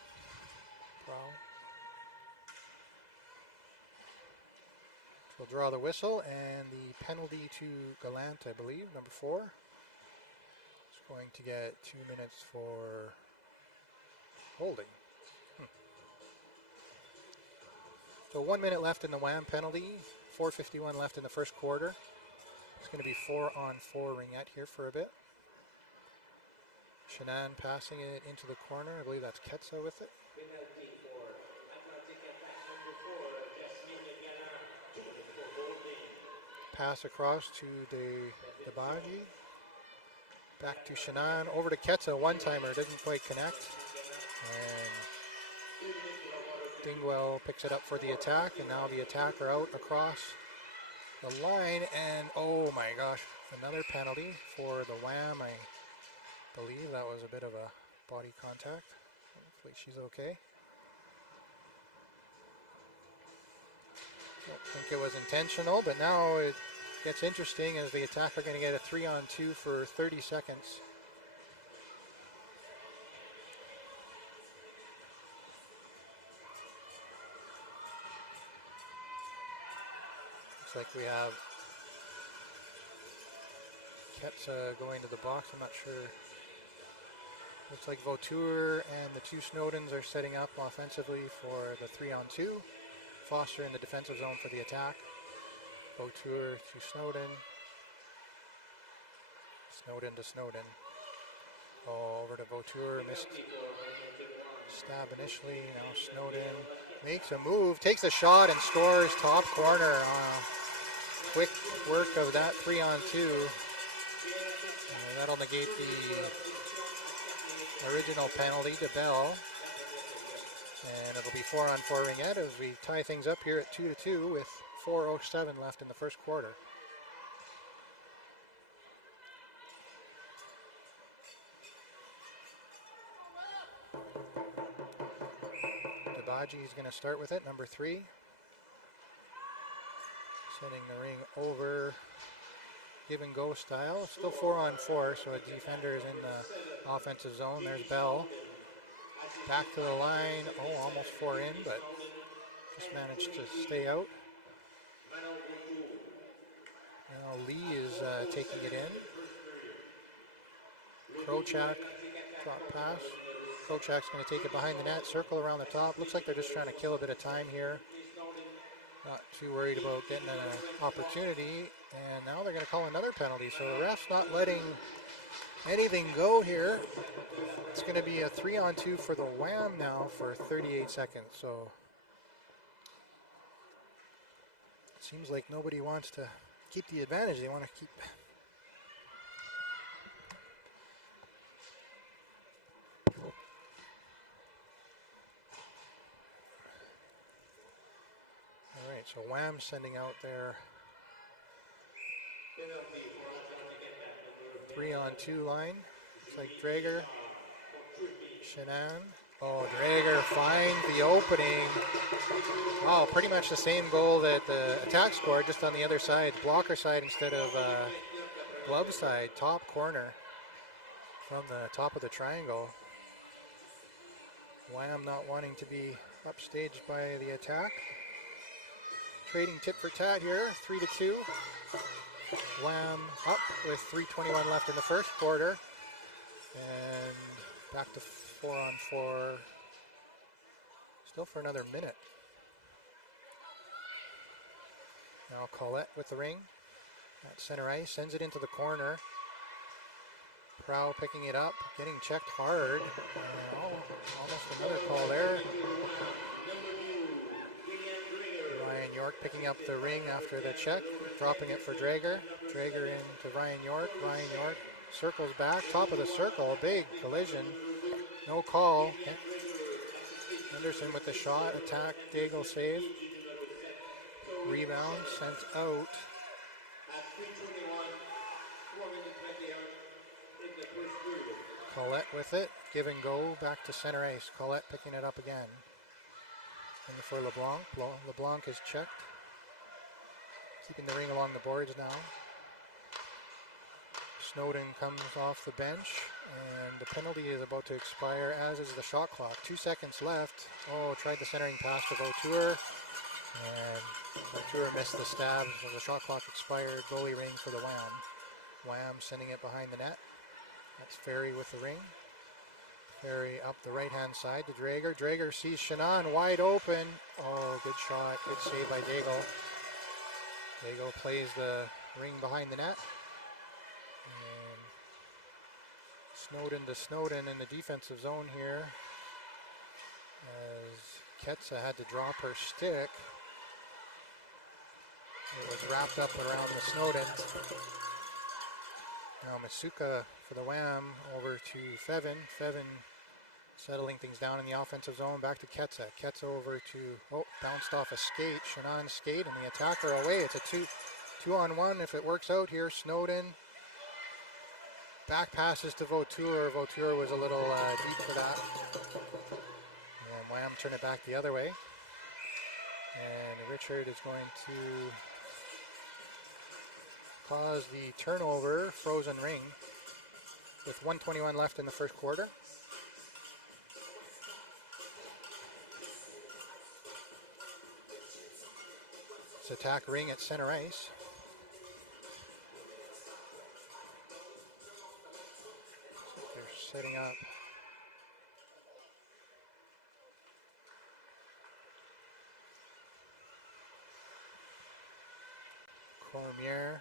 We'll draw the whistle, and the penalty to Gallant, I believe, number 4. It's going to get 2 minutes for holding. So 1 minute left in the Wham penalty, 4:51 left in the first quarter. It's going to be 4-on-4 Ringette here for a bit. Shannon passing it into the corner. I believe that's Ketsa with it. Pass across to the Baji. Back to Shannon. Over to Ketsa. One-timer. Doesn't quite connect. And Dingwell picks it up for the attack. And now the attacker out across the line, and oh my gosh, another penalty for the Wham. I believe that was a bit of a body contact. Hopefully she's okay. Don't think it was intentional, but now it gets interesting as the attacker going to get a 3-on-2 for 30 seconds. Like we have Ketsa going to the box. I'm not sure. Looks like Vautour and the 2 Snowdens are setting up offensively for the 3-on-2. Foster in the defensive zone for the attack. Vautour to Snowden. Snowden to Snowden. Oh, over to Vautour. Missed stab initially. Now Snowden makes a move, takes a shot, and scores top corner. Quick work of that 3-on-2. That'll negate the original penalty to Bell. And it'll be 4-on-4 Ringette as we tie things up here at 2-2 with 4:07 left in the first quarter. Debaji is going to start with it, number 3. Sending the ring over, give and go style. Still 4-on-4, so a defender is in the offensive zone. There's Bell. Back to the line. Oh, almost 4 in, but just managed to stay out. Now Lee is taking it in. Krochak, drop pass. Krochak's going to take it behind the net, circle around the top. Looks like they're just trying to kill a bit of time here. Not too worried about getting an opportunity. And now they're going to call another penalty. So the ref's not letting anything go here. It's going to be a 3-on-2 for the Wham now for 38 seconds. So it seems like nobody wants to keep the advantage. They want to keep... So Wham sending out their 3-on-2 line. Looks like Drager, Shannon. Oh, Drager finds the opening. Oh, pretty much the same goal that the attack scored, just on the other side, blocker side instead of glove side, top corner. from the top of the triangle. Wham not wanting to be upstaged by the attack. Trading tit for tat here, 3-2. Wham up with 3:21 left in the first quarter. And back to 4-on-4. Still for another minute. Now Colette with the ring at center ice, sends it into the corner. Prow picking it up, getting checked hard. Almost another call there. Ryan York picking up the ring after the check, dropping it for Drager. Drager into Ryan York. Ryan York circles back, top of the circle, big collision. No call. Henderson with the shot, attack, Daigle save. Rebound, sent out. Colette with it, give and go, back to center ice. Colette picking it up again. And for LeBlanc. LeBlanc is checked. Keeping the ring along the boards now. Snowden comes off the bench, and the penalty is about to expire, as is the shot clock. 2 seconds left. Oh, tried the centering pass to Vautour, and Vautour missed the stab, so the shot clock expired. Goalie ring for the Wham. Wham sending it behind the net. That's Ferry with the ring. Ferry up the right-hand side to Drager. Drager sees Shannon wide open. Oh, good shot. Good save by Daigle. Daigle plays the ring behind the net. And Snowden to Snowden in the defensive zone here, as Ketsa had to drop her stick. It was wrapped up around the Snowden. Now Masuka for the Wham over to Fevin. Fevin settling things down in the offensive zone. Back to Ketsa. Ketsa over to, bounced off a skate. Shannon skate and the attacker away. It's a two-on-one if it works out here. Snowden. Back passes to Vautour. Vautour was a little deep for that. And Wham turn it back the other way. And Richard is going to cause the turnover, frozen ring, with 1:21 left in the first quarter. It's attack ring at center ice. They're setting up. Cormier.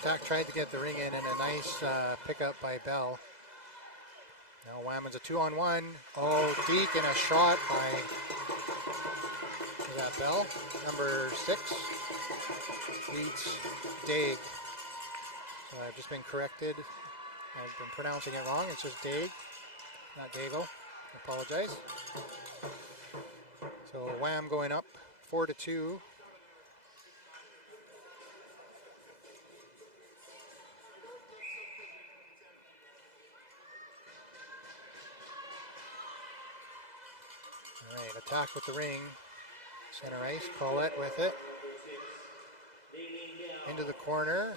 Attack tried to get the ring in, and a nice pickup by Bell. Now Whammon's a 2-on-1. Oh, Deke and a shot by, is that Bell? Number 6. Leads Daig. So I've just been corrected. I've been pronouncing it wrong. It's just Daig, not Daigle. I apologize. So Wham going up 4-2. Attack with the ring. Center ice. Colette with it. Into the corner.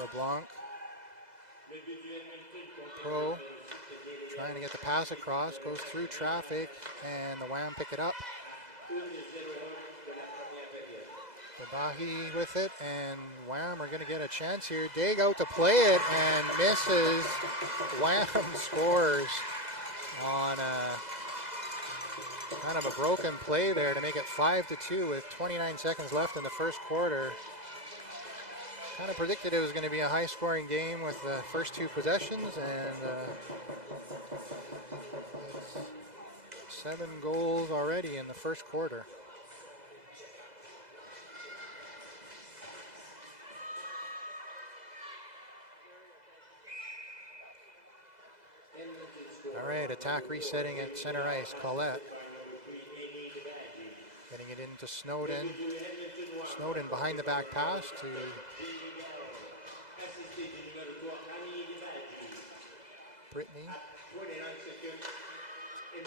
LeBlanc. Pro. Trying to get the pass across. Goes through traffic. And the Wham pick it up. Bahi with it. And Wham are going to get a chance here. Daig out to play it. And misses. Wham scores on a kind of a broken play there to make it 5-2 with 29 seconds left in the first quarter. Kind of predicted it was going to be a high-scoring game with the first 2 possessions, and 7 goals already in the first quarter. All right, attack resetting at center ice. Colette getting it into Snowden. Snowden behind the back pass to Brittany.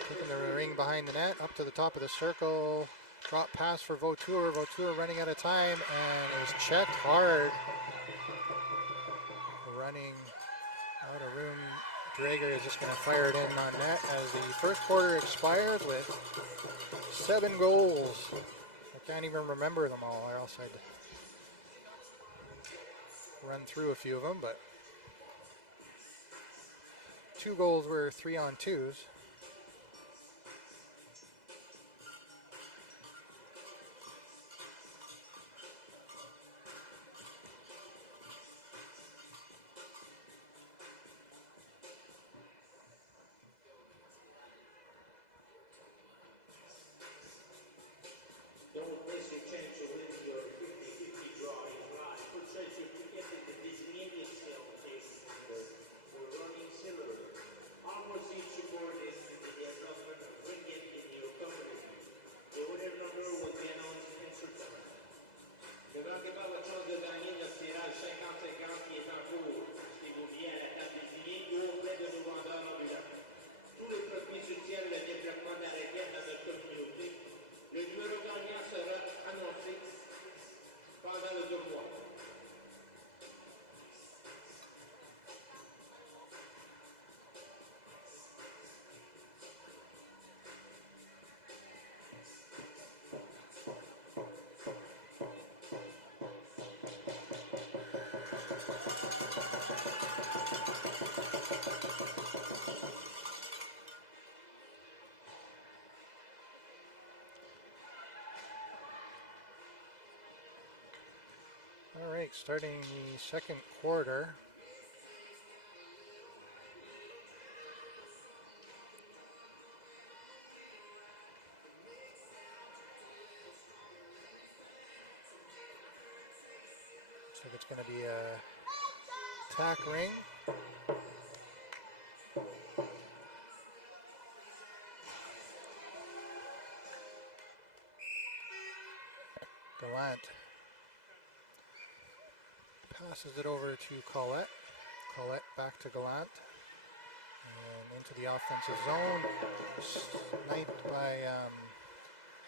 Taking the ring behind the net, up to the top of the circle. Drop pass for Vautour. Vautour running out of time and is checked hard. Running out of room. Drager is just going to fire it in on net as the first quarter expires with 7 goals. I can't even remember them all, or else I'd run through a few of them, but 2 goals were 3-on-2s. All right, starting the second quarter. Looks like it's going to be a tack ring. Gallant passes it over to Collette. Collette back to Gallant. And into the offensive zone. Sniped by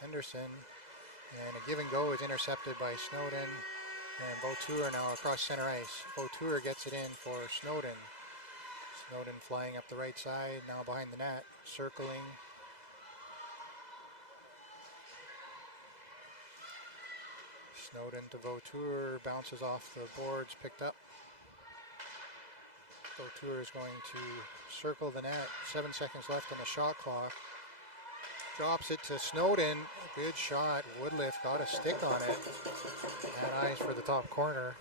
Henderson. And a give and go is intercepted by Snowden. And Vautour now across center ice. Vautour gets it in for Snowden. Snowden flying up the right side, now behind the net, circling. Snowden to Vautour, bounces off the boards, picked up. Vautour is going to circle the net. 7 seconds left on the shot clock. Drops it to Snowden. Good shot. Woodliff got a stick on it. And eyes for the top corner.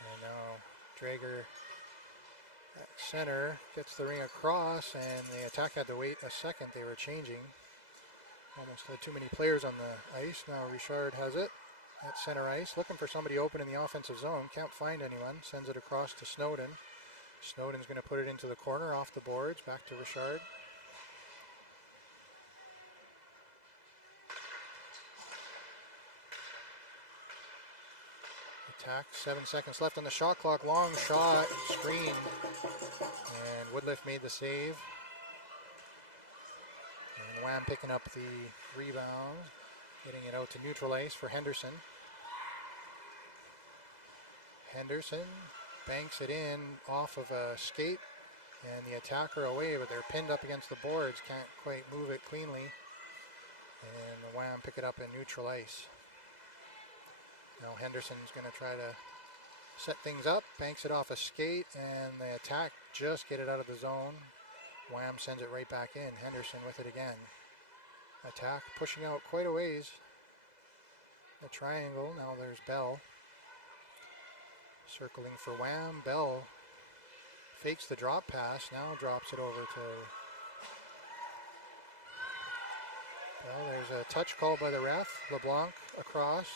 And now Drager at center gets the ring across, and the attack had to wait a second. They were changing. Almost had too many players on the ice. Now Richard has it at center ice, looking for somebody open in the offensive zone. Can't find anyone. Sends it across to Snowden. Snowden's going to put it into the corner, off the boards, back to Richard. Attack, 7 seconds left on the shot clock. Long shot, screen, and Woodliff made the save. And Wham picking up the rebound, getting it out to neutral ice for Henderson. Henderson banks it in off of a skate, and the attacker away, but they're pinned up against the boards, can't quite move it cleanly. And the Wham pick it up in neutral ice. Now Henderson's going to try to set things up, banks it off a skate, and the attack just get it out of the zone. Wham sends it right back in. Henderson with it again. Attack pushing out quite a ways. A triangle, now there's Bell. Circling for Wham. Bell fakes the drop pass, now drops it over to Bell. There's a touch called by the ref. LeBlanc across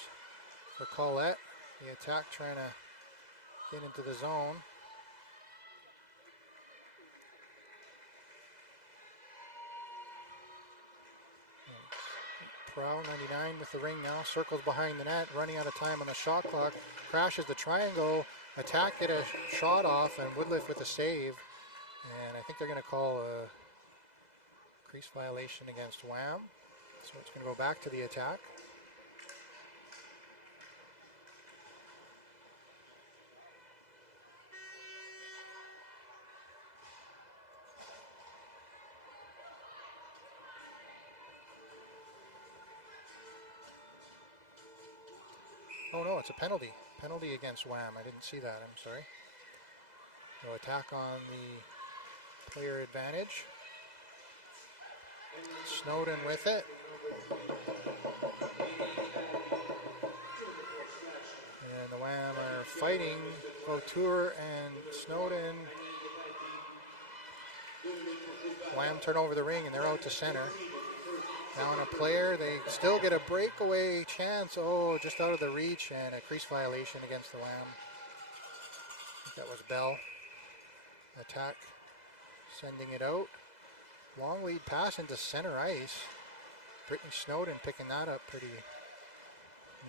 for Collette. The attack trying to get into the zone. Prow, 99 with the ring now, circles behind the net, running out of time on the shot clock, crashes the triangle, attack get a shot off, and Woodliff with a save. And I think they're going to call crease violation against Wham. So it's going to go back to the attack. Oh no, it's a penalty. Penalty against Wham. I didn't see that, I'm sorry. So attack on the player advantage. Snowden with it. And the Wham are fighting. Vautour and Snowden. Wham turn over the ring and they're out to center. Down a player, they still get a breakaway chance. Oh, just out of the reach and a crease violation against the Wham. I think that was Bell. Attack, sending it out. Long lead pass into center ice. Brittany Snowden picking that up pretty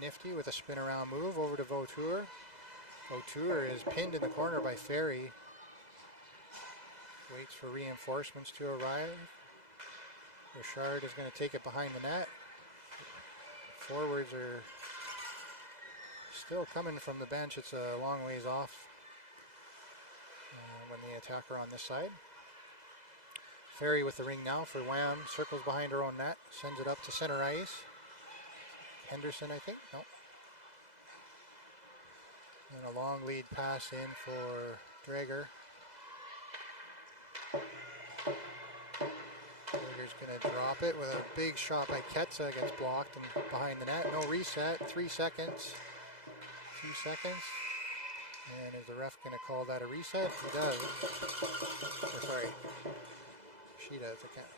nifty with a spin around move over to Vautour. Vautour is pinned in the corner by Ferry. Waits for reinforcements to arrive. Richard is going to take it behind the net. Forwards are still coming from the bench. It's a long ways off when the attacker on this side. Ferry with the ring now for Wham. Circles behind her own net. Sends it up to center ice. Henderson, I think. No. And a long lead pass in for Drager. Drager's going to drop it with a big shot by Ketsa. Gets blocked and behind the net. No reset. 3 seconds. 2 seconds. And is the ref going to call that a reset? He does. Or sorry. She does. I can't.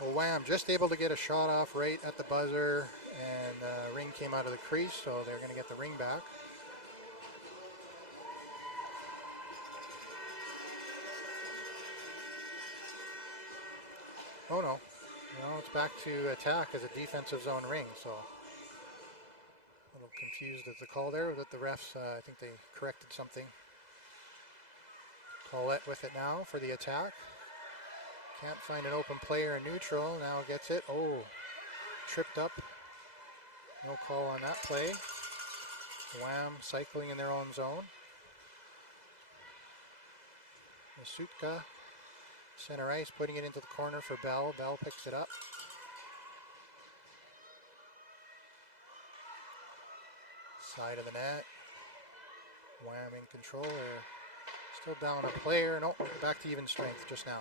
Well, Wham just able to get a shot off right at the buzzer, and the ring came out of the crease, so they're going to get the ring back. Oh no, no, it's back to attack as a defensive zone ring, so a little confused at the call there, but the refs, I think they corrected something. Paulette with it now for the attack. Can't find an open player in neutral. Now gets it. Oh, tripped up. No call on that play. Wham cycling in their own zone. Masutka, center ice, putting it into the corner for Bell. Bell picks it up. Side of the net. Wham in control. They're still down a player. No, back to even strength just now.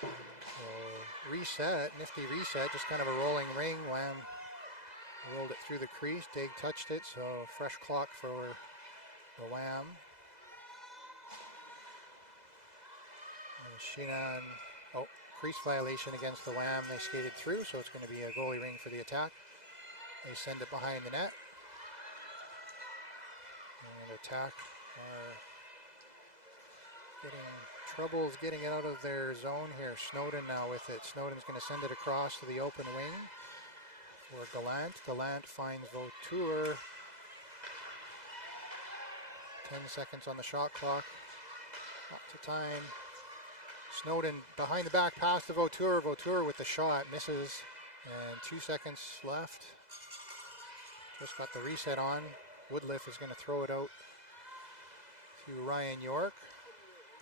So reset, nifty reset, just kind of a rolling ring. Wham rolled it through the crease. Dig touched it, so fresh clock for the Wham. And Sheenan, oh, crease violation against the Wham. They skated through, so it's going to be a goalie ring for the attack. They send it behind the net. And attack are getting troubles getting it out of their zone here. Snowden now with it. Snowden's going to send it across to the open wing for Gallant. Gallant finds Vautour. 10 seconds on the shot clock. Up to time. Snowden behind the back pass to Vautour. Vautour with the shot. Misses. And 2 seconds left. Just got the reset on. Woodliff is going to throw it out to Ryan York.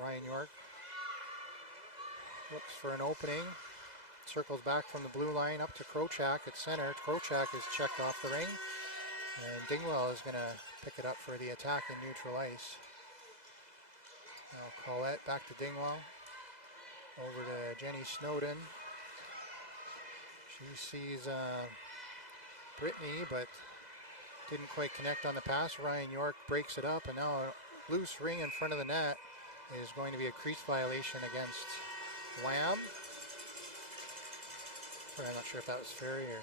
Ryan York looks for an opening. Circles back from the blue line up to Krochak at center. Krochak is checked off the ring. And Dingwell is going to pick it up for the attack in neutral ice. Now Collette back to Dingwell. Over to Jenny Snowden. She sees Brittany, but didn't quite connect on the pass. Ryan York breaks it up, and now a loose ring in front of the net is going to be a crease violation against Wham. But I'm not sure if that was Ferry or...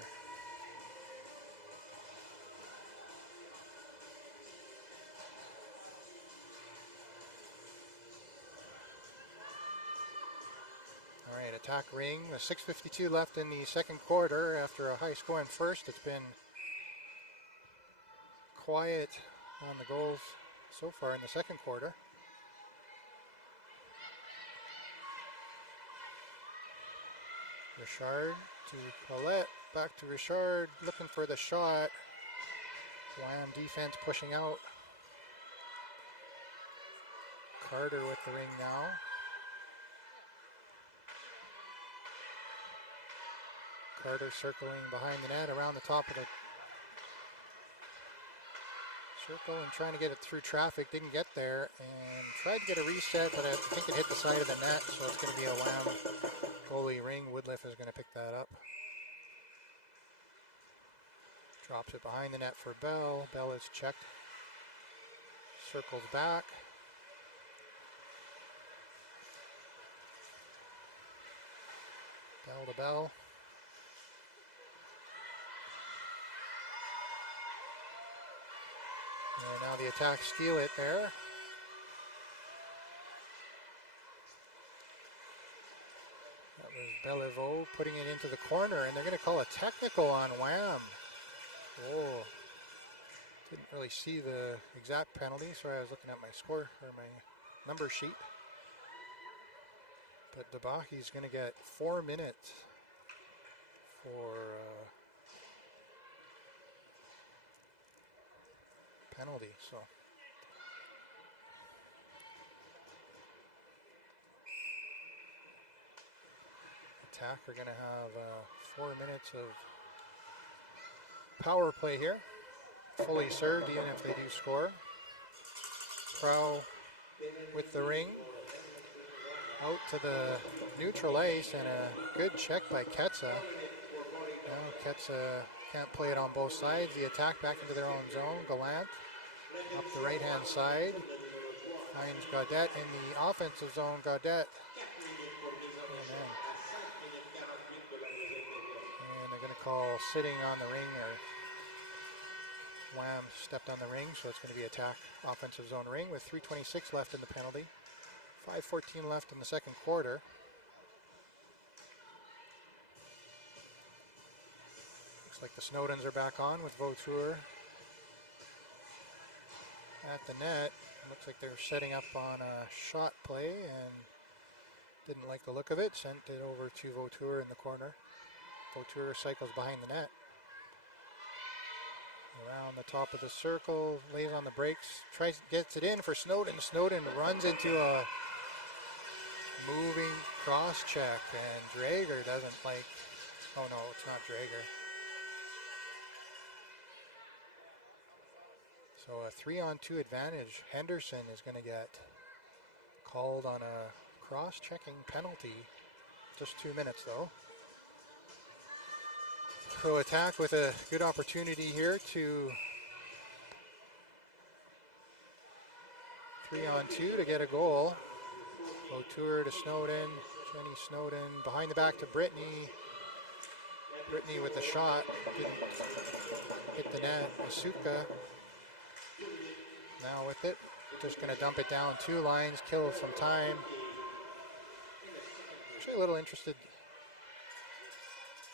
All right, attack ring. With 6:52 left in the second quarter after a high scoring first. It's been quiet on the goals so far in the second quarter. Richard to Colette, back to Richard, looking for the shot. Wham defense pushing out. Carter with the ring now. Carter circling behind the net around the top of the circle and trying to get it through traffic. Didn't get there and tried to get a reset, but I think it hit the side of the net, so it's going to be a Wham goalie ring. Woodliff is going to pick that up. Drops it behind the net for Bell. Bell is checked. Circles back. Bell to Bell. And now the attack steal it there. That was Beliveau putting it into the corner, and they're going to call a technical on Wham. Oh, didn't really see the exact penalty. Sorry, I was looking at my score or my number sheet. But Debahi's going to get 4 minutes for penalty. So attack are going to have 4 minutes of power play here. Fully served even if they do score. Prow with the ring. Out to the neutral ice and a good check by Ketsa. Now Ketsa can't play it on both sides. The attack back into their own zone. Gallant up the right hand side. Finds Gaudette in the offensive zone. Gaudette. And they're going to call sitting on the ring, or Wham stepped on the ring, so it's going to be attack offensive zone ring with 3:26 left in the penalty. 5:14 left in the second quarter. Looks like the Snowdens are back on with Vautour at the net. Looks like they're setting up on a shot play and didn't like the look of it. Sent it over to Vautour in the corner. Vautour cycles behind the net. Around the top of the circle, lays on the brakes, gets it in for Snowden. Snowden runs into a moving cross check, and Drager doesn't like, oh no, it's not Drager. So a 3-on-2 advantage. Henderson is going to get called on a cross-checking penalty. Just 2 minutes though. So attack with a good opportunity here to 3-on-2 to get a goal. Vautour to Snowden, Jenny Snowden, behind the back to Brittany. Brittany with the shot, didn't hit the net. Masuka now with it, just going to dump it down 2 lines, kill some time. Actually a little interested,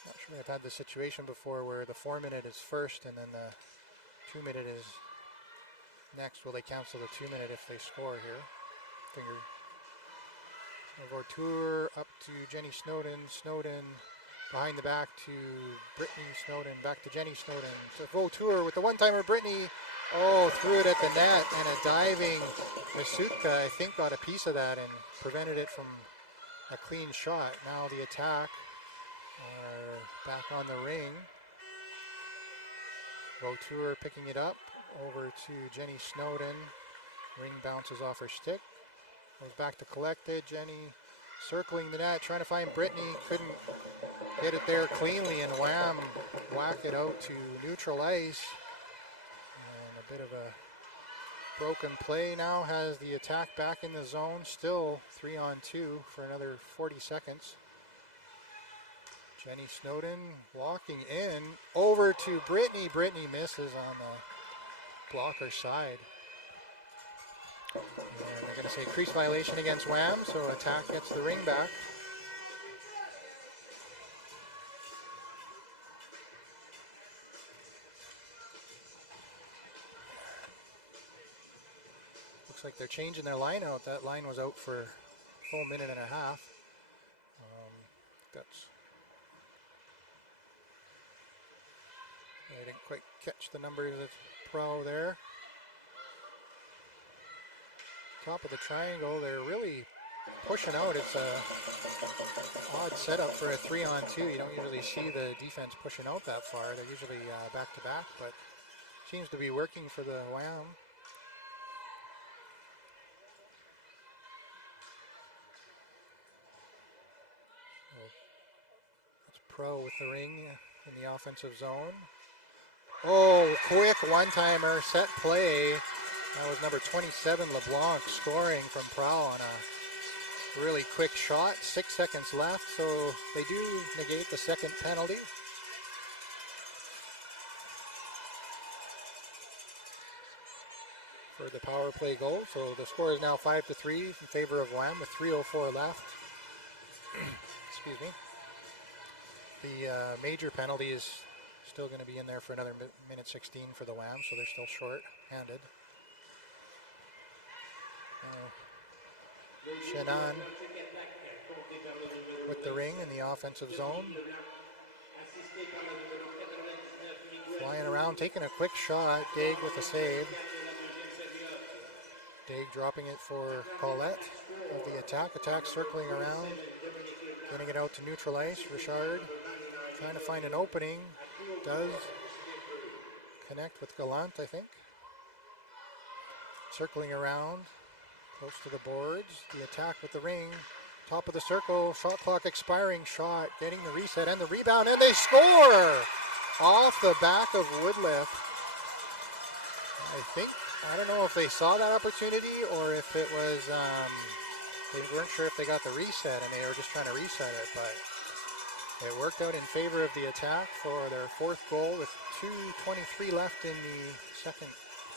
not sure I've had this situation before where the 4 minute is first and then the 2 minute is next. Will they cancel the 2 minute if they score here? Finger. Vautour up to Jenny Snowden. Snowden behind the back to Brittany Snowden. Back to Jenny Snowden. To Vautour with the one-timer. Brittany, oh, threw it at the net, and a diving Masuka, I think, got a piece of that and prevented it from a clean shot. Now the attack are back on the ring. Vautour picking it up over to Jenny Snowden. Ring bounces off her stick. Goes back to collect it. Jenny circling the net, trying to find Brittany. Couldn't get it there cleanly, and Wham whack it out to neutral ice. And a bit of a broken play now has the attack back in the zone. Still 3-on-2 for another 40 seconds. Jenny Snowden walking in over to Brittany. Brittany misses on the blocker side. And they're going to say crease violation against Wham, so attack gets the ring back. Looks like they're changing their line out. That line was out for a full minute and a half. That's I didn't quite catch the numbers of Pro there. Top of the triangle, they're really pushing out. It's a odd setup for a 3-on-2. You don't usually see the defense pushing out that far. They're usually back to back, but seems to be working for the Wham. It's Pro with the ring in the offensive zone. Oh, quick one-timer, set play. That was number 27, LeBlanc, scoring from Prowl on a really quick shot. 6 seconds left, so they do negate the second penalty. For the power play goal. So the score is now 5-3 in favor of Wham with 3:04 left. Excuse me. The major penalty is still going to be in there for another minute 16 for the Wham, so they're still short-handed. Shenan with the ring in the offensive zone. Flying around, taking a quick shot. Dig with a save. Dig dropping it for Colette of the attack. Attack circling around. Getting it out to neutral ice. Richard trying to find an opening. Does connect with Gallant, I think. Circling around. Close to the boards. The attack with the ring. Top of the circle. Shot clock expiring. Shot. Getting the reset and the rebound. And they score! Off the back of Woodliff. I don't know if they saw that opportunity or if it was, they weren't sure if they got the reset and they were just trying to reset it, but it worked out in favor of the attack for their fourth goal with 2:23 left in the second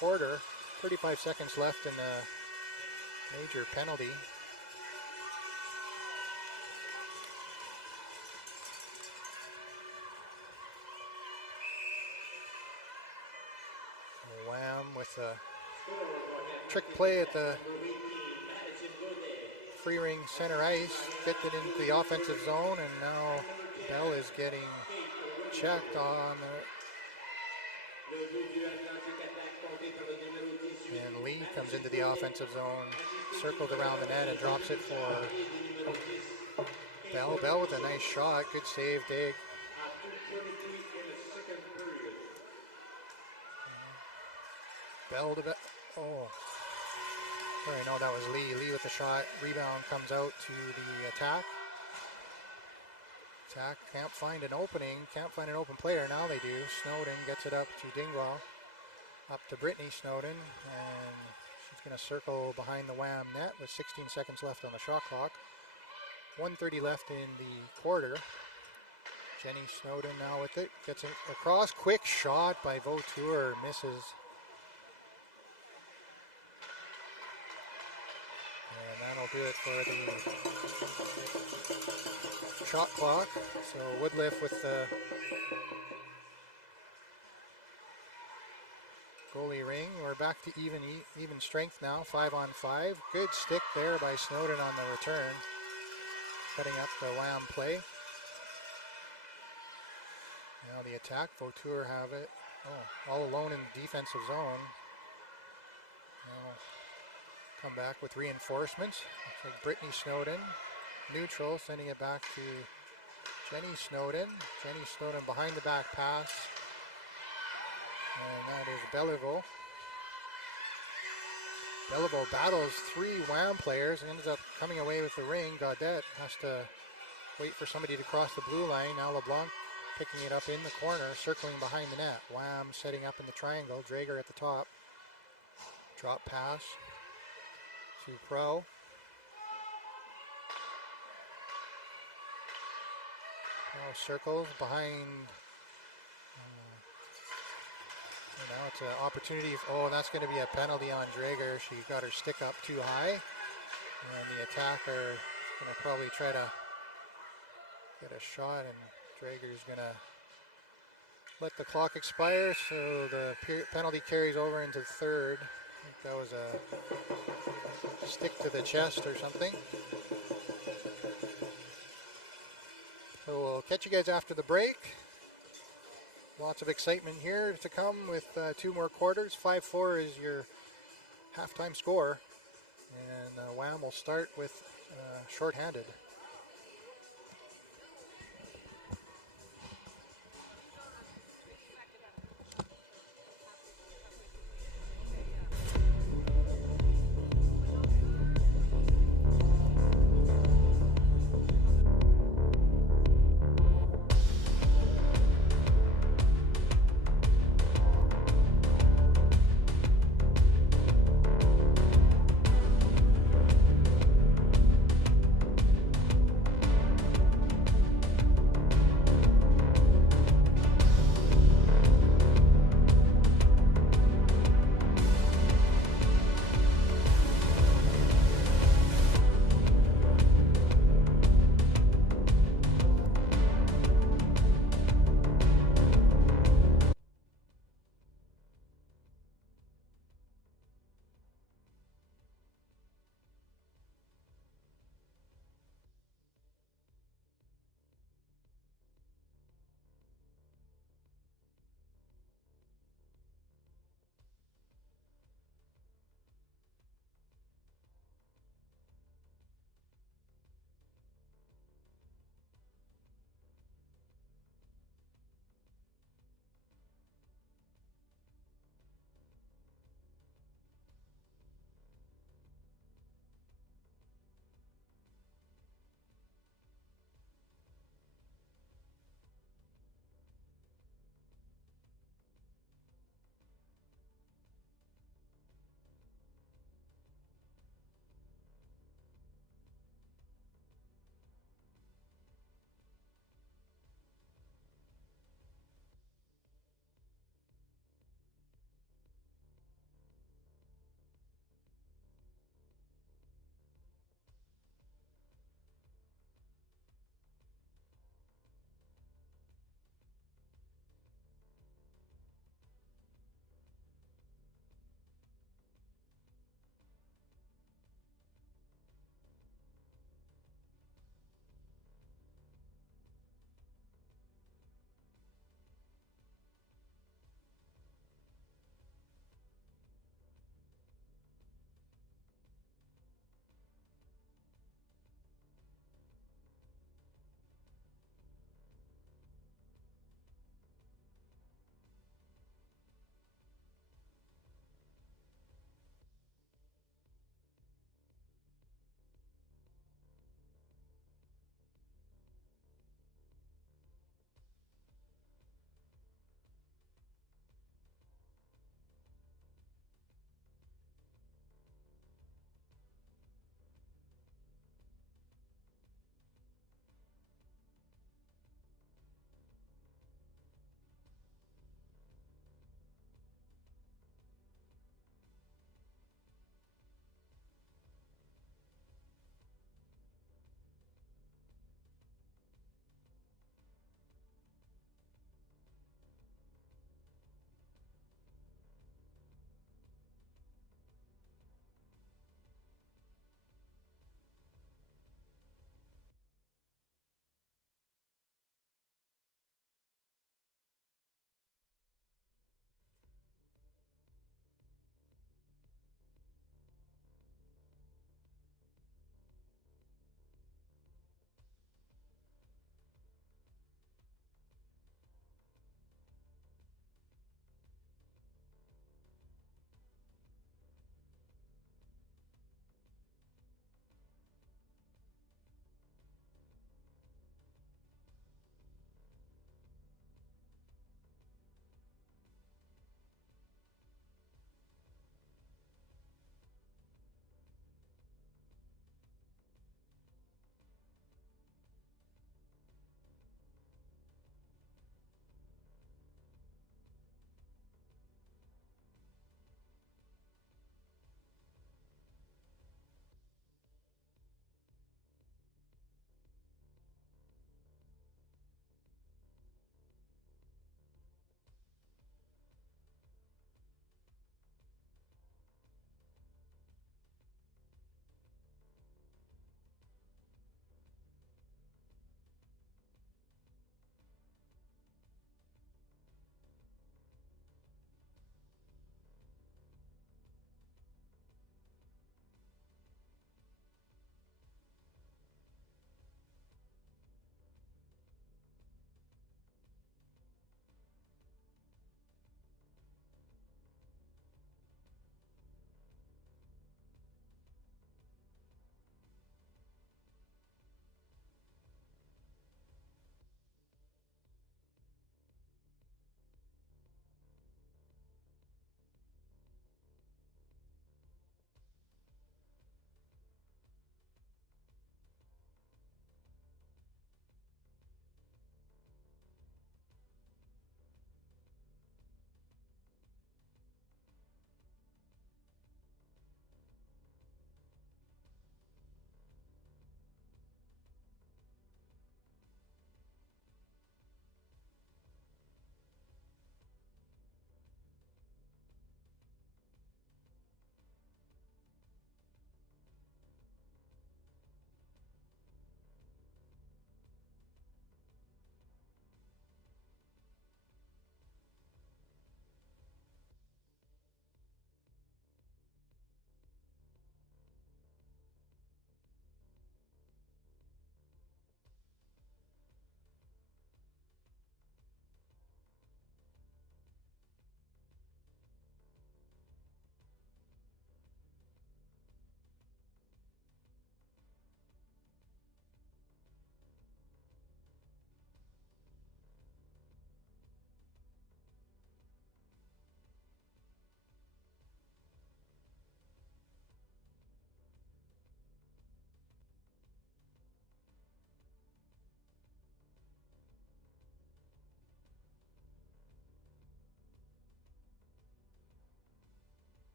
quarter. 35 seconds left in the major penalty. Wham with a trick play at the free ring center ice, fit it into the offensive zone, and now Bell is getting checked on the, and Lee comes into the offensive zone, circled around the net and drops it for Bell. Bell with a nice shot, good save, Dig. Bell to oh. Sorry, no, that was Lee. Lee with the shot. Rebound comes out to the attack. Attack can't find an opening. Can't find an open player. Now they do. Snowden gets it up to Dingwall. Up to Brittany Snowden. And she's going to circle behind the Wham net with 16 seconds left on the shot clock. 1:30 left in the quarter. Jenny Snowden now with it. Gets it across. Quick shot by Vautour. Misses. That'll do it for the shot clock. So Woodliff with the goalie ring. We're back to even strength now, 5-on-5. Good stick there by Snowden on the return, cutting up the Wham play. Now the attack. Vautour have it. Oh, all alone in the defensive zone. Now come back with reinforcements. Looks like Brittany Snowden, neutral, sending it back to Jenny Snowden. Jenny Snowden behind the back pass. And that is Belleville. Belleville battles 3 Wham players and ends up coming away with the ring. Gaudette has to wait for somebody to cross the blue line. Now LeBlanc picking it up in the corner, circling behind the net. Wham setting up in the triangle. Drager at the top. Drop pass to Pro. Now circles behind. Now it's an opportunity. And that's going to be a penalty on Drager. She got her stick up too high. And the attacker is going to probably try to get a shot, and Drager's going to let the clock expire, so the penalty carries over into third. I think that was a stick to the chest or something. So we'll catch you guys after the break. Lots of excitement here to come with 2 more quarters. 5-4 is your halftime score. And Wham will start with shorthanded.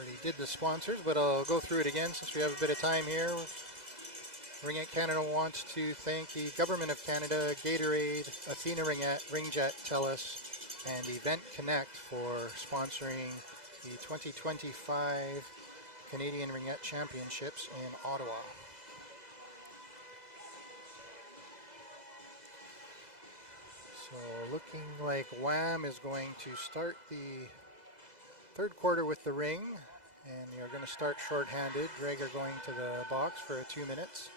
Already did the sponsors, but I'll go through it again since we have a bit of time here. Ringette Canada wants to thank the Government of Canada, Gatorade, Athena Ringette, TELUS, and Event Connect for sponsoring the 2025 Canadian Ringette Championships in Ottawa. So looking like Wham is going to start the third quarter with the ring, and they're going to start shorthanded. Drager going to the box for 2 minutes.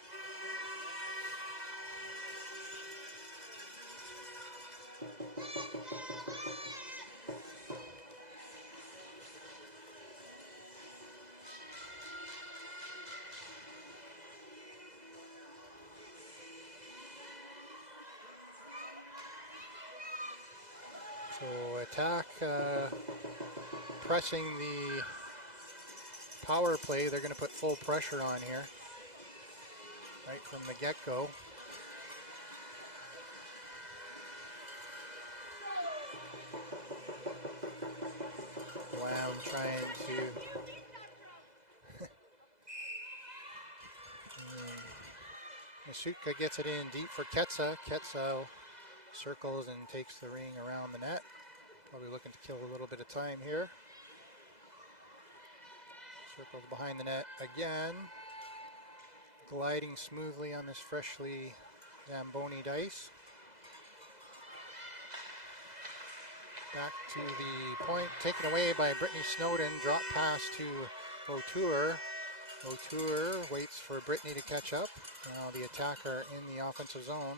So attack pressing the power play. They're going to put full pressure on here right from the get-go. Wow, trying to Masuka gets it in deep for Ketsa. Ketsa circles and takes the ring around the net. Probably looking to kill a little bit of time here. Circles behind the net again. Gliding smoothly on this freshly Zamboni dice. Back to the point, taken away by Brittany Snowden. Drop pass to Vautour. Vautour waits for Brittany to catch up. Now the attacker in the offensive zone.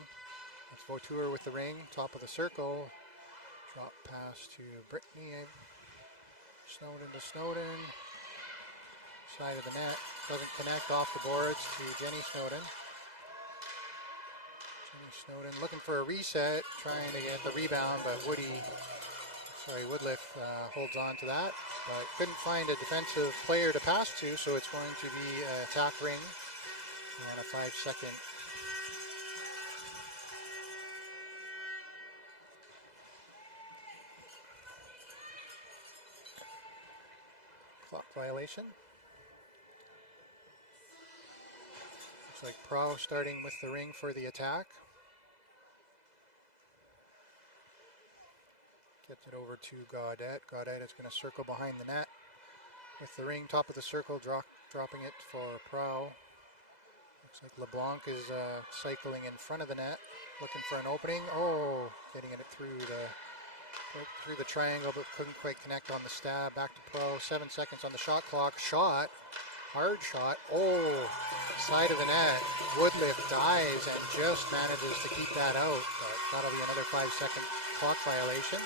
That's Vautour with the ring, top of the circle. Drop pass to Brittany. Snowden to Snowden. Side of the net. Doesn't connect off the boards to Jenny Snowden. Jenny Snowden looking for a reset. Trying to get the rebound, but Woodliff holds on to that. But couldn't find a defensive player to pass to, so it's going to be an attack ring on a 5-second clock violation. Looks like Pro starting with the ring for the attack. Gets it over to Gaudette. Gaudette is going to circle behind the net with the ring, top of the circle, dropping it for Prow. Looks like LeBlanc is cycling in front of the net, looking for an opening. Oh, getting it through the triangle, but couldn't quite connect on the stab. Back to Pro. 7 seconds on the shot clock. Shot, hard shot. Oh, side of the net. Woodliff dives and just manages to keep that out. But that'll be another 5-second clock violation.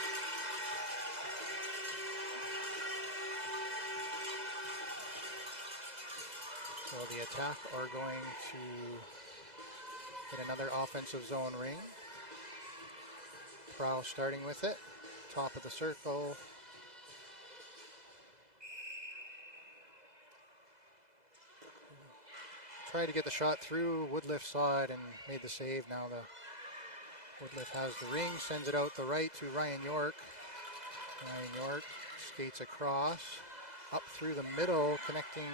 So the attack are going to get another offensive zone ring. Prowl starting with it. Top of the circle. Tried to get the shot through. Woodliff saw it and made the save. Now the Woodliff has the ring, sends it out the right to Ryan York. Ryan York skates across, up through the middle, connecting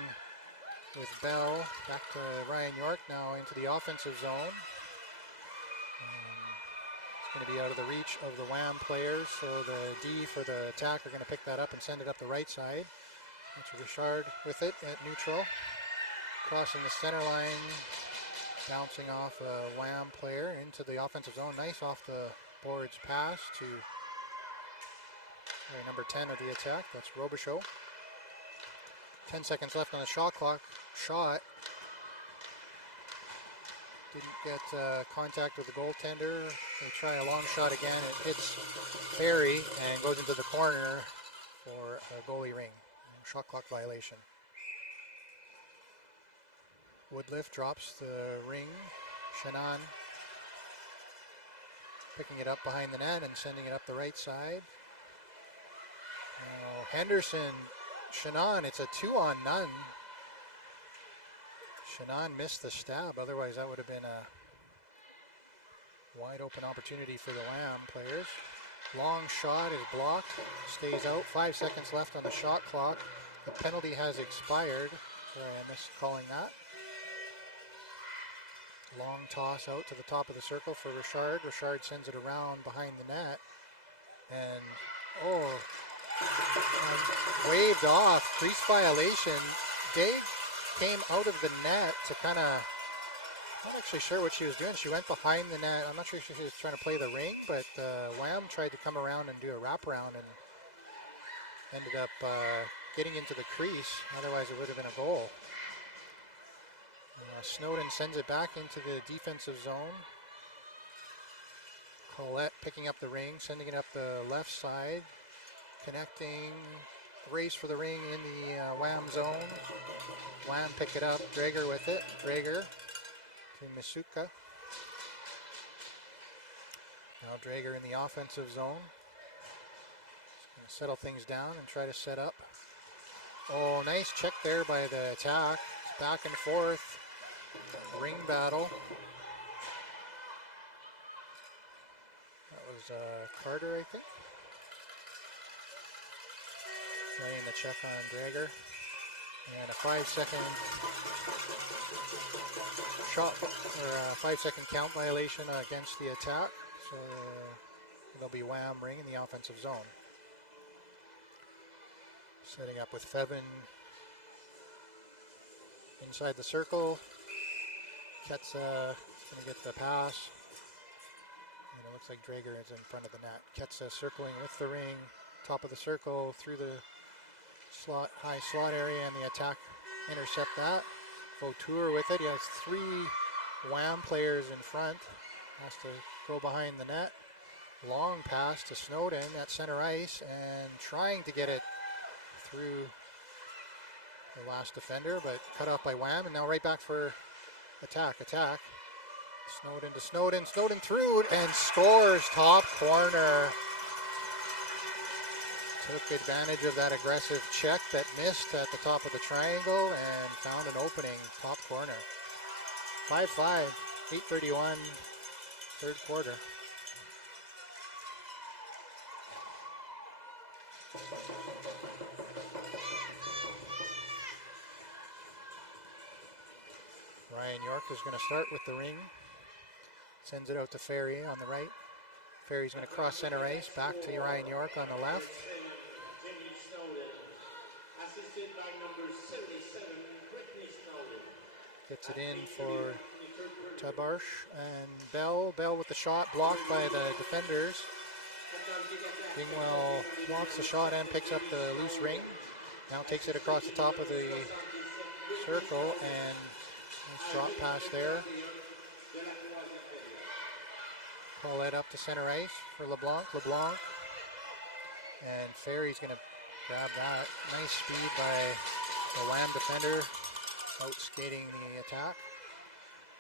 with Bell. Back to Ryan York, now into the offensive zone. It's going to be out of the reach of the Wham players, so the D for the attack are going to pick that up and send it up the right side. That's Richard with it at neutral. Crossing the center line, bouncing off a Wham player into the offensive zone. Nice off the boards pass to number 10 of the attack. That's Robichaud. 10 seconds left on the shot clock. Shot. Didn't get contact with the goaltender. They try a long shot again. It hits Barry and goes into the corner for a goalie ring. Shot clock violation. Woodliff drops the ring. Shannon picking it up behind the net and sending it up the right side. Henderson, Shannon, it's a 2-on-none. Shannon missed the stab, otherwise that would have been a wide open opportunity for the Wham players. Long shot is blocked, stays out. 5 seconds left on the shot clock. The penalty has expired. Sorry, I missed calling that. Long toss out to the top of the circle for Richard. Richard sends it around behind the net. And, waved off. Crease violation. Dave came out of the net to kind of, I'm not actually sure what she was doing. She went behind the net. I'm not sure if she was trying to play the ring, but Wham tried to come around and do a wraparound and ended up getting into the crease. Otherwise, it would have been a goal. Snowden sends it back into the defensive zone. Colette picking up the ring, sending it up the left side, connecting, race for the ring in the Wham zone. Wham pick it up, Drager with it, Drager to Misuka. Now Drager in the offensive zone. Just going to settle things down and try to set up. Oh, nice check there by the attack. It's back and forth. Ring battle. That was Carter, I think. Getting the check on Drager. And a 5-second shot, or a 5-second count violation against the attack. So it'll be Wham ring in the offensive zone. Setting up with Fevin inside the circle. Ketsa is going to get the pass. And it looks like Drager is in front of the net. Ketsa circling with the ring, top of the circle, through the slot, high slot area, and the attack intercept that. Vautour with it. He has 3 Wham players in front. Has to go behind the net. Long pass to Snowden at center ice and trying to get it through the last defender, but cut off by Wham, and now right back for attack. Snowden to Snowden. Snowden through and scores top corner. Took advantage of that aggressive check that missed at the top of the triangle and found an opening, top corner. 5-5, 8:31, third quarter. Ryan York is going to start with the ring. Sends it out to Ferry on the right. Ferry's going to cross center ice, back to Ryan York on the left. Gets it in for Tabarsh and Bell. Bell with the shot, blocked by the defenders. Dingwell blocks the shot and picks up the loose ring. Now takes it across the top of the circle and nice drop pass there. Call that up to center ice for LeBlanc. LeBlanc and Ferry's going to grab that. Nice speed by the Wham defender, out skating the attack.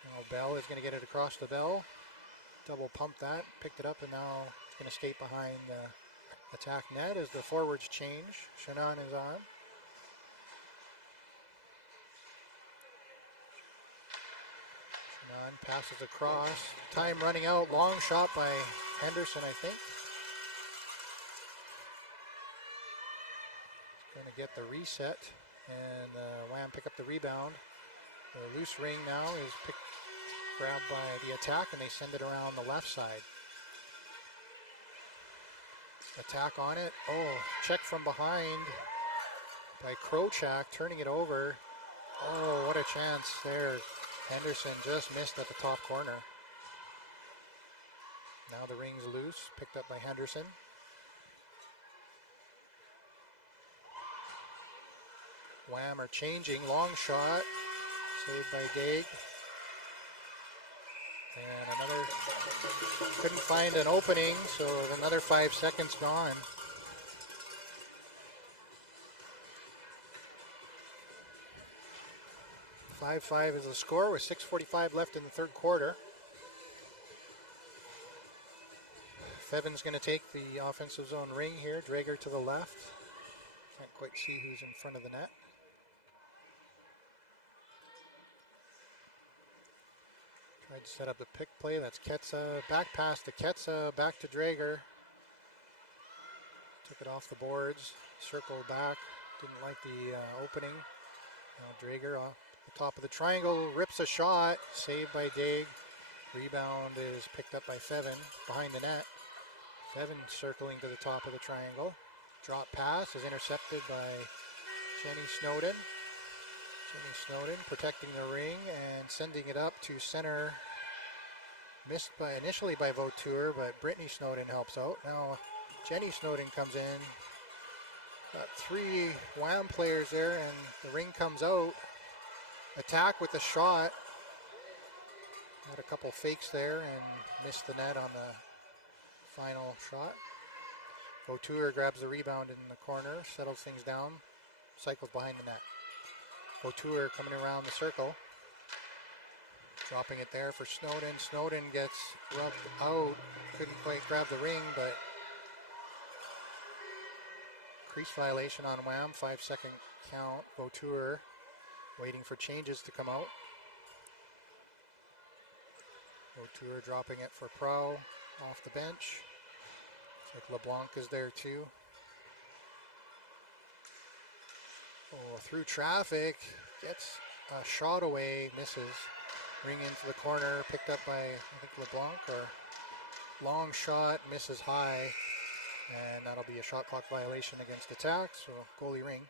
Now Bell is going to get it across the Bell. Double pump that, picked it up, and now it's going to skate behind the attack net as the forwards change. Shannon is on. Shannon passes across. Time running out. Long shot by Henderson, I think. Going to get the reset, and Wham pick up the rebound. The loose ring now is grabbed by the attack, and they send it around the left side. Attack on it. Oh, check from behind by Krochak, turning it over. Oh, what a chance there. Henderson just missed at the top corner. Now the ring's loose, picked up by Henderson. Wham are changing. Long shot. Saved by Daig. And another, couldn't find an opening, so another 5 seconds gone. Five is the score with 6:45 left in the third quarter. Fevin's going to take the offensive zone ring here. Drager to the left. Can't quite see who's in front of the net. Tried to set up the pick play. That's Ketsa. Back pass to Ketsa. Back to Drager. Took it off the boards. Circle back. Didn't like the opening. Now Drager off the top of the triangle, rips a shot, saved by Daig. Rebound is picked up by Fevin behind the net. Fevin circling to the top of the triangle. Drop pass is intercepted by Jenny Snowden. Jenny Snowden protecting the ring and sending it up to center. Missed initially by Vautour, but Brittany Snowden helps out. Now Jenny Snowden comes in. Got 3 Wham players there, and the ring comes out. Attack with the shot. Had a couple fakes there and missed the net on the final shot. Vautour grabs the rebound in the corner, settles things down, cycles behind the net. Vautour coming around the circle. Dropping it there for Snowden. Snowden gets rubbed out. Couldn't quite grab the ring, but crease violation on Wham. 5-second count. Vautour waiting for changes to come out. Vautour dropping it for Prow off the bench. Looks like LeBlanc is there too. Oh, through traffic. Gets a shot away. Misses. Ring into the corner, picked up by, I think, LeBlanc, or long shot, misses high, and that'll be a shot clock violation against attack, so goalie ring.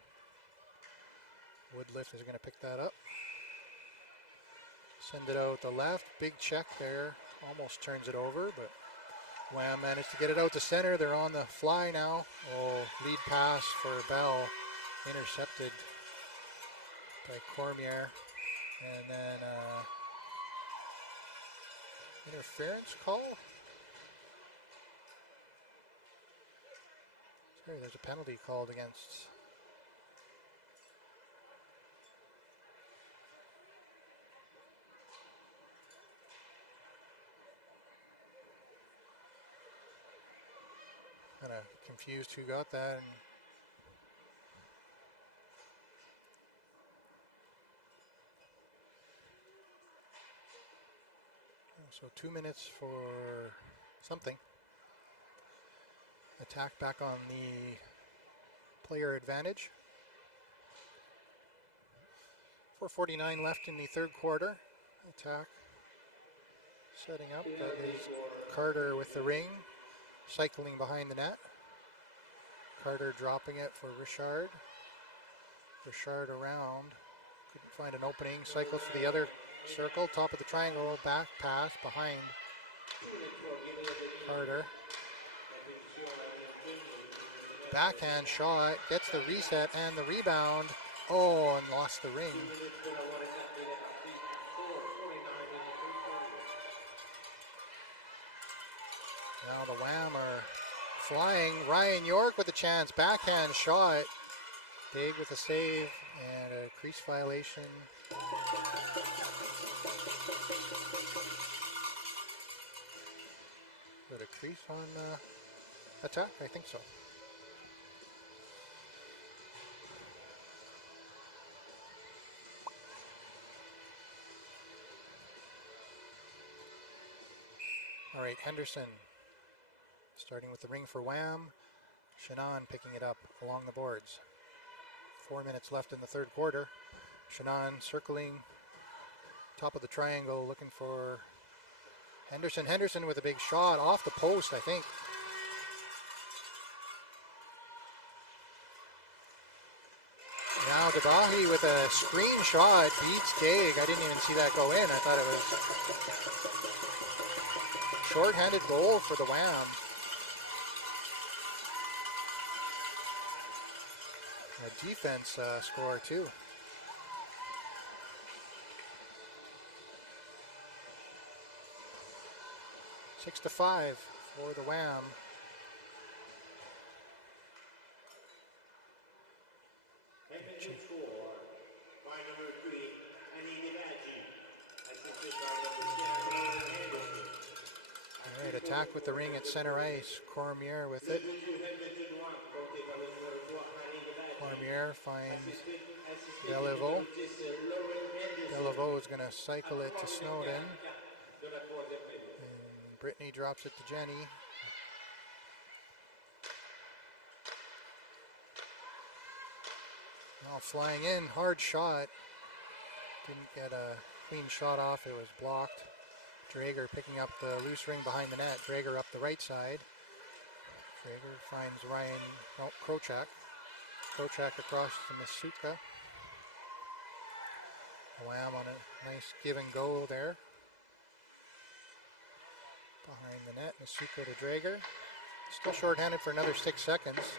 Woodliff is going to pick that up. Send it out the left, big check there, almost turns it over, but Wham managed to get it out to center. They're on the fly now. Oh, lead pass for Bell, intercepted by Cormier, and then interference call? Sorry, there's a penalty called against. Kind of confused who got that. So 2 minutes for something. Attack back on the player advantage. 4:49 left in the third quarter. Attack setting up. That is Carter with the ring, cycling behind the net. Carter dropping it for Richard. Richard around. Couldn't find an opening. Cycles to the other circle, top of the triangle, back pass behind Carter. Backhand shot, gets the reset and the rebound. Oh, and lost the ring. Now the Wham are flying. Ryan York with a chance, backhand shot. Daig with a save and a crease violation. Is it a crease on attack? I think so. All right, Henderson starting with the ring for Wham. Shannon picking it up along the boards. 4 minutes left in the third quarter. Shannon circling top of the triangle, looking for Henderson. Henderson with a big shot off the post, I think. Now Debahi with a screen shot beats Daig. I didn't even see that go in. I thought it was short-handed goal for the Wham. A defense score too. Six to 5 for the Wham. All right, attack with the ring at center ice. Cormier with it. Cormier finds Beliveau. Beliveau is going to cycle it to Snowden. And Brittany drops it to Jenny. Now flying in, hard shot. Didn't get a clean shot off, it was blocked. Drager picking up the loose ring behind the net. Drager up the right side. Drager finds Krochak. Krochak across to Masuka. Wham on a nice give and go there. Behind the net, Masuka to Drager. Still shorthanded for another 6 seconds.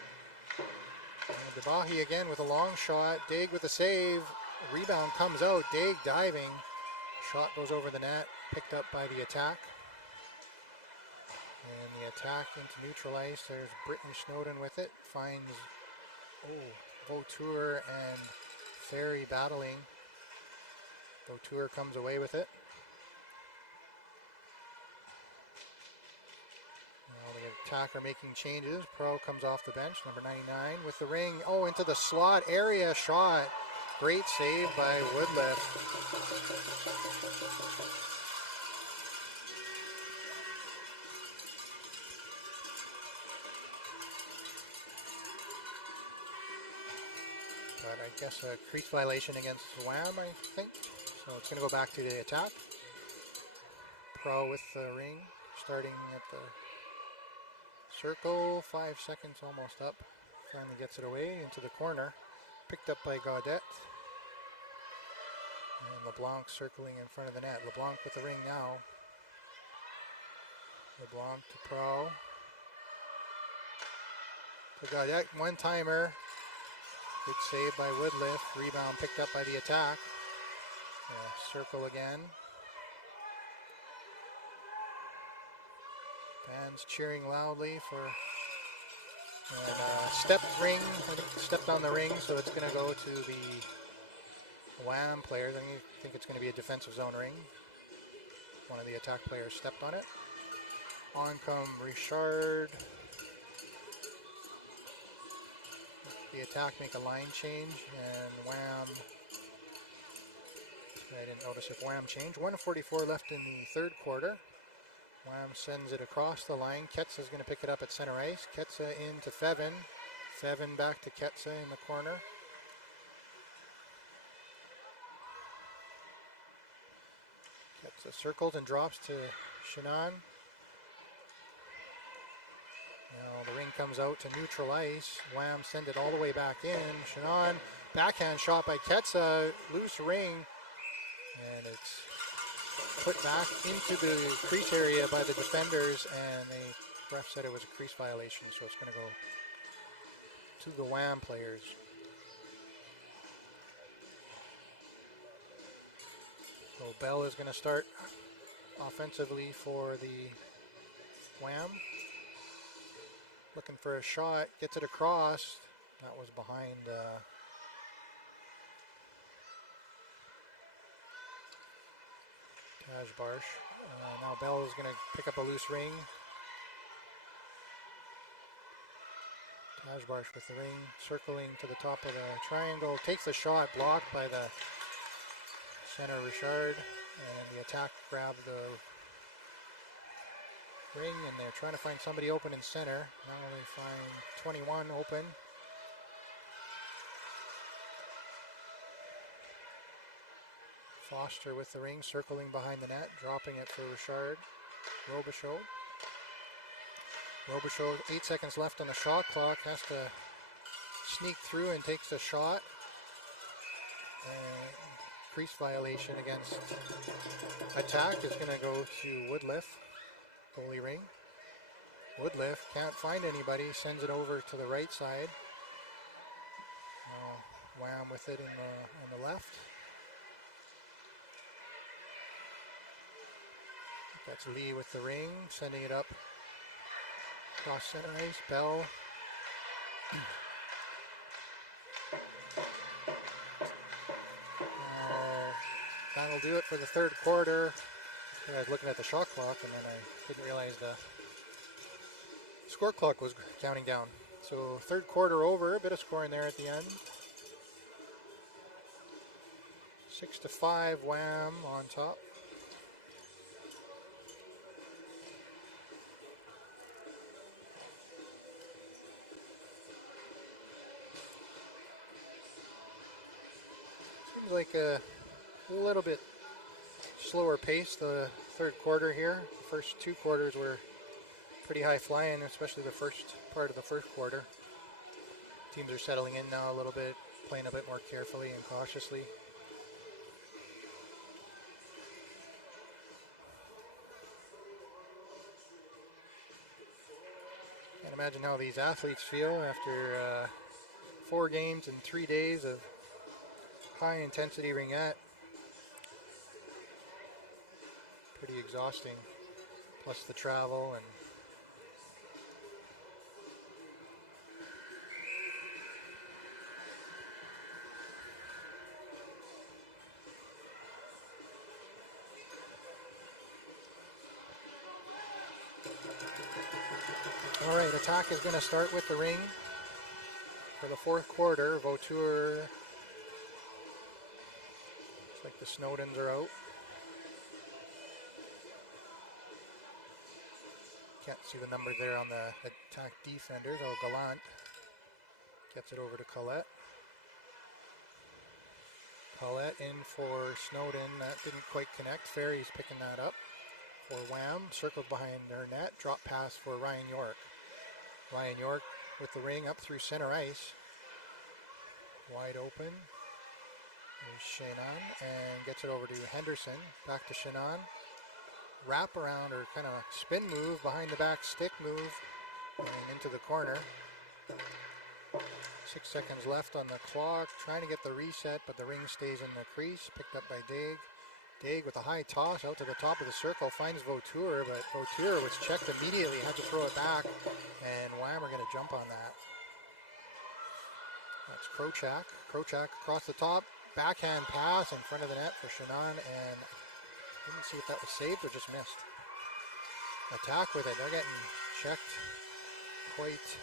And Debahi again with a long shot. Daig with a save. Rebound comes out. Daig diving. Shot goes over the net. Picked up by the attack. And the attack into neutral ice. There's Brittany Snowden with it. Finds Vautour and Ferry battling. Vautour comes away with it. Now the attacker making changes. Pro comes off the bench, number 99 with the ring. Oh, into the slot area shot. Great save by Woodliff. But I guess a crease violation against Wham, I think. So it's going to go back to the attack. Pro with the ring, starting at the circle. 5 seconds almost up. Finally gets it away into the corner. Picked up by Gaudette. And LeBlanc circling in front of the net. LeBlanc with the ring now. LeBlanc to Pro. To Gaudette, one-timer. Good save by Woodliff. Rebound picked up by the attack. Circle again. Fans cheering loudly for stepped ring. I think stepped on the ring, so it's going to go to the Wham players. I think it's going to be a defensive zone ring. One of the attack players stepped on it. On come Richard. The attack make a line change, and Wham. I didn't notice if Wham changed. 1:44 left in the third quarter. Wham sends it across the line. Ketsa is going to pick it up at center ice. Ketsa into Fevin. Fevin back to Ketsa in the corner. Ketsa circles and drops to Shannon. Now the ring comes out to neutral ice. Wham send it all the way back in. Shannon, backhand shot by Ketsa. Loose ring. And it's put back into the crease area by the defenders, and the ref said it was a crease violation, so it's going to go to the Wham players. So Bell is going to start offensively for the Wham. Looking for a shot, gets it across. That was behind Tajbarsh. Now Bell is going to pick up a loose ring. Tajbarsh with the ring, circling to the top of the triangle. Takes the shot, blocked by the center Richard. And the attack grab the ring, and they're trying to find somebody open in center. Now they find 21 open. Foster with the ring, circling behind the net, dropping it for Richard. Robichaud. Robichaud, 8 seconds left on the shot clock, has to sneak through and takes the shot. Crease violation against attack is going to go to Woodliff. Goalie ring. Woodliff can't find anybody, sends it over to the right side. Wham with it on the left. That's Lee with the ring, sending it up across center ice. Bell. That'll do it for the third quarter. I was looking at the shot clock, and then I didn't realize the score clock was counting down. So third quarter over, a bit of scoring there at the end. 6-5, Wham on top. seems like a little bit slower pace the third quarter here. The first 2 quarters were pretty high flying, especially the first part of the first quarter. Teams are settling in now a little bit, playing a bit more carefully and cautiously. Can't imagine how these athletes feel after 4 games and 3 days of high intensity ringette. Pretty exhausting, plus the travel and all right, attack is going to start with the ring for the fourth quarter. Vautour, looks like the Snowdens are out. Can't see the number there on the attack defenders. Oh, Gallant gets it over to Collette. Collette in for Snowden. That didn't quite connect. Ferry's picking that up for Wham. Circled behind their net. Drop pass for Ryan York. Ryan York with the ring up through center ice. Wide open. There's Shannon and gets it over to Henderson. Back to Shannon. Wrap around or kind of spin move, behind the back stick move, and into the corner. 6 seconds left on the clock. Trying to get the reset, but the ring stays in the crease. Picked up by Daig. Daig with a high toss out to the top of the circle, finds Vautour, but Vautour was checked immediately, had to throw it back, and Wham are going to jump on that. That's Krochak. Krochak across the top, backhand pass in front of the net for Shannon, and didn't see if that was saved or just missed. Attack with it. They're getting checked quite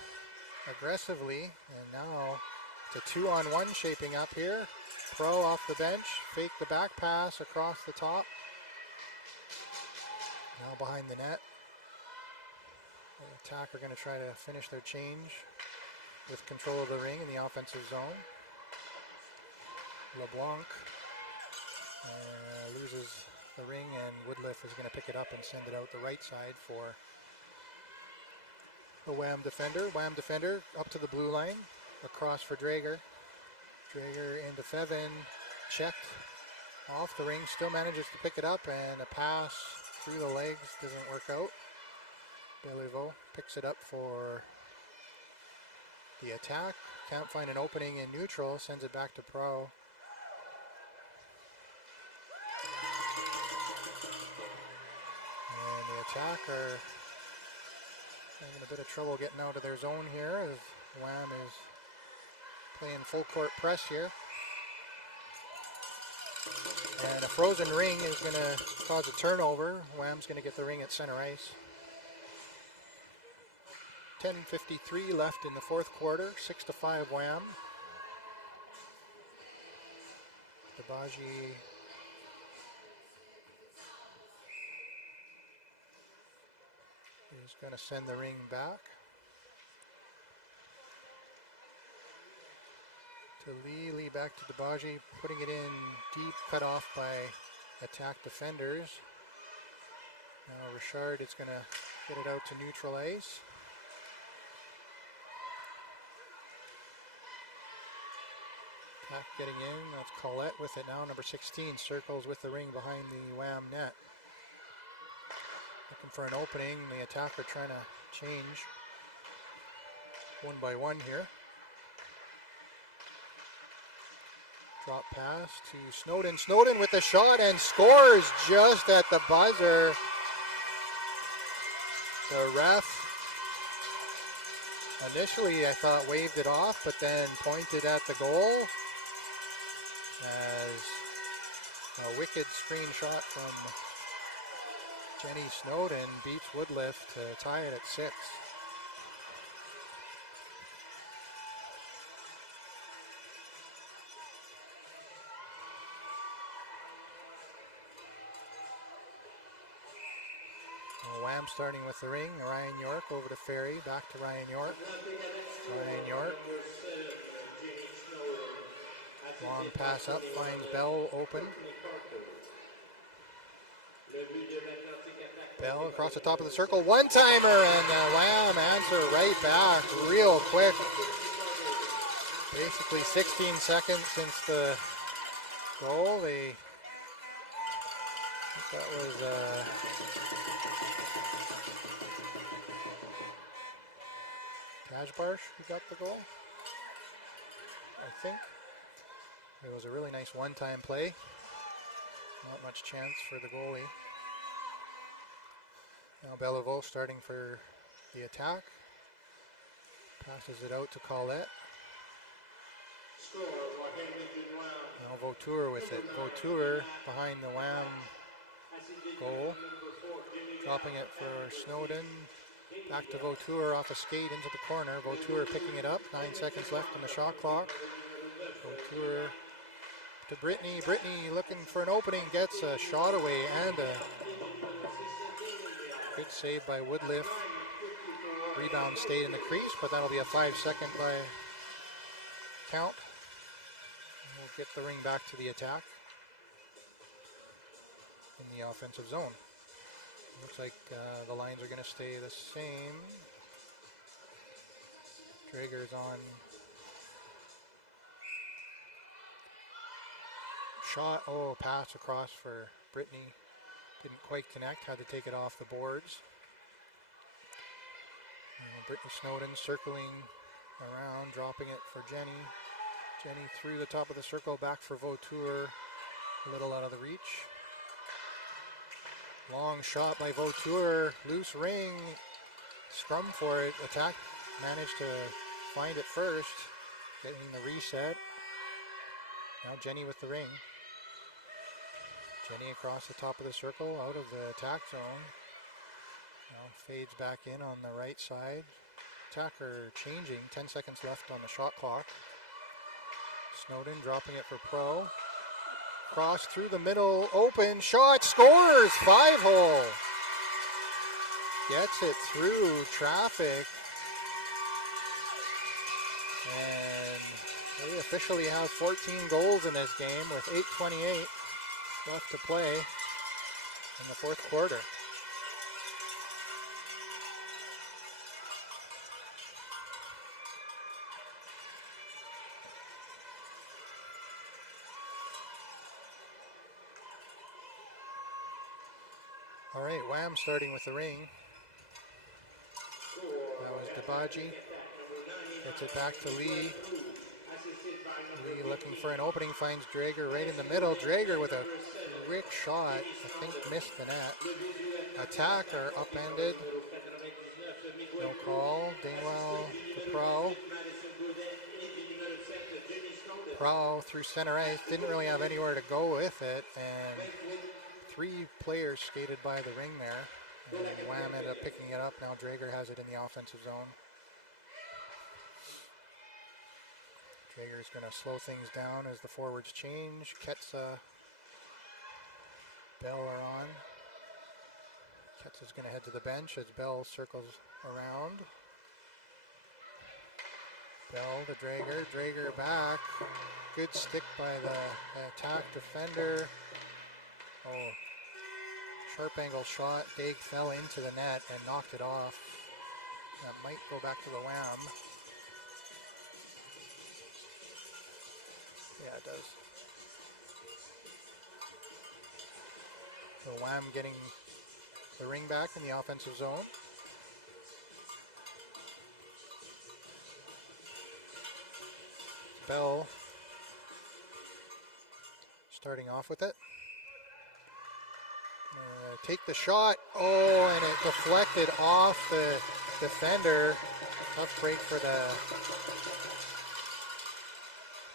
aggressively, and now it's a 2-on-1 shaping up here. Pro off the bench, fake the back pass across the top. Now behind the net. The attack are going to try to finish their change with control of the ring in the offensive zone. LeBlanc loses the ring, and Woodliff is going to pick it up and send it out the right side for the Wham defender. Wham defender up to the blue line, across for Drager. Drager into Fevin, checked off the ring, still manages to pick it up, and a pass through the legs doesn't work out. Beliveau picks it up for the attack. Can't find an opening in neutral, sends it back to Pro. And the attack are having a bit of trouble getting out of their zone here as Wham is playing full court press here. And a frozen ring is going to cause a turnover. Wham's going to get the ring at center ice. 10:53 left in the fourth quarter. 6-5 Wham. Debaji is going to send the ring back to Lee. Lee back to Debaji, putting it in deep, cut off by attack defenders. Now Richard is going to get it out to neutral ice. Attack getting in, that's Collette with it now. Number 16 circles with the ring behind the Wham net. Looking for an opening. The attacker trying to change one by one here. Drop pass to Snowden. Snowden with the shot and scores just at the buzzer. The ref initially I thought waved it off, but then pointed at the goal as a wicked screenshot from Jenny Snowden beats Woodliff to tie it at 6. Wham starting with the ring. Ryan York over to Ferry. Back to Ryan York. Ryan York. Long pass up, finds Bell open. Bell across the top of the circle, one-timer, and Wham answer right back real quick. Basically 16 seconds since the goal. That was Tajbarsh who got the goal, I think. It was a really nice one-time play. Not much chance for the goalie. Now Belleville starting for the attack. Passes it out to Collette. Now Vautour with it. Vautour behind the Wham goal. Dropping it for Snowden. Back to Vautour off a skate into the corner. Vautour picking it up. 9 seconds left on the shot clock. Vautour to Brittany. Brittany looking for an opening. Gets a shot away and a good save by Woodliff. Rebound stayed in the crease, but that'll be a 5-second by count. And we'll get the ring back to the attack in the offensive zone. Looks like the lines are going to stay the same. Drager's on. Shot, pass across for Brittany. Didn't quite connect, had to take it off the boards. Brittany Snowden circling around, dropping it for Jenny. Jenny through the top of the circle, back for Vautour. A little out of the reach. Long shot by Vautour, loose ring. Scrum for it, attack managed to find it first. Getting the reset. Now Jenny with the ring. Jenny across the top of the circle, out of the attack zone. Now fades back in on the right side. Attacker changing, 10 seconds left on the shot clock. Snowden dropping it for Pro. Cross through the middle, open, shot, scores! 5-hole. Gets it through traffic. And they officially have 14 goals in this game with 8:28 left to play in the fourth quarter. All right, Wham starting with the ring. That was Debaji. Gets it back to Lee. Lee looking for an opening, finds Drager right in the middle. Drager with a quick shot, I think missed the net. Attacker upended. No call. Dingwell to Pro. Pro through center ice. Didn't really have anywhere to go with it. And 3 players skated by the ring there. And Wham ended up picking it up. Now Drager has it in the offensive zone. Drager's going to slow things down as the forwards change. Ketsa, Bell are on. Ketsa's going to head to the bench as Bell circles around. Bell to Drager. Drager back. Good stick by the attack defender. Oh, sharp angle shot. Daig fell into the net and knocked it off. That might go back to the Wham. Yeah, it does. So Wham getting the ring back in the offensive zone. Bell starting off with it. Take the shot. Oh, and it deflected off the defender. Tough break for the...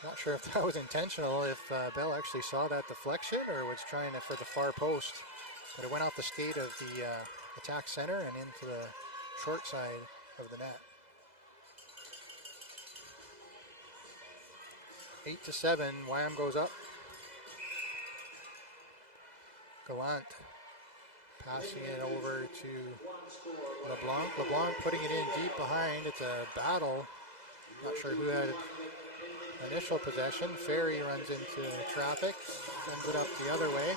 Not sure if that was intentional, if Bell actually saw that deflection or was trying to for the far post. But it went off the skate of the attack center and into the short side of the net. 8-7, Wham goes up. Gallant passing it over to LeBlanc. LeBlanc putting it in deep behind. It's a battle. Not sure who had initial possession. Ferry runs into traffic, sends it up the other way.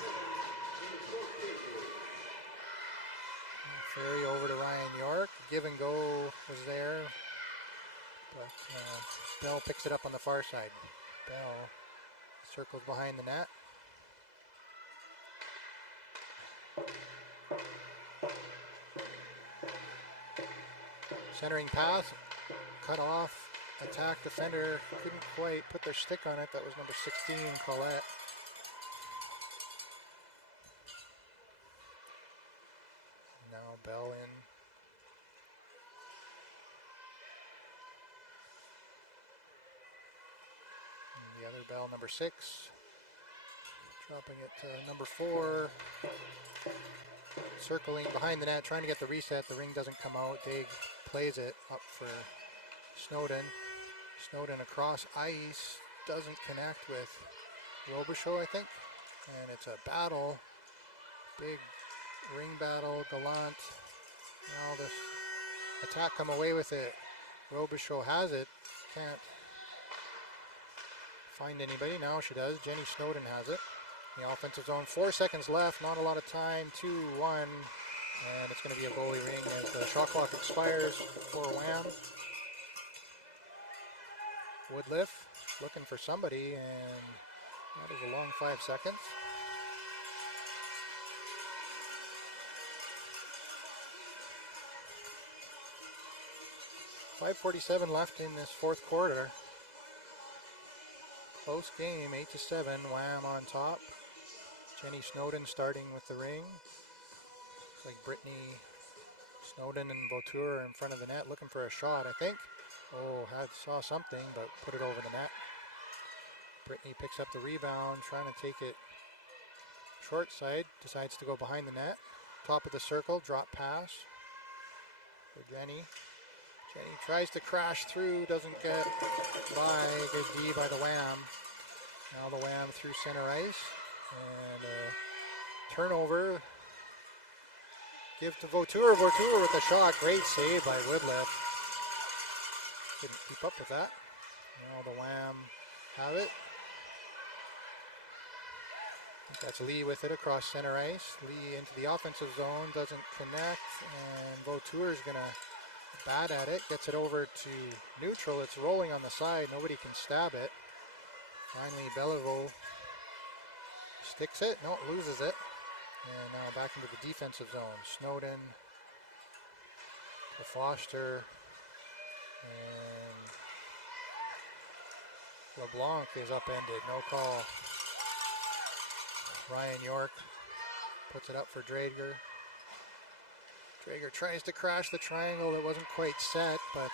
Ferry over to Ryan York. Give and go was there, but Bell picks it up on the far side. Bell circles behind the net. Centering pass, cut off, attack defender, couldn't quite put their stick on it. That was number 16, Colette. Now Bell in. And the other Bell, number 6. Dropping it to number 4. Circling behind the net, trying to get the reset. The ring doesn't come out. Daig plays it up for Snowden. Snowden across ice, doesn't connect with Robichaud, I think. And it's a battle. Big ring battle. Gallant. Now this attack come away with it. Robichaud has it. Can't find anybody. Now she does. Jenny Snowden has it. The offensive zone, 4 seconds left, not a lot of time, 2-1, and it's going to be a goalie ring as the shot clock expires for Wham. Woodliff looking for somebody, and that is a long 5 seconds. .547 left in this fourth quarter. Close game, 8-7, Wham on top. Jenny Snowden starting with the ring. Looks like Brittany Snowden and Vautour are in front of the net looking for a shot, I think. Oh, saw something, but put it over the net. Brittany picks up the rebound, trying to take it short side, decides to go behind the net. Top of the circle, drop pass for Jenny. Jenny tries to crash through, doesn't get by. Good D by the Wham. Now the Wham through center ice. And a turnover. Give to Vautour. Vautour with a shot. Great save by Woodliff. Couldn't keep up with that. Now the Wham have it. I think that's Lee with it across center ice. Lee into the offensive zone. Doesn't connect. And Vautour is going to bat at it. Gets it over to neutral. It's rolling on the side. Nobody can stab it. Finally, Beliveau sticks it. No, it loses it. And now back into the defensive zone. Snowden to Foster. And LeBlanc is upended. No call. Ryan York puts it up for Drager. Drager tries to crash the triangle. It wasn't quite set, but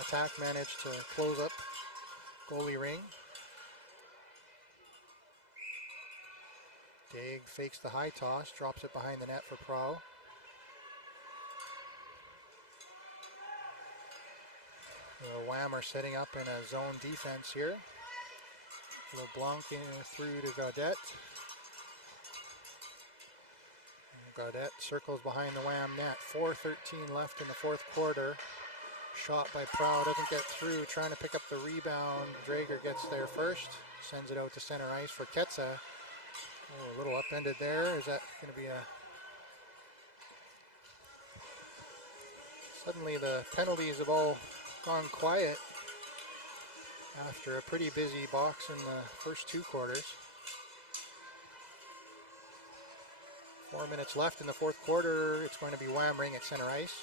attack managed to close up goalie ring. Daig fakes the high toss, drops it behind the net for Prow. The Wham are setting up in a zone defense here. LeBlanc through to Gaudette. Gaudette circles behind the Wham net. 4:13 left in the fourth quarter. Shot by Prow, doesn't get through, trying to pick up the rebound. Drager gets there first, sends it out to center ice for Ketsa. Oh, a little upended there. Is that going to be a... Suddenly the penalties have all gone quiet after a pretty busy box in the first two quarters. 4 minutes left in the fourth quarter. It's going to be Wham ring at center ice.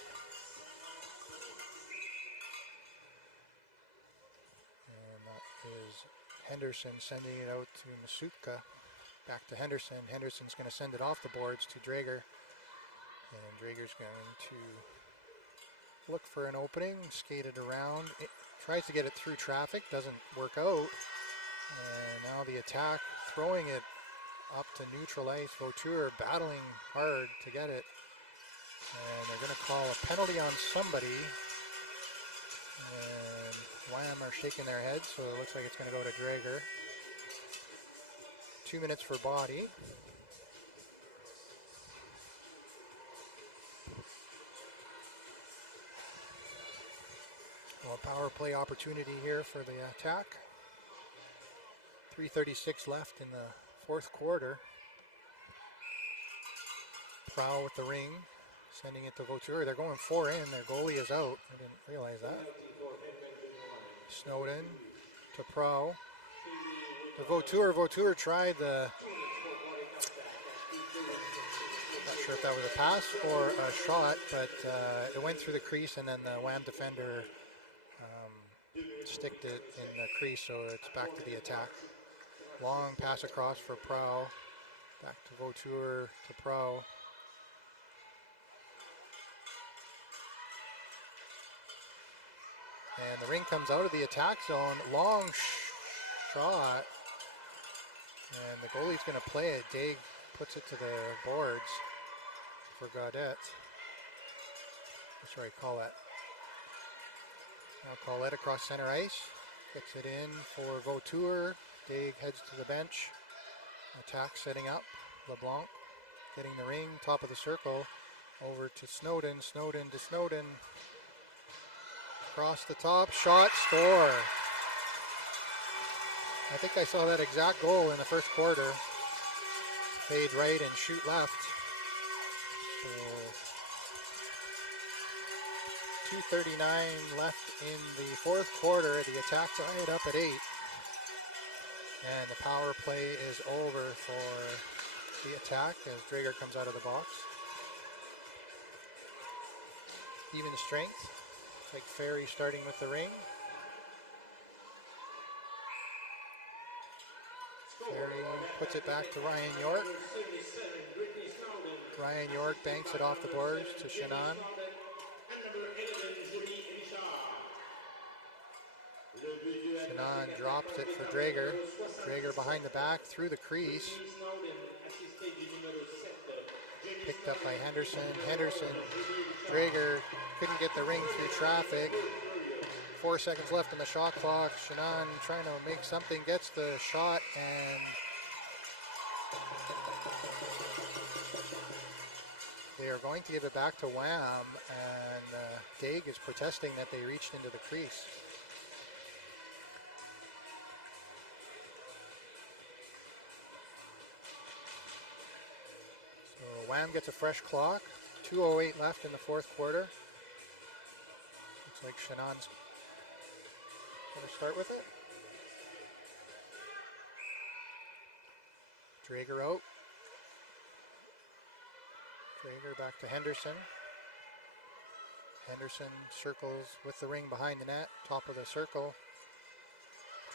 And that is Henderson sending it out to Masuka. Back to Henderson. Henderson's going to send it off the boards to Drager. And Drager's going to look for an opening, skate it around. It tries to get it through traffic, doesn't work out. And now the attack, throwing it up to neutral ice. Vautour battling hard to get it. And they're going to call a penalty on somebody. And Wham are shaking their heads, so it looks like it's going to go to Drager. 2 minutes for body. Well, a power play opportunity here for the attack. 3:36 left in the fourth quarter. Prowl with the ring, sending it to Vautour. They're going 4 in. Their goalie is out. I didn't realize that. Snowden to Prowl. To Vautour. Vautour tried the... Not sure if that was a pass or a shot, but it went through the crease, and then the Wham defender sticked it in the crease, so it's back to the attack. Long pass across for Prowl. Back to Vautour to Prowl. And the ring comes out of the attack zone. Long shot. And the goalie's going to play it. Daig puts it to the boards for Gaudette. Sorry, Collette. Now Collette across center ice. Gets it in for Vautour. Daig heads to the bench. Attack setting up. LeBlanc getting the ring. Top of the circle. Over to Snowden. Snowden to Snowden. Across the top. Shot. Score. I think I saw that exact goal in the first quarter. Fade right and shoot left. So 2:39 left in the fourth quarter. The attack tied up at 8. And the power play is over for the attack as Drager comes out of the box. Even strength. It's like Ferry starting with the ring. Ferry puts it back to Ryan York. Ryan York banks it off the boards to Shannon. Shannon drops it for Drager. Drager behind the back through the crease. Picked up by Henderson. Henderson. Drager couldn't get the ring through traffic. 4 seconds left in the shot clock. Shannon trying to make something, gets the shot, and they are going to give it back to Wham, and Daig is protesting that they reached into the crease. So Wham gets a fresh clock. 2:08 left in the fourth quarter. Looks like Shannon's going to start with it. Drager out. Drager back to Henderson. Henderson circles with the ring behind the net, top of the circle.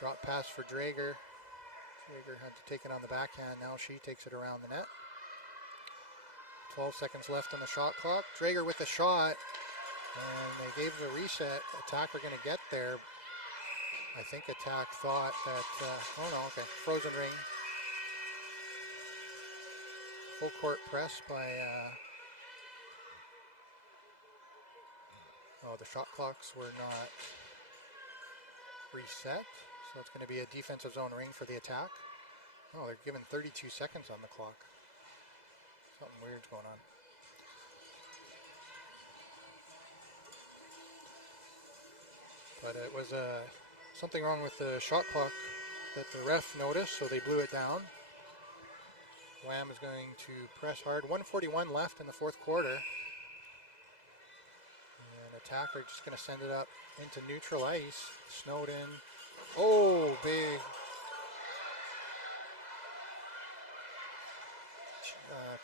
Drop pass for Drager. Drager had to take it on the backhand. Now she takes it around the net. 12 seconds left on the shot clock. Drager with the shot, and they gave the reset. Attack are going to get there. I think Attack thought that, oh no, okay, frozen ring. Full court press by, oh, the shot clocks were not reset, so it's going to be a defensive zone ring for the Attack. Oh, they're given 32 seconds on the clock. Something weird's going on. But it was something wrong with the shot clock that the ref noticed, so they blew it down. Wham is going to press hard. 1:41 left in the fourth quarter. And Attack are just going to send it up into neutral ice. Snowden. Oh, big.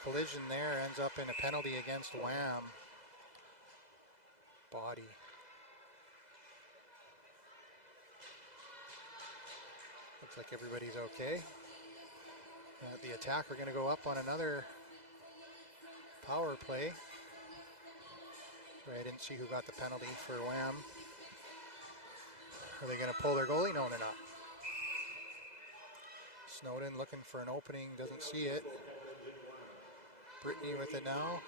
Collision there, ends up in a penalty against Wham. Body. Looks like everybody's okay. The Attack are going to go up on another power play. Sorry, I didn't see who got the penalty for Wham. Are they going to pull their goalie? No, they're not. Snowden looking for an opening, doesn't see it. Brittany with it now.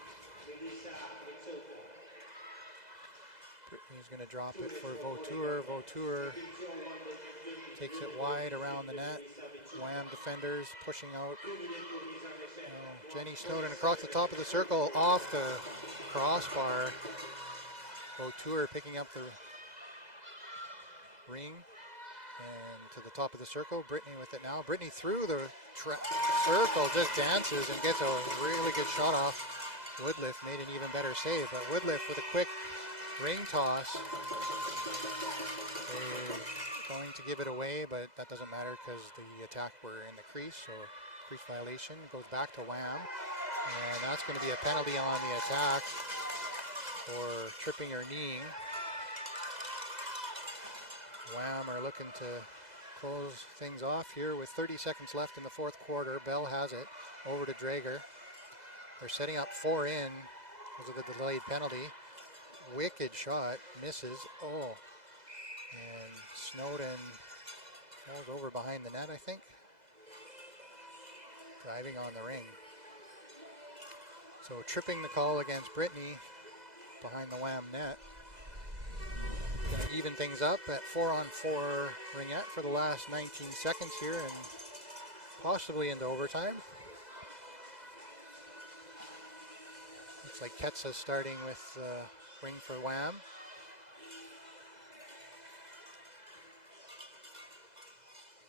Brittany's going to drop it for Vautour. Vautour takes it wide around the net. Wham defenders pushing out. Jenny Snowden across the top of the circle, off the crossbar. Vautour picking up the ring and to the top of the circle. Brittany with it now. Brittany through the circle, just dances and gets a really good shot off. Woodliff made an even better save, but Woodliff with a quick ring toss. They're going to give it away, but that doesn't matter because the attack were in the crease, so crease violation goes back to Wham. And that's going to be a penalty on the attack for tripping or kneeing. Wham are looking to close things off here with 30 seconds left in the fourth quarter. Bell has it over to Drager. They're setting up 4 in because of the delayed penalty. Wicked shot, misses. Oh, and Snowden falls over behind the net, I think. Driving on the ring. So tripping the call against Brittany behind the Wham net. Going to even things up at 4-on-4 Ringette for the last 19 seconds here and possibly into overtime. Looks like Ketsa starting with wing for Wham.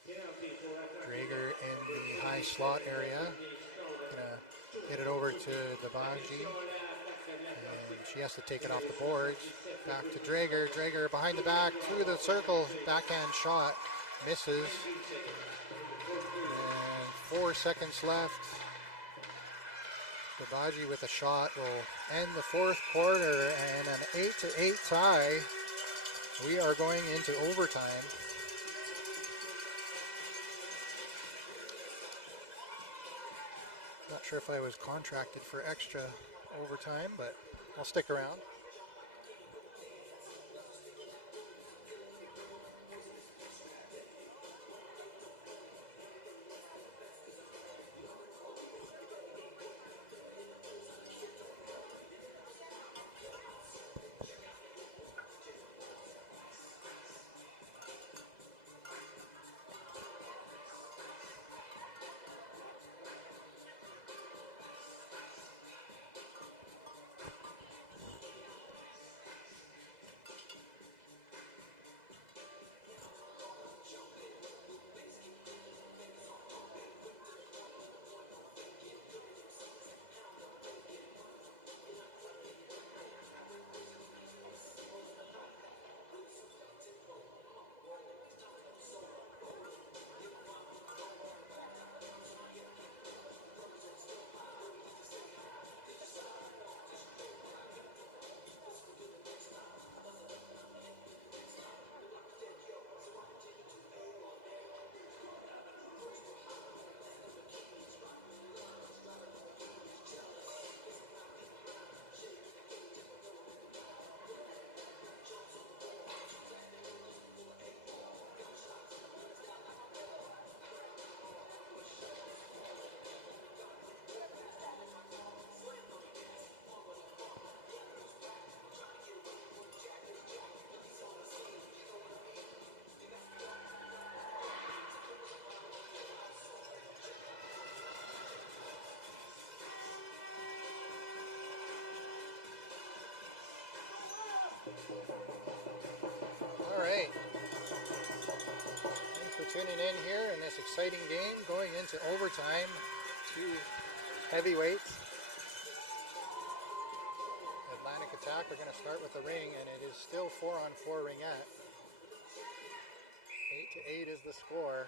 Drager in the high slot area. Gonna get it over to Dabaji. And she has to take it off the boards. Back to Drager. Drager behind the back to the circle. Backhand shot. Misses. And 4 seconds left. Dabaji with a shot will end the fourth quarter and an 8-8 tie. We are going into overtime. Not sure if I was contracted for extra overtime, but I'll stick around. All right. Thanks for tuning in here in this exciting game going into overtime. Two heavyweights. Atlantic Attack are going to start with the ring, and it is still 4-on-4 Ringette. 8-8 is the score.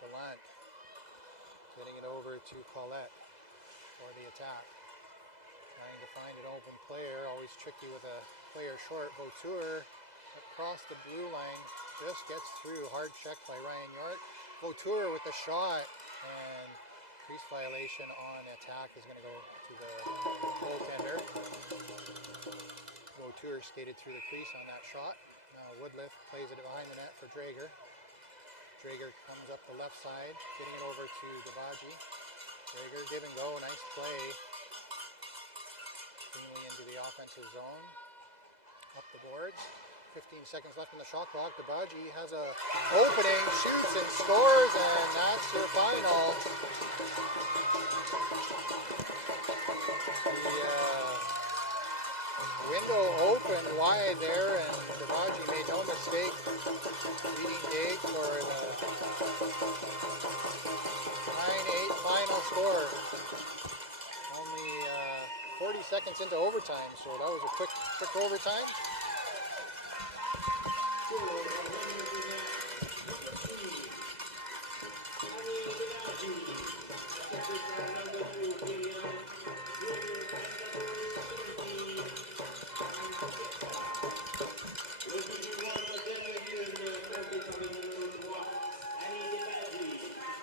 Gallant getting it over to Colette for the attack. Trying to find an open player, always tricky with a player short. Vautour across the blue line, just gets through. Hard check by Ryan York. Vautour with the shot, and crease violation on attack is going to go to the goaltender. Vautour skated through the crease on that shot. Now Woodliff plays it behind the net for Drager. Drager comes up the left side, getting it over to Dabaji. Drager give and go, nice play. Into the offensive zone, up the boards. 15 seconds left in the shot clock. Dabaji has a opening, shoots and scores, and that's your final. The window opened wide there, and Dabaji made no mistake Leading gauge for the 9-8 final score. Only 40 seconds into overtime, so that was a quick overtime.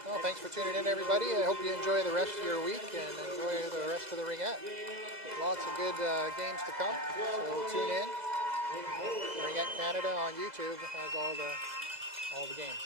Well, thanks for tuning in, everybody. I hope you enjoy the rest of your week and enjoy the rest of the Ringette. Lots of good games to come, so tune in. Ringette Canada on YouTube has all the games.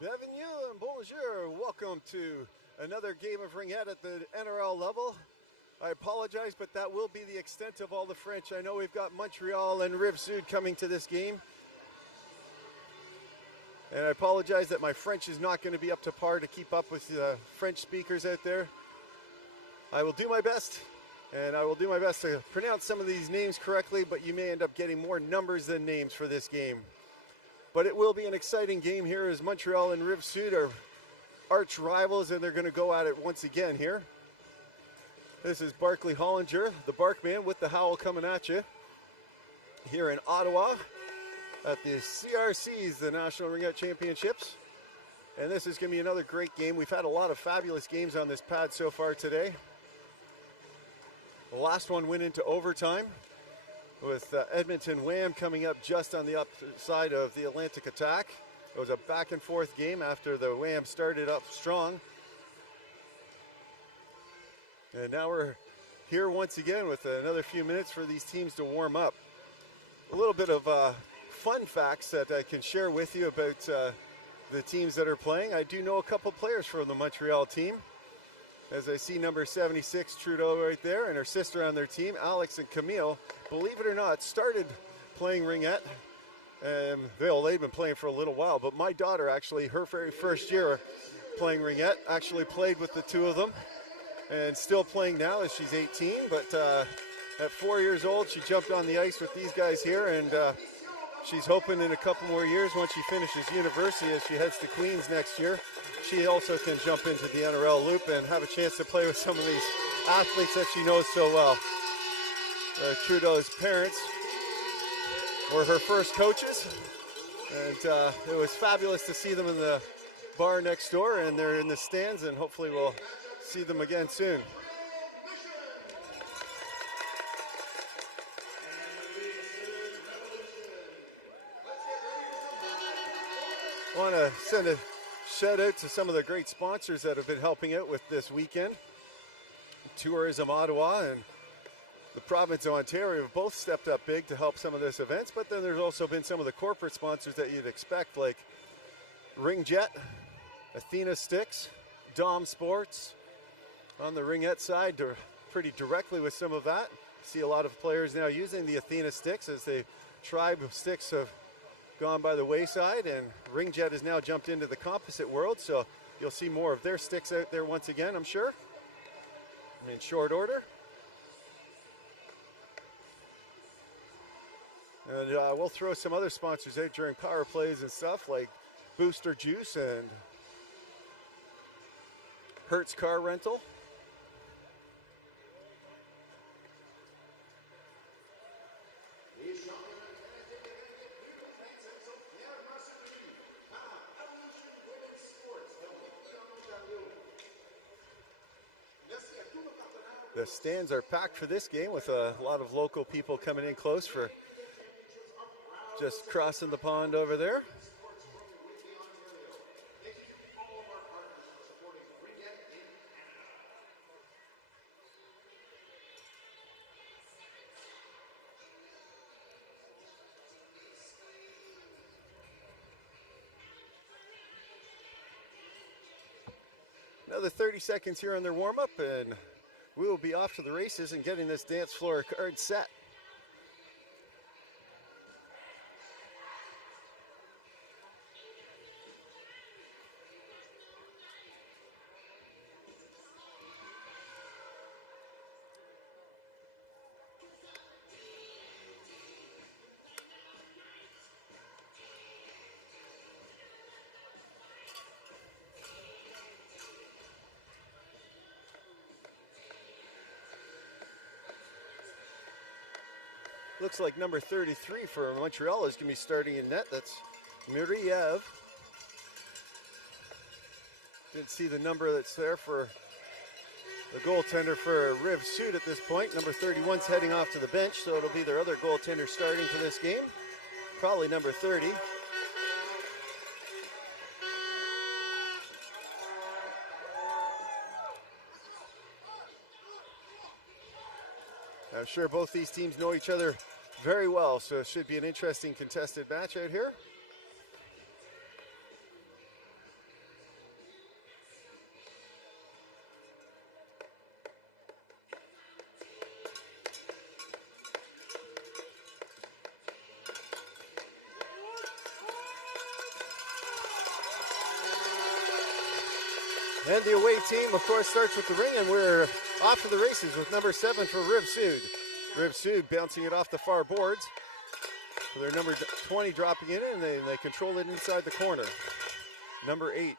Bienvenue and bonjour. Welcome to another game of Ringette at the NRL level. I apologize, but that will be the extent of all the French. I know we've got Montreal and Riviere-du-Loup coming to this game. And I apologize that my French is not going to be up to par to keep up with the French speakers out there. I will do my best, and I will do my best to pronounce some of these names correctly, but you may end up getting more numbers than names for this game. But it will be an exciting game here as Montreal and Riviere-du-Loup are arch rivals, and they're going to go at it once again here. This is Barclay Hollinger, the Barkman, with the howl coming at you here in Ottawa at the CRCs, the National Ringette Championships. And this is going to be another great game. We've had a lot of fabulous games on this pad so far today. The last one went into overtime, with Edmonton Wham coming up just on the upside of the Atlantic Attack. It was a back and forth game after the Wham started up strong. And now we're here once again with another few minutes for these teams to warm up. A little bit of fun facts that I can share with you about the teams that are playing. I do know a couple players from the Montreal team. As I see number 76, Trudeau, right there, and her sister on their team, Alex and Camille, believe it or not, started playing Ringette. They've been playing for a little while, but my daughter actually, her very first year playing Ringette, actually played with the two of them, and still playing now as she's 18, but at 4 years old, she jumped on the ice with these guys here, and she's hoping in a couple more years, once she finishes university, as she heads to Queens next year, she also can jump into the NRL loop and have a chance to play with some of these athletes that she knows so well. Trudeau's parents were her first coaches, and it was fabulous to see them in the bar next door, and they're in the stands, and hopefully we'll see them again soon. I want to send a shout out to some of the great sponsors that have been helping out with this weekend. Tourism Ottawa and the province of Ontario have both stepped up big to help some of this events, but then there's also been some of the corporate sponsors that you'd expect, like Ringette, Athena Sticks, Dom Sports. On the Ringette side, pretty directly with some of that. See a lot of players now using the Athena Sticks as the tribe of sticks have gone by the wayside, and Ringette has now jumped into the composite world, so you'll see more of their sticks out there once again, I'm sure, in short order. And we'll throw some other sponsors out during power plays and stuff, like Booster Juice and Hertz Car Rental. The stands are packed for this game, with a lot of local people coming in close for just crossing the pond over there. Another 30 seconds here on their warm-up, and we will be off to the races and getting this dance floor card set. Looks like number 33 for Montreal is going to be starting in net. That's Mireille. Didn't see the number that's there for the goaltender for Rive-Sud at this point. Number 31's heading off to the bench, so it'll be their other goaltender starting for this game. Probably number 30. I'm sure both these teams know each other very well, so it should be an interesting contested match out here. And the away team, of course, starts with the ring, and we're off to the races with number 7 for Rive-Sud. Rive-Sud bouncing it off the far boards. So their number 20 dropping in, and they control it inside the corner. Number 8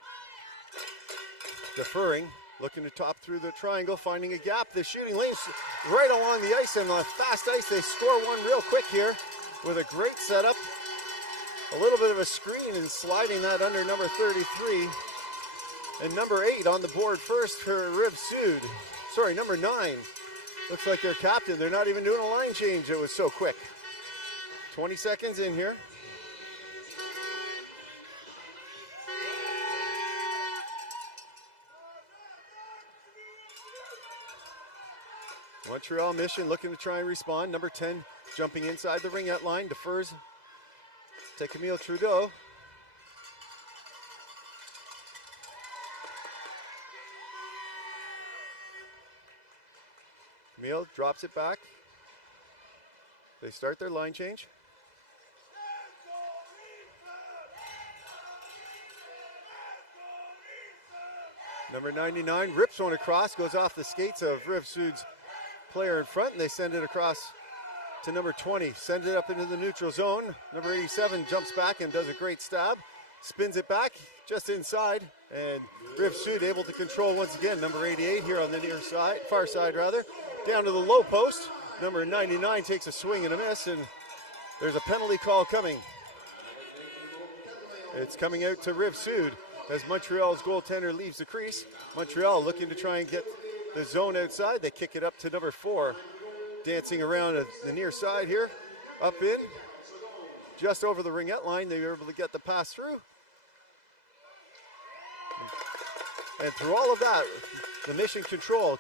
deferring, looking to top through the triangle, finding a gap. The shooting lanes right along the ice, and on fast ice, they score one real quick here with a great setup. A little bit of a screen and sliding that under number 33. And number 8 on the board first for Rive-Sud. Sorry, number 9. Looks like their captain. They're not even doing a line change. It was so quick. 20 seconds in here. Montreal Mission looking to try and respond. Number 10 jumping inside the ringette line. Defers to Camille Trudeau. Camille drops it back. They start their line change. Number 99 rips one across, goes off the skates of Rive-Sud's player in front, and they send it across to number 20. Send it up into the neutral zone. Number 87 jumps back and does a great stab. Spins it back just inside, and Rive-Sud able to control once again. Number 88 here on the near side, far side rather. Down to the low post. Number 99 takes a swing and a miss, and there's a penalty call coming. It's coming out to Rive-Sud as Montreal's goaltender leaves the crease. Montreal looking to try and get the zone outside. They kick it up to number 4. Dancing around at the near side here. Up in. Just over the ringette line. They were able to get the pass through. And through all of that, the mission control.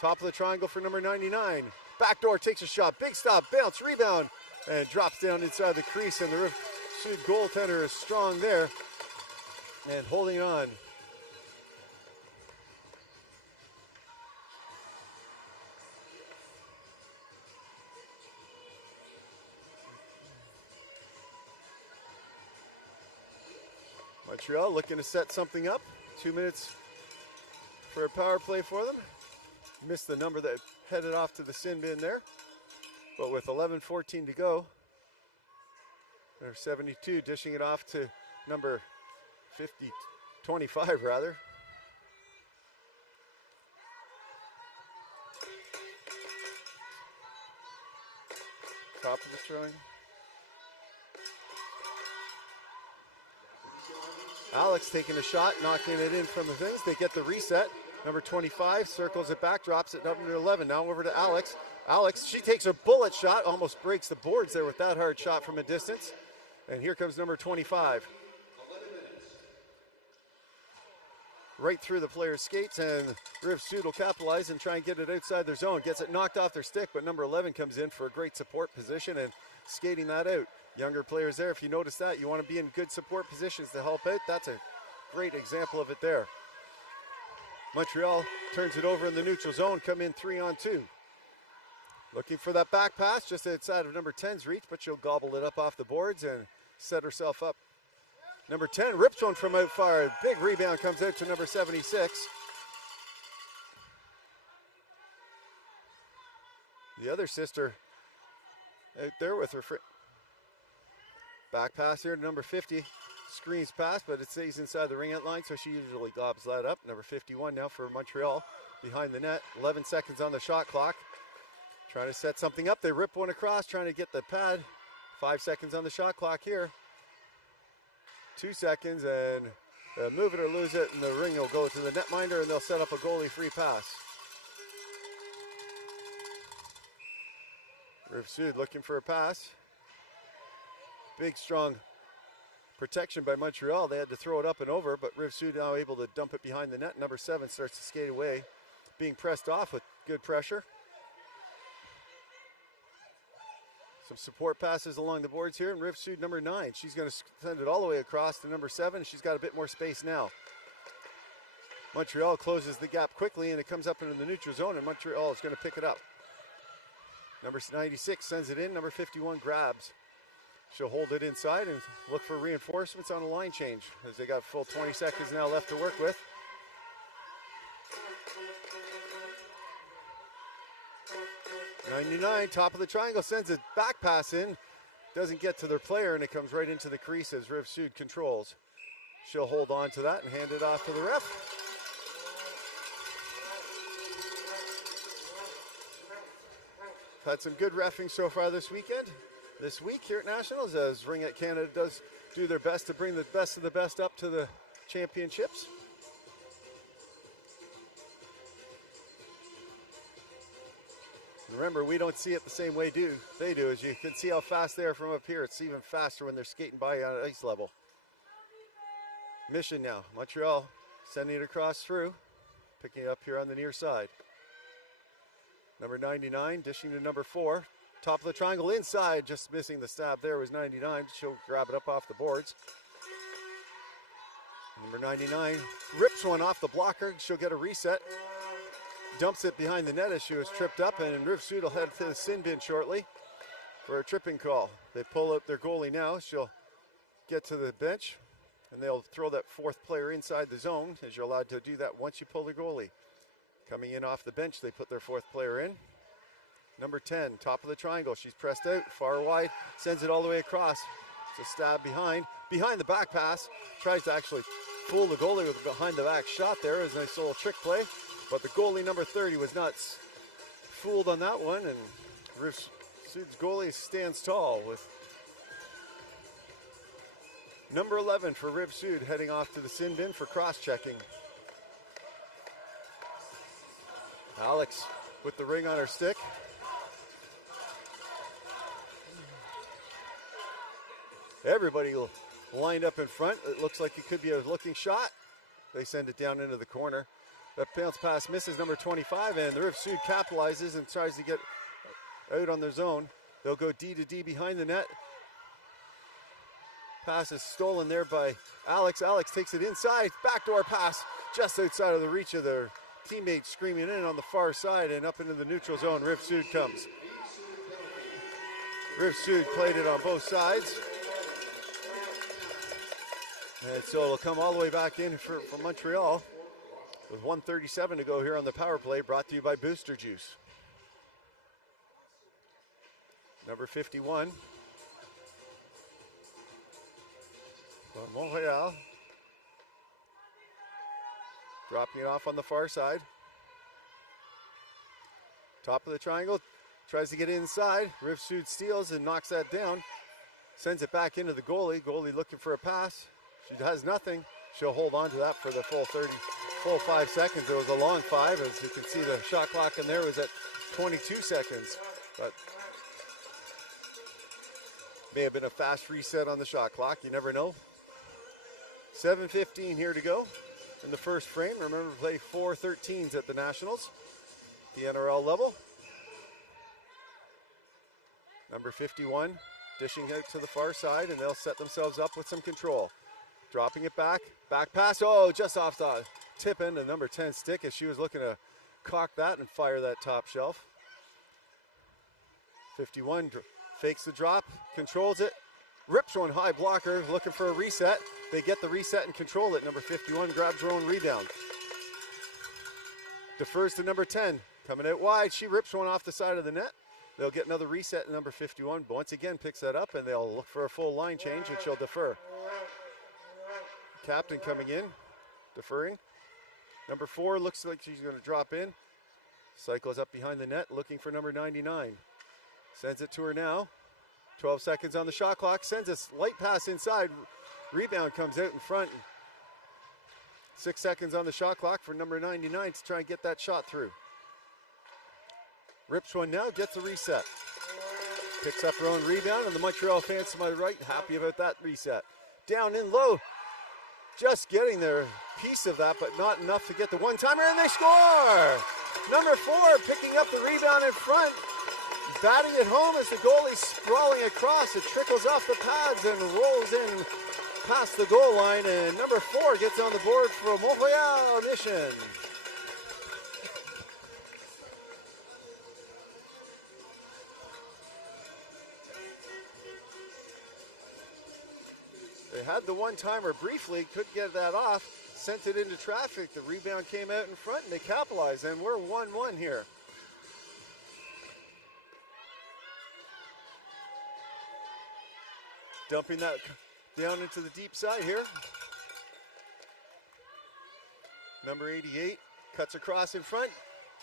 Top of the triangle for number 99. Backdoor takes a shot. Big stop. Bounce. Rebound. And drops down inside the crease. And the Rive-Sud goaltender is strong there. And holding on. Montreal looking to set something up. 2 minutes for a power play for them. Missed the number that headed off to the sin bin there. But with 11:14 to go, number 72 dishing it off to number 25 rather. Top of the throwing. Alex taking a shot, knocking it in from the things. They get the reset. Number 25 circles it back, drops it up to 11. Now over to Alex. Alex, she takes a bullet shot, almost breaks the boards there with that hard shot from a distance. And here comes number 25. Right through the player's skates, and Rive-Sud will capitalize and try and get it outside their zone. Gets it knocked off their stick, but number 11 comes in for a great support position and skating that out. Younger players there, if you notice that, you want to be in good support positions to help out. That's a great example of it there. Montreal turns it over in the neutral zone, come in 3-on-2. Looking for that back pass just outside of number 10's reach, but she'll gobble it up off the boards and set herself up. Number 10 rips one from out far. Big rebound comes out to number 76. The other sister out there with her back pass here to number 50. Screens pass, but it stays inside the ringette line, so she usually gobs that up. Number 51 now for Montreal behind the net. 11 seconds on the shot clock. Trying to set something up. They rip one across, trying to get the pad. 5 seconds on the shot clock here. 2 seconds, and move it or lose it, and the ring will go to the netminder, and they'll set up a goalie-free pass. Riviere looking for a pass. Big, strong protection by Montreal. They had to throw it up and over, but Riviere now able to dump it behind the net. Number 7 starts to skate away, being pressed off with good pressure. Some support passes along the boards here, and Riviere, number 9. She's going to send it all the way across to number 7. She's got a bit more space now. Montreal closes the gap quickly, and it comes up into the neutral zone, and Montreal is going to pick it up. Number 96 sends it in. Number 51 grabs. She'll hold it inside and look for reinforcements on a line change, as they got full 20 seconds now left to work with. .99, top of the triangle, sends a back pass in. Doesn't get to their player, and it comes right into the crease as Riviere controls. She'll hold on to that and hand it off to the ref. Had some good reffing so far this week here at Nationals, as Ringette Canada does do their best to bring the best of the best up to the championships. Remember, we don't see it the same way they do. As you can see how fast they are from up here. It's even faster when they're skating by on ice level. Mission now. Montreal sending it across through. Picking it up here on the near side. Number 99 dishing to number 4. Top of the triangle inside. Just missing the stab there was 99. She'll grab it up off the boards. Number 99 rips one off the blocker. She'll get a reset. Dumps it behind the net as she was tripped up, and Riviere will head to the sin bin shortly for a tripping call. They pull up their goalie now. She'll get to the bench, and they'll throw that 4th player inside the zone, as you're allowed to do that once you pull the goalie. Coming in off the bench, they put their 4th player in. Number 10, top of the triangle. She's pressed out, far wide, sends it all the way across. It's a stab behind the back pass. Tries to actually fool the goalie with a behind the back shot there. It was a nice little trick play. But the goalie, number 30, was not fooled on that one, and Riviere's goalie stands tall with number 11 for Riviere heading off to the sin bin for cross-checking. Alex with the ring on her stick. Everybody lined up in front. It looks like it could be a looking shot. They send it down into the corner. That bounce pass misses number 25, and the Riviere capitalizes and tries to get out on their zone. They'll go D to D behind the net. Pass is stolen there by Alex. Alex takes it inside. Backdoor pass just outside of the reach of their teammates, screaming in on the far side, and up into the neutral zone. Riviere comes. Riviere played it on both sides. And so it'll come all the way back in for Montreal. With 1:37 to go here on the power play, brought to you by Booster Juice. Number 51. For Montreal. Dropping it off on the far side. Top of the triangle. Tries to get inside. Riviere steals and knocks that down. Sends it back into the goalie. Goalie looking for a pass. She has nothing. She'll hold on to that for the full 5 seconds. It was a long 5. As you can see, the shot clock in there was at 22 seconds. But may have been a fast reset on the shot clock. You never know. 7:15 here to go in the first frame. Remember to play 4-13s at the Nationals, the NRL level. Number 51 dishing out to the far side, and they'll set themselves up with some control. Dropping it back. Back pass. Oh, just off the tip end of number 10 stick as she was looking to cock that and fire that top shelf. 51 fakes the drop, controls it, rips one high blocker, looking for a reset. They get the reset and control it. Number 51 grabs her own rebound. Defers to number 10, coming out wide. She rips one off the side of the net. They'll get another reset, and number 51 once again picks that up, and they'll look for a full line change, and she'll defer. Captain coming in, deferring. Number 4 looks like she's going to drop in. Cycles up behind the net, looking for number 99. Sends it to her now. 12 seconds on the shot clock. Sends a light pass inside. Rebound comes out in front. 6 seconds on the shot clock for number 99 to try and get that shot through. Rips one now, gets a reset. Picks up her own rebound, and the Montreal fans to my right, happy about that reset. Down in low, just getting their piece of that, but not enough to get the one-timer, and they score! Number 4 picking up the rebound in front, batting it home as the goalie's sprawling across. It trickles off the pads and rolls in past the goal line, and number 4 gets on the board for a Montreal mission. They had the one-timer briefly, couldn't get that off, sent it into traffic. The rebound came out in front and they capitalized, and we're 1-1 here. Dumping that down into the deep side here. Number 88 cuts across in front.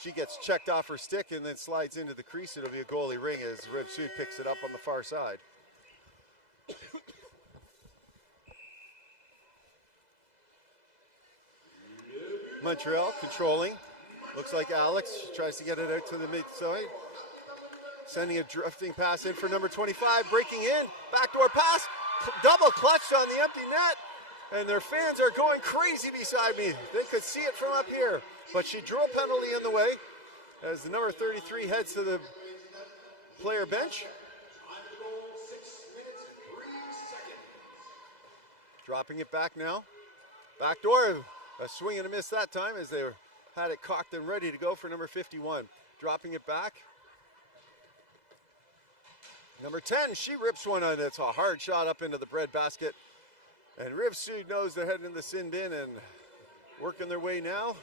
She gets checked off her stick and then slides into the crease. It'll be a goalie ring as Riviere picks it up on the far side. Montreal controlling. Looks like Alex tries to get it out to the mid-side. Sending a drifting pass in for number 25, breaking in, backdoor pass, double clutched on the empty net, and their fans are going crazy beside me. They could see it from up here, but she drew a penalty in the way as the number 33 heads to the player bench. Dropping it back now. Backdoor, a swing and a miss that time as they had it cocked and ready to go for number 51. Dropping it back. Number 10, she rips one on. It's a hard shot up into the bread basket. And Riviere knows they're heading in the sin bin and working their way now.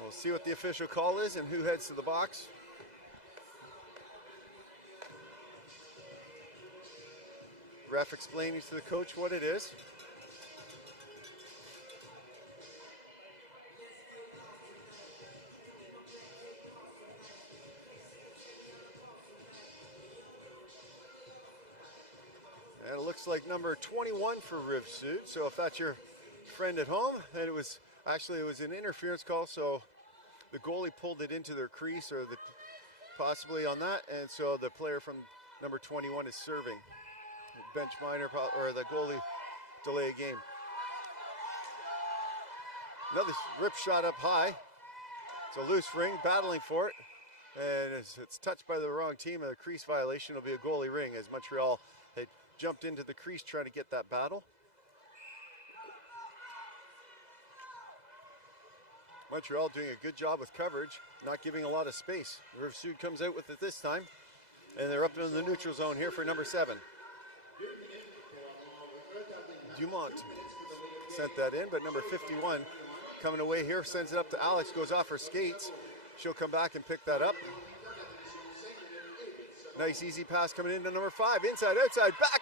We'll see what the official call is and who heads to the box. Ref explaining to the coach what it is. And it looks like number 21 for Riviere. So if that's your friend at home, and it was an interference call, so the goalie pulled it into their crease or possibly on that, and so the player from number 21 is serving. Bench minor or the goalie delay a game. Another rip shot up high. It's a loose ring, battling for it, and it's touched by the wrong team. A crease violation will be a goalie ring as Montreal had jumped into the crease trying to get that battle. Montreal doing a good job with coverage, not giving a lot of space. Riviere comes out with it this time, and they're up in the neutral zone here for number 7. Dumont sent that in, but number 51 coming away here, sends it up to Alex, goes off her skates. She'll come back and pick that up. Nice easy pass coming into number 5, inside, outside, back,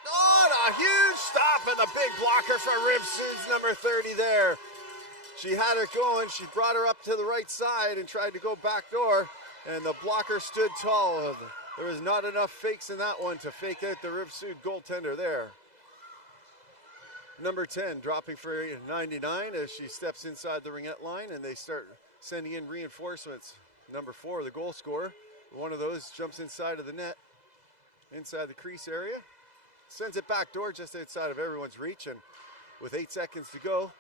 a huge stop and a big blocker for Riviere's number 30 there. She had her going, she brought her up to the right side and tried to go back door, and the blocker stood tall. There was not enough fakes in that one to fake out the Riviere goaltender there. Number 10 dropping for 99 as she steps inside the Ringette line, and they start sending in reinforcements. Number 4, the goal scorer, one of those jumps inside of the net, inside the crease area, sends it back door just outside of everyone's reach, and with 8 seconds to go,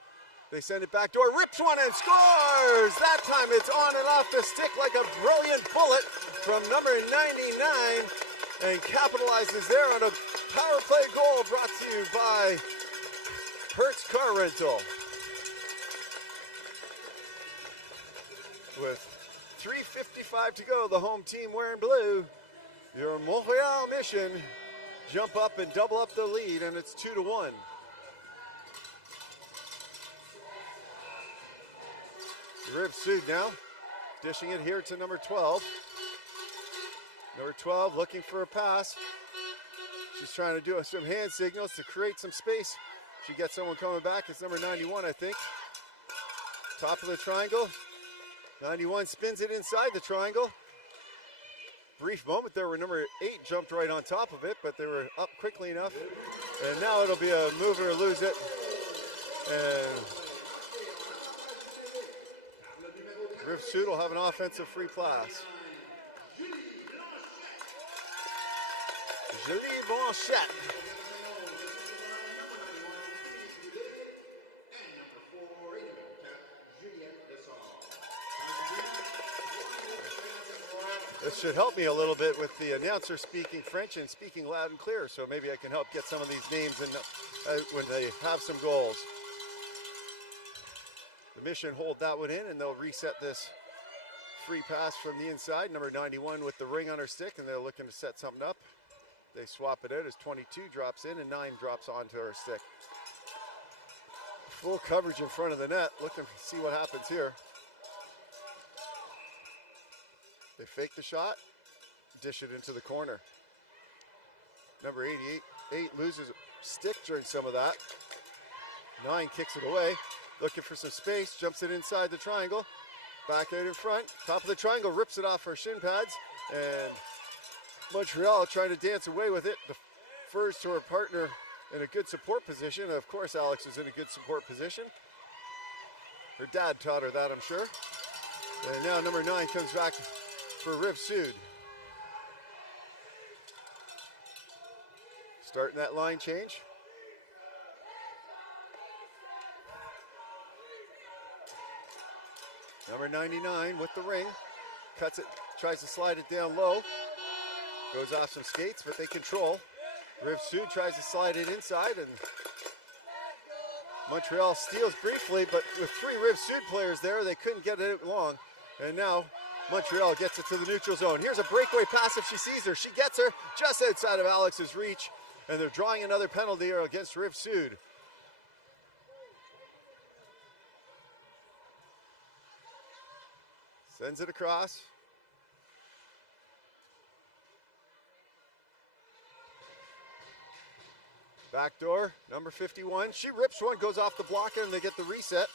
they send it back door, rips one and scores! That time it's on and off the stick like a brilliant bullet from number 99, and capitalizes there on a power play goal brought to you by Hertz Car Rental. With 3:55 to go, the home team wearing blue, your Montreal mission jump up and double up the lead, and it's 2-1. Riviere now dishing it here to number 12. Number 12 looking for a pass. She's trying to do some hand signals to create some space. She gets someone coming back. It's number 91, I think. Top of the triangle. 91 spins it inside the triangle. Brief moment there where number 8 jumped right on top of it, but they were up quickly enough. And now it'll be a move or lose it. And Riviere will have an offensive free pass. Julie Blanchette. This should help me a little bit with the announcer speaking French and speaking loud and clear, so maybe I can help get some of these names in when they have some goals. The Mission hold that one in, and they'll reset this free pass from the inside. Number 91 with the ring on her stick, and they're looking to set something up. They swap it out as 22 drops in and 9 drops onto her stick. Full coverage in front of the net, looking to see what happens here. They fake the shot, dish it into the corner. Number 8 loses a stick during some of that. 9 kicks it away, looking for some space, jumps it inside the triangle. Back out in front, top of the triangle, rips it off her shin pads, and Montreal trying to dance away with it. Defers to her partner in a good support position. Of course, Alex is in a good support position. Her dad taught her that, I'm sure. And now number 9 comes back for Riviere. Starting that line change. Number 99 with the ring. Cuts it, tries to slide it down low. Goes off some skates, but they control. Riviere tries to slide it inside, and Montreal steals briefly, but with 3 Riviere players there, they couldn't get it long. And now Montreal gets it to the neutral zone. Here's a breakaway pass if she sees her. She gets her just outside of Alex's reach, and they're drawing another penalty here against Riviere. Sends it across. Backdoor, number 51. She rips one, goes off the blocker, and they get the reset.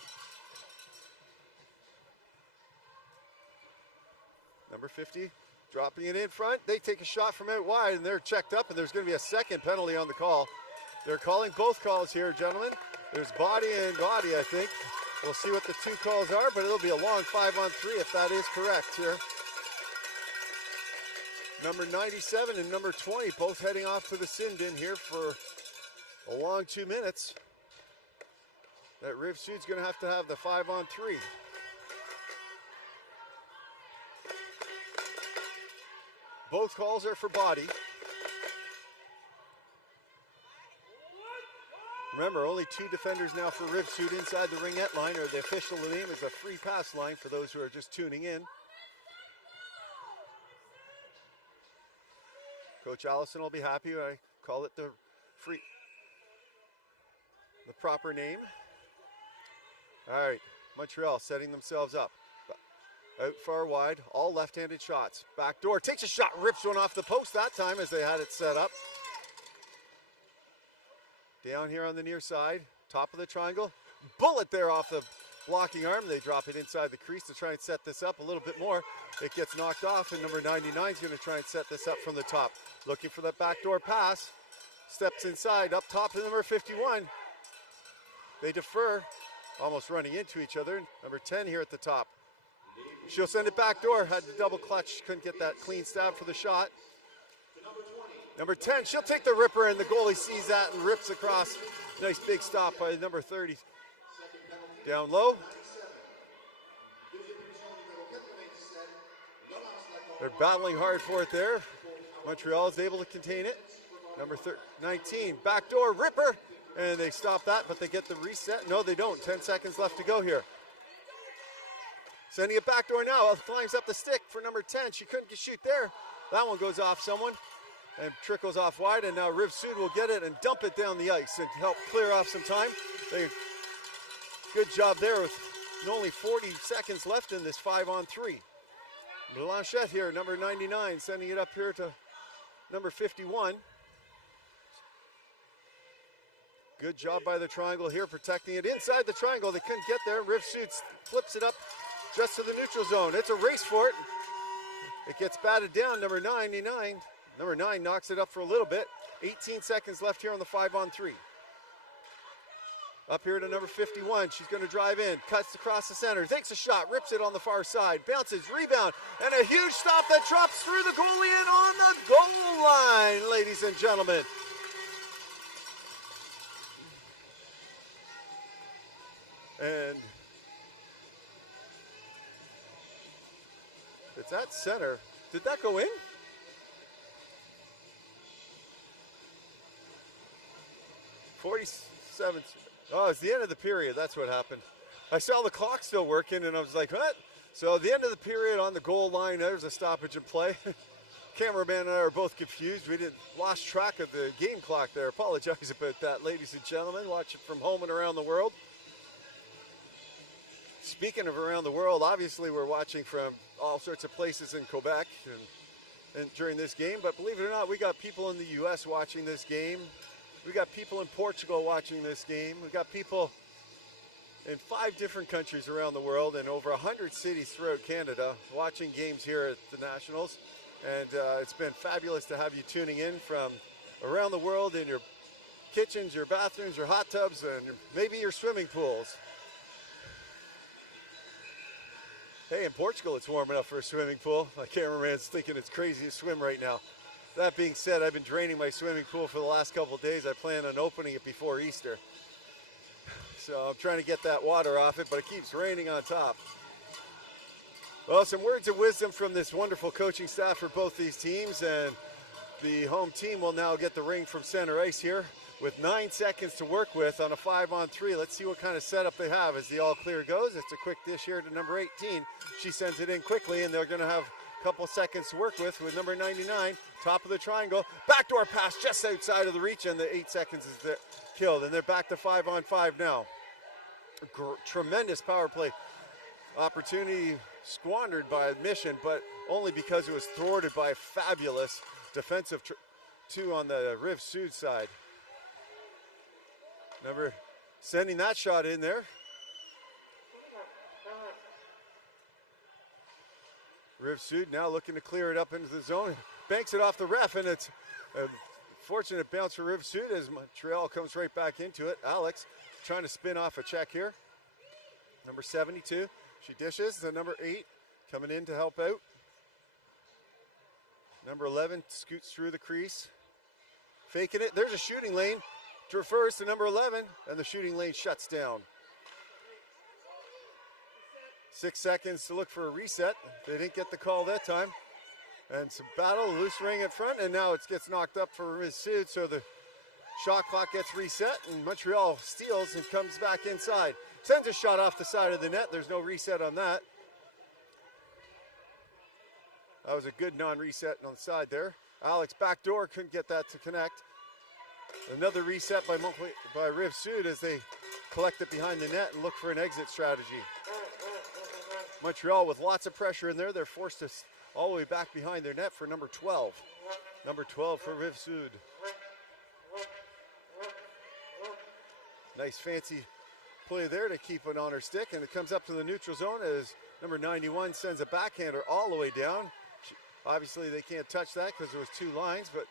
Number 50, dropping it in front. They take a shot from out wide, and they're checked up, and there's going to be a second penalty on the call. They're calling both calls here, gentlemen. There's body and body, I think. We'll see what the 2 calls are, but it'll be a long 5-on-3 if that is correct here. Number 97 and number 20 both heading off to the sin bin here for a long 2 minutes. That Riviere is going to have the 5-on-3. Both calls are for body. Remember, only 2 defenders now for Riviere inside the Ringette line, or the official name is a free pass line for those who are just tuning in. Coach Allison will be happy when I call it the proper name. All right, Montreal setting themselves up. Out far wide, all left-handed shots. Back door, takes a shot, rips one off the post that time as they had it set up. Down here on the near side, top of the triangle. Bullet there off the blocking arm. They drop it inside the crease to try and set this up a little bit more. It gets knocked off, and number 99 is going to try and set this up from the top. Looking for that backdoor pass. Steps inside, up top to number 51. They defer, almost running into each other. Number 10 here at the top. She'll send it back door, had to double clutch, couldn't get that clean stab for the shot. Number 10, she'll take the ripper, and the goalie sees that and rips across. Nice big stop by number 30. Down low. They're battling hard for it there. Montreal is able to contain it. Number 19, backdoor ripper, and they stop that, but they get the reset. No, they don't. 10 seconds left to go here. Sending it back door now. Climbs up the stick for number 10. She couldn't shoot there. That one goes off someone and trickles off wide, and now Riviere will get it and dump it down the ice and help clear off some time. Good job there with only 40 seconds left in this 5-on-3. Blanchette here, number 99, sending it up here to number 51. Good job by the triangle here, protecting it inside the triangle. They couldn't get there. Riviere flips it up just to the neutral zone. It's a race for it. It gets batted down, number 99. Number 9 knocks it up for a little bit. 18 seconds left here on the 5-on-3. Up here to number 51. She's going to drive in, cuts across the center, takes a shot, rips it on the far side, bounces, rebound, and a huge stop that drops through the goalie and on the goal line, ladies and gentlemen. And it's at center. Did that go in? '47. Oh, it's the end of the period. That's what happened. I saw the clock still working, and I was like, what? So the end of the period on the goal line, there's a stoppage in play. Cameraman and I are both confused. We lost track of the game clock there. Apologize about that, ladies and gentlemen. Watch it from home and around the world. Speaking of around the world, obviously we're watching from all sorts of places in Quebec and during this game. But believe it or not, we got people in the U.S. watching this game. We got people in Portugal watching this game. We got people in 5 different countries around the world and over 100 cities throughout Canada watching games here at the Nationals. And it's been fabulous to have you tuning in from around the world in your kitchens, your bathrooms, your hot tubs, and maybe your swimming pools. Hey, in Portugal, it's warm enough for a swimming pool. My cameraman's thinking it's crazy to swim right now. That being said, I've been draining my swimming pool for the last couple of days. I plan on opening it before Easter. So I'm trying to get that water off it, but it keeps raining on top. Well, some words of wisdom from this wonderful coaching staff for both these teams, and the home team will now get the ring from center ice here with 9 seconds to work with on a 5-on-3. Let's see what kind of setup they have as the all clear goes. It's a quick dish here to number 18. She sends it in quickly, and they're going to have couple seconds to work with number 99, top of the triangle, backdoor pass just outside of the reach, and the 8 seconds is killed, and they're back to 5-on-5 now. Tremendous power play opportunity squandered by Mission, but only because it was thwarted by a fabulous defensive 2 on the Riv-Sud side. Sending that shot in there. Riv-Sud now looking to clear it up into the zone. Banks it off the ref, and it's a fortunate bounce for Riv-Sud as Montreal comes right back into it. Alex trying to spin off a check here. Number 72, she dishes. The number 8 coming in to help out. Number 11 scoots through the crease. Faking it. There's a shooting lane. Refers to number 11, and the shooting lane shuts down. 6 seconds to look for a reset. They didn't get the call that time. And some battle, loose ring in front, and now it gets knocked up for Riviere-du-Loup, so the shot clock gets reset, and Montreal steals and comes back inside. Sends a shot off the side of the net. There's no reset on that. That was a good non-reset on the side there. Alex backdoor, couldn't get that to connect. Another reset by Riviere-du-Loup as they collect it behind the net and look for an exit strategy. Montreal with lots of pressure in there. They're forced to all the way back behind their net for number 12. Number 12 for Riviere-du-Loup. Nice fancy play there to keep it on her stick, and it comes up to the neutral zone as number 91 sends a backhander all the way down. Obviously they can't touch that because there was 2 lines, but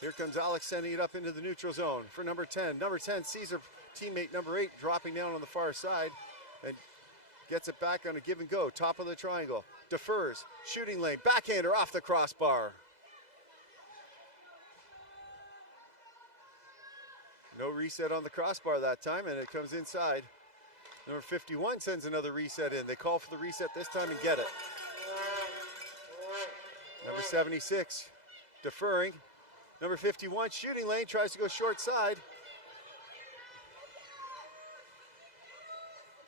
here comes Alex sending it up into the neutral zone for number 10. Number 10 sees her teammate number 8 dropping down on the far side and gets it back on a give and go. Top of the triangle. Defers. Shooting lane. Backhander off the crossbar. No reset on the crossbar that time, and it comes inside. Number 51 sends another reset in. They call for the reset this time and get it. Number 76 deferring. Number 51 shooting lane, tries to go short side.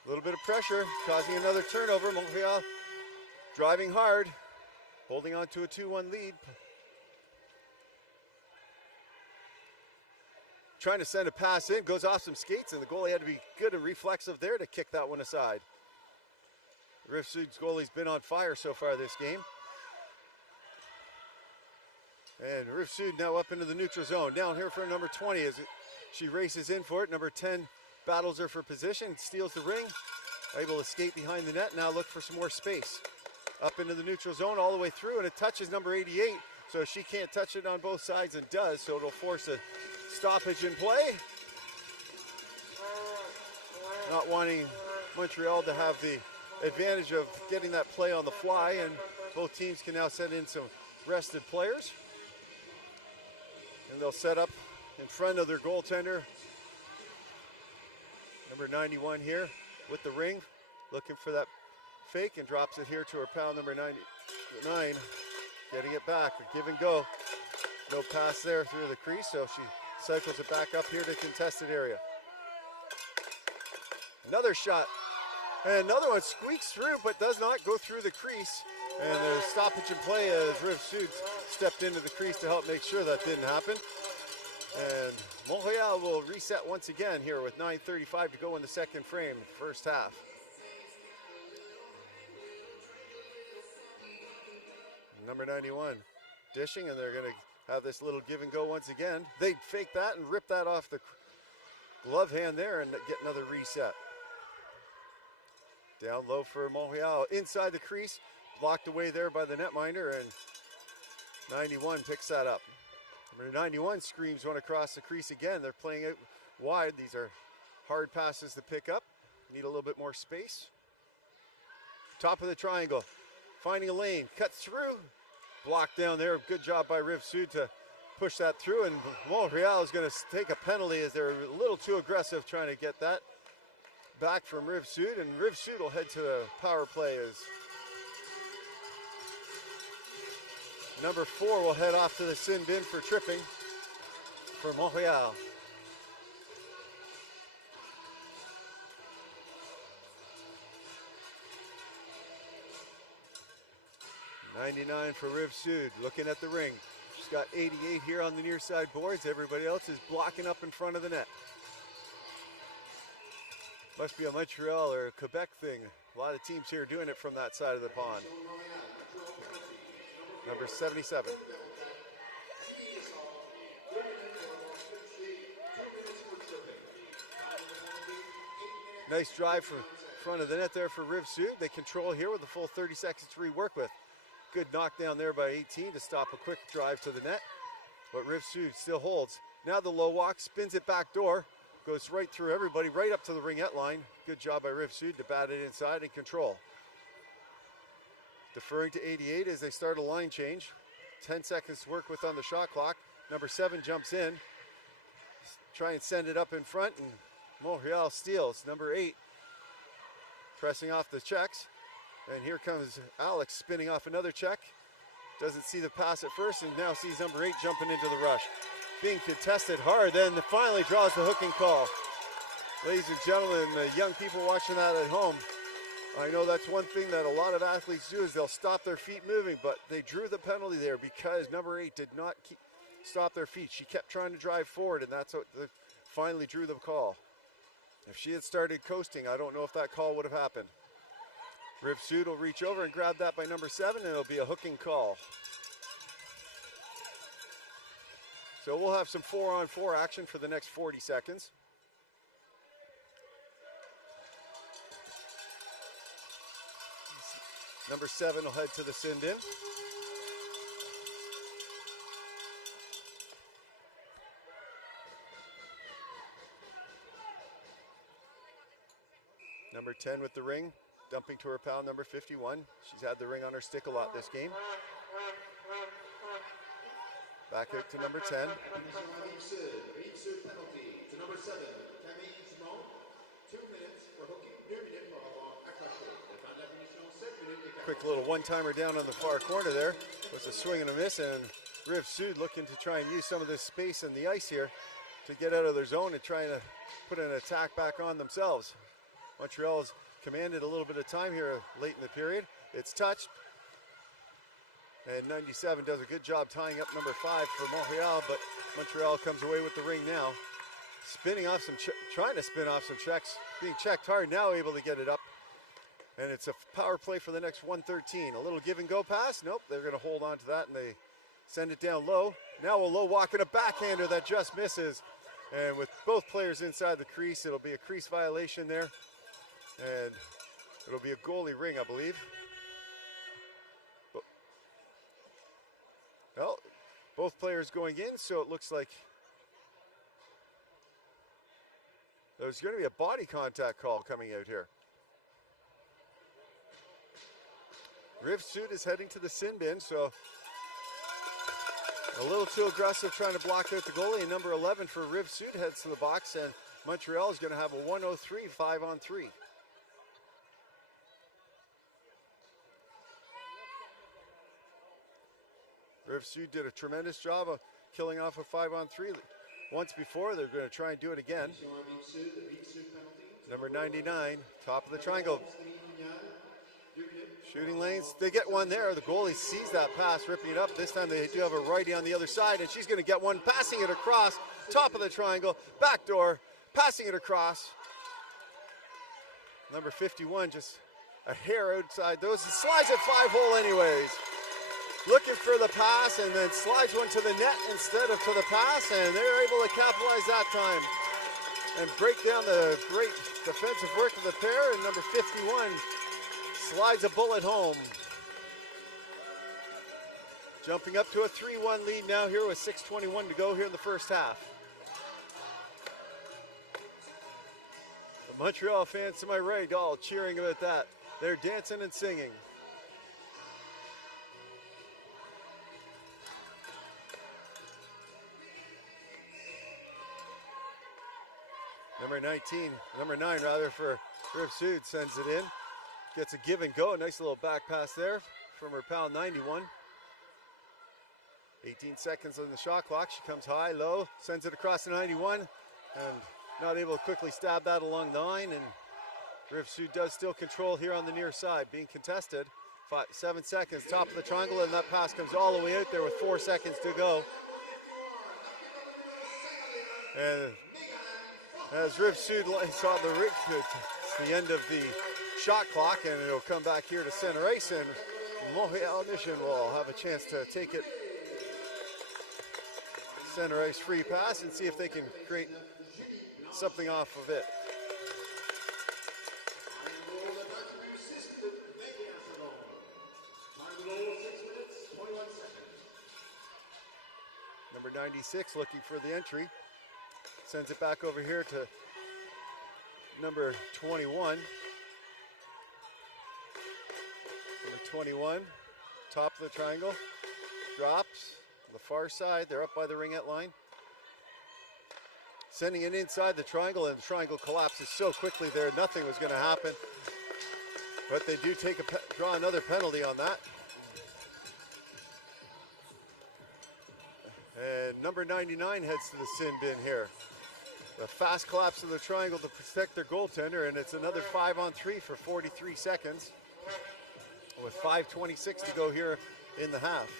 A little bit of pressure, causing another turnover. Montreal driving hard, holding on to a 2-1 lead. Trying to send a pass in, goes off some skates, and the goalie had to be good and reflexive there to kick that one aside. Riviere-du-Loup's goalie's been on fire so far this game. And Riviere-du-Loup now up into the neutral zone. Down here for number 20 as she races in for it. Number 10 battles her for position, steals the ring. able to skate behind the net, now look for some more space. Up into the neutral zone all the way through, and it touches number 88, so she can't touch it on both sides and does, so it'll force a stoppage in play. Not wanting Montreal to have the advantage of getting that play on the fly, and both teams can now send in some rested players. And they'll set up in front of their goaltender, number 91 here with the ring, looking for that fake, and drops it here to her pal, number 99, getting it back, give and go. No pass there through the crease, so she cycles it back up here to contested area. Another shot, and another one squeaks through, but does not go through the crease. And the stoppage in play as Riviere-du-Loup stepped into the crease to help make sure that didn't happen. And Montreal will reset once again here with 9:35 to go in the second frame, first half. Number 91 dishing, and they're going to have this little give and go once again. They fake that and rip that off the glove hand there and get another reset. Down low for Montreal, inside the crease, blocked away there by the netminder, and 91 picks that up. Number 91 screams one across the crease again. They're playing it wide. These are hard passes to pick up. Need a little bit more space. Top of the triangle, finding a lane, cuts through, blocked down there. Good job by Riviere-du-Loup to push that through, and Montreal is going to take a penalty as they're a little too aggressive trying to get that back from Riviere-du-Loup, and Riviere-du-Loup will head to the power play as number 4 will head off to the sin bin for tripping for Montreal. '99 for Riviere-du-Loup, looking at the ring. She's got 88 here on the near side boards. Everybody else is blocking up in front of the net. Must be a Montreal or a Quebec thing. A lot of teams here doing it from that side of the pond. Number 77. Nice drive from front of the net there for Riviere-du-Loup. They control here with a full 30 seconds to rework with. Good knockdown there by 18 to stop a quick drive to the net. But Riviere-du-Loup still holds. Now the low walk, spins it back door. Goes right through everybody, right up to the ringette line. Good job by Riviere-du-Loup to bat it inside and control. Deferring to 88 as they start a line change. 10 seconds to work with on the shot clock. Number 7 jumps in. Try and send it up in front, and Montreal steals. Number 8 pressing off the checks. And here comes Alex spinning off another check. Doesn't see the pass at first, and now sees number 8 jumping into the rush. Being contested hard, then finally draws the hooking call. Ladies and gentlemen, the young people watching that at home, I know that's one thing that a lot of athletes do is they'll stop their feet moving, but they drew the penalty there because number 8 did not stop their feet. She kept trying to drive forward, and that's what finally drew the call. If she had started coasting, I don't know if that call would have happened. Riviere-du-Loup will reach over and grab that by number 7, and it'll be a hooking call. So we'll have some 4-on-4 action for the next 40 seconds. Number 7 will head to the sin bin. Number 10 with the ring, dumping to her pal, number 51. She's had the ring on her stick a lot this game. Back out to number 10. Quick little one-timer down on the far corner there. Was a swing and a miss, and Riviere-du-Loup looking to try and use some of this space in the ice here to get out of their zone and trying to put an attack back on themselves. Montreal has commanded a little bit of time here late in the period. It's touched. And 97 does a good job tying up number 5 for Montreal, but Montreal comes away with the ring now. Spinning off some, trying to spin off some checks, being checked hard, now able to get it up. And it's a power play for the next 113. A little give and go pass, nope, they're gonna hold on to that and they send it down low. Now a low walk and a backhander that just misses. And with both players inside the crease, it'll be a crease violation there. And It'll be a goalie ring, I believe. Well, both players going in, so it looks like there's going to be a body contact call coming out here. Riv Sud is heading to the sin bin, so a little too aggressive trying to block out the goalie. And number 11 for Riv Sud heads to the box, and Montreal is going to have a 103 5-on-3. Riv Sud did a tremendous job of killing off a 5-on-3 once before. They're going to try and do it again. Number 99, top of the triangle. Shooting lanes, they get one there. The goalie sees that pass, ripping it up. This time they do have a righty on the other side, and she's going to get one, passing it across, top of the triangle, back door, passing it across. Number 51, just a hair outside those. It slides at 5-hole anyways. Looking for the pass, and then slides one to the net instead of to the pass, and they're able to capitalize that time and break down the great defensive work of the pair. And number 51 slides a bullet home. Jumping up to a 3-1 lead now here with 6:21 to go here in the first half. The Montreal fans to my right all cheering about that. They're dancing and singing. Number 9 rather, for Riv Sud sends it in. Gets a give and go. Nice little back pass there from her pal 91. 18 seconds on the shot clock. She comes high, low, sends it across to 91, and not able to quickly stab that along the line. And Riv Sud does still control here on the near side, being contested. 7 seconds, top of the triangle, and that pass comes all the way out there with 4 seconds to go. And as Riv Sud saw it's the end of the shot clock, and it'll come back here to center ice, and Montreal Mission will have a chance to take it center ice free pass and see if they can create something off of it. Number 96 looking for the entry. Sends it back over here to number 21. Number 21, top of the triangle, drops on the far side. They're up by the ringette line. Sending it inside the triangle, and the triangle collapses so quickly there, nothing was going to happen. But they do draw another penalty on that. And number 99 heads to the sin bin here. The fast collapse of the triangle to protect their goaltender, and it's another 5-on-3 for 43 seconds with 5:26 to go here in the half.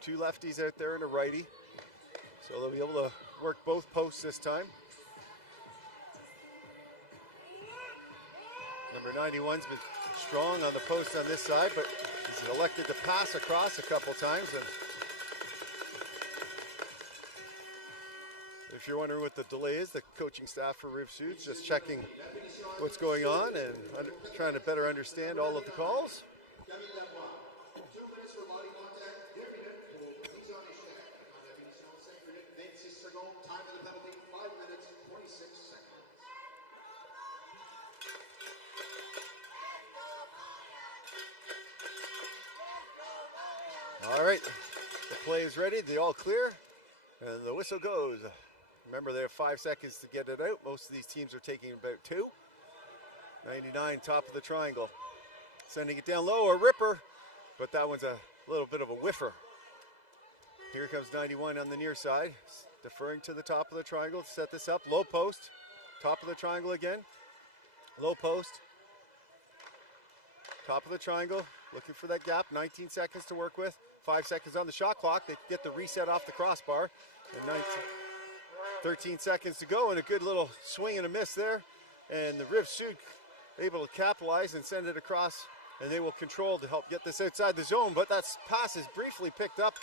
Two lefties out there and a righty, so they'll be able to work both posts this time. Number 91's been strong on the post on this side, but he's elected to pass across a couple times. And if you're wondering what the delay is, the coaching staff for Riv Sud's just checking what's going on and trying to better understand all of the calls. All right, the play is ready, the all clear, and the whistle goes. Remember, they have 5 seconds to get it out. Most of these teams are taking about 2. 99, top of the triangle. Sending it down low, a ripper, but that one's a little bit of a whiffer. Here comes 91 on the near side, deferring to the top of the triangle to set this up. Low post, top of the triangle again. Low post, top of the triangle, looking for that gap. 19 seconds to work with. 5 seconds on the shot clock. They get the reset off the crossbar. And 13 seconds to go, and a good little swing and a miss there. And the Riv Sud able to capitalize and send it across, and they will control to help get this outside the zone. But that pass is briefly picked up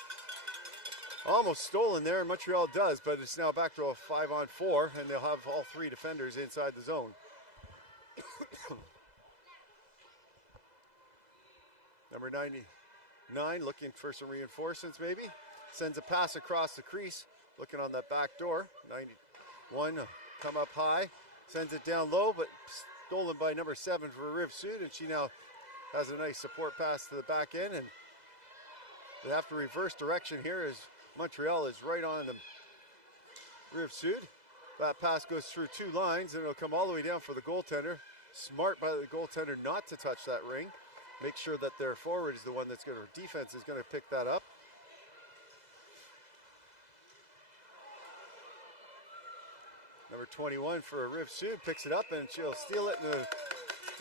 Almost stolen there, and Montreal does, but it's now back to a 5-on-4, and they'll have all 3 defenders inside the zone. Number 99 looking for some reinforcements maybe. Sends a pass across the crease, looking on that back door. 91 come up high, sends it down low, but stolen by number 7 for Riviere-du-Loup, and she now has a nice support pass to the back end, and they have to reverse direction here as Montreal is right on the Riviere-du-Loup. That pass goes through 2 lines, and it'll come all the way down for the goaltender. Smart by the goaltender not to touch that ring. Make sure that their forward is the one that's going to, defense is going to pick that up. Number 21 for Riviere-du-Loup picks it up, and she'll steal it, and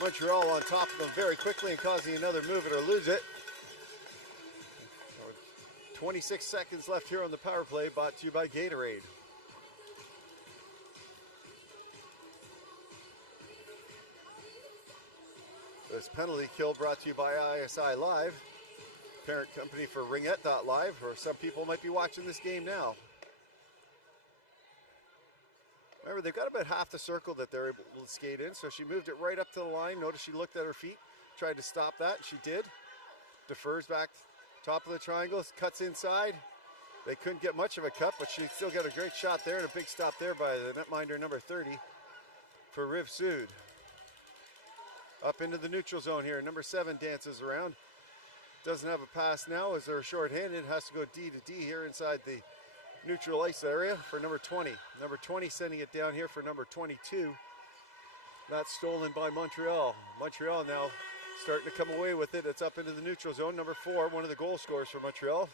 Montreal on top of them very quickly and causing another move it or lose it. 26 seconds left here on the power play, brought to you by Gatorade. This penalty kill brought to you by ISI Live, parent company for Ringette.live, or some people might be watching this game now. Remember, they've got about half the circle that they're able to skate in, so she moved it right up to the line. Notice she looked at her feet, tried to stop that, she did. Defers back, top of the triangle, cuts inside. They couldn't get much of a cut, but she still got a great shot there, and a big stop there by the netminder number 30 for Riviere-du-Loup. Up into the neutral zone here. Number 7 dances around. Doesn't have a pass now as they're shorthanded. Has to go D to D here inside the neutral ice area for number 20. Number 20 sending it down here for number 22. That's stolen by Montreal. Montreal now starting to come away with it. It's up into the neutral zone. Number 4, one of the goal scorers for Montreal,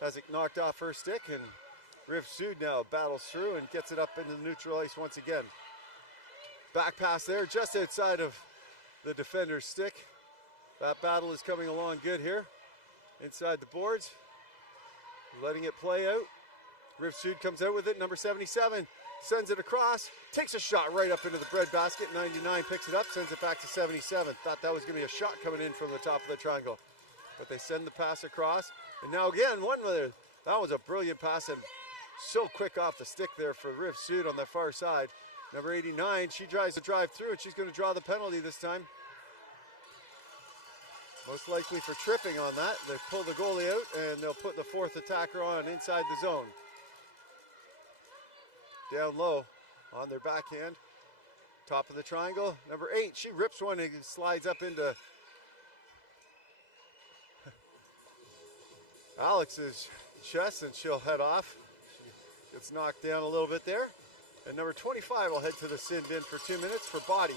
has it knocked off her stick, and Riviere-du-Loup now battles through and gets it up into the neutral ice once again. Back pass there just outside of the defender's stick. That battle is coming along good here inside the boards, letting it play out. Riviere-du-Loup comes out with it. Number 77 sends it across, takes a shot right up into the bread basket. 99 picks it up, sends it back to 77. Thought that was going to be a shot coming in from the top of the triangle, but they send the pass across. And now again, that was a brilliant pass, and so quick off the stick there for Riviere-du-Loup on the far side. Number 89, she tries to drive through, and she's going to draw the penalty this time. Most likely for tripping on that. They pull the goalie out, and they'll put the 4th attacker on inside the zone. Down low on their backhand. Top of the triangle. Number 8, she rips one and slides up into Alex's chest, and she'll head off. She gets knocked down a little bit there. And number 25 will head to the sin bin for 2 minutes for body.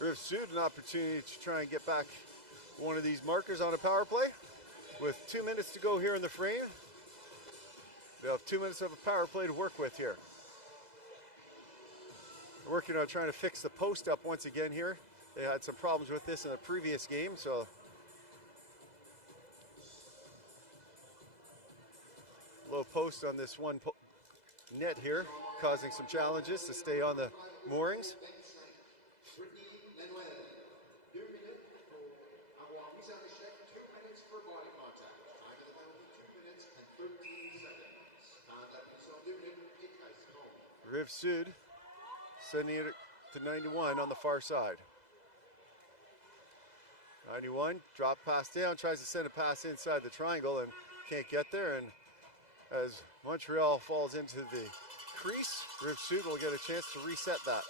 Riviere-du-Loup an opportunity to try and get back one of these markers on a power play. With 2 minutes to go here in the frame, they'll have 2 minutes of a power play to work with here. They're working on trying to fix the post up once again here. They had some problems with this in the previous game, so low post on this one net here, causing some challenges to stay on the moorings. Riviere-du-Loup sending it to 91 on the far side. 91, drop pass down, tries to send a pass inside the triangle and can't get there. And as Montreal falls into the crease, Riviere-du-Loup will get a chance to reset that.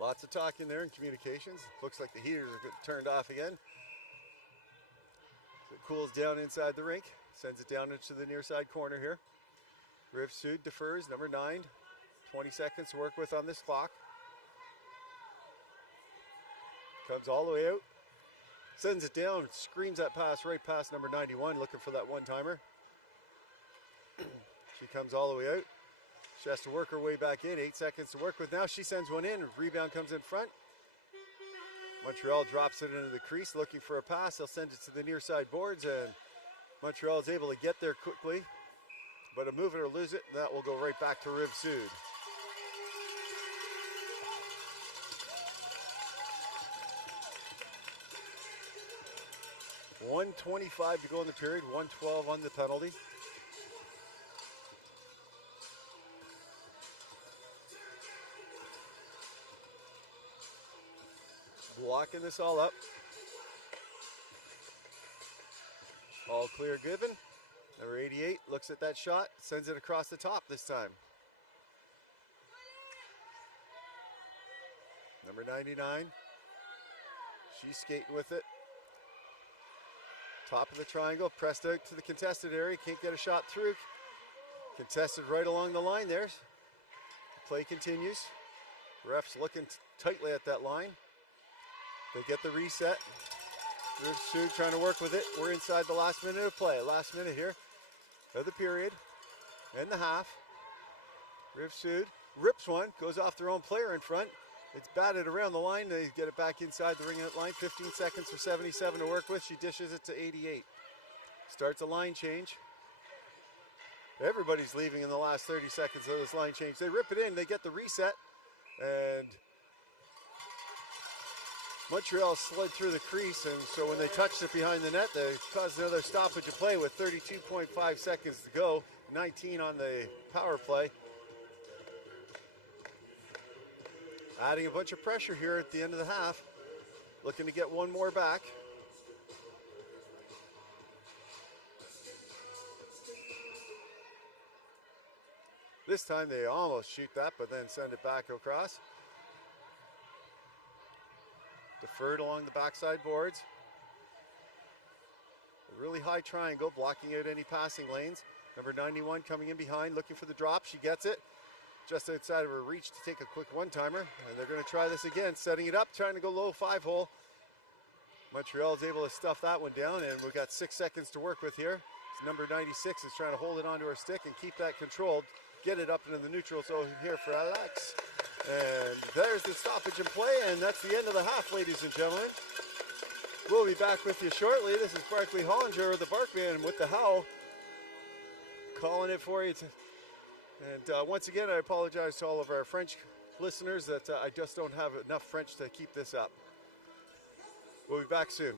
Lots of talking there in communications. Looks like the heaters are turned off again. So it cools down inside the rink. Sends it down into the near side corner here. Riviere-du-Loup defers, number 9. 20 seconds to work with on this clock. Comes all the way out. Sends it down, screams that pass right past number 91, looking for that one-timer. She comes all the way out. She has to work her way back in. 8 seconds to work with now. She sends one in. Rebound comes in front. Montreal drops it into the crease looking for a pass. They'll send it to the near side boards, and Montreal is able to get there quickly. but a move it or lose it, and that will go right back to Riviere-du-Loup. 1:25 to go in the period, 1:12 on the penalty. Blocking this all up. All clear given. Number 88 looks at that shot, sends it across the top this time. Number 99, she's skating with it. Top of the triangle, pressed out to the contested area, can't get a shot through. Contested right along the line there. The play continues. Refs looking tightly at that line. They get the reset. Riviere-du-Loup trying to work with it. We're inside the last minute of play. Last minute here of the period and the half. Riviere-du-Loup rips one, goes off their own player in front. It's batted around the line. They get it back inside the Ringette line. 15 seconds for 77 to work with. She dishes it to 88. Starts a line change. Everybody's leaving in the last 30 seconds of this line change. They rip it in. They get the reset. And Montreal slid through the crease. And so when they touched it behind the net, they caused another stoppage of play with 32.5 seconds to go. 19 on the power play. Adding a bunch of pressure here at the end of the half. Looking to get one more back. This time they almost shoot that, but then send it back across. Deferred along the backside boards. A really high triangle, blocking out any passing lanes. Number 91 coming in behind, looking for the drop. She gets it. Just outside of her reach to take a quick one-timer. And they're going to try this again, setting it up, trying to go low 5-hole. Montreal is able to stuff that one down, and we've got 6 seconds to work with here. So number 96 is trying to hold it onto her stick and keep that controlled. Get it up into the neutral zone here for Alex. And there's the stoppage in play, and that's the end of the half, ladies and gentlemen. We'll be back with you shortly. This is Barkley Hollinger, the Barkman with the How. Calling it for you. And once again, I apologize to all of our French listeners that I just don't have enough French to keep this up. We'll be back soon.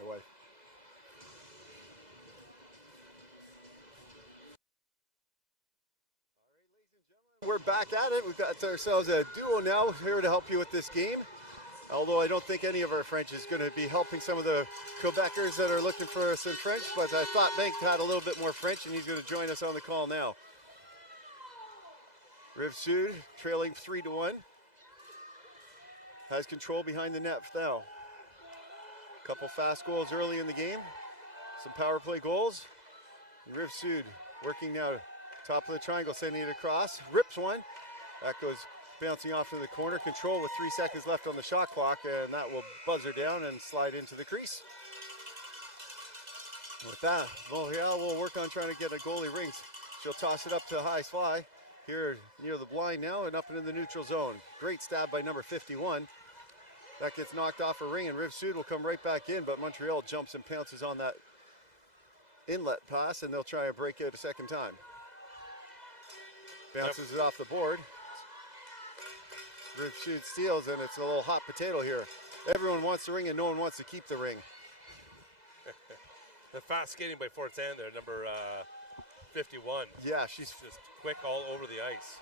My wife. We're back at it. We've got ourselves a duo now here to help you with this game. Although I don't think any of our French is going to be helping some of the Quebecers that are looking for us in French, but I thought Bank had a little bit more French, and he's going to join us on the call now. Riv Sud trailing 3-1. Has control behind the net now. Couple fast goals early in the game. Some power play goals. Riv Sud working now. Top of the triangle, sending it across. Rips one. That goes bouncing off to the corner. Control with 3 seconds left on the shot clock, and that will buzzer down and slide into the crease. With that, Montreal will work on trying to get a goalie rings. She'll toss it up to high fly. Here near the blind now and up into the neutral zone. Great stab by number 51. That gets knocked off a ring, and Riv Sud will come right back in, but Montreal jumps and pounces on that inlet pass, and they'll try and break it a second time. Bounces it off the board. Riv Sud steals, and it's a little hot potato here. Everyone wants the ring, and no one wants to keep the ring. The fast skating by Fortin there, number 51. Yeah, she's just quick all over the ice.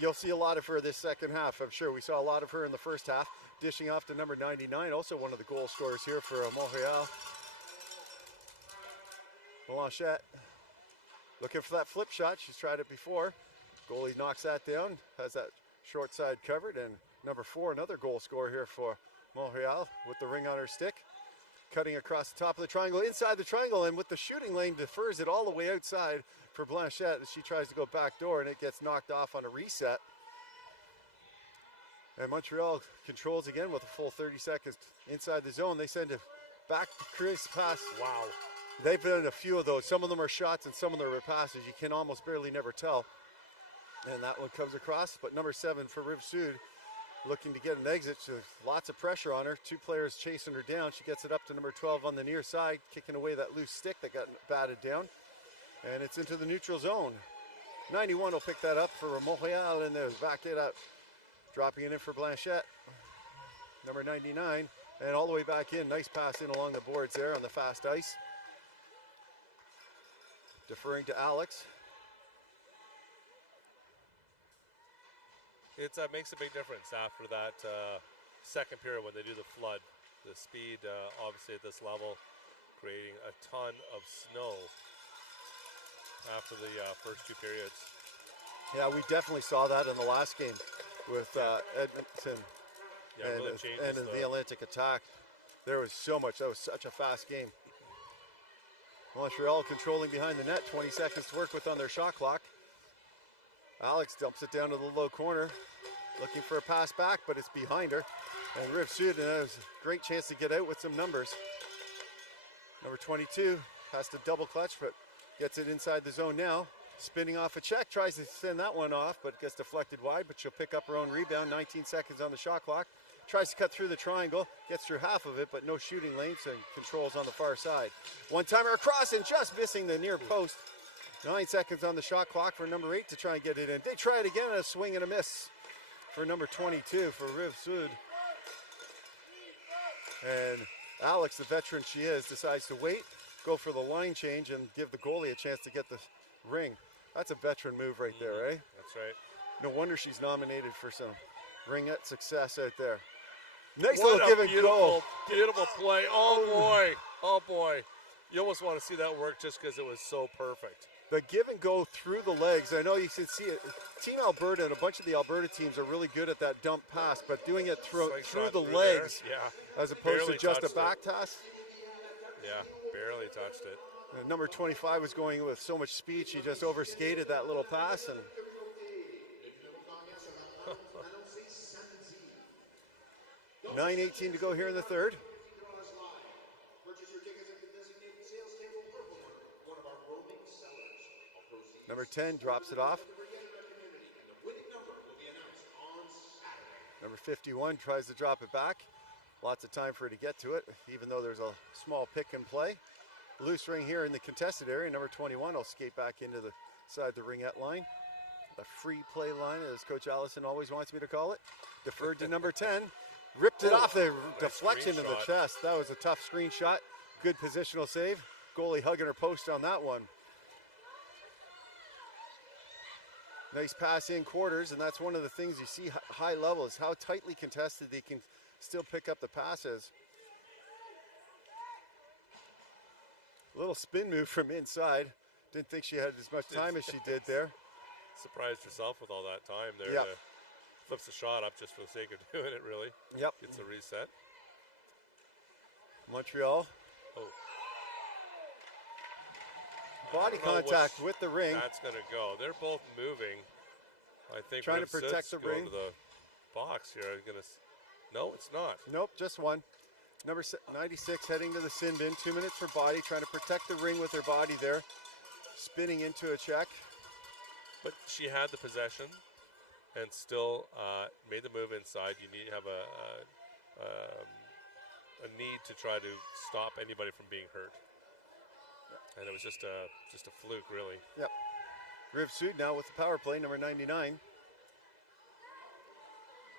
You'll see a lot of her this second half, I'm sure. We saw a lot of her in the first half, dishing off to number 99, also one of the goal scorers here for Montreal. Blanchette looking for that flip shot. She's tried it before. Goalie knocks that down, has that short side covered, and number 4, another goal scorer here for Montreal with the ring on her stick. Cutting across the top of the triangle, inside the triangle, and with the shooting lane, defers it all the way outside for Blanchette as she tries to go back door, and it gets knocked off on a reset. And Montreal controls again with a full 30 seconds inside the zone. They send it back to Chris pass. Wow. They've done a few of those. Some of them are shots and some of them are passes. You can almost barely never tell. And that one comes across, but number 7 for Riv Sud looking to get an exit. So lots of pressure on her. 2 players chasing her down. She gets it up to number 12 on the near side, kicking away that loose stick that got batted down. And it's into the neutral zone. 91 will pick that up for Montreal, and they'll back it up. Dropping it in for Blanchette. Number 99, and all the way back in. Nice pass in along the boards there on the fast ice. Deferring to Alex. It makes a big difference after that second period when they do the flood. The speed, obviously at this level, creating a ton of snow after the first 2 periods. Yeah, we definitely saw that in the last game with Edmonton and the Atlantic attack. There was so much. That was such a fast game. Montreal controlling behind the net. 20 seconds to work with on their shot clock. Alex dumps it down to the low corner, looking for a pass back, but it's behind her. And Riv Sud, and that was a great chance to get out with some numbers. Number 22 has to double clutch, but gets it inside the zone now. Spinning off a check, tries to send that one off, but gets deflected wide, but she'll pick up her own rebound. 19 seconds on the shot clock. Tries to cut through the triangle, gets through half of it, but no shooting lanes, and controls on the far side. One-timer across and just missing the near post. 9 seconds on the shot clock for number 8 to try and get it in. They try it again, a swing and a miss for number 22 for Riv Sud. And Alex, the veteran she is, decides to wait, go for the line change, and give the goalie a chance to get the ring. That's a veteran move right there, eh? That's right. No wonder she's nominated for some Ringette success out there. Nice What little a give and go. Beautiful play. Oh boy. Oh boy. You almost want to see that work just because it was so perfect. The give and go through the legs. I know you can see it. Team Alberta and a bunch of the Alberta teams are really good at that dump pass, but doing it through the legs as opposed to just a back toss. Yeah, barely touched it. And number 25 was going with so much speed, she just overskated that little pass. And 9:18 to go here in the third. Number 10 drops it off. Number 51 tries to drop it back. Lots of time for her to get to it, even though there's a small pick and play. Loose ring here in the contested area. Number 21 will skate back into the side the ringette line. The free play line, as Coach Allison always wants me to call it. Deferred to number 10. Ripped it off the deflection in the chest. That was a tough screenshot. Good positional save. Goalie hugging her post on that one. Nice pass in quarters, and that's one of the things you see high level is how tightly contested they can still pick up the passes. A little spin move from inside. Didn't think she had as much time as she did there. Surprised herself with all that time there. Yep. Flips the shot up just for the sake of doing it, really. Yep. Gets a reset. Montreal. Oh. Body contact with the ring. That's going to go. They're both moving. I think trying to protect the ring. To the box here. No, it's not. Nope, just one. Number 96 heading to the sin bin. 2 minutes for body, trying to protect the ring with her body there. Spinning into a check. But she had the possession and still made the move inside. You need to have a need to try to stop anybody from being hurt. And it was just a fluke, really. Yep. Riv Sud now with the power play, number 99.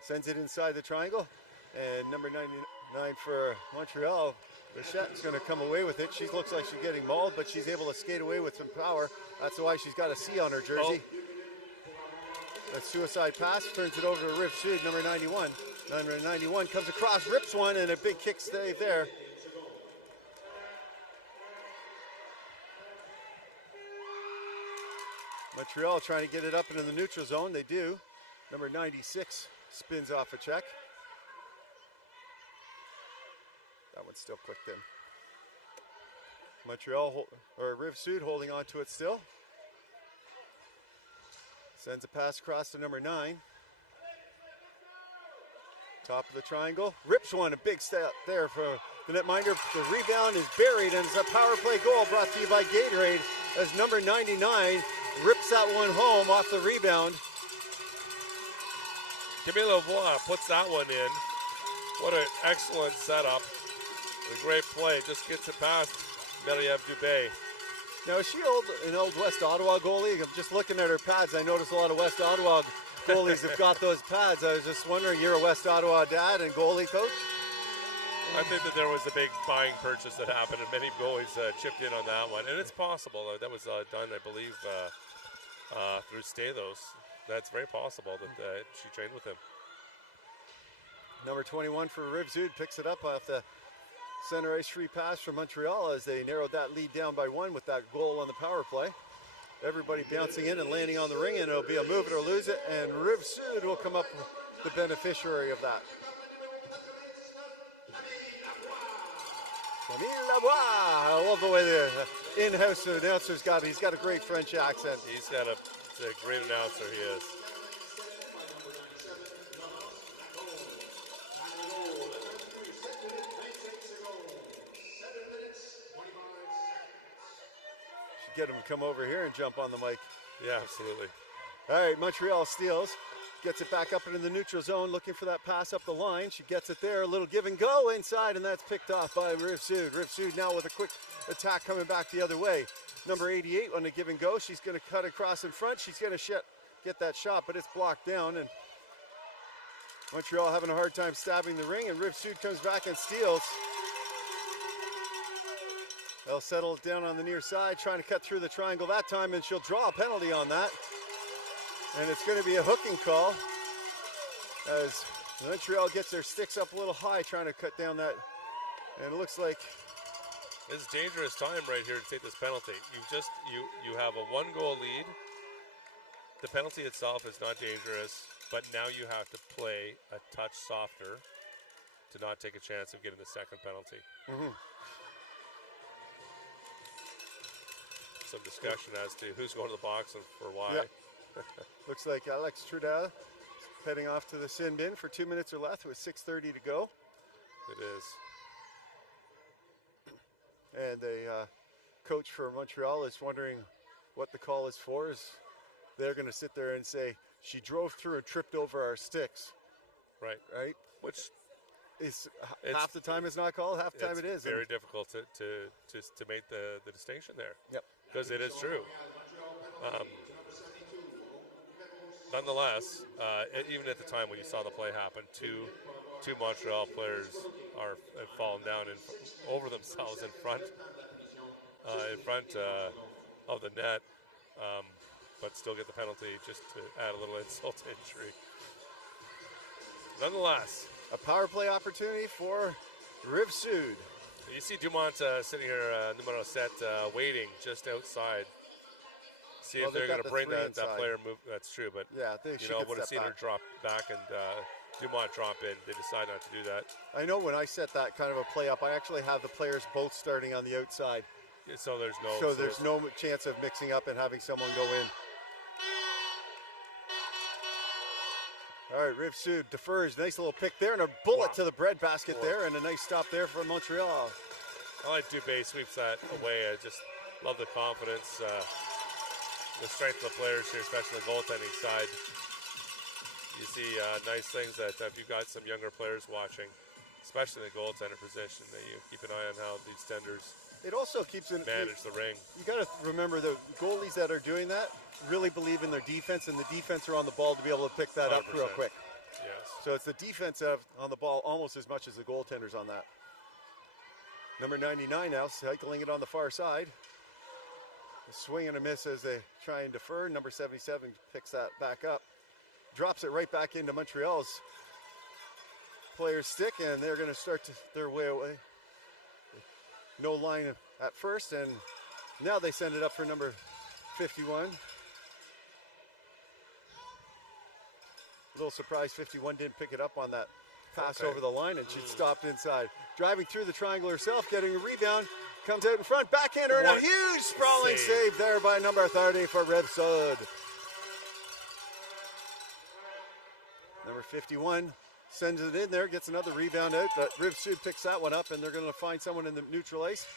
Sends it inside the triangle. And number 99 for Montreal, Bichette's going to come away with it. She looks like she's getting mauled, but she's able to skate away with some power. That's why she's got a C on her jersey. That suicide pass, turns it over to Riv Sud, number 91. Number 91 comes across, rips one, and a big kick save there. Montreal trying to get it up into the neutral zone. They do. Number 96 spins off a check. That one's still clicked in. Montreal, or Riv Sud holding on to it still. Sends a pass across to number 9. Top of the triangle. Rips one, a big step there for the netminder. The rebound is buried, and it's a power play goal brought to you by Gatorade as number 99 rips that one home off the rebound. Camille Lavoie puts that one in. What an excellent setup. A great play. Just gets it past Marie-Ève Dubé. Now, is she an old West Ottawa goalie? I'm just looking at her pads. I noticed a lot of West Ottawa goalies have got those pads. I was just wondering, you're a West Ottawa dad and goalie coach? I think that there was a big buying purchase that happened, and many goalies chipped in on that one. And it's possible. That was done, I believe, through Stathos. That's very possible that she trained with him. Number 21 for Riv Sud picks it up off the center ice free pass from Montreal as they narrowed that lead down by 1 with that goal on the power play. Everybody bouncing in and landing on the ring, and it'll be a move it or lose it, and Riv Sud will come up the beneficiary of that. Camille Lavoie. I love the way the in-house announcer's got it. He's got a great French accent. He's got a great announcer, he is. Should get him to come over here and jump on the mic. Yeah, absolutely. All right, Montreal steals. Gets it back up into the neutral zone, looking for that pass up the line. She gets it there, a little give and go inside, and that's picked off by Riv Sud. Riv Sud now with a quick attack coming back the other way. Number 88 on the give and go. She's going to cut across in front. She's going to get that shot, but it's blocked down. And Montreal having a hard time stabbing the ring, and Riv Sud comes back and steals. They'll settle it down on the near side, trying to cut through the triangle that time, and she'll draw a penalty on that. And it's going to be a hooking call as Montreal gets their sticks up a little high, trying to cut down that. And it looks like This is dangerous time right here to take this penalty. You have a 1-goal lead. The penalty itself is not dangerous, but now you have to play a touch softer to not take a chance of getting the second penalty. Some discussion as to who's going to the box and for why. Yep. Looks like Alex Trudel heading off to the sin bin for 2 minutes or less with 6:30 to go. It is. And the coach for Montreal is wondering what the call is for. Is they're going to sit there and say, she drove through and tripped over our sticks. Right. Right? Which is half the time it's not called, half the time it is. It's very difficult to make the distinction there. Yep. Because it is true. Nonetheless, even at the time when you saw the play happen, two Montreal players have fallen down over themselves in front of the net, but still get the penalty just to add a little insult to injury. Nonetheless, a power play opportunity for Riviere-du-Loup. You see Dumont sitting here, numero set, waiting just outside. See if they're going to bring that player move. That's true, but yeah, would have seen her drop back and Dumont drop in. They decide not to do that. I know when I set that kind of a play up, I actually have the players both starting on the outside. Yeah, so there's no chance of mixing up and having someone go in. All right, Riviere-du-Loup defers. Nice little pick there and a bullet to the breadbasket there, and a nice stop there for Montreal. I like Dubé sweeps that away. I just love the confidence, the strength of the players here, especially the goaltending side. You see nice things that if you've got some younger players watching, especially in the goaltender position, that you keep an eye on how these tenders it also keeps manage the ring. You got to remember the goalies that are doing that really believe in their defense, and the defense are on the ball to be able to pick that 100%. Up real quick. Yes. So it's the defense on the ball almost as much as the goaltenders on that. Number 99 now cycling it on the far side. A swing and a miss as they try and defer. Number 77 picks that back up. Drops it right back into Montreal's player's stick, and they're going to start their way away. No line at first, and now they send it up for number 51. A little surprised 51 didn't pick it up on that pass over the line, and she stopped inside. Driving through the triangle herself, getting a rebound, comes out in front, backhander, and a huge sprawling save there by number 30 for Riviere-du-Loup. Number 51 sends it in there, gets another rebound out, but Riviere-du-Loup picks that one up, and they're going to find someone in the neutral ice.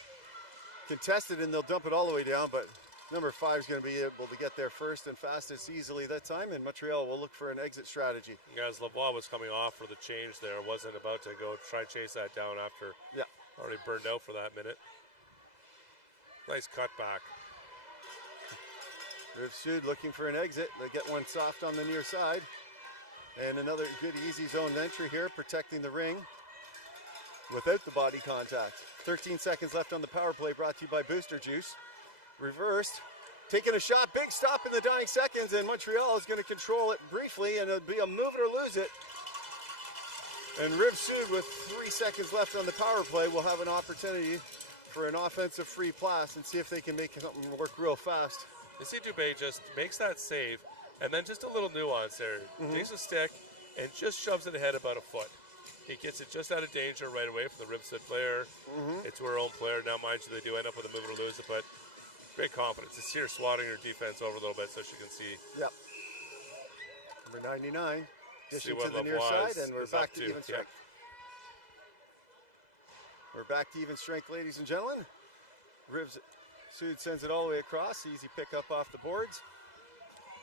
Contested, and they'll dump it all the way down, but number 5 is going to be able to get there first and fastest easily that time, and Montreal will look for an exit strategy. As Lavoie was coming off for the change there, wasn't about to go try and chase that down after already burned out for that minute. Nice cutback. Riviere-du-Loup looking for an exit. They get one soft on the near side. And another good easy zone entry here, protecting the ring without the body contact. 13 seconds left on the power play, brought to you by Booster Juice. Reversed, taking a shot, big stop in the dying seconds, and Montreal is going to control it briefly, and it'll be a move it or lose it. And Riviere-du-Loup, with 3 seconds left on the power play, will have an opportunity for an offensive free pass and see if they can make something work real fast. You see Dubé just makes that save, and then just a little nuance there. Takes a stick and just shoves it ahead about a foot. He gets it just out of danger right away from the Riviere-du-Loup player. It's her own player. Now, mind you, they do end up with a move it or lose it, but great confidence. It's here swatting her defense over a little bit so she can see. Yep. Number 99, dishing to the near side, and we're back to even strength. We're back to even strength, ladies and gentlemen. Riviere-du-Loup sends it all the way across. Easy pick up off the boards.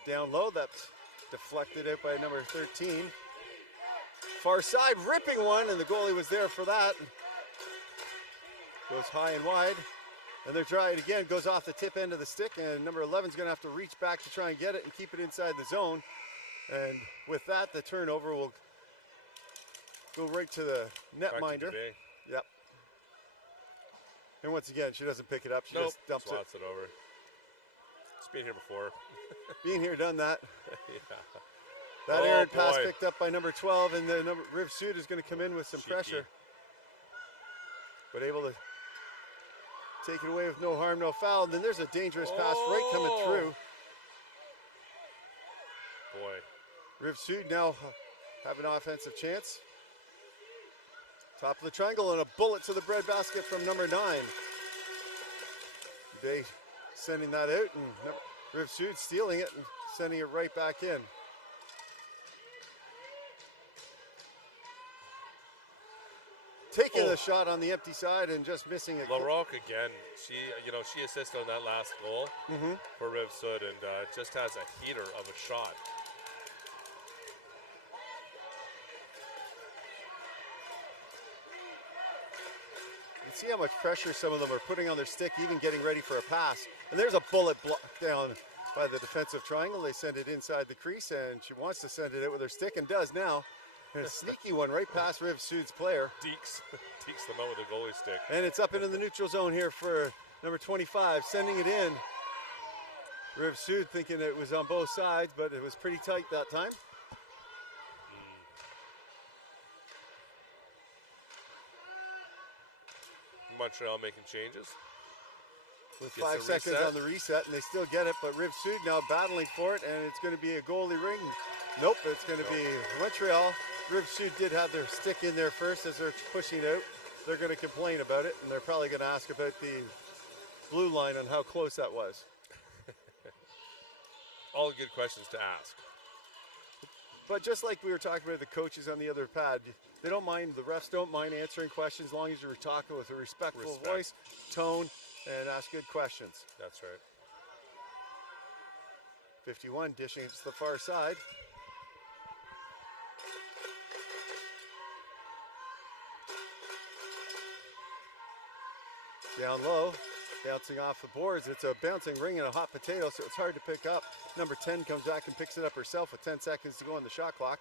Down low, that's deflected out by number 13. Far side, ripping one, and the goalie was there for that. Goes high and wide. And they're trying it again, goes off the tip end of the stick, and number 11 is going to have to reach back to try and get it and keep it inside the zone. And with that, the turnover will go right to the netminder. Yep. And once again, she doesn't pick it up. She just dumps it over. It's been here before. Been here, done that. Yeah. That errant pass picked up by number 12, and the Riviere-du-Loup is going to come in with some pressure. But able to taken away with no harm, no foul. And then there's a dangerous pass right coming through. Boy. Riv Sud now have an offensive chance. Top of the triangle and a bullet to the breadbasket from number 9. They sending that out, and Riv Sud stealing it and sending it right back in. Taking the shot on the empty side and just missing it. LaRocque again. She assisted on that last goal for Riv Sud, and just has a heater of a shot. See how much pressure some of them are putting on their stick, even getting ready for a pass. And there's a bullet blocked down by the defensive triangle. They send it inside the crease, and she wants to send it out with her stick and does now. And a sneaky one right past Riv Sud's player. Deeks them out with a goalie stick. And it's up into the neutral zone here for number 25, sending it in. Riv Sud thinking it was on both sides, but it was pretty tight that time. Montreal making changes. With 5 seconds on the reset, and they still get it, but Riv Sud now battling for it, and it's going to be a goalie ring. Nope, it's going to be Montreal. Riv Sud did have their stick in there first as they're pushing out. They're going to complain about it, and they're probably going to ask about the blue line on how close that was. All good questions to ask. But just like we were talking about the coaches on the other pad, they don't mind, the refs don't mind answering questions as long as you're talking with a respectful voice, tone, and ask good questions. That's right. 51 dishing it to the far side. Down low, bouncing off the boards. It's a bouncing ring and a hot potato, so it's hard to pick up. Number 10 comes back and picks it up herself with 10 seconds to go on the shot clock.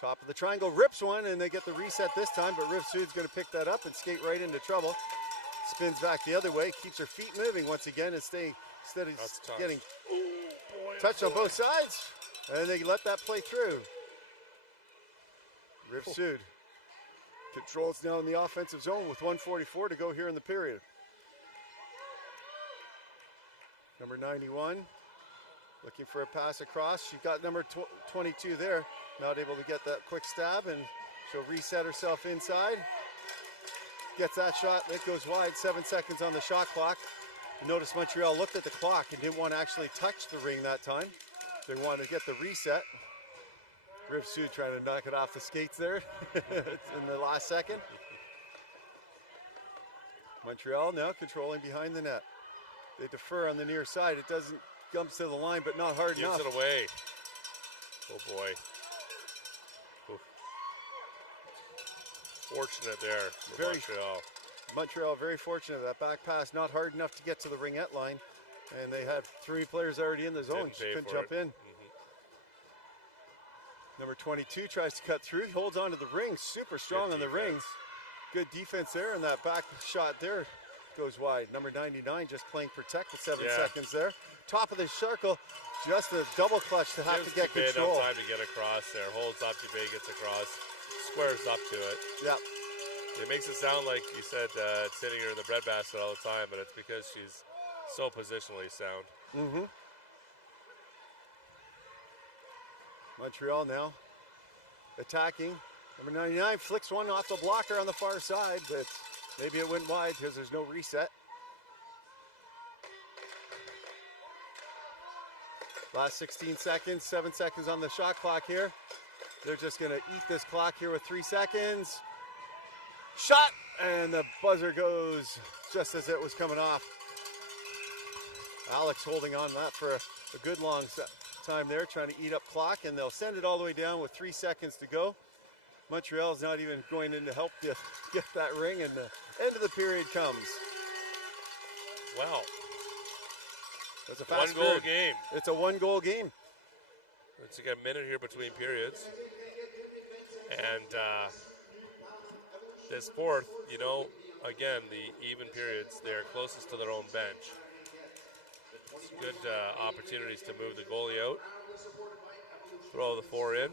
Top of the triangle, rips one, and they get the reset this time, but Riv Sud's going to pick that up and skate right into trouble. Spins back the other way, keeps her feet moving once again and instead of getting touched on both sides, and they let that play through. Riv Sud controls now in the offensive zone with 1:44 to go here in the period. Number 91 looking for a pass across. She got number 22 there. Not able to get that quick stab, and she'll reset herself inside. Gets that shot, that goes wide, 7 seconds on the shot clock. You notice Montreal looked at the clock and didn't want to actually touch the ring that time. They wanted to get the reset. Riv Sud trying to knock it off the skates there in the last second. Montreal now controlling behind the net. They defer on the near side. It doesn't jumps to the line, but not hard enough. Gives it away. Oh boy. Oof. Fortunate there for Montreal. Montreal very fortunate. That back pass not hard enough to get to the ringette line, and they had 3 players already in the zone. She couldn't jump in. Number 22 tries to cut through. He holds on to the ring. Super strong on the ring. Good defense there, and that back shot there goes wide. Number 99 just playing protect with 7 seconds there. Top of the circle, just a double clutch to have to get control. Enough time to get across there. Holds up, Dubé gets across, squares up to it. Yep. It makes it sound like you said sitting her in the breadbasket all the time, but it's because she's so positionally sound. Mm-hmm. Montreal now attacking. Number 99 flicks one off the blocker on the far side, but maybe it went wide because there's no reset. Last 16 seconds, 7 seconds on the shot clock here. They're just gonna eat this clock here with 3 seconds. Shot, and the buzzer goes just as it was coming off. Alex holding on to that for a good long time there, trying to eat up clock, and they'll send it all the way down with 3 seconds to go. Montreal's not even going in to help you get that ring, and the end of the period comes. Wow. It's a fast one-goal game. It's a 1-goal game. Let's get a minute here between periods. And this fourth, you know, again, the even periods, they're closest to their own bench. It's good opportunities to move the goalie out. Throw the 4 in.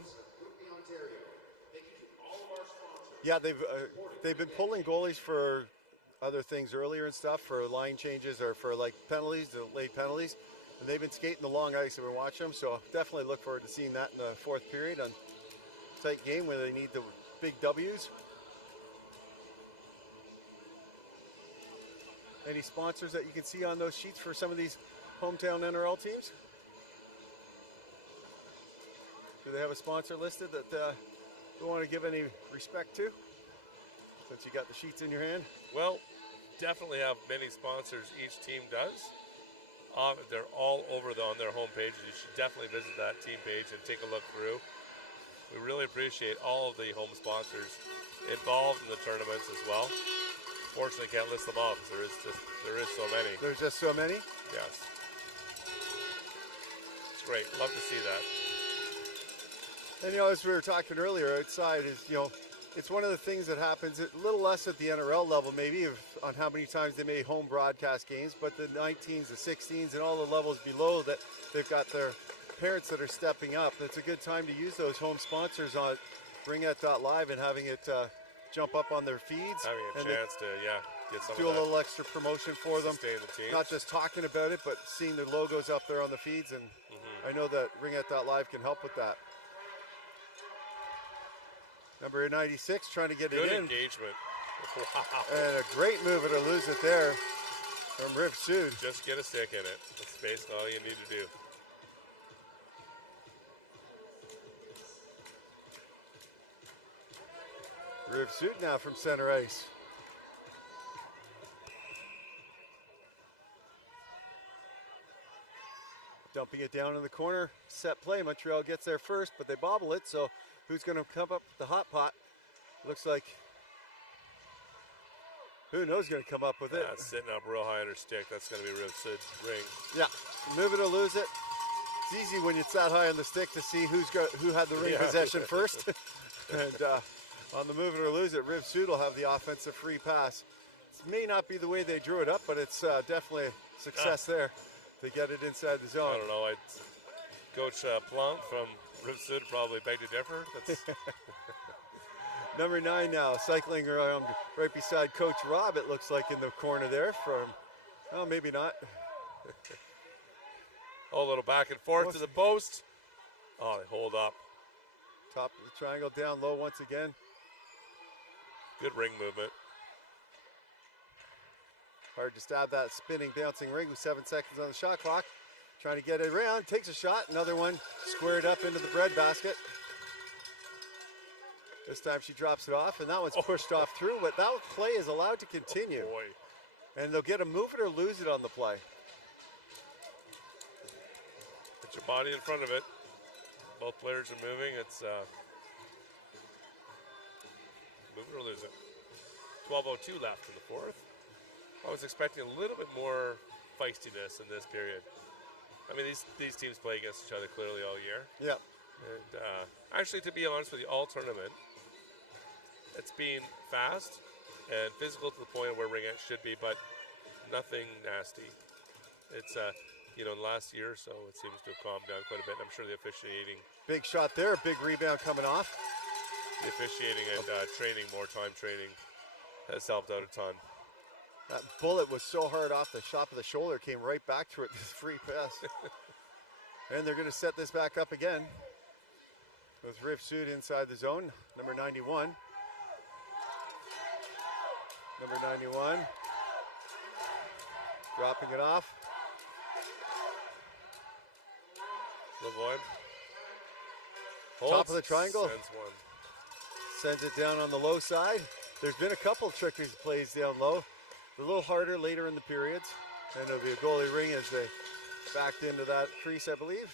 Yeah, they've been pulling goalies for other things earlier and stuff for line changes or for like penalties, late penalties. And they've been skating the long ice. I've been watching them, so definitely look forward to seeing that in the fourth period on tight game where they need the big W's. Any sponsors that you can see on those sheets for some of these hometown NRL teams? Do they have a sponsor listed that you want to give any respect to? Since you got the sheets in your hand? Well, definitely have many sponsors each team does. They're all over on their homepage. You should definitely visit that team page and take a look through. We really appreciate all of the home sponsors involved in the tournaments as well. Fortunately, can't list them all because there is so many. There's just so many? Yes. It's great. Love to see that. And, as we were talking earlier outside is, it's one of the things that happens a little less at the NRL level maybe on how many times they may home broadcast games, but the 19s, the 16s, and all the levels below that they've got their parents that are stepping up. It's a good time to use those home sponsors on Ringette.live and having it jump up on their feeds. Having a chance to, get some do a little extra promotion for them. Sustain the team. Not just talking about it, but seeing their logos up there on the feeds. And I know that Ringette.live can help with that. Number 96 trying to get Good it in. engagement. Wow. And a great move to lose it there from Riv Sud. Just get a stick in it. That's basically all you need to do. Riv Sud now from center ice. Dumping it down in the corner. Set play. Montreal gets there first, but they bobble it. So who's going to come up with the hot pot? Looks like who knows going to come up with it. It's sitting up real high on her stick. That's going to be Riv Sud's ring. Yeah, move it or lose it. It's easy when it's that high on the stick to see who had the ring possession first. And on the move it or lose it, Riv Sud will have the offensive free pass. It may not be the way they drew it up, but it's definitely a success there to get it inside the zone. I don't know. Coach Plonk from Riv Sud probably beg to differ. That's Number 9 now, cycling around right beside Coach Rob, it looks like in the corner there from, maybe not. a little back and forth to the post. Oh, they hold up. Top of the triangle, down low once again. Good ring movement. Hard to stab that spinning, bouncing ring with 7 seconds on the shot clock. Trying to get it around, takes a shot, another one squared up into the bread basket. This time she drops it off, and that one's pushed off through, but that play is allowed to continue. Oh boy. And they'll get a move it or lose it on the play. Put your body in front of it. Both players are moving. It's move it or lose it. 12:02 left in the fourth. I was expecting a little bit more feistiness in this period. I mean, these teams play against each other clearly all year. Yeah. And actually, to be honest with you, all tournament, it's been fast and physical to the point where Ringette should be, but nothing nasty. It's, in the last year or so, it seems to have calmed down quite a bit. I'm sure the officiating. Big shot there, big rebound coming off. The officiating and training, more time training, has helped out a ton. That bullet was so hard off the top of the shoulder, came right back to it, this free pass. And they're going to set this back up again with Riv Sud inside the zone, number 91. Number 91. Dropping it off. Lavoie. Top of the triangle. Sends one. Sends it down on the low side. There's been a couple tricky plays down low. A little harder later in the periods. And it'll be a goalie ring as they backed into that crease, I believe.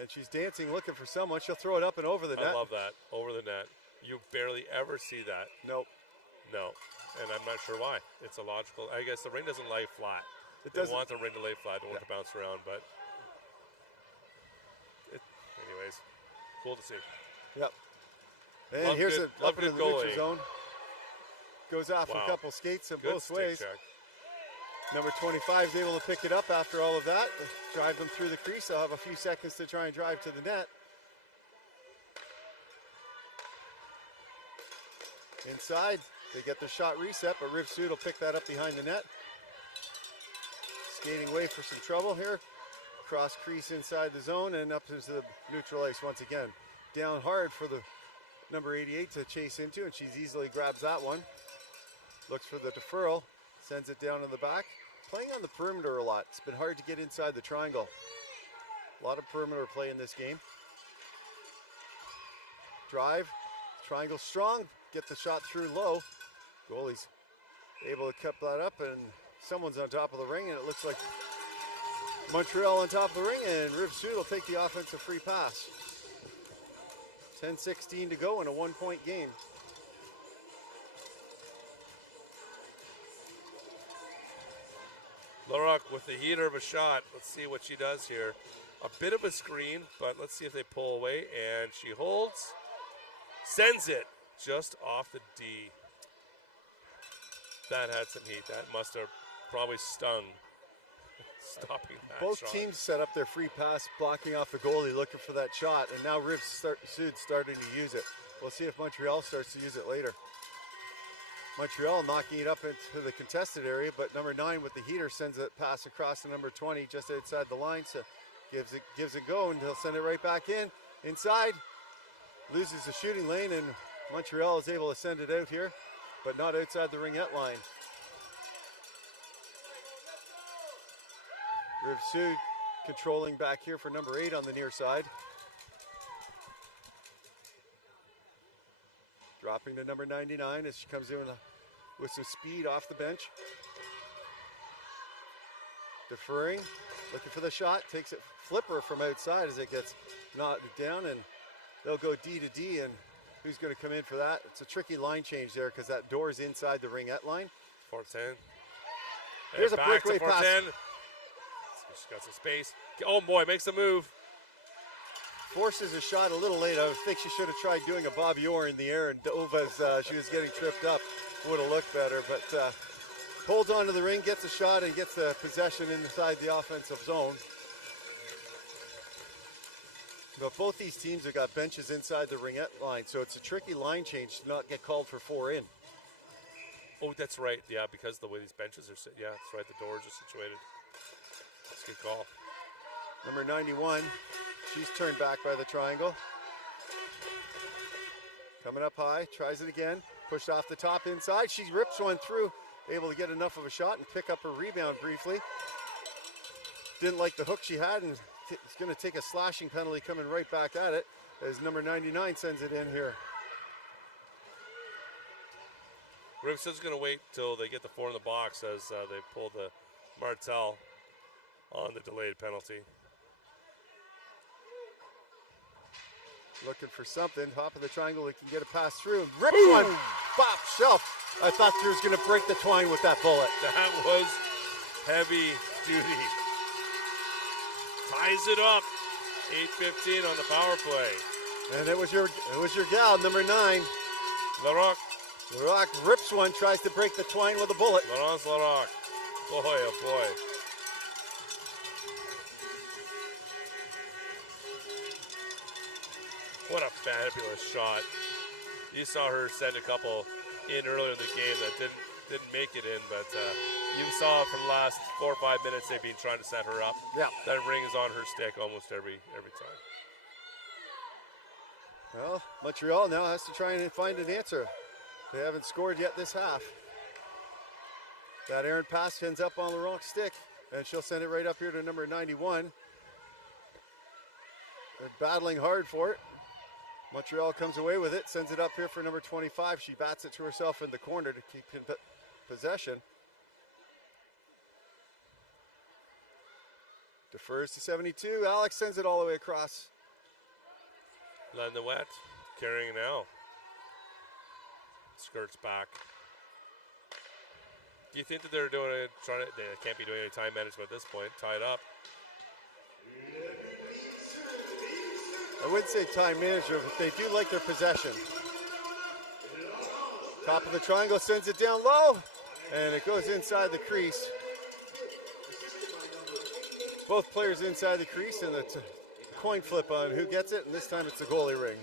And she's dancing, looking for someone. She'll throw it up and over the net. I love that. Over the net. You barely ever see that. Nope. No. And I'm not sure why. It's illogical. I guess the ring doesn't lay flat. It They doesn't. want the ring to lay flat. Don't want to bounce around. But anyways, cool to see. Yep. And Love here's good- it love up into good the neutral goalie. zone. Goes off Wow. a couple skates in Good both stick ways. check. Number 25 is able to pick it up after all of that. Drive them through the crease. They'll have a few seconds to try and drive to the net. Inside. They get their shot reset, but Riviere will pick that up behind the net. Skating away for some trouble here. Cross crease inside the zone and up into the neutral ice once again. Down hard for the number 88 to chase into, and she easily grabs that one. Looks for the deferral, sends it down in the back. Playing on the perimeter a lot. It's been hard to get inside the triangle. A lot of perimeter play in this game. Drive, triangle strong, get the shot through low. Goalie's able to cut that up, and someone's on top of the ring, and it looks like Montreal on top of the ring, and Riviere will take the offensive free pass. 10:16 to go in a 1-point game. Larocque with the heater of a shot. Let's see what she does here. A bit of a screen, but let's see if they pull away, and she holds. Sends it just off the D. That had some heat. That must have probably stung. Stopping that Both shot. teams set up their free pass, blocking off the goalie, looking for that shot, and now Riviere starting to use it. We'll see if Montreal starts to use it later. Montreal knocking it up into the contested area, but number 9 with the heater sends it pass across to number 20 just outside the line, so gives it go, and he'll send it right back in. Inside, loses the shooting lane, and Montreal is able to send it out here, but not outside the ringette line. Riviere controlling back here for number 8 on the near side. Dropping to number 99 as she comes in with some speed off the bench. Deferring, looking for the shot, takes it flipper from outside as it gets knocked down, and they'll go D to D, and who's going to come in for that? It's a tricky line change there because that door is inside the ringette line. Fortin. Here's a breakaway pass. She's got some space. Oh boy, makes a move. Forces a shot a little late. I think she should have tried doing a Bobby Orr in the air and dove as she was getting tripped up. Would have looked better, but holds on to the ring, gets a shot, and gets the possession inside the offensive zone. But both these teams have got benches inside the ringette line, so it's a tricky line change to not get called for 4 in. Oh, that's right. Yeah, because of the way these benches are. Yeah, that's right. The doors are situated. That's a good call. Number 91, she's turned back by the triangle. Coming up high, tries it again. Pushed off the top inside. She rips one through, able to get enough of a shot and pick up her rebound briefly. Didn't like the hook she had, and it's going to take a slashing penalty coming right back at it as number 99 sends it in here. Rivier's going to wait till they get the 4 in the box as they pull the Martel on the delayed penalty. Looking for something. Top of the triangle, they can get a pass through. And rips one. Bop, shelf. I thought she was going to break the twine with that bullet. That was heavy duty. Ties it up. 8:15 on the power play. And it was your gal, number 9. Larocque. Larocque rips one, tries to break the twine with a bullet. Laurence Larocque. Boy, oh boy. What a fabulous shot. You saw her send a couple in earlier in the game that didn't make it in, but you saw for the last 4 or 5 minutes they've been trying to set her up. Yeah. That ring is on her stick almost every time. Well, Montreal now has to try and find an answer. They haven't scored yet this half. That errant pass ends up on the wrong stick, and she'll send it right up here to number 91. They're battling hard for it. Montreal comes away with it, sends it up here for number 25. She bats it to herself in the corner to keep in possession. Defers to 72. Alex sends it all the way across. Landewet carrying now. Skirts back. Do you think that they're doing it? They can't be doing any time management at this point. Tied up. I wouldn't say time management, but they do like their possession. Top of the triangle sends it down low, and it goes inside the crease. Both players inside the crease, and it's a coin flip on who gets it, and this time it's the goalie ring.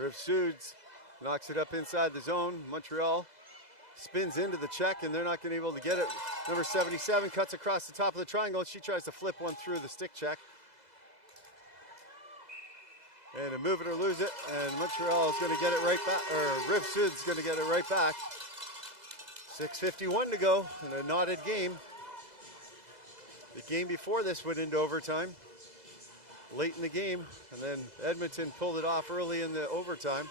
Riv Suds knocks it up inside the zone. Montreal spins into the check, and they're not going to be able to get it. Number 77 cuts across the top of the triangle. She tries to flip one through the stick check. And a move it or lose it, and Montreal is going to get it right back, or Riv Sud's going to get it right back. 6:51 to go in a knotted game. The game before this went into overtime, late in the game, and then Edmonton pulled it off early in the overtime.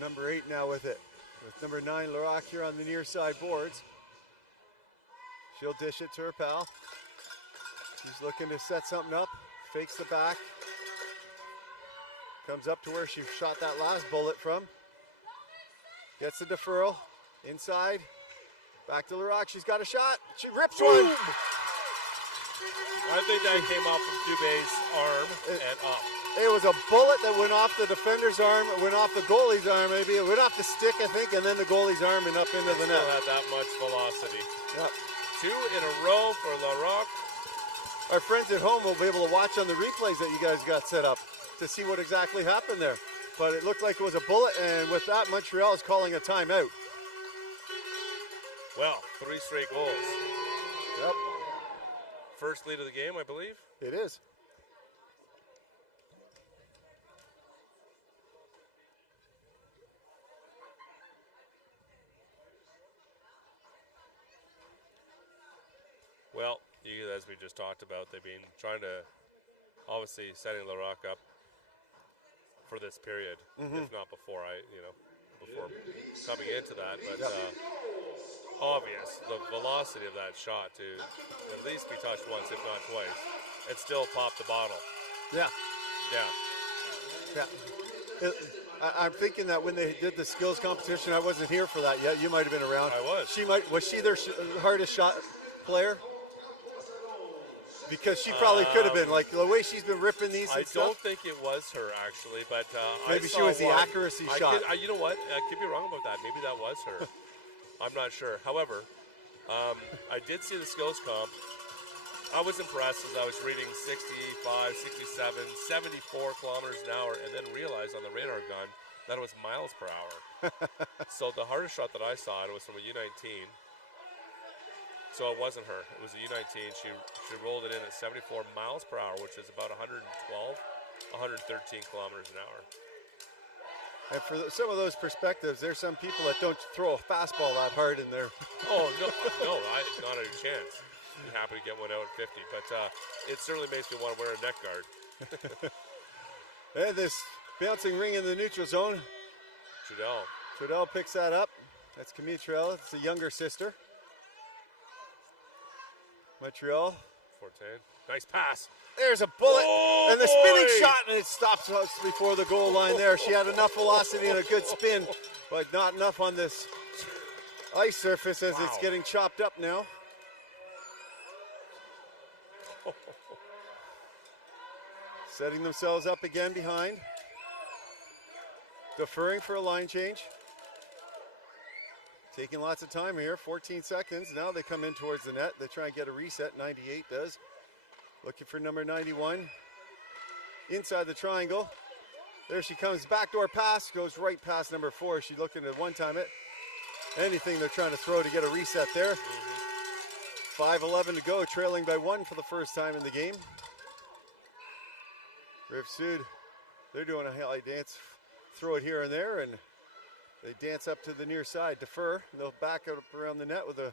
Number 8 now with it, with number 9, Laroc here on the near side boards. She'll dish it to her pal. She's looking to set something up, fakes the back. Comes up to where she shot that last bullet from. Gets the deferral, inside, back to Laroc, she's got a shot, she rips one! I think that came off from Dubé's arm and up. It was a bullet that went off the defender's arm, it went off the goalie's arm maybe, it went off the stick I think, and then the goalie's arm and up into the net. Still had that much velocity. Yep. 2 in a row for Laroc. Our friends at home will be able to watch on the replays that you guys got set up to see what exactly happened there. But it looked like it was a bullet, and with that, Montreal is calling a timeout. Well, 3 straight goals. Yep. First lead of the game, I believe. It is. Well, as we just talked about, they've been trying to, obviously, setting Laroc up for this period, if not before. Before coming into that, but obvious the velocity of that shot to at least be touched once, if not twice, and still pop the bottle. Yeah. Yeah. I'm thinking that when they did the skills competition, I wasn't here for that yet. You might have been around. I was. Was she their hardest shot player? Because she probably could have been, like the way she's been ripping these. I don't think it was her actually, but maybe she was the accuracy shot. You know what? I could be wrong about that. Maybe that was her. I'm not sure. However, I did see the skills comp. I was impressed as I was reading 65, 67, 74 kilometers an hour, and then realized on the radar gun that it was miles per hour. So the hardest shot that I saw, it was from a U19. So it wasn't her. It was a U19. She rolled it in at 74 miles per hour, which is about 112, 113 kilometers an hour. And for some of those perspectives, there's some people that don't throw a fastball that hard in there. Oh, no, not a chance. Be happy to get one out at 50, but it certainly makes me want to wear a neck guard. And this bouncing ring in the neutral zone. Trudell picks that up. That's Camille Trudell. It's the younger sister. Montreal. Fortin. Nice pass. There's a bullet. And the spinning shot, and it stops us before the goal line there. She had enough velocity and a good spin, but not enough on this ice surface as it's getting chopped up now. Setting themselves up again behind. Deferring for a line change. Taking lots of time here, 14 seconds. Now they come in towards the net. They try and get a reset, 98 does. Looking for number 91. Inside the triangle. There she comes, backdoor pass, goes right past number 4. She's looking to one-time it. Anything they're trying to throw to get a reset there. 5:11 to go, trailing by 1 for the first time in the game. Riv Sud, they're doing a high dance. Throw it here and there, and they dance up to the near side, defer, and they'll back up around the net with a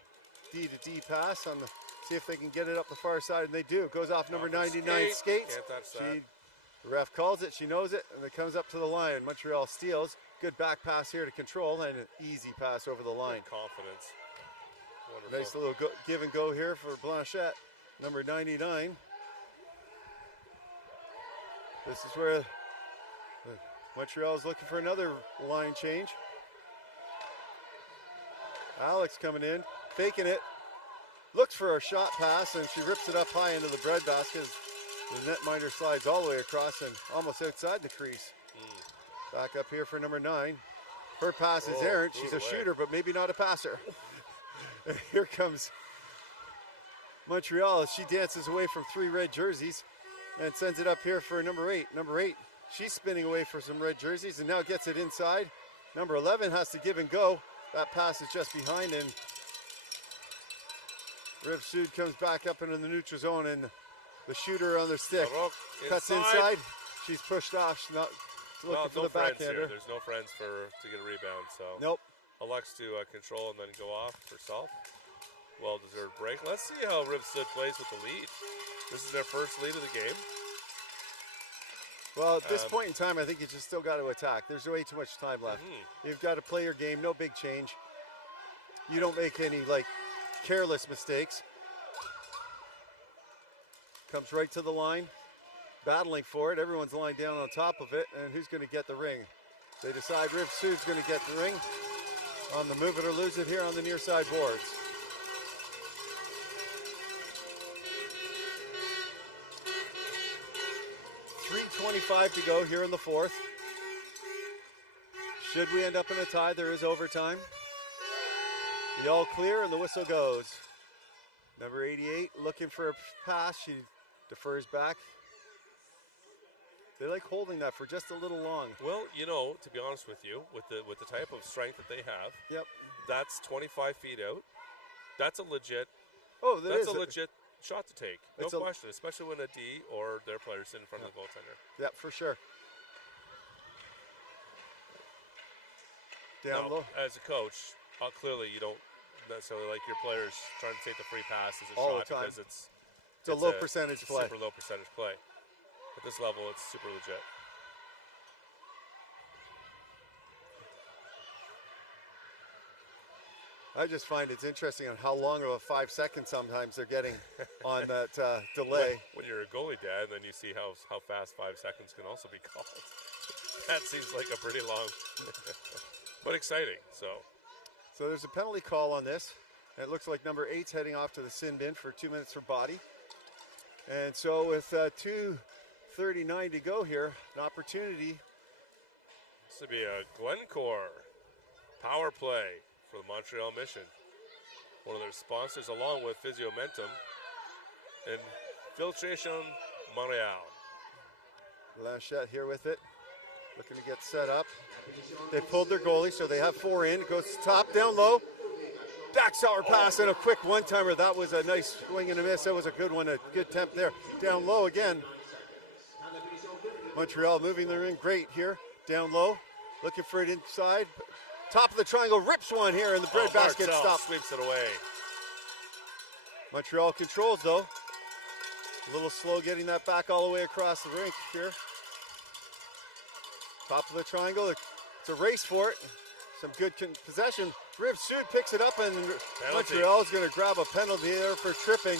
D-to-D pass on the, see if they can get it up the far side, and they do. Goes off number 99 skates. The ref calls it, she knows it, and it comes up to the line. Montreal steals. Good back pass here to Control, and an easy pass over the line. Confidence. Wonderful. Nice little give and go here for Blanchette, number 99. This is where Montreal is looking for another line change. Alex coming in, faking it, looks for a shot pass, and she rips it up high into the breadbasket. The netminder slides all the way across and almost outside the crease. Back up here for number 9. Her pass is errant. She's a shooter, but maybe not a passer. And here comes Montreal as she dances away from 3 red jerseys. and sends it up here for number 8. Number 8, she's spinning away for some red jerseys and now gets it inside. Number 11 has to give and go. That pass is just behind, and Riv Sud comes back up into the neutral zone, and the shooter on their stick cuts inside. She's pushed off. She's not looking for the backhander. There's no friends to get a rebound, so nope. Elects to control and then go off herself. Well-deserved break. Let's see how Riv Sud plays with the lead. This is their first lead of the game. Well, at this point in time, I think you just still got to attack. There's way too much time left. You've got to play your game. No big change. You don't make any careless mistakes. Comes right to the line, battling for it. Everyone's lying down on top of it, and who's going to get the ring? They decide Riv Sud's going to get the ring on the move it or lose it here on the near side boards. .325 to go here in the fourth. Should we end up in a tie, there is overtime. The all clear and the whistle goes. Number 88 looking for a pass. She defers back. They like holding that for just a little long. Well, to be honest with you, with the type of strength that they have, yep, that's 25 feet out. That's a legit. Oh, that's a legit shot to take. No question, especially when a D or their players sit in front of the goaltender. Yep, for sure. Down now, low. As a coach, clearly you don't necessarily like your players trying to take the free pass as a all shot the time. Because it's a low percentage play. Super low percentage play. At this level, it's super legit. I just find it's interesting on how long of a 5 seconds sometimes they're getting on that delay. When you're a goalie, Dad, and then you see how fast 5 seconds can also be called. That seems like a pretty long, but exciting. So there's a penalty call on this. And it looks like number 8's heading off to the sin bin for 2 minutes for body. And so with 2:39 to go here, an opportunity. This would be a Glencore power play for the Montreal Mission. One of their sponsors, along with Physiomentum and Filtration Montreal. Lanchette here with it, looking to get set up. They pulled their goalie, so they have 4 in. It goes top, down low. Backsauer pass and a quick one-timer. That was a nice swing and a miss. That was a good one, a good temp there. Down low again. Montreal moving the ring great here. Down low, looking for it inside. Top of the triangle, rips one here, and the breadbasket stops. Sweeps it away. Montreal controls though. A little slow getting that back all the way across the rink here. Top of the triangle, it's a race for it. Some good possession. Riv Sud picks it up, and Montreal is going to grab a penalty there for tripping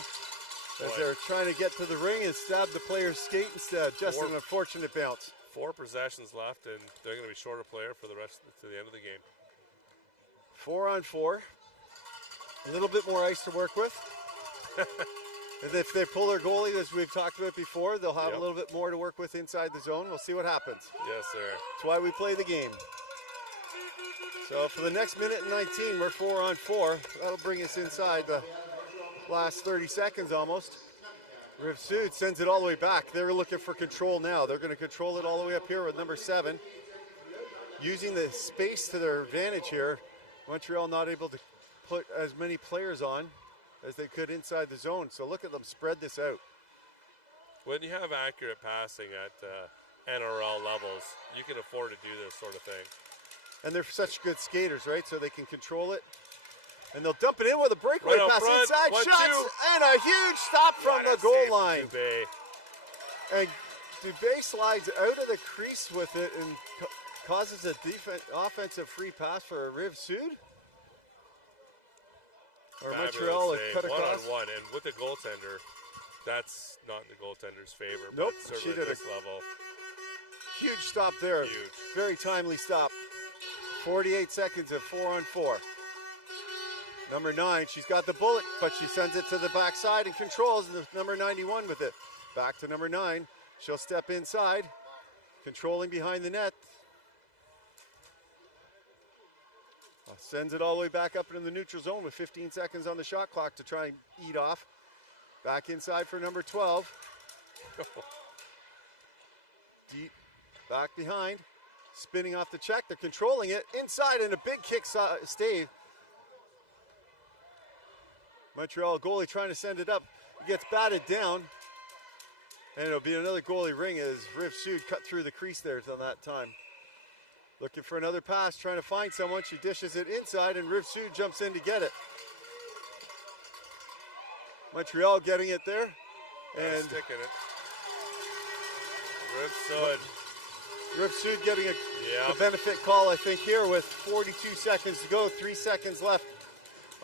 as they're trying to get to the ring and stab the player's skate instead. Just an unfortunate bounce. 4 possessions left, and they're going to be short a player for the rest to the end of the game. 4 on 4. A little bit more ice to work with. And if they pull their goalie, as we've talked about before, they'll have a little bit more to work with inside the zone. We'll see what happens. Yes, sir. That's why we play the game. So for the next minute and 19, we're 4 on 4. That'll bring us inside the last 30 seconds almost. Riv Sud sends it all the way back. They're looking for control now. They're going to control it all the way up here with number 7. Using the space to their advantage here. Montreal not able to put as many players on as they could inside the zone. So look at them spread this out. When you have accurate passing at NRL levels, you can afford to do this sort of thing. And they're such good skaters, right? So they can control it. And they'll dump it in with a breakaway right pass front. inside. 1, Shots 2. and a huge stop from the goal line. Dubé. And Dubé slides out of the crease with it and causes a offensive free pass for Riv Sud. Or Montreal will cut across. 1-on-1, and with the goaltender, that's not in the goaltender's favor. Nope, but she certainly did at this level. Huge stop there. Huge. Very timely stop. 48 seconds at 4 on 4. Number 9, she's got the bullet, but she sends it to the backside and controls the number 91 with it. Back to number 9. She'll step inside, controlling behind the net. Sends it all the way back up into the neutral zone with 15 seconds on the shot clock to try and eat off. Back inside for number 12. Deep back behind. Spinning off the check. They're controlling it. Inside and a big kick stave. Montreal goalie trying to send it up. He gets batted down. And it'll be another goalie ring as Riv Sud cut through the crease there on that time. Looking for another pass, trying to find someone. She dishes it inside and Riv Sud jumps in to get it. Montreal getting it there. And sticking it. Riv Sud. Riv Sud getting a benefit call, I think, here with 42 seconds to go. 3 seconds left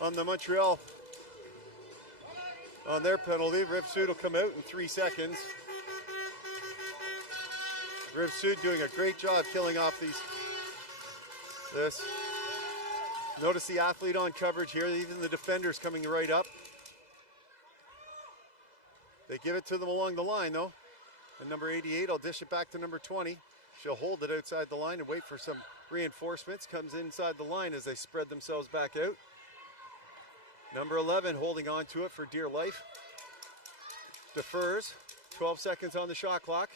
on the Montreal. On their penalty, Riv Sud will come out in 3 seconds. Riv Sud doing a great job killing off this. Notice the athlete on coverage here, even the defenders coming right up. They give it to them along the line though. And number 88 will dish it back to number 20. She'll hold it outside the line and wait for some reinforcements. Comes inside the line as they spread themselves back out. Number 11 holding on to it for dear life. Defers. 12 seconds on the shot clock.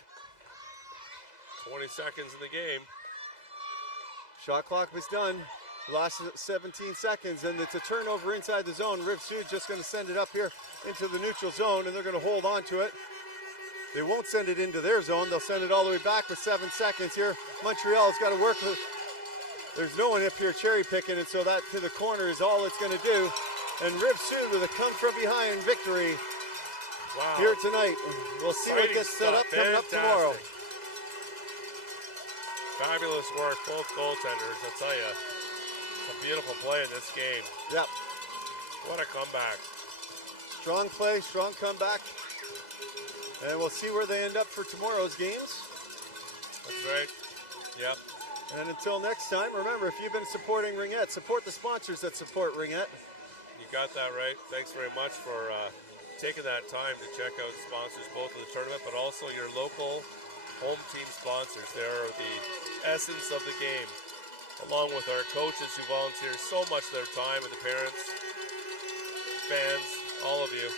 20 seconds in the game. Shot clock was done. Last 17 seconds, and it's a turnover inside the zone. Riv Sud just going to send it up here into the neutral zone, and they're going to hold on to it. They won't send it into their zone. They'll send it all the way back with 7 seconds here. Montreal's got to work with. There's no one up here cherry picking, and so that to the corner is all it's going to do. And Riv Sud with a come from behind victory here tonight. We'll see what gets set up coming up tomorrow. Fabulous work, both goaltenders, I'll tell you. Some beautiful play in this game. Yep. What a comeback. Strong play, strong comeback. And we'll see where they end up for tomorrow's games. That's right. Yep. And until next time, remember, if you've been supporting Ringette, support the sponsors that support Ringette. You got that right. Thanks very much for taking that time to check out sponsors, both of the tournament, but also your local home team sponsors. They are the essence of the game, along with our coaches who volunteer so much of their time, and the parents, fans, all of you.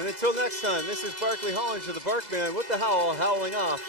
And until next time, this is Barkley Hollinger, the Barkman, with the howl, howling off.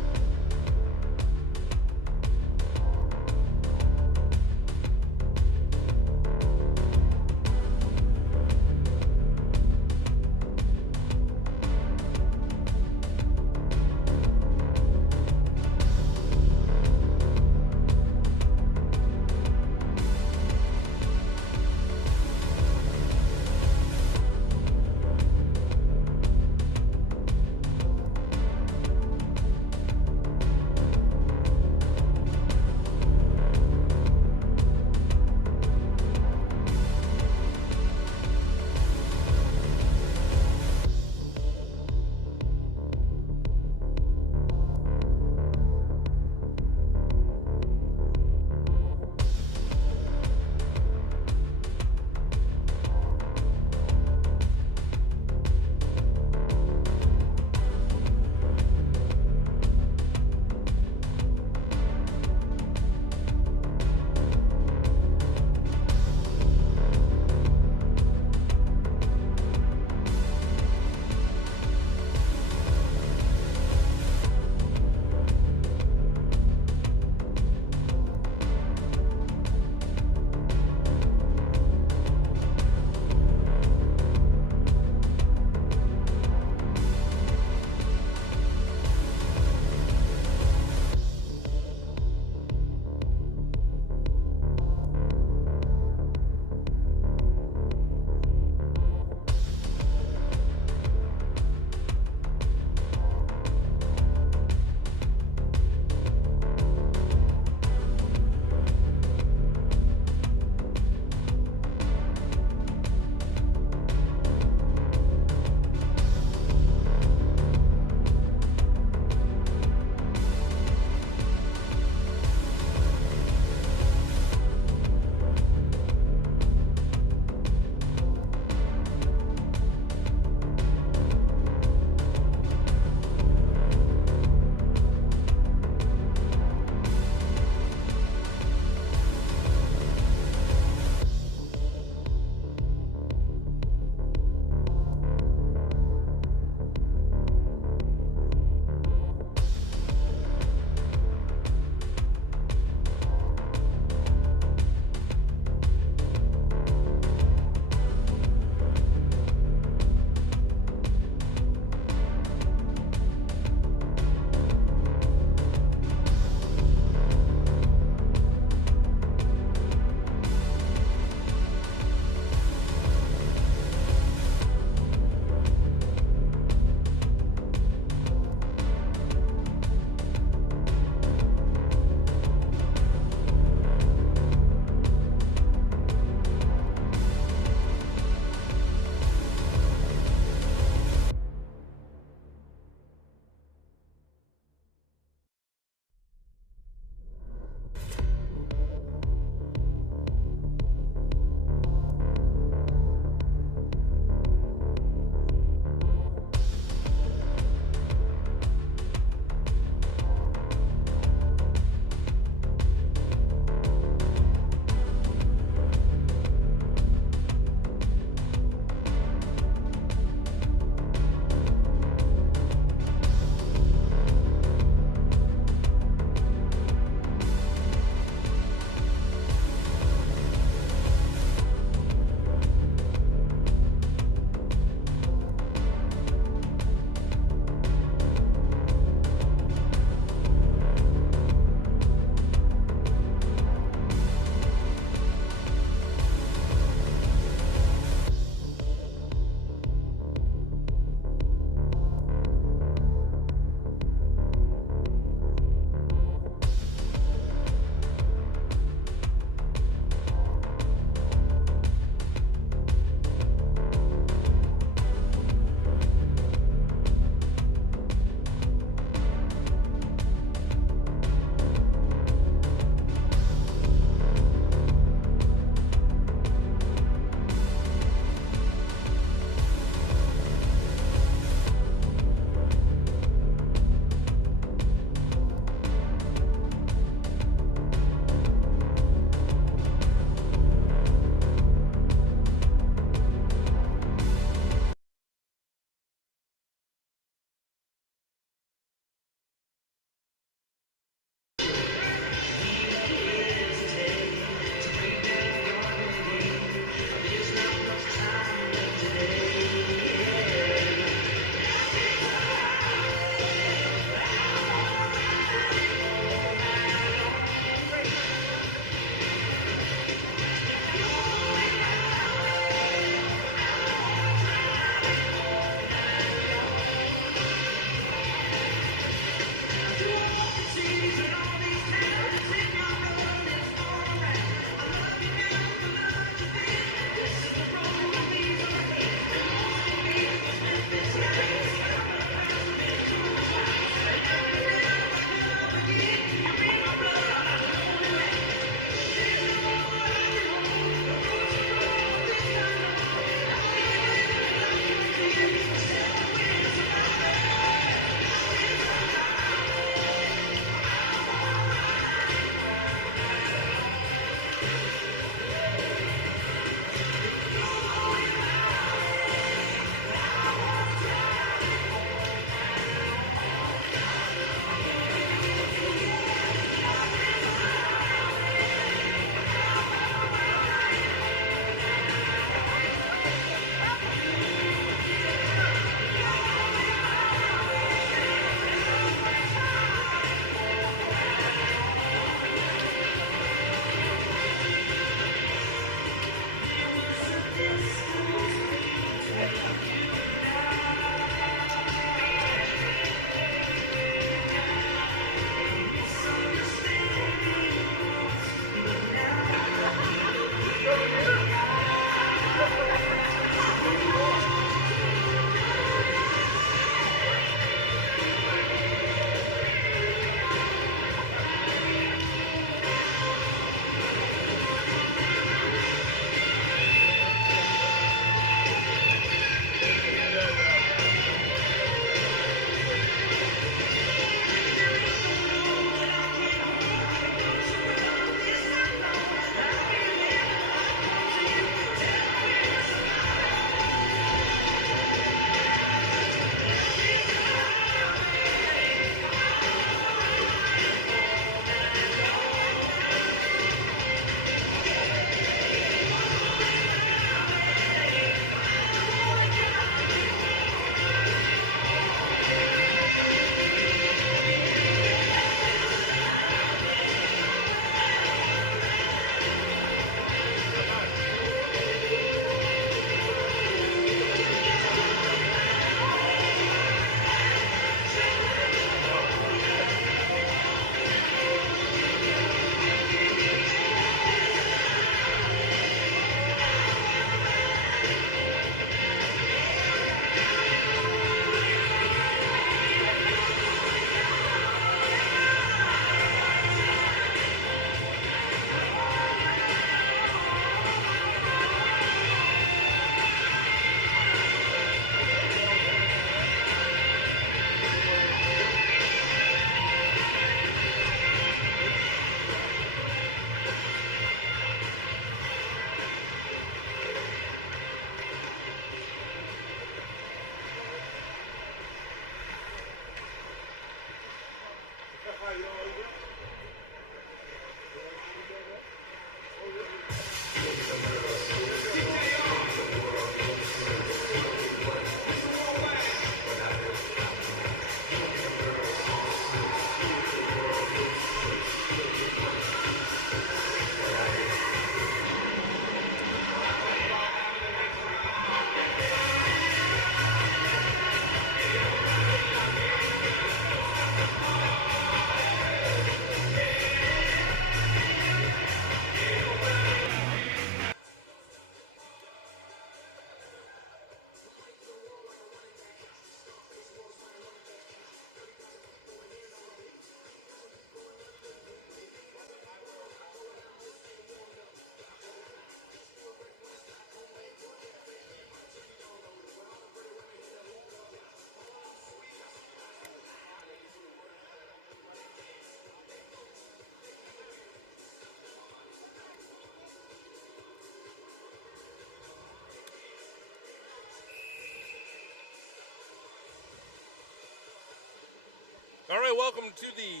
All right, welcome to the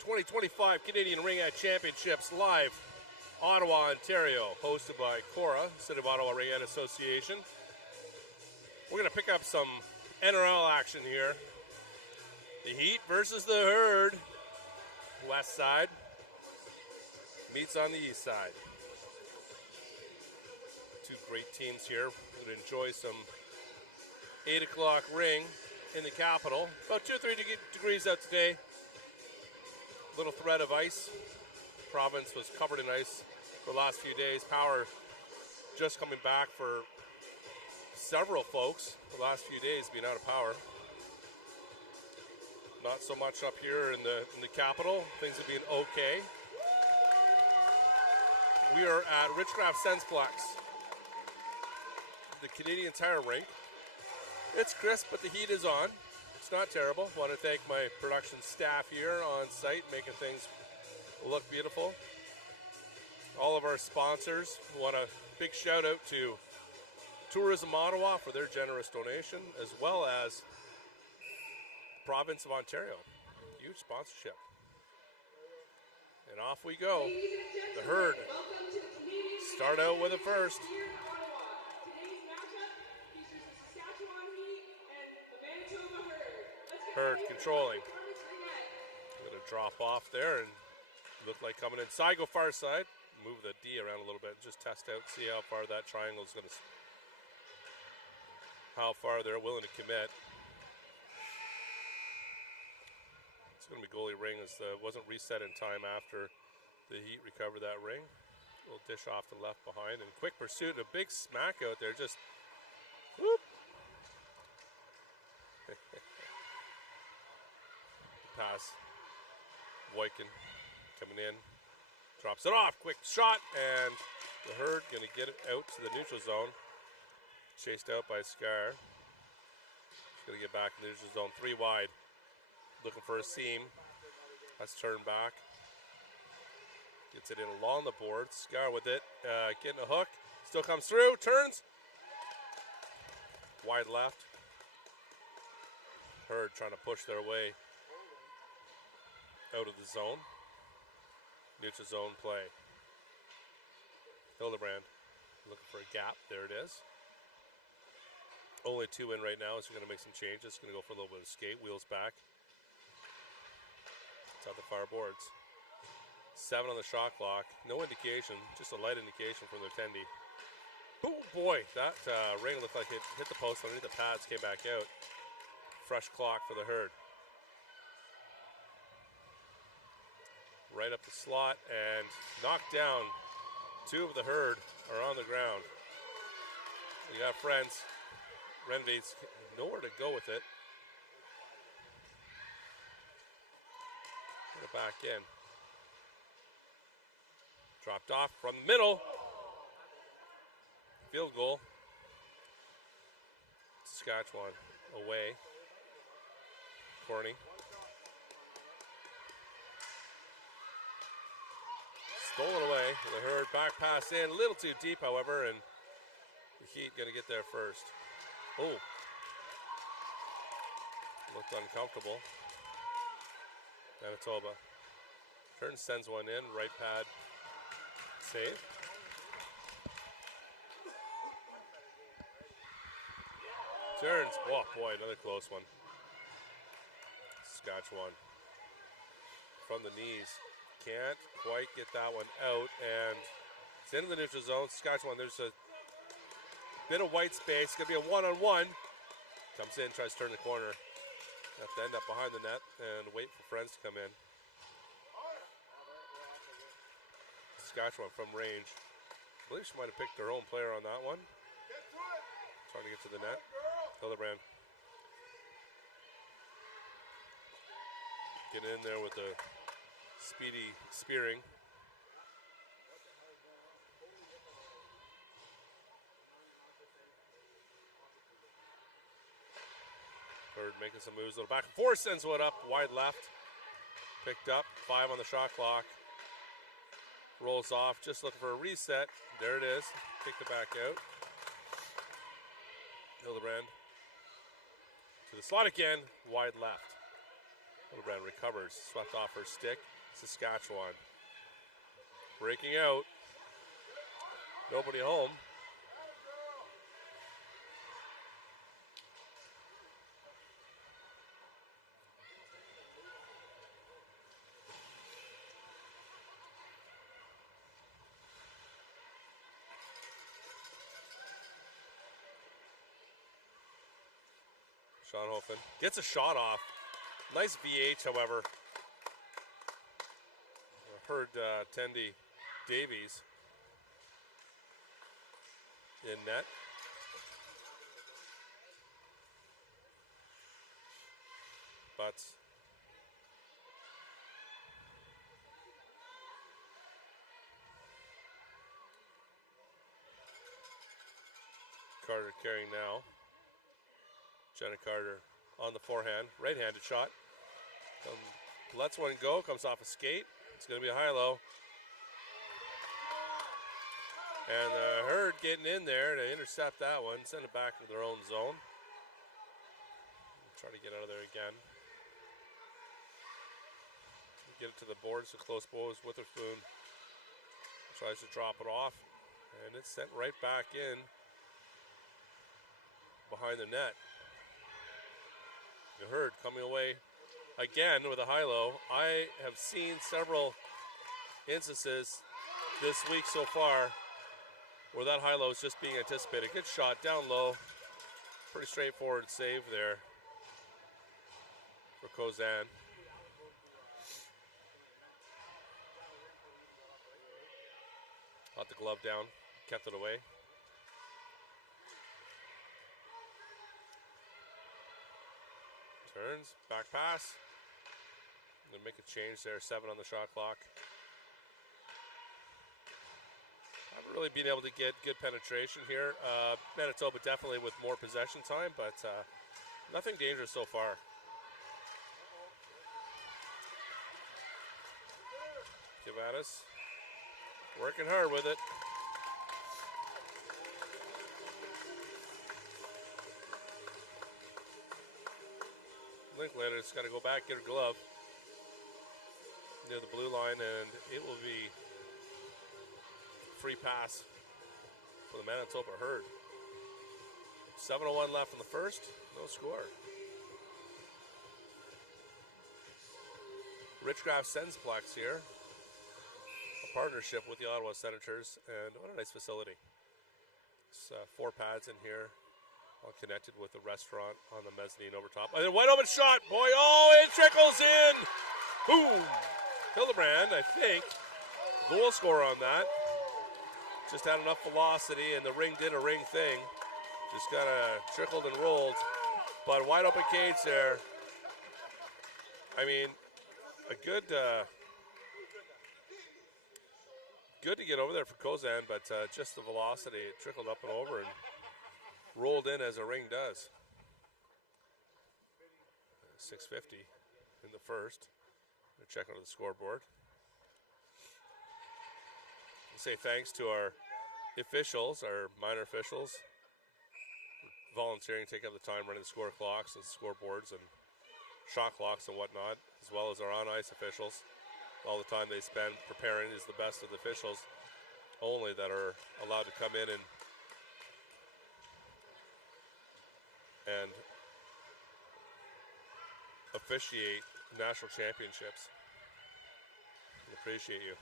2025 Canadian Ringette Championships live, Ottawa, Ontario, hosted by CORA, City of Ottawa Ringette Association. We're going to pick up some NRL action here. The Heat versus the Herd. West side meets on the east side. Two great teams here. We're going to enjoy some 8 o'clock ring in the capital. About 2 or 3 degrees out today. Little threat of ice. Province was covered in ice for the last few days. Power just coming back for several folks the last few days being out of power. Not so much up here in the capital. Things have been okay. We are at Richcraft SensPlex, the Canadian Tire rink. It's crisp, but the heat is on. It's not terrible. I want to thank my production staff here on site, making things look beautiful. All all of our sponsors. We want a big shout out to Tourism Ottawa for their generous donation, as well as the province of Ontario. Huge sponsorship. And off we go. The herd start out with it first. Herd controlling. Going to drop off there and look like coming inside. Go far side. Move the D around a little bit. Just test out. See how far that triangle is going to. How far they're willing to commit. It's going to be goalie ring as the wasn't reset in time after the Heat recovered that ring. A little dish off to the left behind and quick pursuit. A big smack out there. Just whoop. Pass. Boykin coming in. Drops it off. Quick shot. And the herd going to get it out to the neutral zone. Chased out by Scar. He's going to get back in the neutral zone. 3 wide. Looking for a seam. That's turned back. Gets it in along the board. Scar with it. Getting a hook. Still comes through. Turns. Wide left. Herd trying to push their way out of the zone. Neutral zone play. Hildebrand looking for a gap. There it is. Only 2 in right now, so we're going to make some changes. Going to go for a little bit of skate. Wheels back. It's at the far boards. 7 on the shot clock. No indication, just a light indication from the attendee. Oh boy, that ring looked like it hit the post underneath the pads, came back out. Fresh clock for the herd. Right up the slot and knocked down. 2 of the herd are on the ground. You got friends. Renvate's nowhere to go with it. Put it back in. Dropped off from the middle. Field goal. Saskatchewan away. Corny. Stolen away. The herd back pass in. A little too deep, however, and the Heat going to get there first. Oh. Looked uncomfortable. Manitoba. Turns, sends one in. Right pad. Save. Turns. Oh boy, another close one. Saskatchewan. From the knees. Can't quite get that one out, and it's into the neutral zone. Saskatchewan, there's a bit of white space. It's going to be a one-on-one. Comes in, tries to turn the corner. Have to end up behind the net and wait for friends to come in. Saskatchewan from range. I believe she might have picked her own player on that one. Trying to get to the net. Hildebrand. Get in there with the speedy spearing. Bird making some moves. Little back and forth, sends one up. Wide left. Picked up. 5 on the shot clock. Rolls off. Just looking for a reset. There it is. Kicked it back out. Hildebrand. To the slot again. Wide left. Hildebrand recovers. Swept off her stick. Saskatchewan. Breaking out. Nobody home. Schoenhofen gets a shot off. Nice VH, however. I heard Tendi Davies in net. But Carter carrying now. Jenna Carter on the forehand, right-handed shot. Lets one go, comes off a skate. It's going to be a high-low. And the Herd getting in there to intercept that one, send it back to their own zone. Try to get out of there again. Get it to the boards, so close blows. Witherspoon tries to drop it off, and it's sent right back in behind the net. The Herd coming away again with a high-low. I have seen several instances this week so far where that high-low is just being anticipated. Good shot down low. Pretty straightforward save there for Kozan. Got the glove down, kept it away. Turns, back pass. Gonna make a change there, 7 on the shot clock. Haven't really been able to get good penetration here. Manitoba definitely with more possession time, but nothing dangerous so far. Kivanis working hard with it. Linklater's got to go back, get her glove near the blue line, and it will be free pass for the Manitoba Herd. 7:01 left in the first, no score. Richcraft SensPlex here. Partnership with the Ottawa Senators, and what a nice facility. It's 4 pads in here, all connected with the restaurant on the mezzanine over top. And then wide open shot, boy, oh, it trickles in. Boom. Hildebrand, I think, goal scorer on that. Just had enough velocity, and the ring did a ring thing. Just kind of trickled and rolled, but wide open cage there. I mean, a good to get over there for Kozan, but just the velocity, it trickled up and over and rolled in as a ring does. 6:50 in the first. We'll check out the scoreboard. We'll say thanks to our officials, our minor officials, volunteering, taking up the time running the score clocks and scoreboards and shot clocks and whatnot, as well as our on-ice officials. All the time they spend preparing is the best of the officials only that are allowed to come in and officiate national championships. We appreciate you.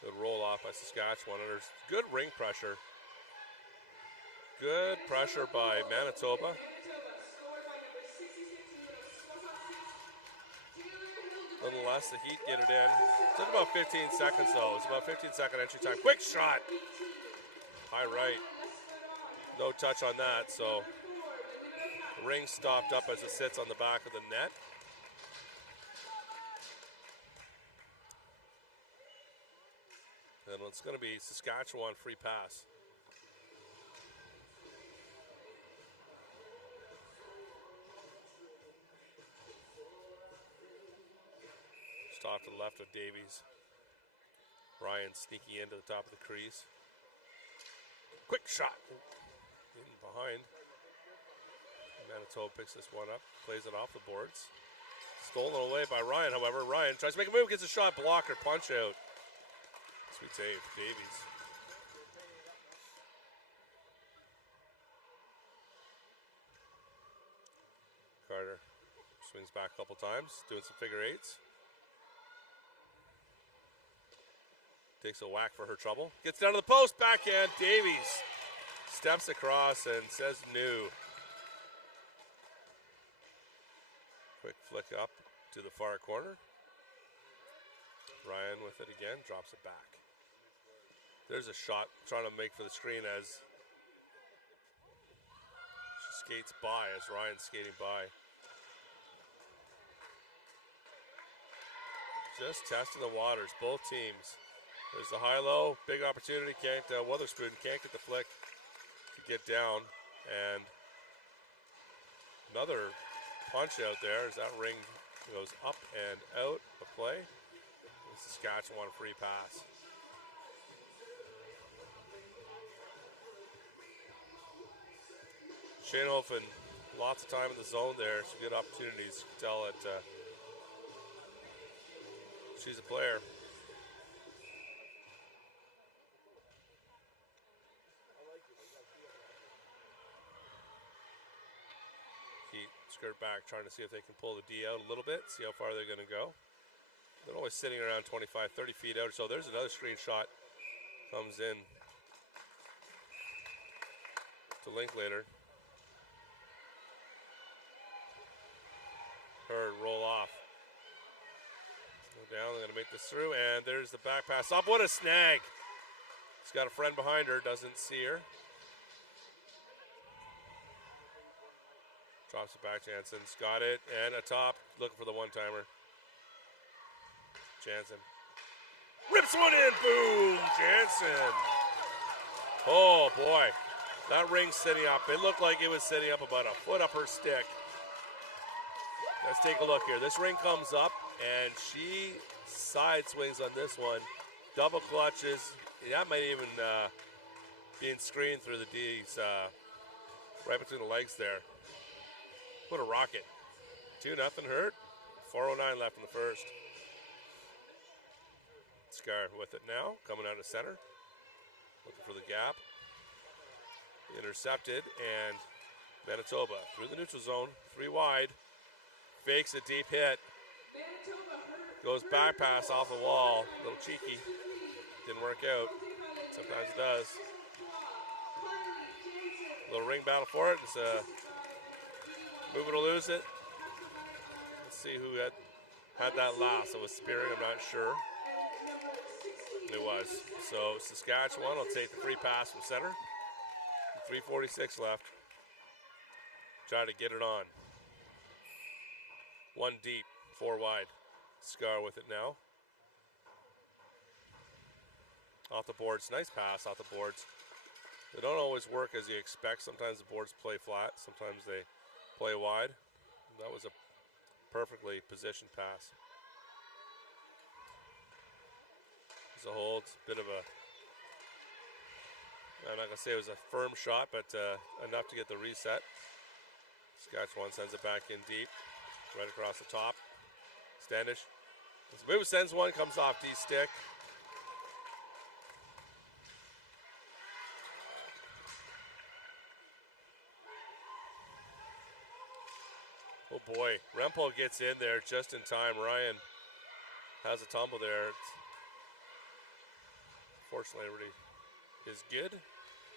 Good roll off by Saskatchewan. And there's good ring pressure. Good pressure by Manitoba. Nonetheless, the Heat get it in. It took about 15 seconds, though. It's about 15-second entry time. Quick shot! High right. No touch on that, so the ring stopped up as it sits on the back of the net. And it's going to be Saskatchewan free pass. Off to the left of Davies. Ryan sneaking into the top of the crease. Quick shot. In behind. Manitoba picks this one up, plays it off the boards. Stolen away by Ryan, however. Ryan tries to make a move, gets a shot, blocker, punch out. Sweet save, Davies. Carter swings back a couple times, doing some figure eights. Takes a whack for her trouble. Gets down to the post, backhand. Davies steps across and says no. Quick flick up to the far corner. Ryan with it again, drops it back. There's a shot trying to make for the screen as she skates by, as Ryan's skating by. Just testing the waters, both teams. There's the high-low, big opportunity. Witherspoon can't get the flick to get down. And another punch out there as that ring goes up and out of play. Saskatchewan free pass. Schoenhofen, lots of time in the zone there. Some good opportunities. You can tell that she's a player. Skirt back, trying to see if they can pull the D out a little bit, see how far they're going to go. They're always sitting around 25, 30 feet out or so. There's another screenshot. Comes in to Linklater. Hurd, roll off. Go down, they're going to make this through, and there's the back pass up. What a snag! She's got a friend behind her, doesn't see her. Drops it back, Jansen's got it, and a top, looking for the one-timer. Jansen rips one in, boom, Jansen. Oh boy, that ring's sitting up. It looked like it was sitting up about a foot up her stick. Let's take a look here. This ring comes up, and she side swings on this one. Double clutches. That might even be screened through the D's, right between the legs there. What a rocket. 2-0 Hurt. 4:09 left in the first. Scar with it now, coming out of center. Looking for the gap. Intercepted, and Manitoba through the neutral zone, 3 wide. Fakes a deep hit. Goes back pass off the wall. A little cheeky. Didn't work out. Sometimes it does. Little ring battle for it. It's move it or lose it. Let's see who had that last. It was Spearing, I'm not sure. It was. So Saskatchewan will take the free pass from center. 3:46 left. Try to get it on. 1 deep, 4 wide. Scar with it now. Off the boards. Nice pass off the boards. They don't always work as you expect. Sometimes the boards play flat. Sometimes they play wide. That was a perfectly positioned pass. It's a hold, bit of a, I'm not going to say it was a firm shot, but enough to get the reset. Saskatchewan sends it back in deep, right across the top. Standish. Move sends one, comes off D-stick. Oh boy, Rempel gets in there just in time. Ryan has a tumble there. Fortunately, everybody is good.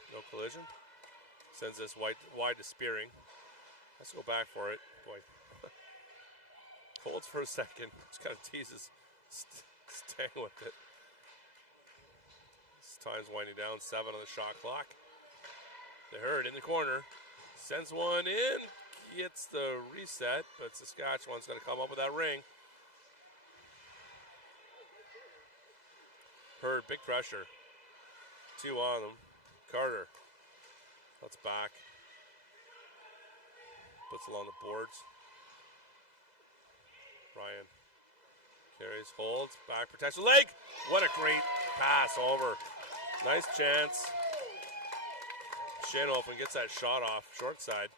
No collision. Sends this wide to Spearing. Let's go back for it. Boy, holds for a second. Just kind of teases, staying with it. This time's winding down. 7 on the shot clock. They Hurd in the corner. Sends one in. Gets the reset, but Saskatchewan's going to come up with that ring. Hurd, big pressure. 2 on them. Carter. That's back. Puts along the boards. Ryan carries, holds, back protection. Leg! What a great pass over. Nice chance. Schoenhofen gets that shot off, short side.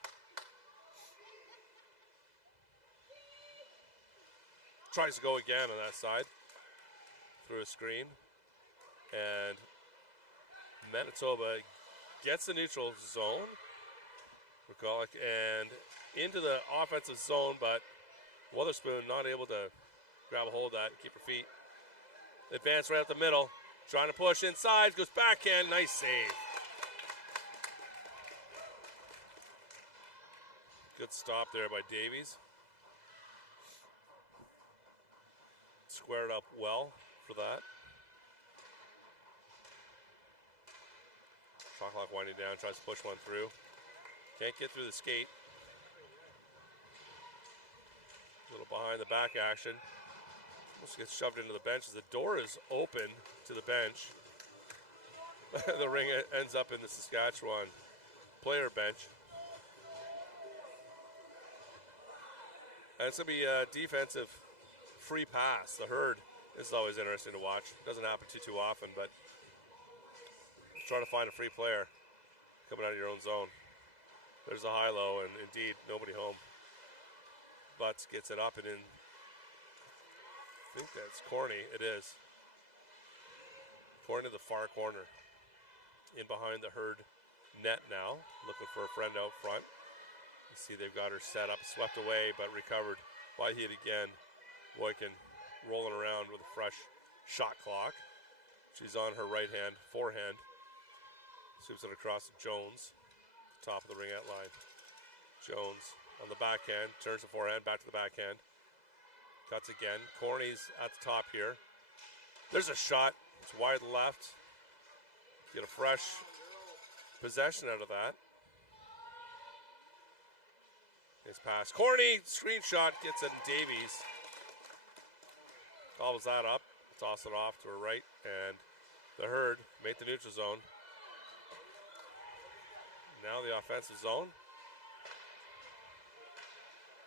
Tries to go again on that side through a screen, and Manitoba gets the neutral zone, McCulloch, and into the offensive zone, but Witherspoon not able to grab a hold of that and keep her feet. Advance right up the middle, trying to push inside, goes backhand, nice save. Good stop there by Davies. Squared up well for that. Shot clock winding down, tries to push one through. Can't get through the skate. A little behind the back action. Almost gets shoved into the bench as the door is open to the bench. The ring ends up in the Saskatchewan player bench. And it's going to be a defensive free pass. The Hurd is always interesting to watch. Doesn't happen too often, but try to find a free player coming out of your own zone. There's a high-low, and indeed, nobody home. Butts gets it up and in. I think that's Corny. It is. Corny to the far corner. In behind the Herd net now. Looking for a friend out front. You see they've got her set up, swept away, but recovered by Heat again. Boykin rolling around with a fresh shot clock. She's on her right hand, forehand. Sweeps it across to Jones. Top of the ringette line. Jones on the backhand, turns the forehand, back to the backhand. Cuts again. Corny's at the top here. There's a shot. It's wide left. Get a fresh possession out of that. His pass. Corny, screenshot, gets it in Davies. Gobbles that up. Toss it off to her right. And the Herd made the neutral zone. Now the offensive zone.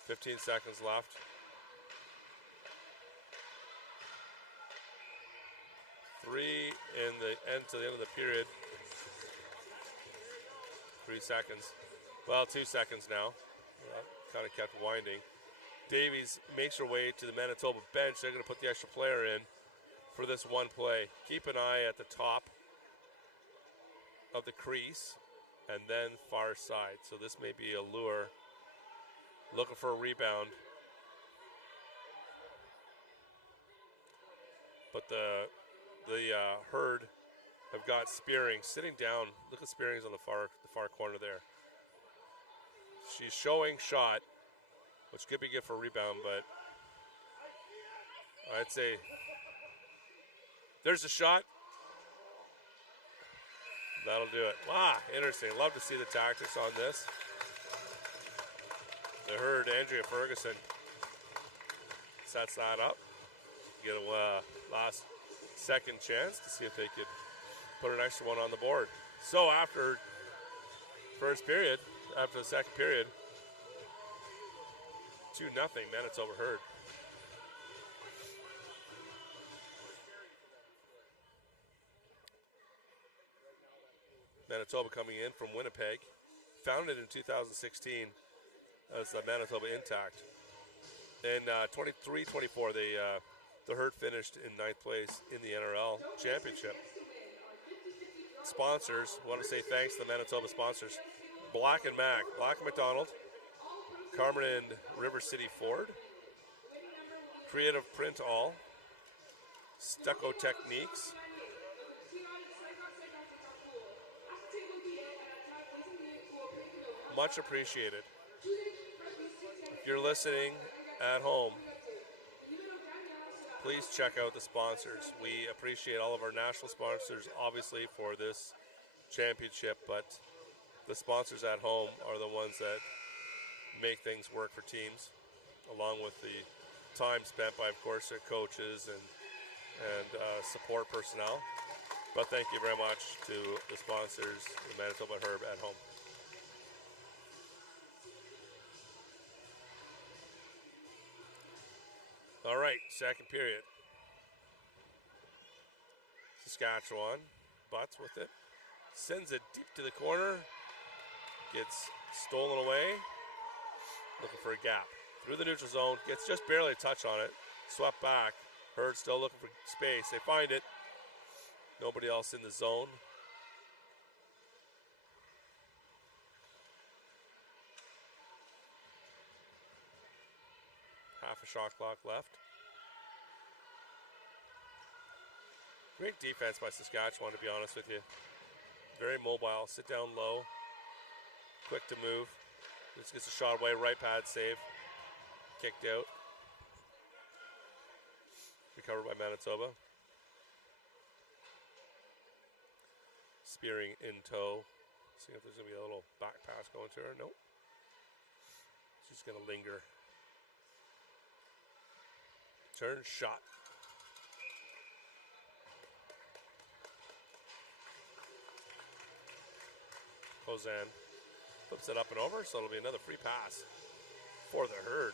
15 seconds left. Three in the end to the end of the period. 3 seconds. Well, 2 seconds now. Kind of kept winding. Davies makes her way to the Manitoba bench. They're going to put the extra player in for this one play. Keep an eye at the top of the crease and then far side. So this may be a lure. Looking for a rebound. But the Herd have got Spearing sitting down. Look at Spearing's on the far corner there. She's showing shot, which could be good for a rebound, but I'd say there's a shot. That'll do it. Wow, interesting. Love to see the tactics on this. The Herd, Andrea Ferguson sets that up. Get a last second chance to see if they could put an extra one on the board. So after first period, after the second period, 2-0 Manitoba Herd. Manitoba coming in from Winnipeg, founded in 2016 as the Manitoba Intact. In 23-24, the Herd finished in 9th place in the NRL Championship. Sponsors, want to say thanks to the Manitoba sponsors. Black & Mac, Black & McDonald, Carmen and River City Ford, Creative Print All, Stucco Techniques, much appreciated. If you're listening at home, please check out the sponsors. We appreciate all of our national sponsors, obviously, for this championship, but the sponsors at home are the ones that make things work for teams, along with the time spent by, of course, their coaches and support personnel. But thank you very much to the sponsors, the Manitoba Herb at home. All right, second period. Saskatchewan butts with it. Sends it deep to the corner. Gets stolen away. Looking for a gap. Through the neutral zone. Gets just barely a touch on it. Swept back. Herd still looking for space. They find it. Nobody else in the zone. Half a shot clock left. Great defense by Saskatchewan, to be honest with you. Very mobile, sit down low, quick to move. Just gets a shot away, right pad save. Kicked out. Recovered by Manitoba. Spearing in tow. See if there's going to be a little back pass going to her. Nope. She's going to linger. Turn shot. Hosan flips it up and over, so it'll be another free pass for the Herd.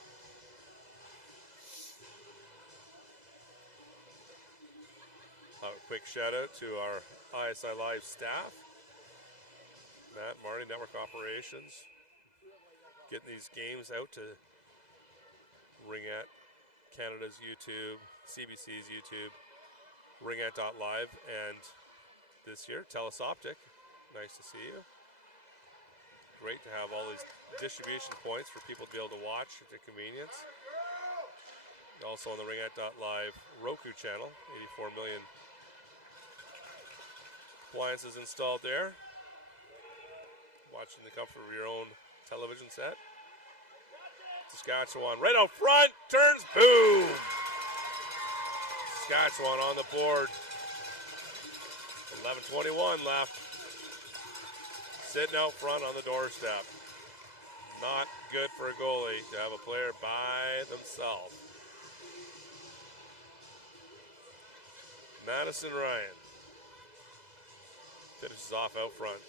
A quick shout out to our ISI Live staff. Matt, Marty, Network Operations, getting these games out to Ringette, Canada's YouTube, CBC's YouTube, Ringette.live, and this year, Telus Optic. Nice to see you. Great to have all these distribution points for people to be able to watch at their convenience. Also on the Ringette.live Roku channel, 84 million appliances installed there. Watching the comfort of your own television set. Saskatchewan right out front, turns, boom! Saskatchewan on the board. 11:21 left. Sitting out front on the doorstep. Not good for a goalie to have a player by themselves. Madison Ryan finishes off out front.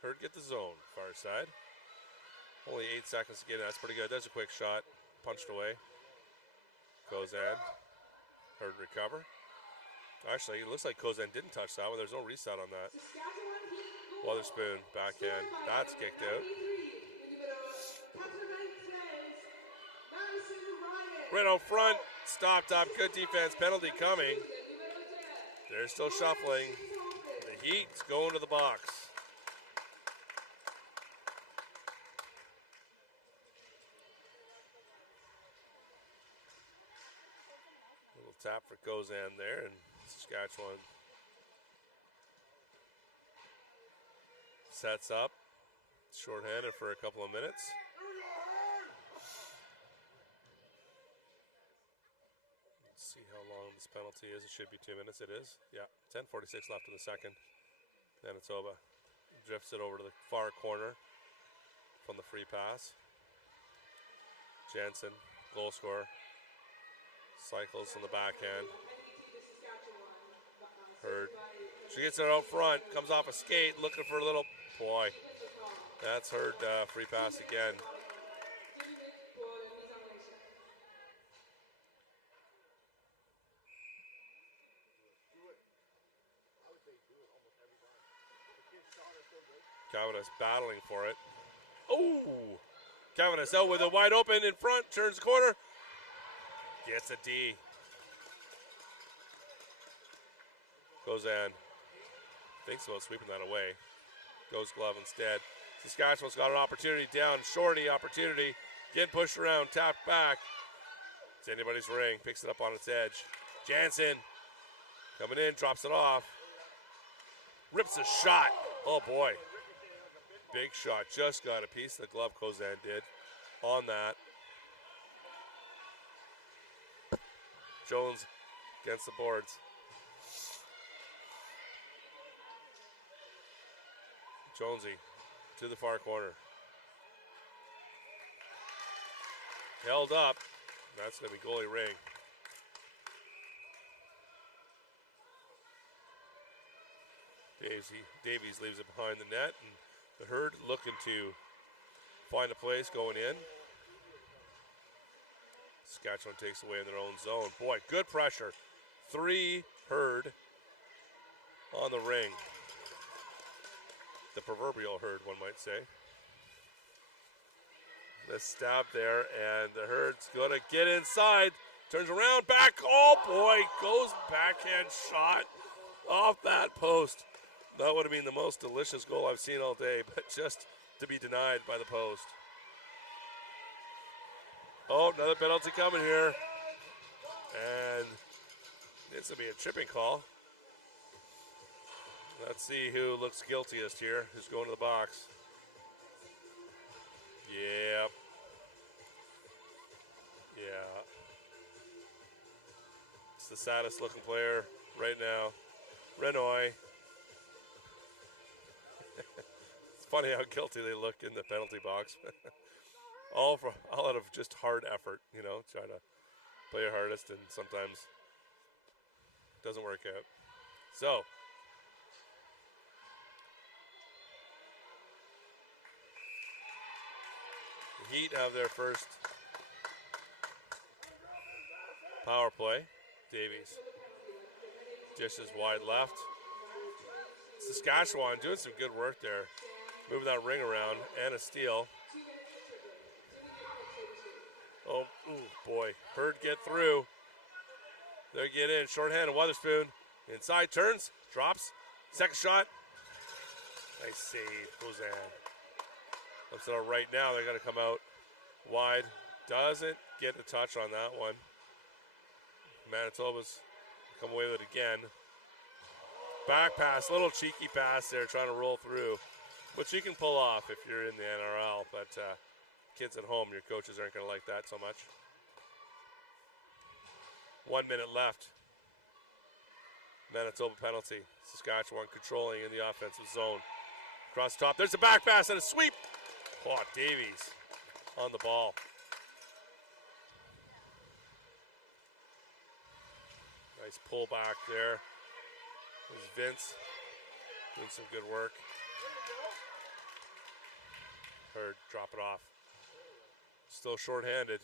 Hurd get the zone, far side. Only 8 seconds to get in. That's pretty good. That's a quick shot. Punched away. Kozan. Hurd recover. Actually, it looks like Kozan didn't touch that one. There's no reset on that. Witherspoon, backhand. That's kicked out. Right out front. Stopped up. Good defense. Penalty coming. They're still shuffling. The Heat's going to the box. Tap for Kozan there, and Saskatchewan sets up, shorthanded for a couple of minutes. Let's see how long this penalty is. It should be 2 minutes. It is. Yeah, 10:46 left in the second. Manitoba drifts it over to the far corner from the free pass. Jansen, goal scorer. Cycles on the backhand. Hurd. She gets it out front. Comes off a skate. Looking for a little. Boy. That's Hurd. Free pass again. Cavanis battling for it. Oh! Cavanis out with it wide open in front. Turns the corner. Gets a D. Kozan thinks about sweeping that away. Goes glove instead. Saskatchewan's got an opportunity down. Shorty opportunity. Getting pushed around. Tapped back. It's anybody's ring. Picks it up on its edge. Jansen coming in. Drops it off. Rips a shot. Oh boy. Big shot. Just got a piece of the glove. Kozan did on that. Jones against the boards. Jonesy to the far corner. Held up. That's going to be goalie ring. Davies leaves it behind the net, and the Hurd looking to find a place going in. Saskatchewan takes away in their own zone. Boy, good pressure. 3 Hurd on the ring. The proverbial Hurd, one might say. The stab there, and the Hurd's going to get inside. Turns around, back. Oh, boy, goes backhand shot off that post. That would have been the most delicious goal I've seen all day, but just to be denied by the post. Oh, another penalty coming here. And it's going to be a tripping call. Let's see who looks guiltiest here, who's going to the box. Yeah. Yeah. It's the saddest looking player right now. Renoy. It's funny how guilty they look in the penalty box. all out of just hard effort, you know, trying to play your hardest, and sometimes it doesn't work out. So, Heat have their first power play. Davies dishes wide left. Saskatchewan doing some good work there. Moving that ring around and a steal. Oh, ooh, boy. Hurd get through. They get in. Shorthanded. Weatherspoon. Inside turns. Drops. Second shot. Nice save. Roseanne. Looks it out right now. They're going to come out wide. Doesn't get the touch on that one. Manitoba's come away with it again. Back pass. Little cheeky pass there. Trying to roll through. Which you can pull off if you're in the NRL. But kids at home, your coaches aren't going to like that so much. 1 minute left. Manitoba penalty. Saskatchewan controlling in the offensive zone. Across the top. There's a back pass and a sweep. Oh, Davies on the ball. Nice pullback there. There's Vince doing some good work. Hurd drop it off. Still shorthanded.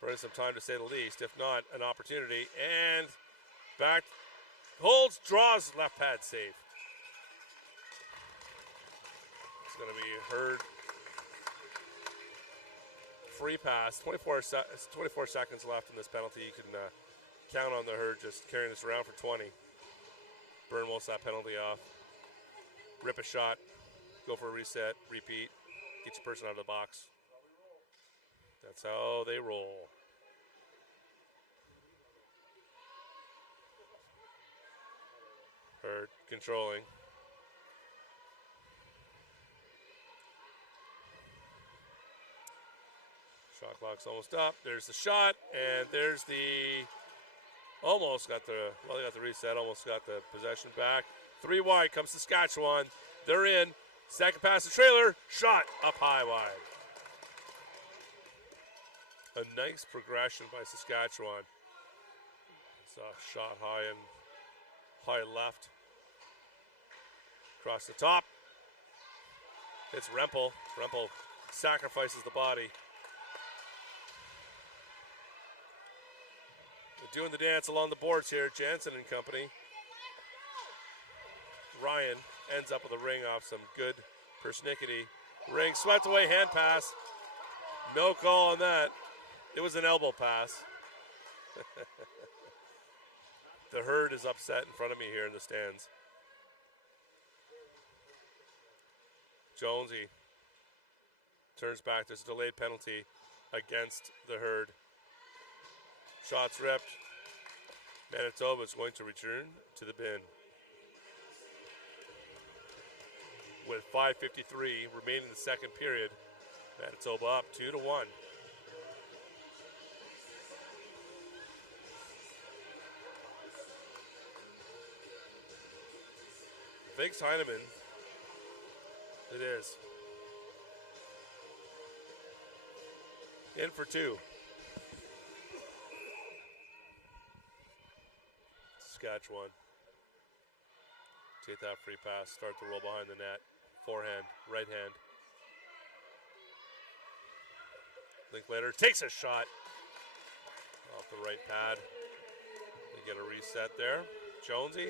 Burning some time to say the least. If not, an opportunity. And back. Holds, draws, left pad save. It's going to be Hurd. Free pass. 24 seconds left in this penalty. You can count on the Hurd just carrying this around for 20. Burn most of that penalty off. Rip a shot. Go for a reset. Repeat. Get your person out of the box. That's how they roll. Hurd controlling. Shot clock's almost up. There's the shot, and there's the almost got the, well, they got the reset, almost got the possession back. 3 wide comes Saskatchewan. They're in. Second pass to trailer. Shot up high wide. A nice progression by Saskatchewan. It's a shot high and high left. Across the top. It's Rempel. Rempel sacrifices the body. They're doing the dance along the boards here. Jansen and company. Ryan ends up with a ring off some good persnickety. Ring swept away, hand pass. No call on that. It was an elbow pass. The Hurd is upset in front of me here in the stands. Jonesy turns back. There's a delayed penalty against the Hurd. Shots ripped. Manitoba is going to return to the bin. With 5:53 remaining in the second period, Manitoba up 2-1. Thanks, Heineman. It is. In for 2. Saskatchewan. Take that free pass, start the roll behind the net. Forehand, right hand. Linklater takes a shot off the right pad. They get a reset there. Jonesy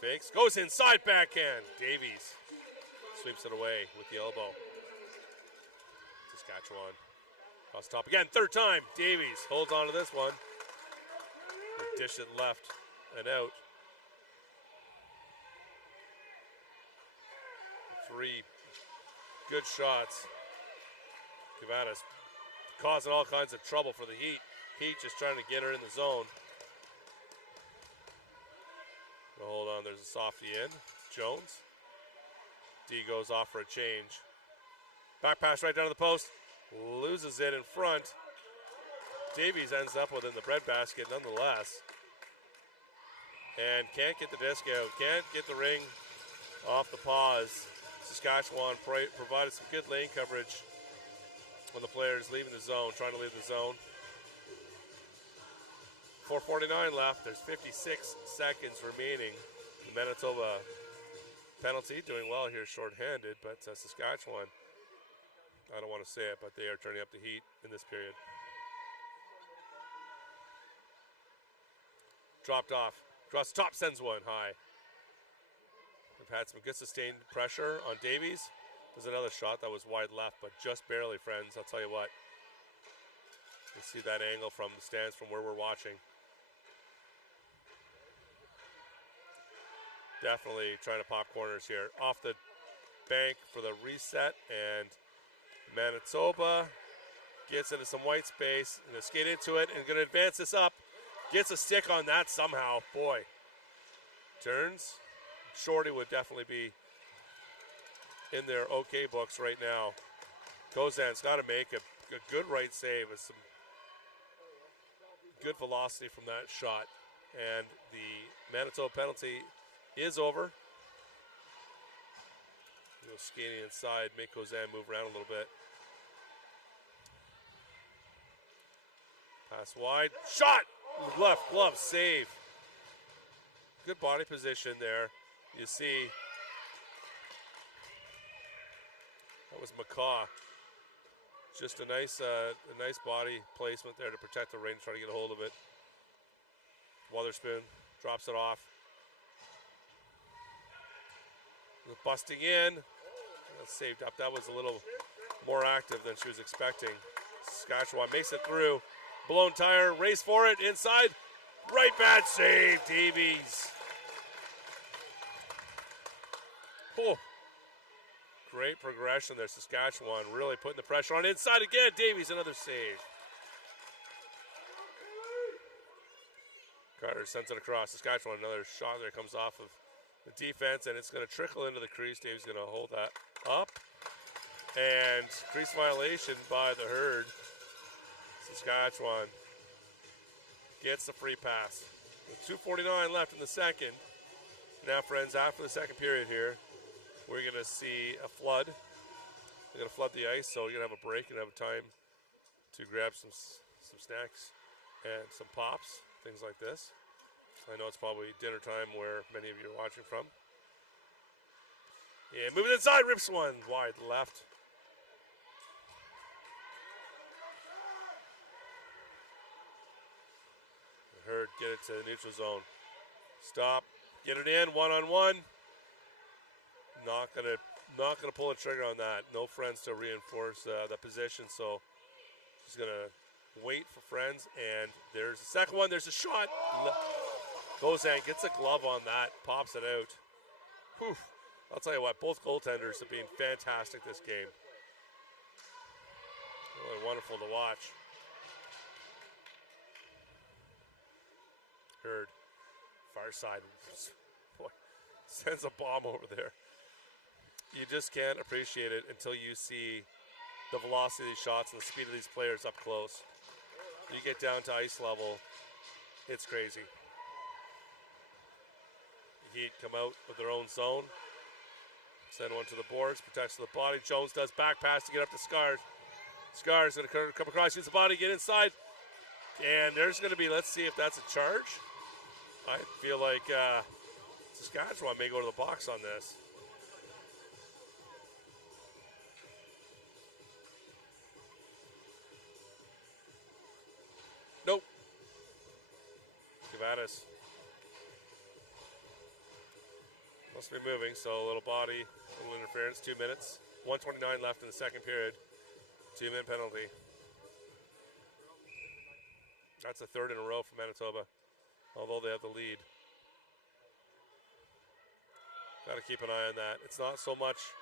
fakes, goes inside backhand. Davies sweeps it away with the elbow. Saskatchewan across the top again, third time. Davies holds on to this one. They dish it left and out. 3 good shots. Kivanis causing all kinds of trouble for the Heat. Heat just trying to get her in the zone. But hold on, there's a softie in. Jones. D goes off for a change. Back pass right down to the post. Loses it in front. Davies ends up within the breadbasket nonetheless. And can't get the disc out. Can't get the ring off the paws. Saskatchewan provided some good lane coverage when the players leaving the zone, trying to leave the zone. 4:49 left. There's 56 seconds remaining. The Manitoba penalty doing well here shorthanded, but Saskatchewan I don't want to say it, but they are turning up the heat in this period. Dropped off. Cross top, sends one high. We've had some good sustained pressure on Davies. There's another shot that was wide left, but just barely, friends. I'll tell you what. You see that angle from the stands from where we're watching. Definitely trying to pop corners here. Off the bank for the reset, and Manitoba gets into some white space. Going to skate into it and going to advance this up. Gets a stick on that somehow. Boy. Turns. Shorty would definitely be in their okay books right now. Kozan's got to make a good right save with some good velocity from that shot. And the Manitoba penalty is over. Skating inside, make Kozan move around a little bit. Pass wide. Shot! Left glove save. Good body position there. You see, that was McCaw. Just a nice body placement there to protect the ring, try to get a hold of it. Wotherspoon drops it off. Busting in. That's saved up. That was a little more active than she was expecting. Saskatchewan makes it through. Blown tire, race for it, inside. Right bad save, Davies. Oh, great progression there, Saskatchewan. Really putting the pressure on. Inside again, Davies, another save. Carter sends it across. Saskatchewan, another shot there comes off of the defense, and it's going to trickle into the crease. Davies going to hold that up. And crease violation by the Herd. Saskatchewan gets the free pass. With 2:49 left in the second. Now, friends, after the second period here, we're going to see a flood. They're going to flood the ice, so you're going to have a break and have time to grab some snacks and some pops, things like this. I know it's probably dinner time where many of you are watching from. Yeah, moving inside, rips one wide left. Herd get it to the neutral zone. Stop, get it in, one-on-one. Not gonna pull a trigger on that. No Friends to reinforce the position, so she's gonna wait for Friends. And there's the second one. There's a shot. Kozan gets a glove on that, pops it out. Whew. I'll tell you what, both goaltenders have been fantastic this game. Really wonderful to watch. Herd, far side, boy, sends a bomb over there. You just can't appreciate it until you see the velocity of these shots and the speed of these players up close. You get down to ice level, it's crazy. Heat come out of their own zone. Send one to the boards, protects the body. Jones does back pass to get up to Scars. Scars going to come across, use the body, get inside. And there's going to be, let's see if that's a charge. I feel like Saskatchewan may go to the box on this. Nope. Gavatis. Must be moving, so a little body, a little interference, 2 minutes. 1:29 left in the second period. 2-minute penalty. That's a third in a row for Manitoba, although they have the lead. Got to keep an eye on that. It's not so much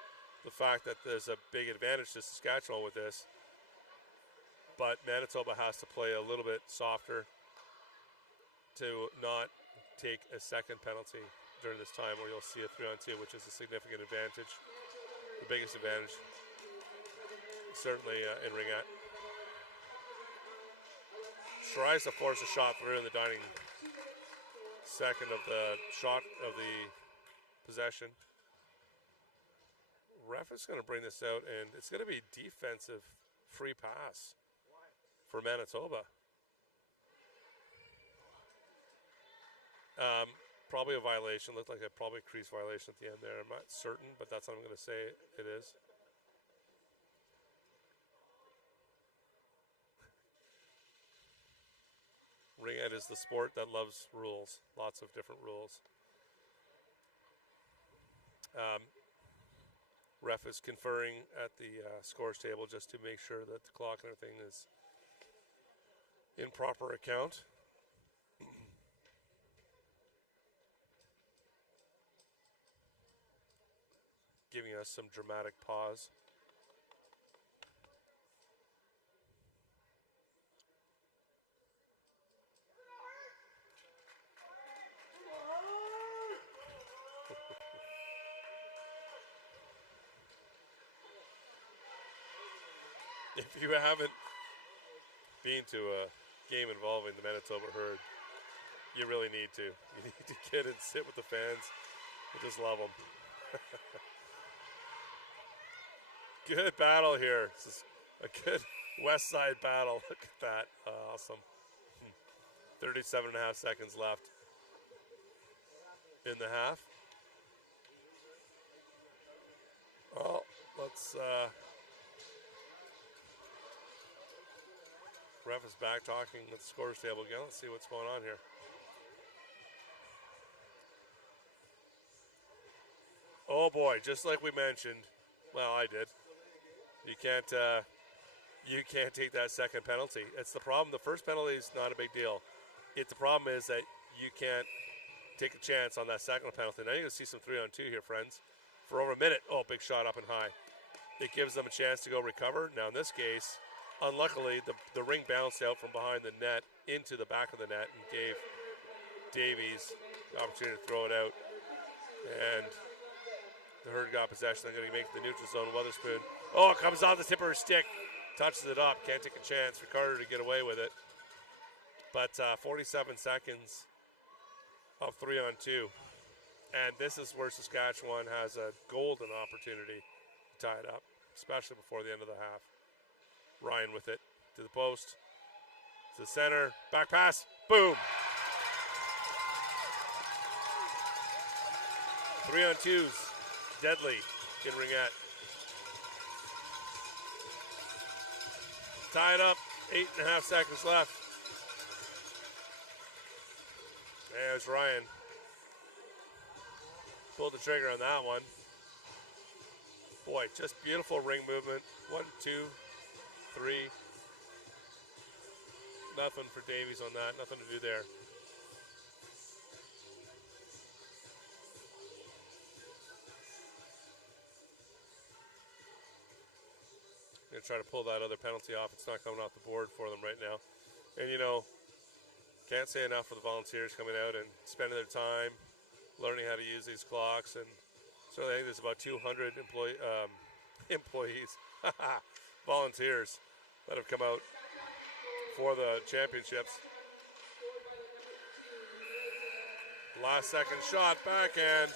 the fact that there's a big advantage to Saskatchewan with this, but Manitoba has to play a little bit softer to not take a second penalty during this time, where you'll see a 3-on-2, which is a significant advantage. The biggest advantage, certainly in Ringette. Tries to force a shot through in the dining second of the shot of the possession. Ref is going to bring this out, and it's going to be defensive free pass for Manitoba. Probably a violation. Looked like a probably crease violation at the end there. I'm not certain, but that's what I'm going to say it is. Ringette is the sport that loves rules, lots of different rules. Ref is conferring at the scores table just to make sure that the clock and everything is in proper account. Giving us some dramatic pause. If you haven't been to a game involving the Manitoba Herd, you really need to. You need to get and sit with the fans. You just love them. Good battle here. This is a good West Side battle. Look at that. Awesome. 37 and a half seconds left in the half. Well, let's... Ref is back talking at the scores table again. Let's see what's going on here. Oh boy, just like we mentioned, well, I did. You can't take that second penalty. It's the problem. The first penalty is not a big deal. The problem is that you can't take a chance on that second penalty. Now you're going to see some 3-on-2 here, friends. For over a minute. Oh, big shot up and high. It gives them a chance to go recover. Now in this case, unluckily, the ring bounced out from behind the net into the back of the net and gave Davies the opportunity to throw it out. And the Herd got possession. They're going to make the neutral zone. Weatherspoon. Oh, it comes off the tip of her stick. Touches it up. Can't take a chance. Ricardo to get away with it. But 47 seconds of 3-on-2. And this is where Saskatchewan has a golden opportunity to tie it up, especially before the end of the half. Ryan with it to the post, to the center, back pass, boom. 3-on-2s, deadly in Ringette. Tie it up, 8.5 seconds left. There's Ryan. Pulled the trigger on that one. Boy, just beautiful ring movement. 1, 2, 3. Nothing for Davies on that. Nothing to do there. Going to try to pull that other penalty off. It's not coming off the board for them right now. And, you know, can't say enough for the Volunteers coming out and spending their time learning how to use these clocks. And so I think there's about 200 employees, Volunteers, that have come out for the championships. Last second shot, backhand.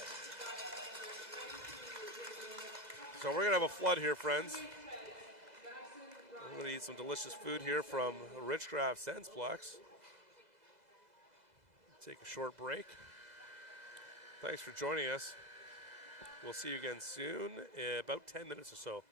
So we're going to have a flood here, friends. I'm going to eat some delicious food here from Richcraft SensPlex. Take a short break. Thanks for joining us. We'll see you again soon, in about 10 minutes or so.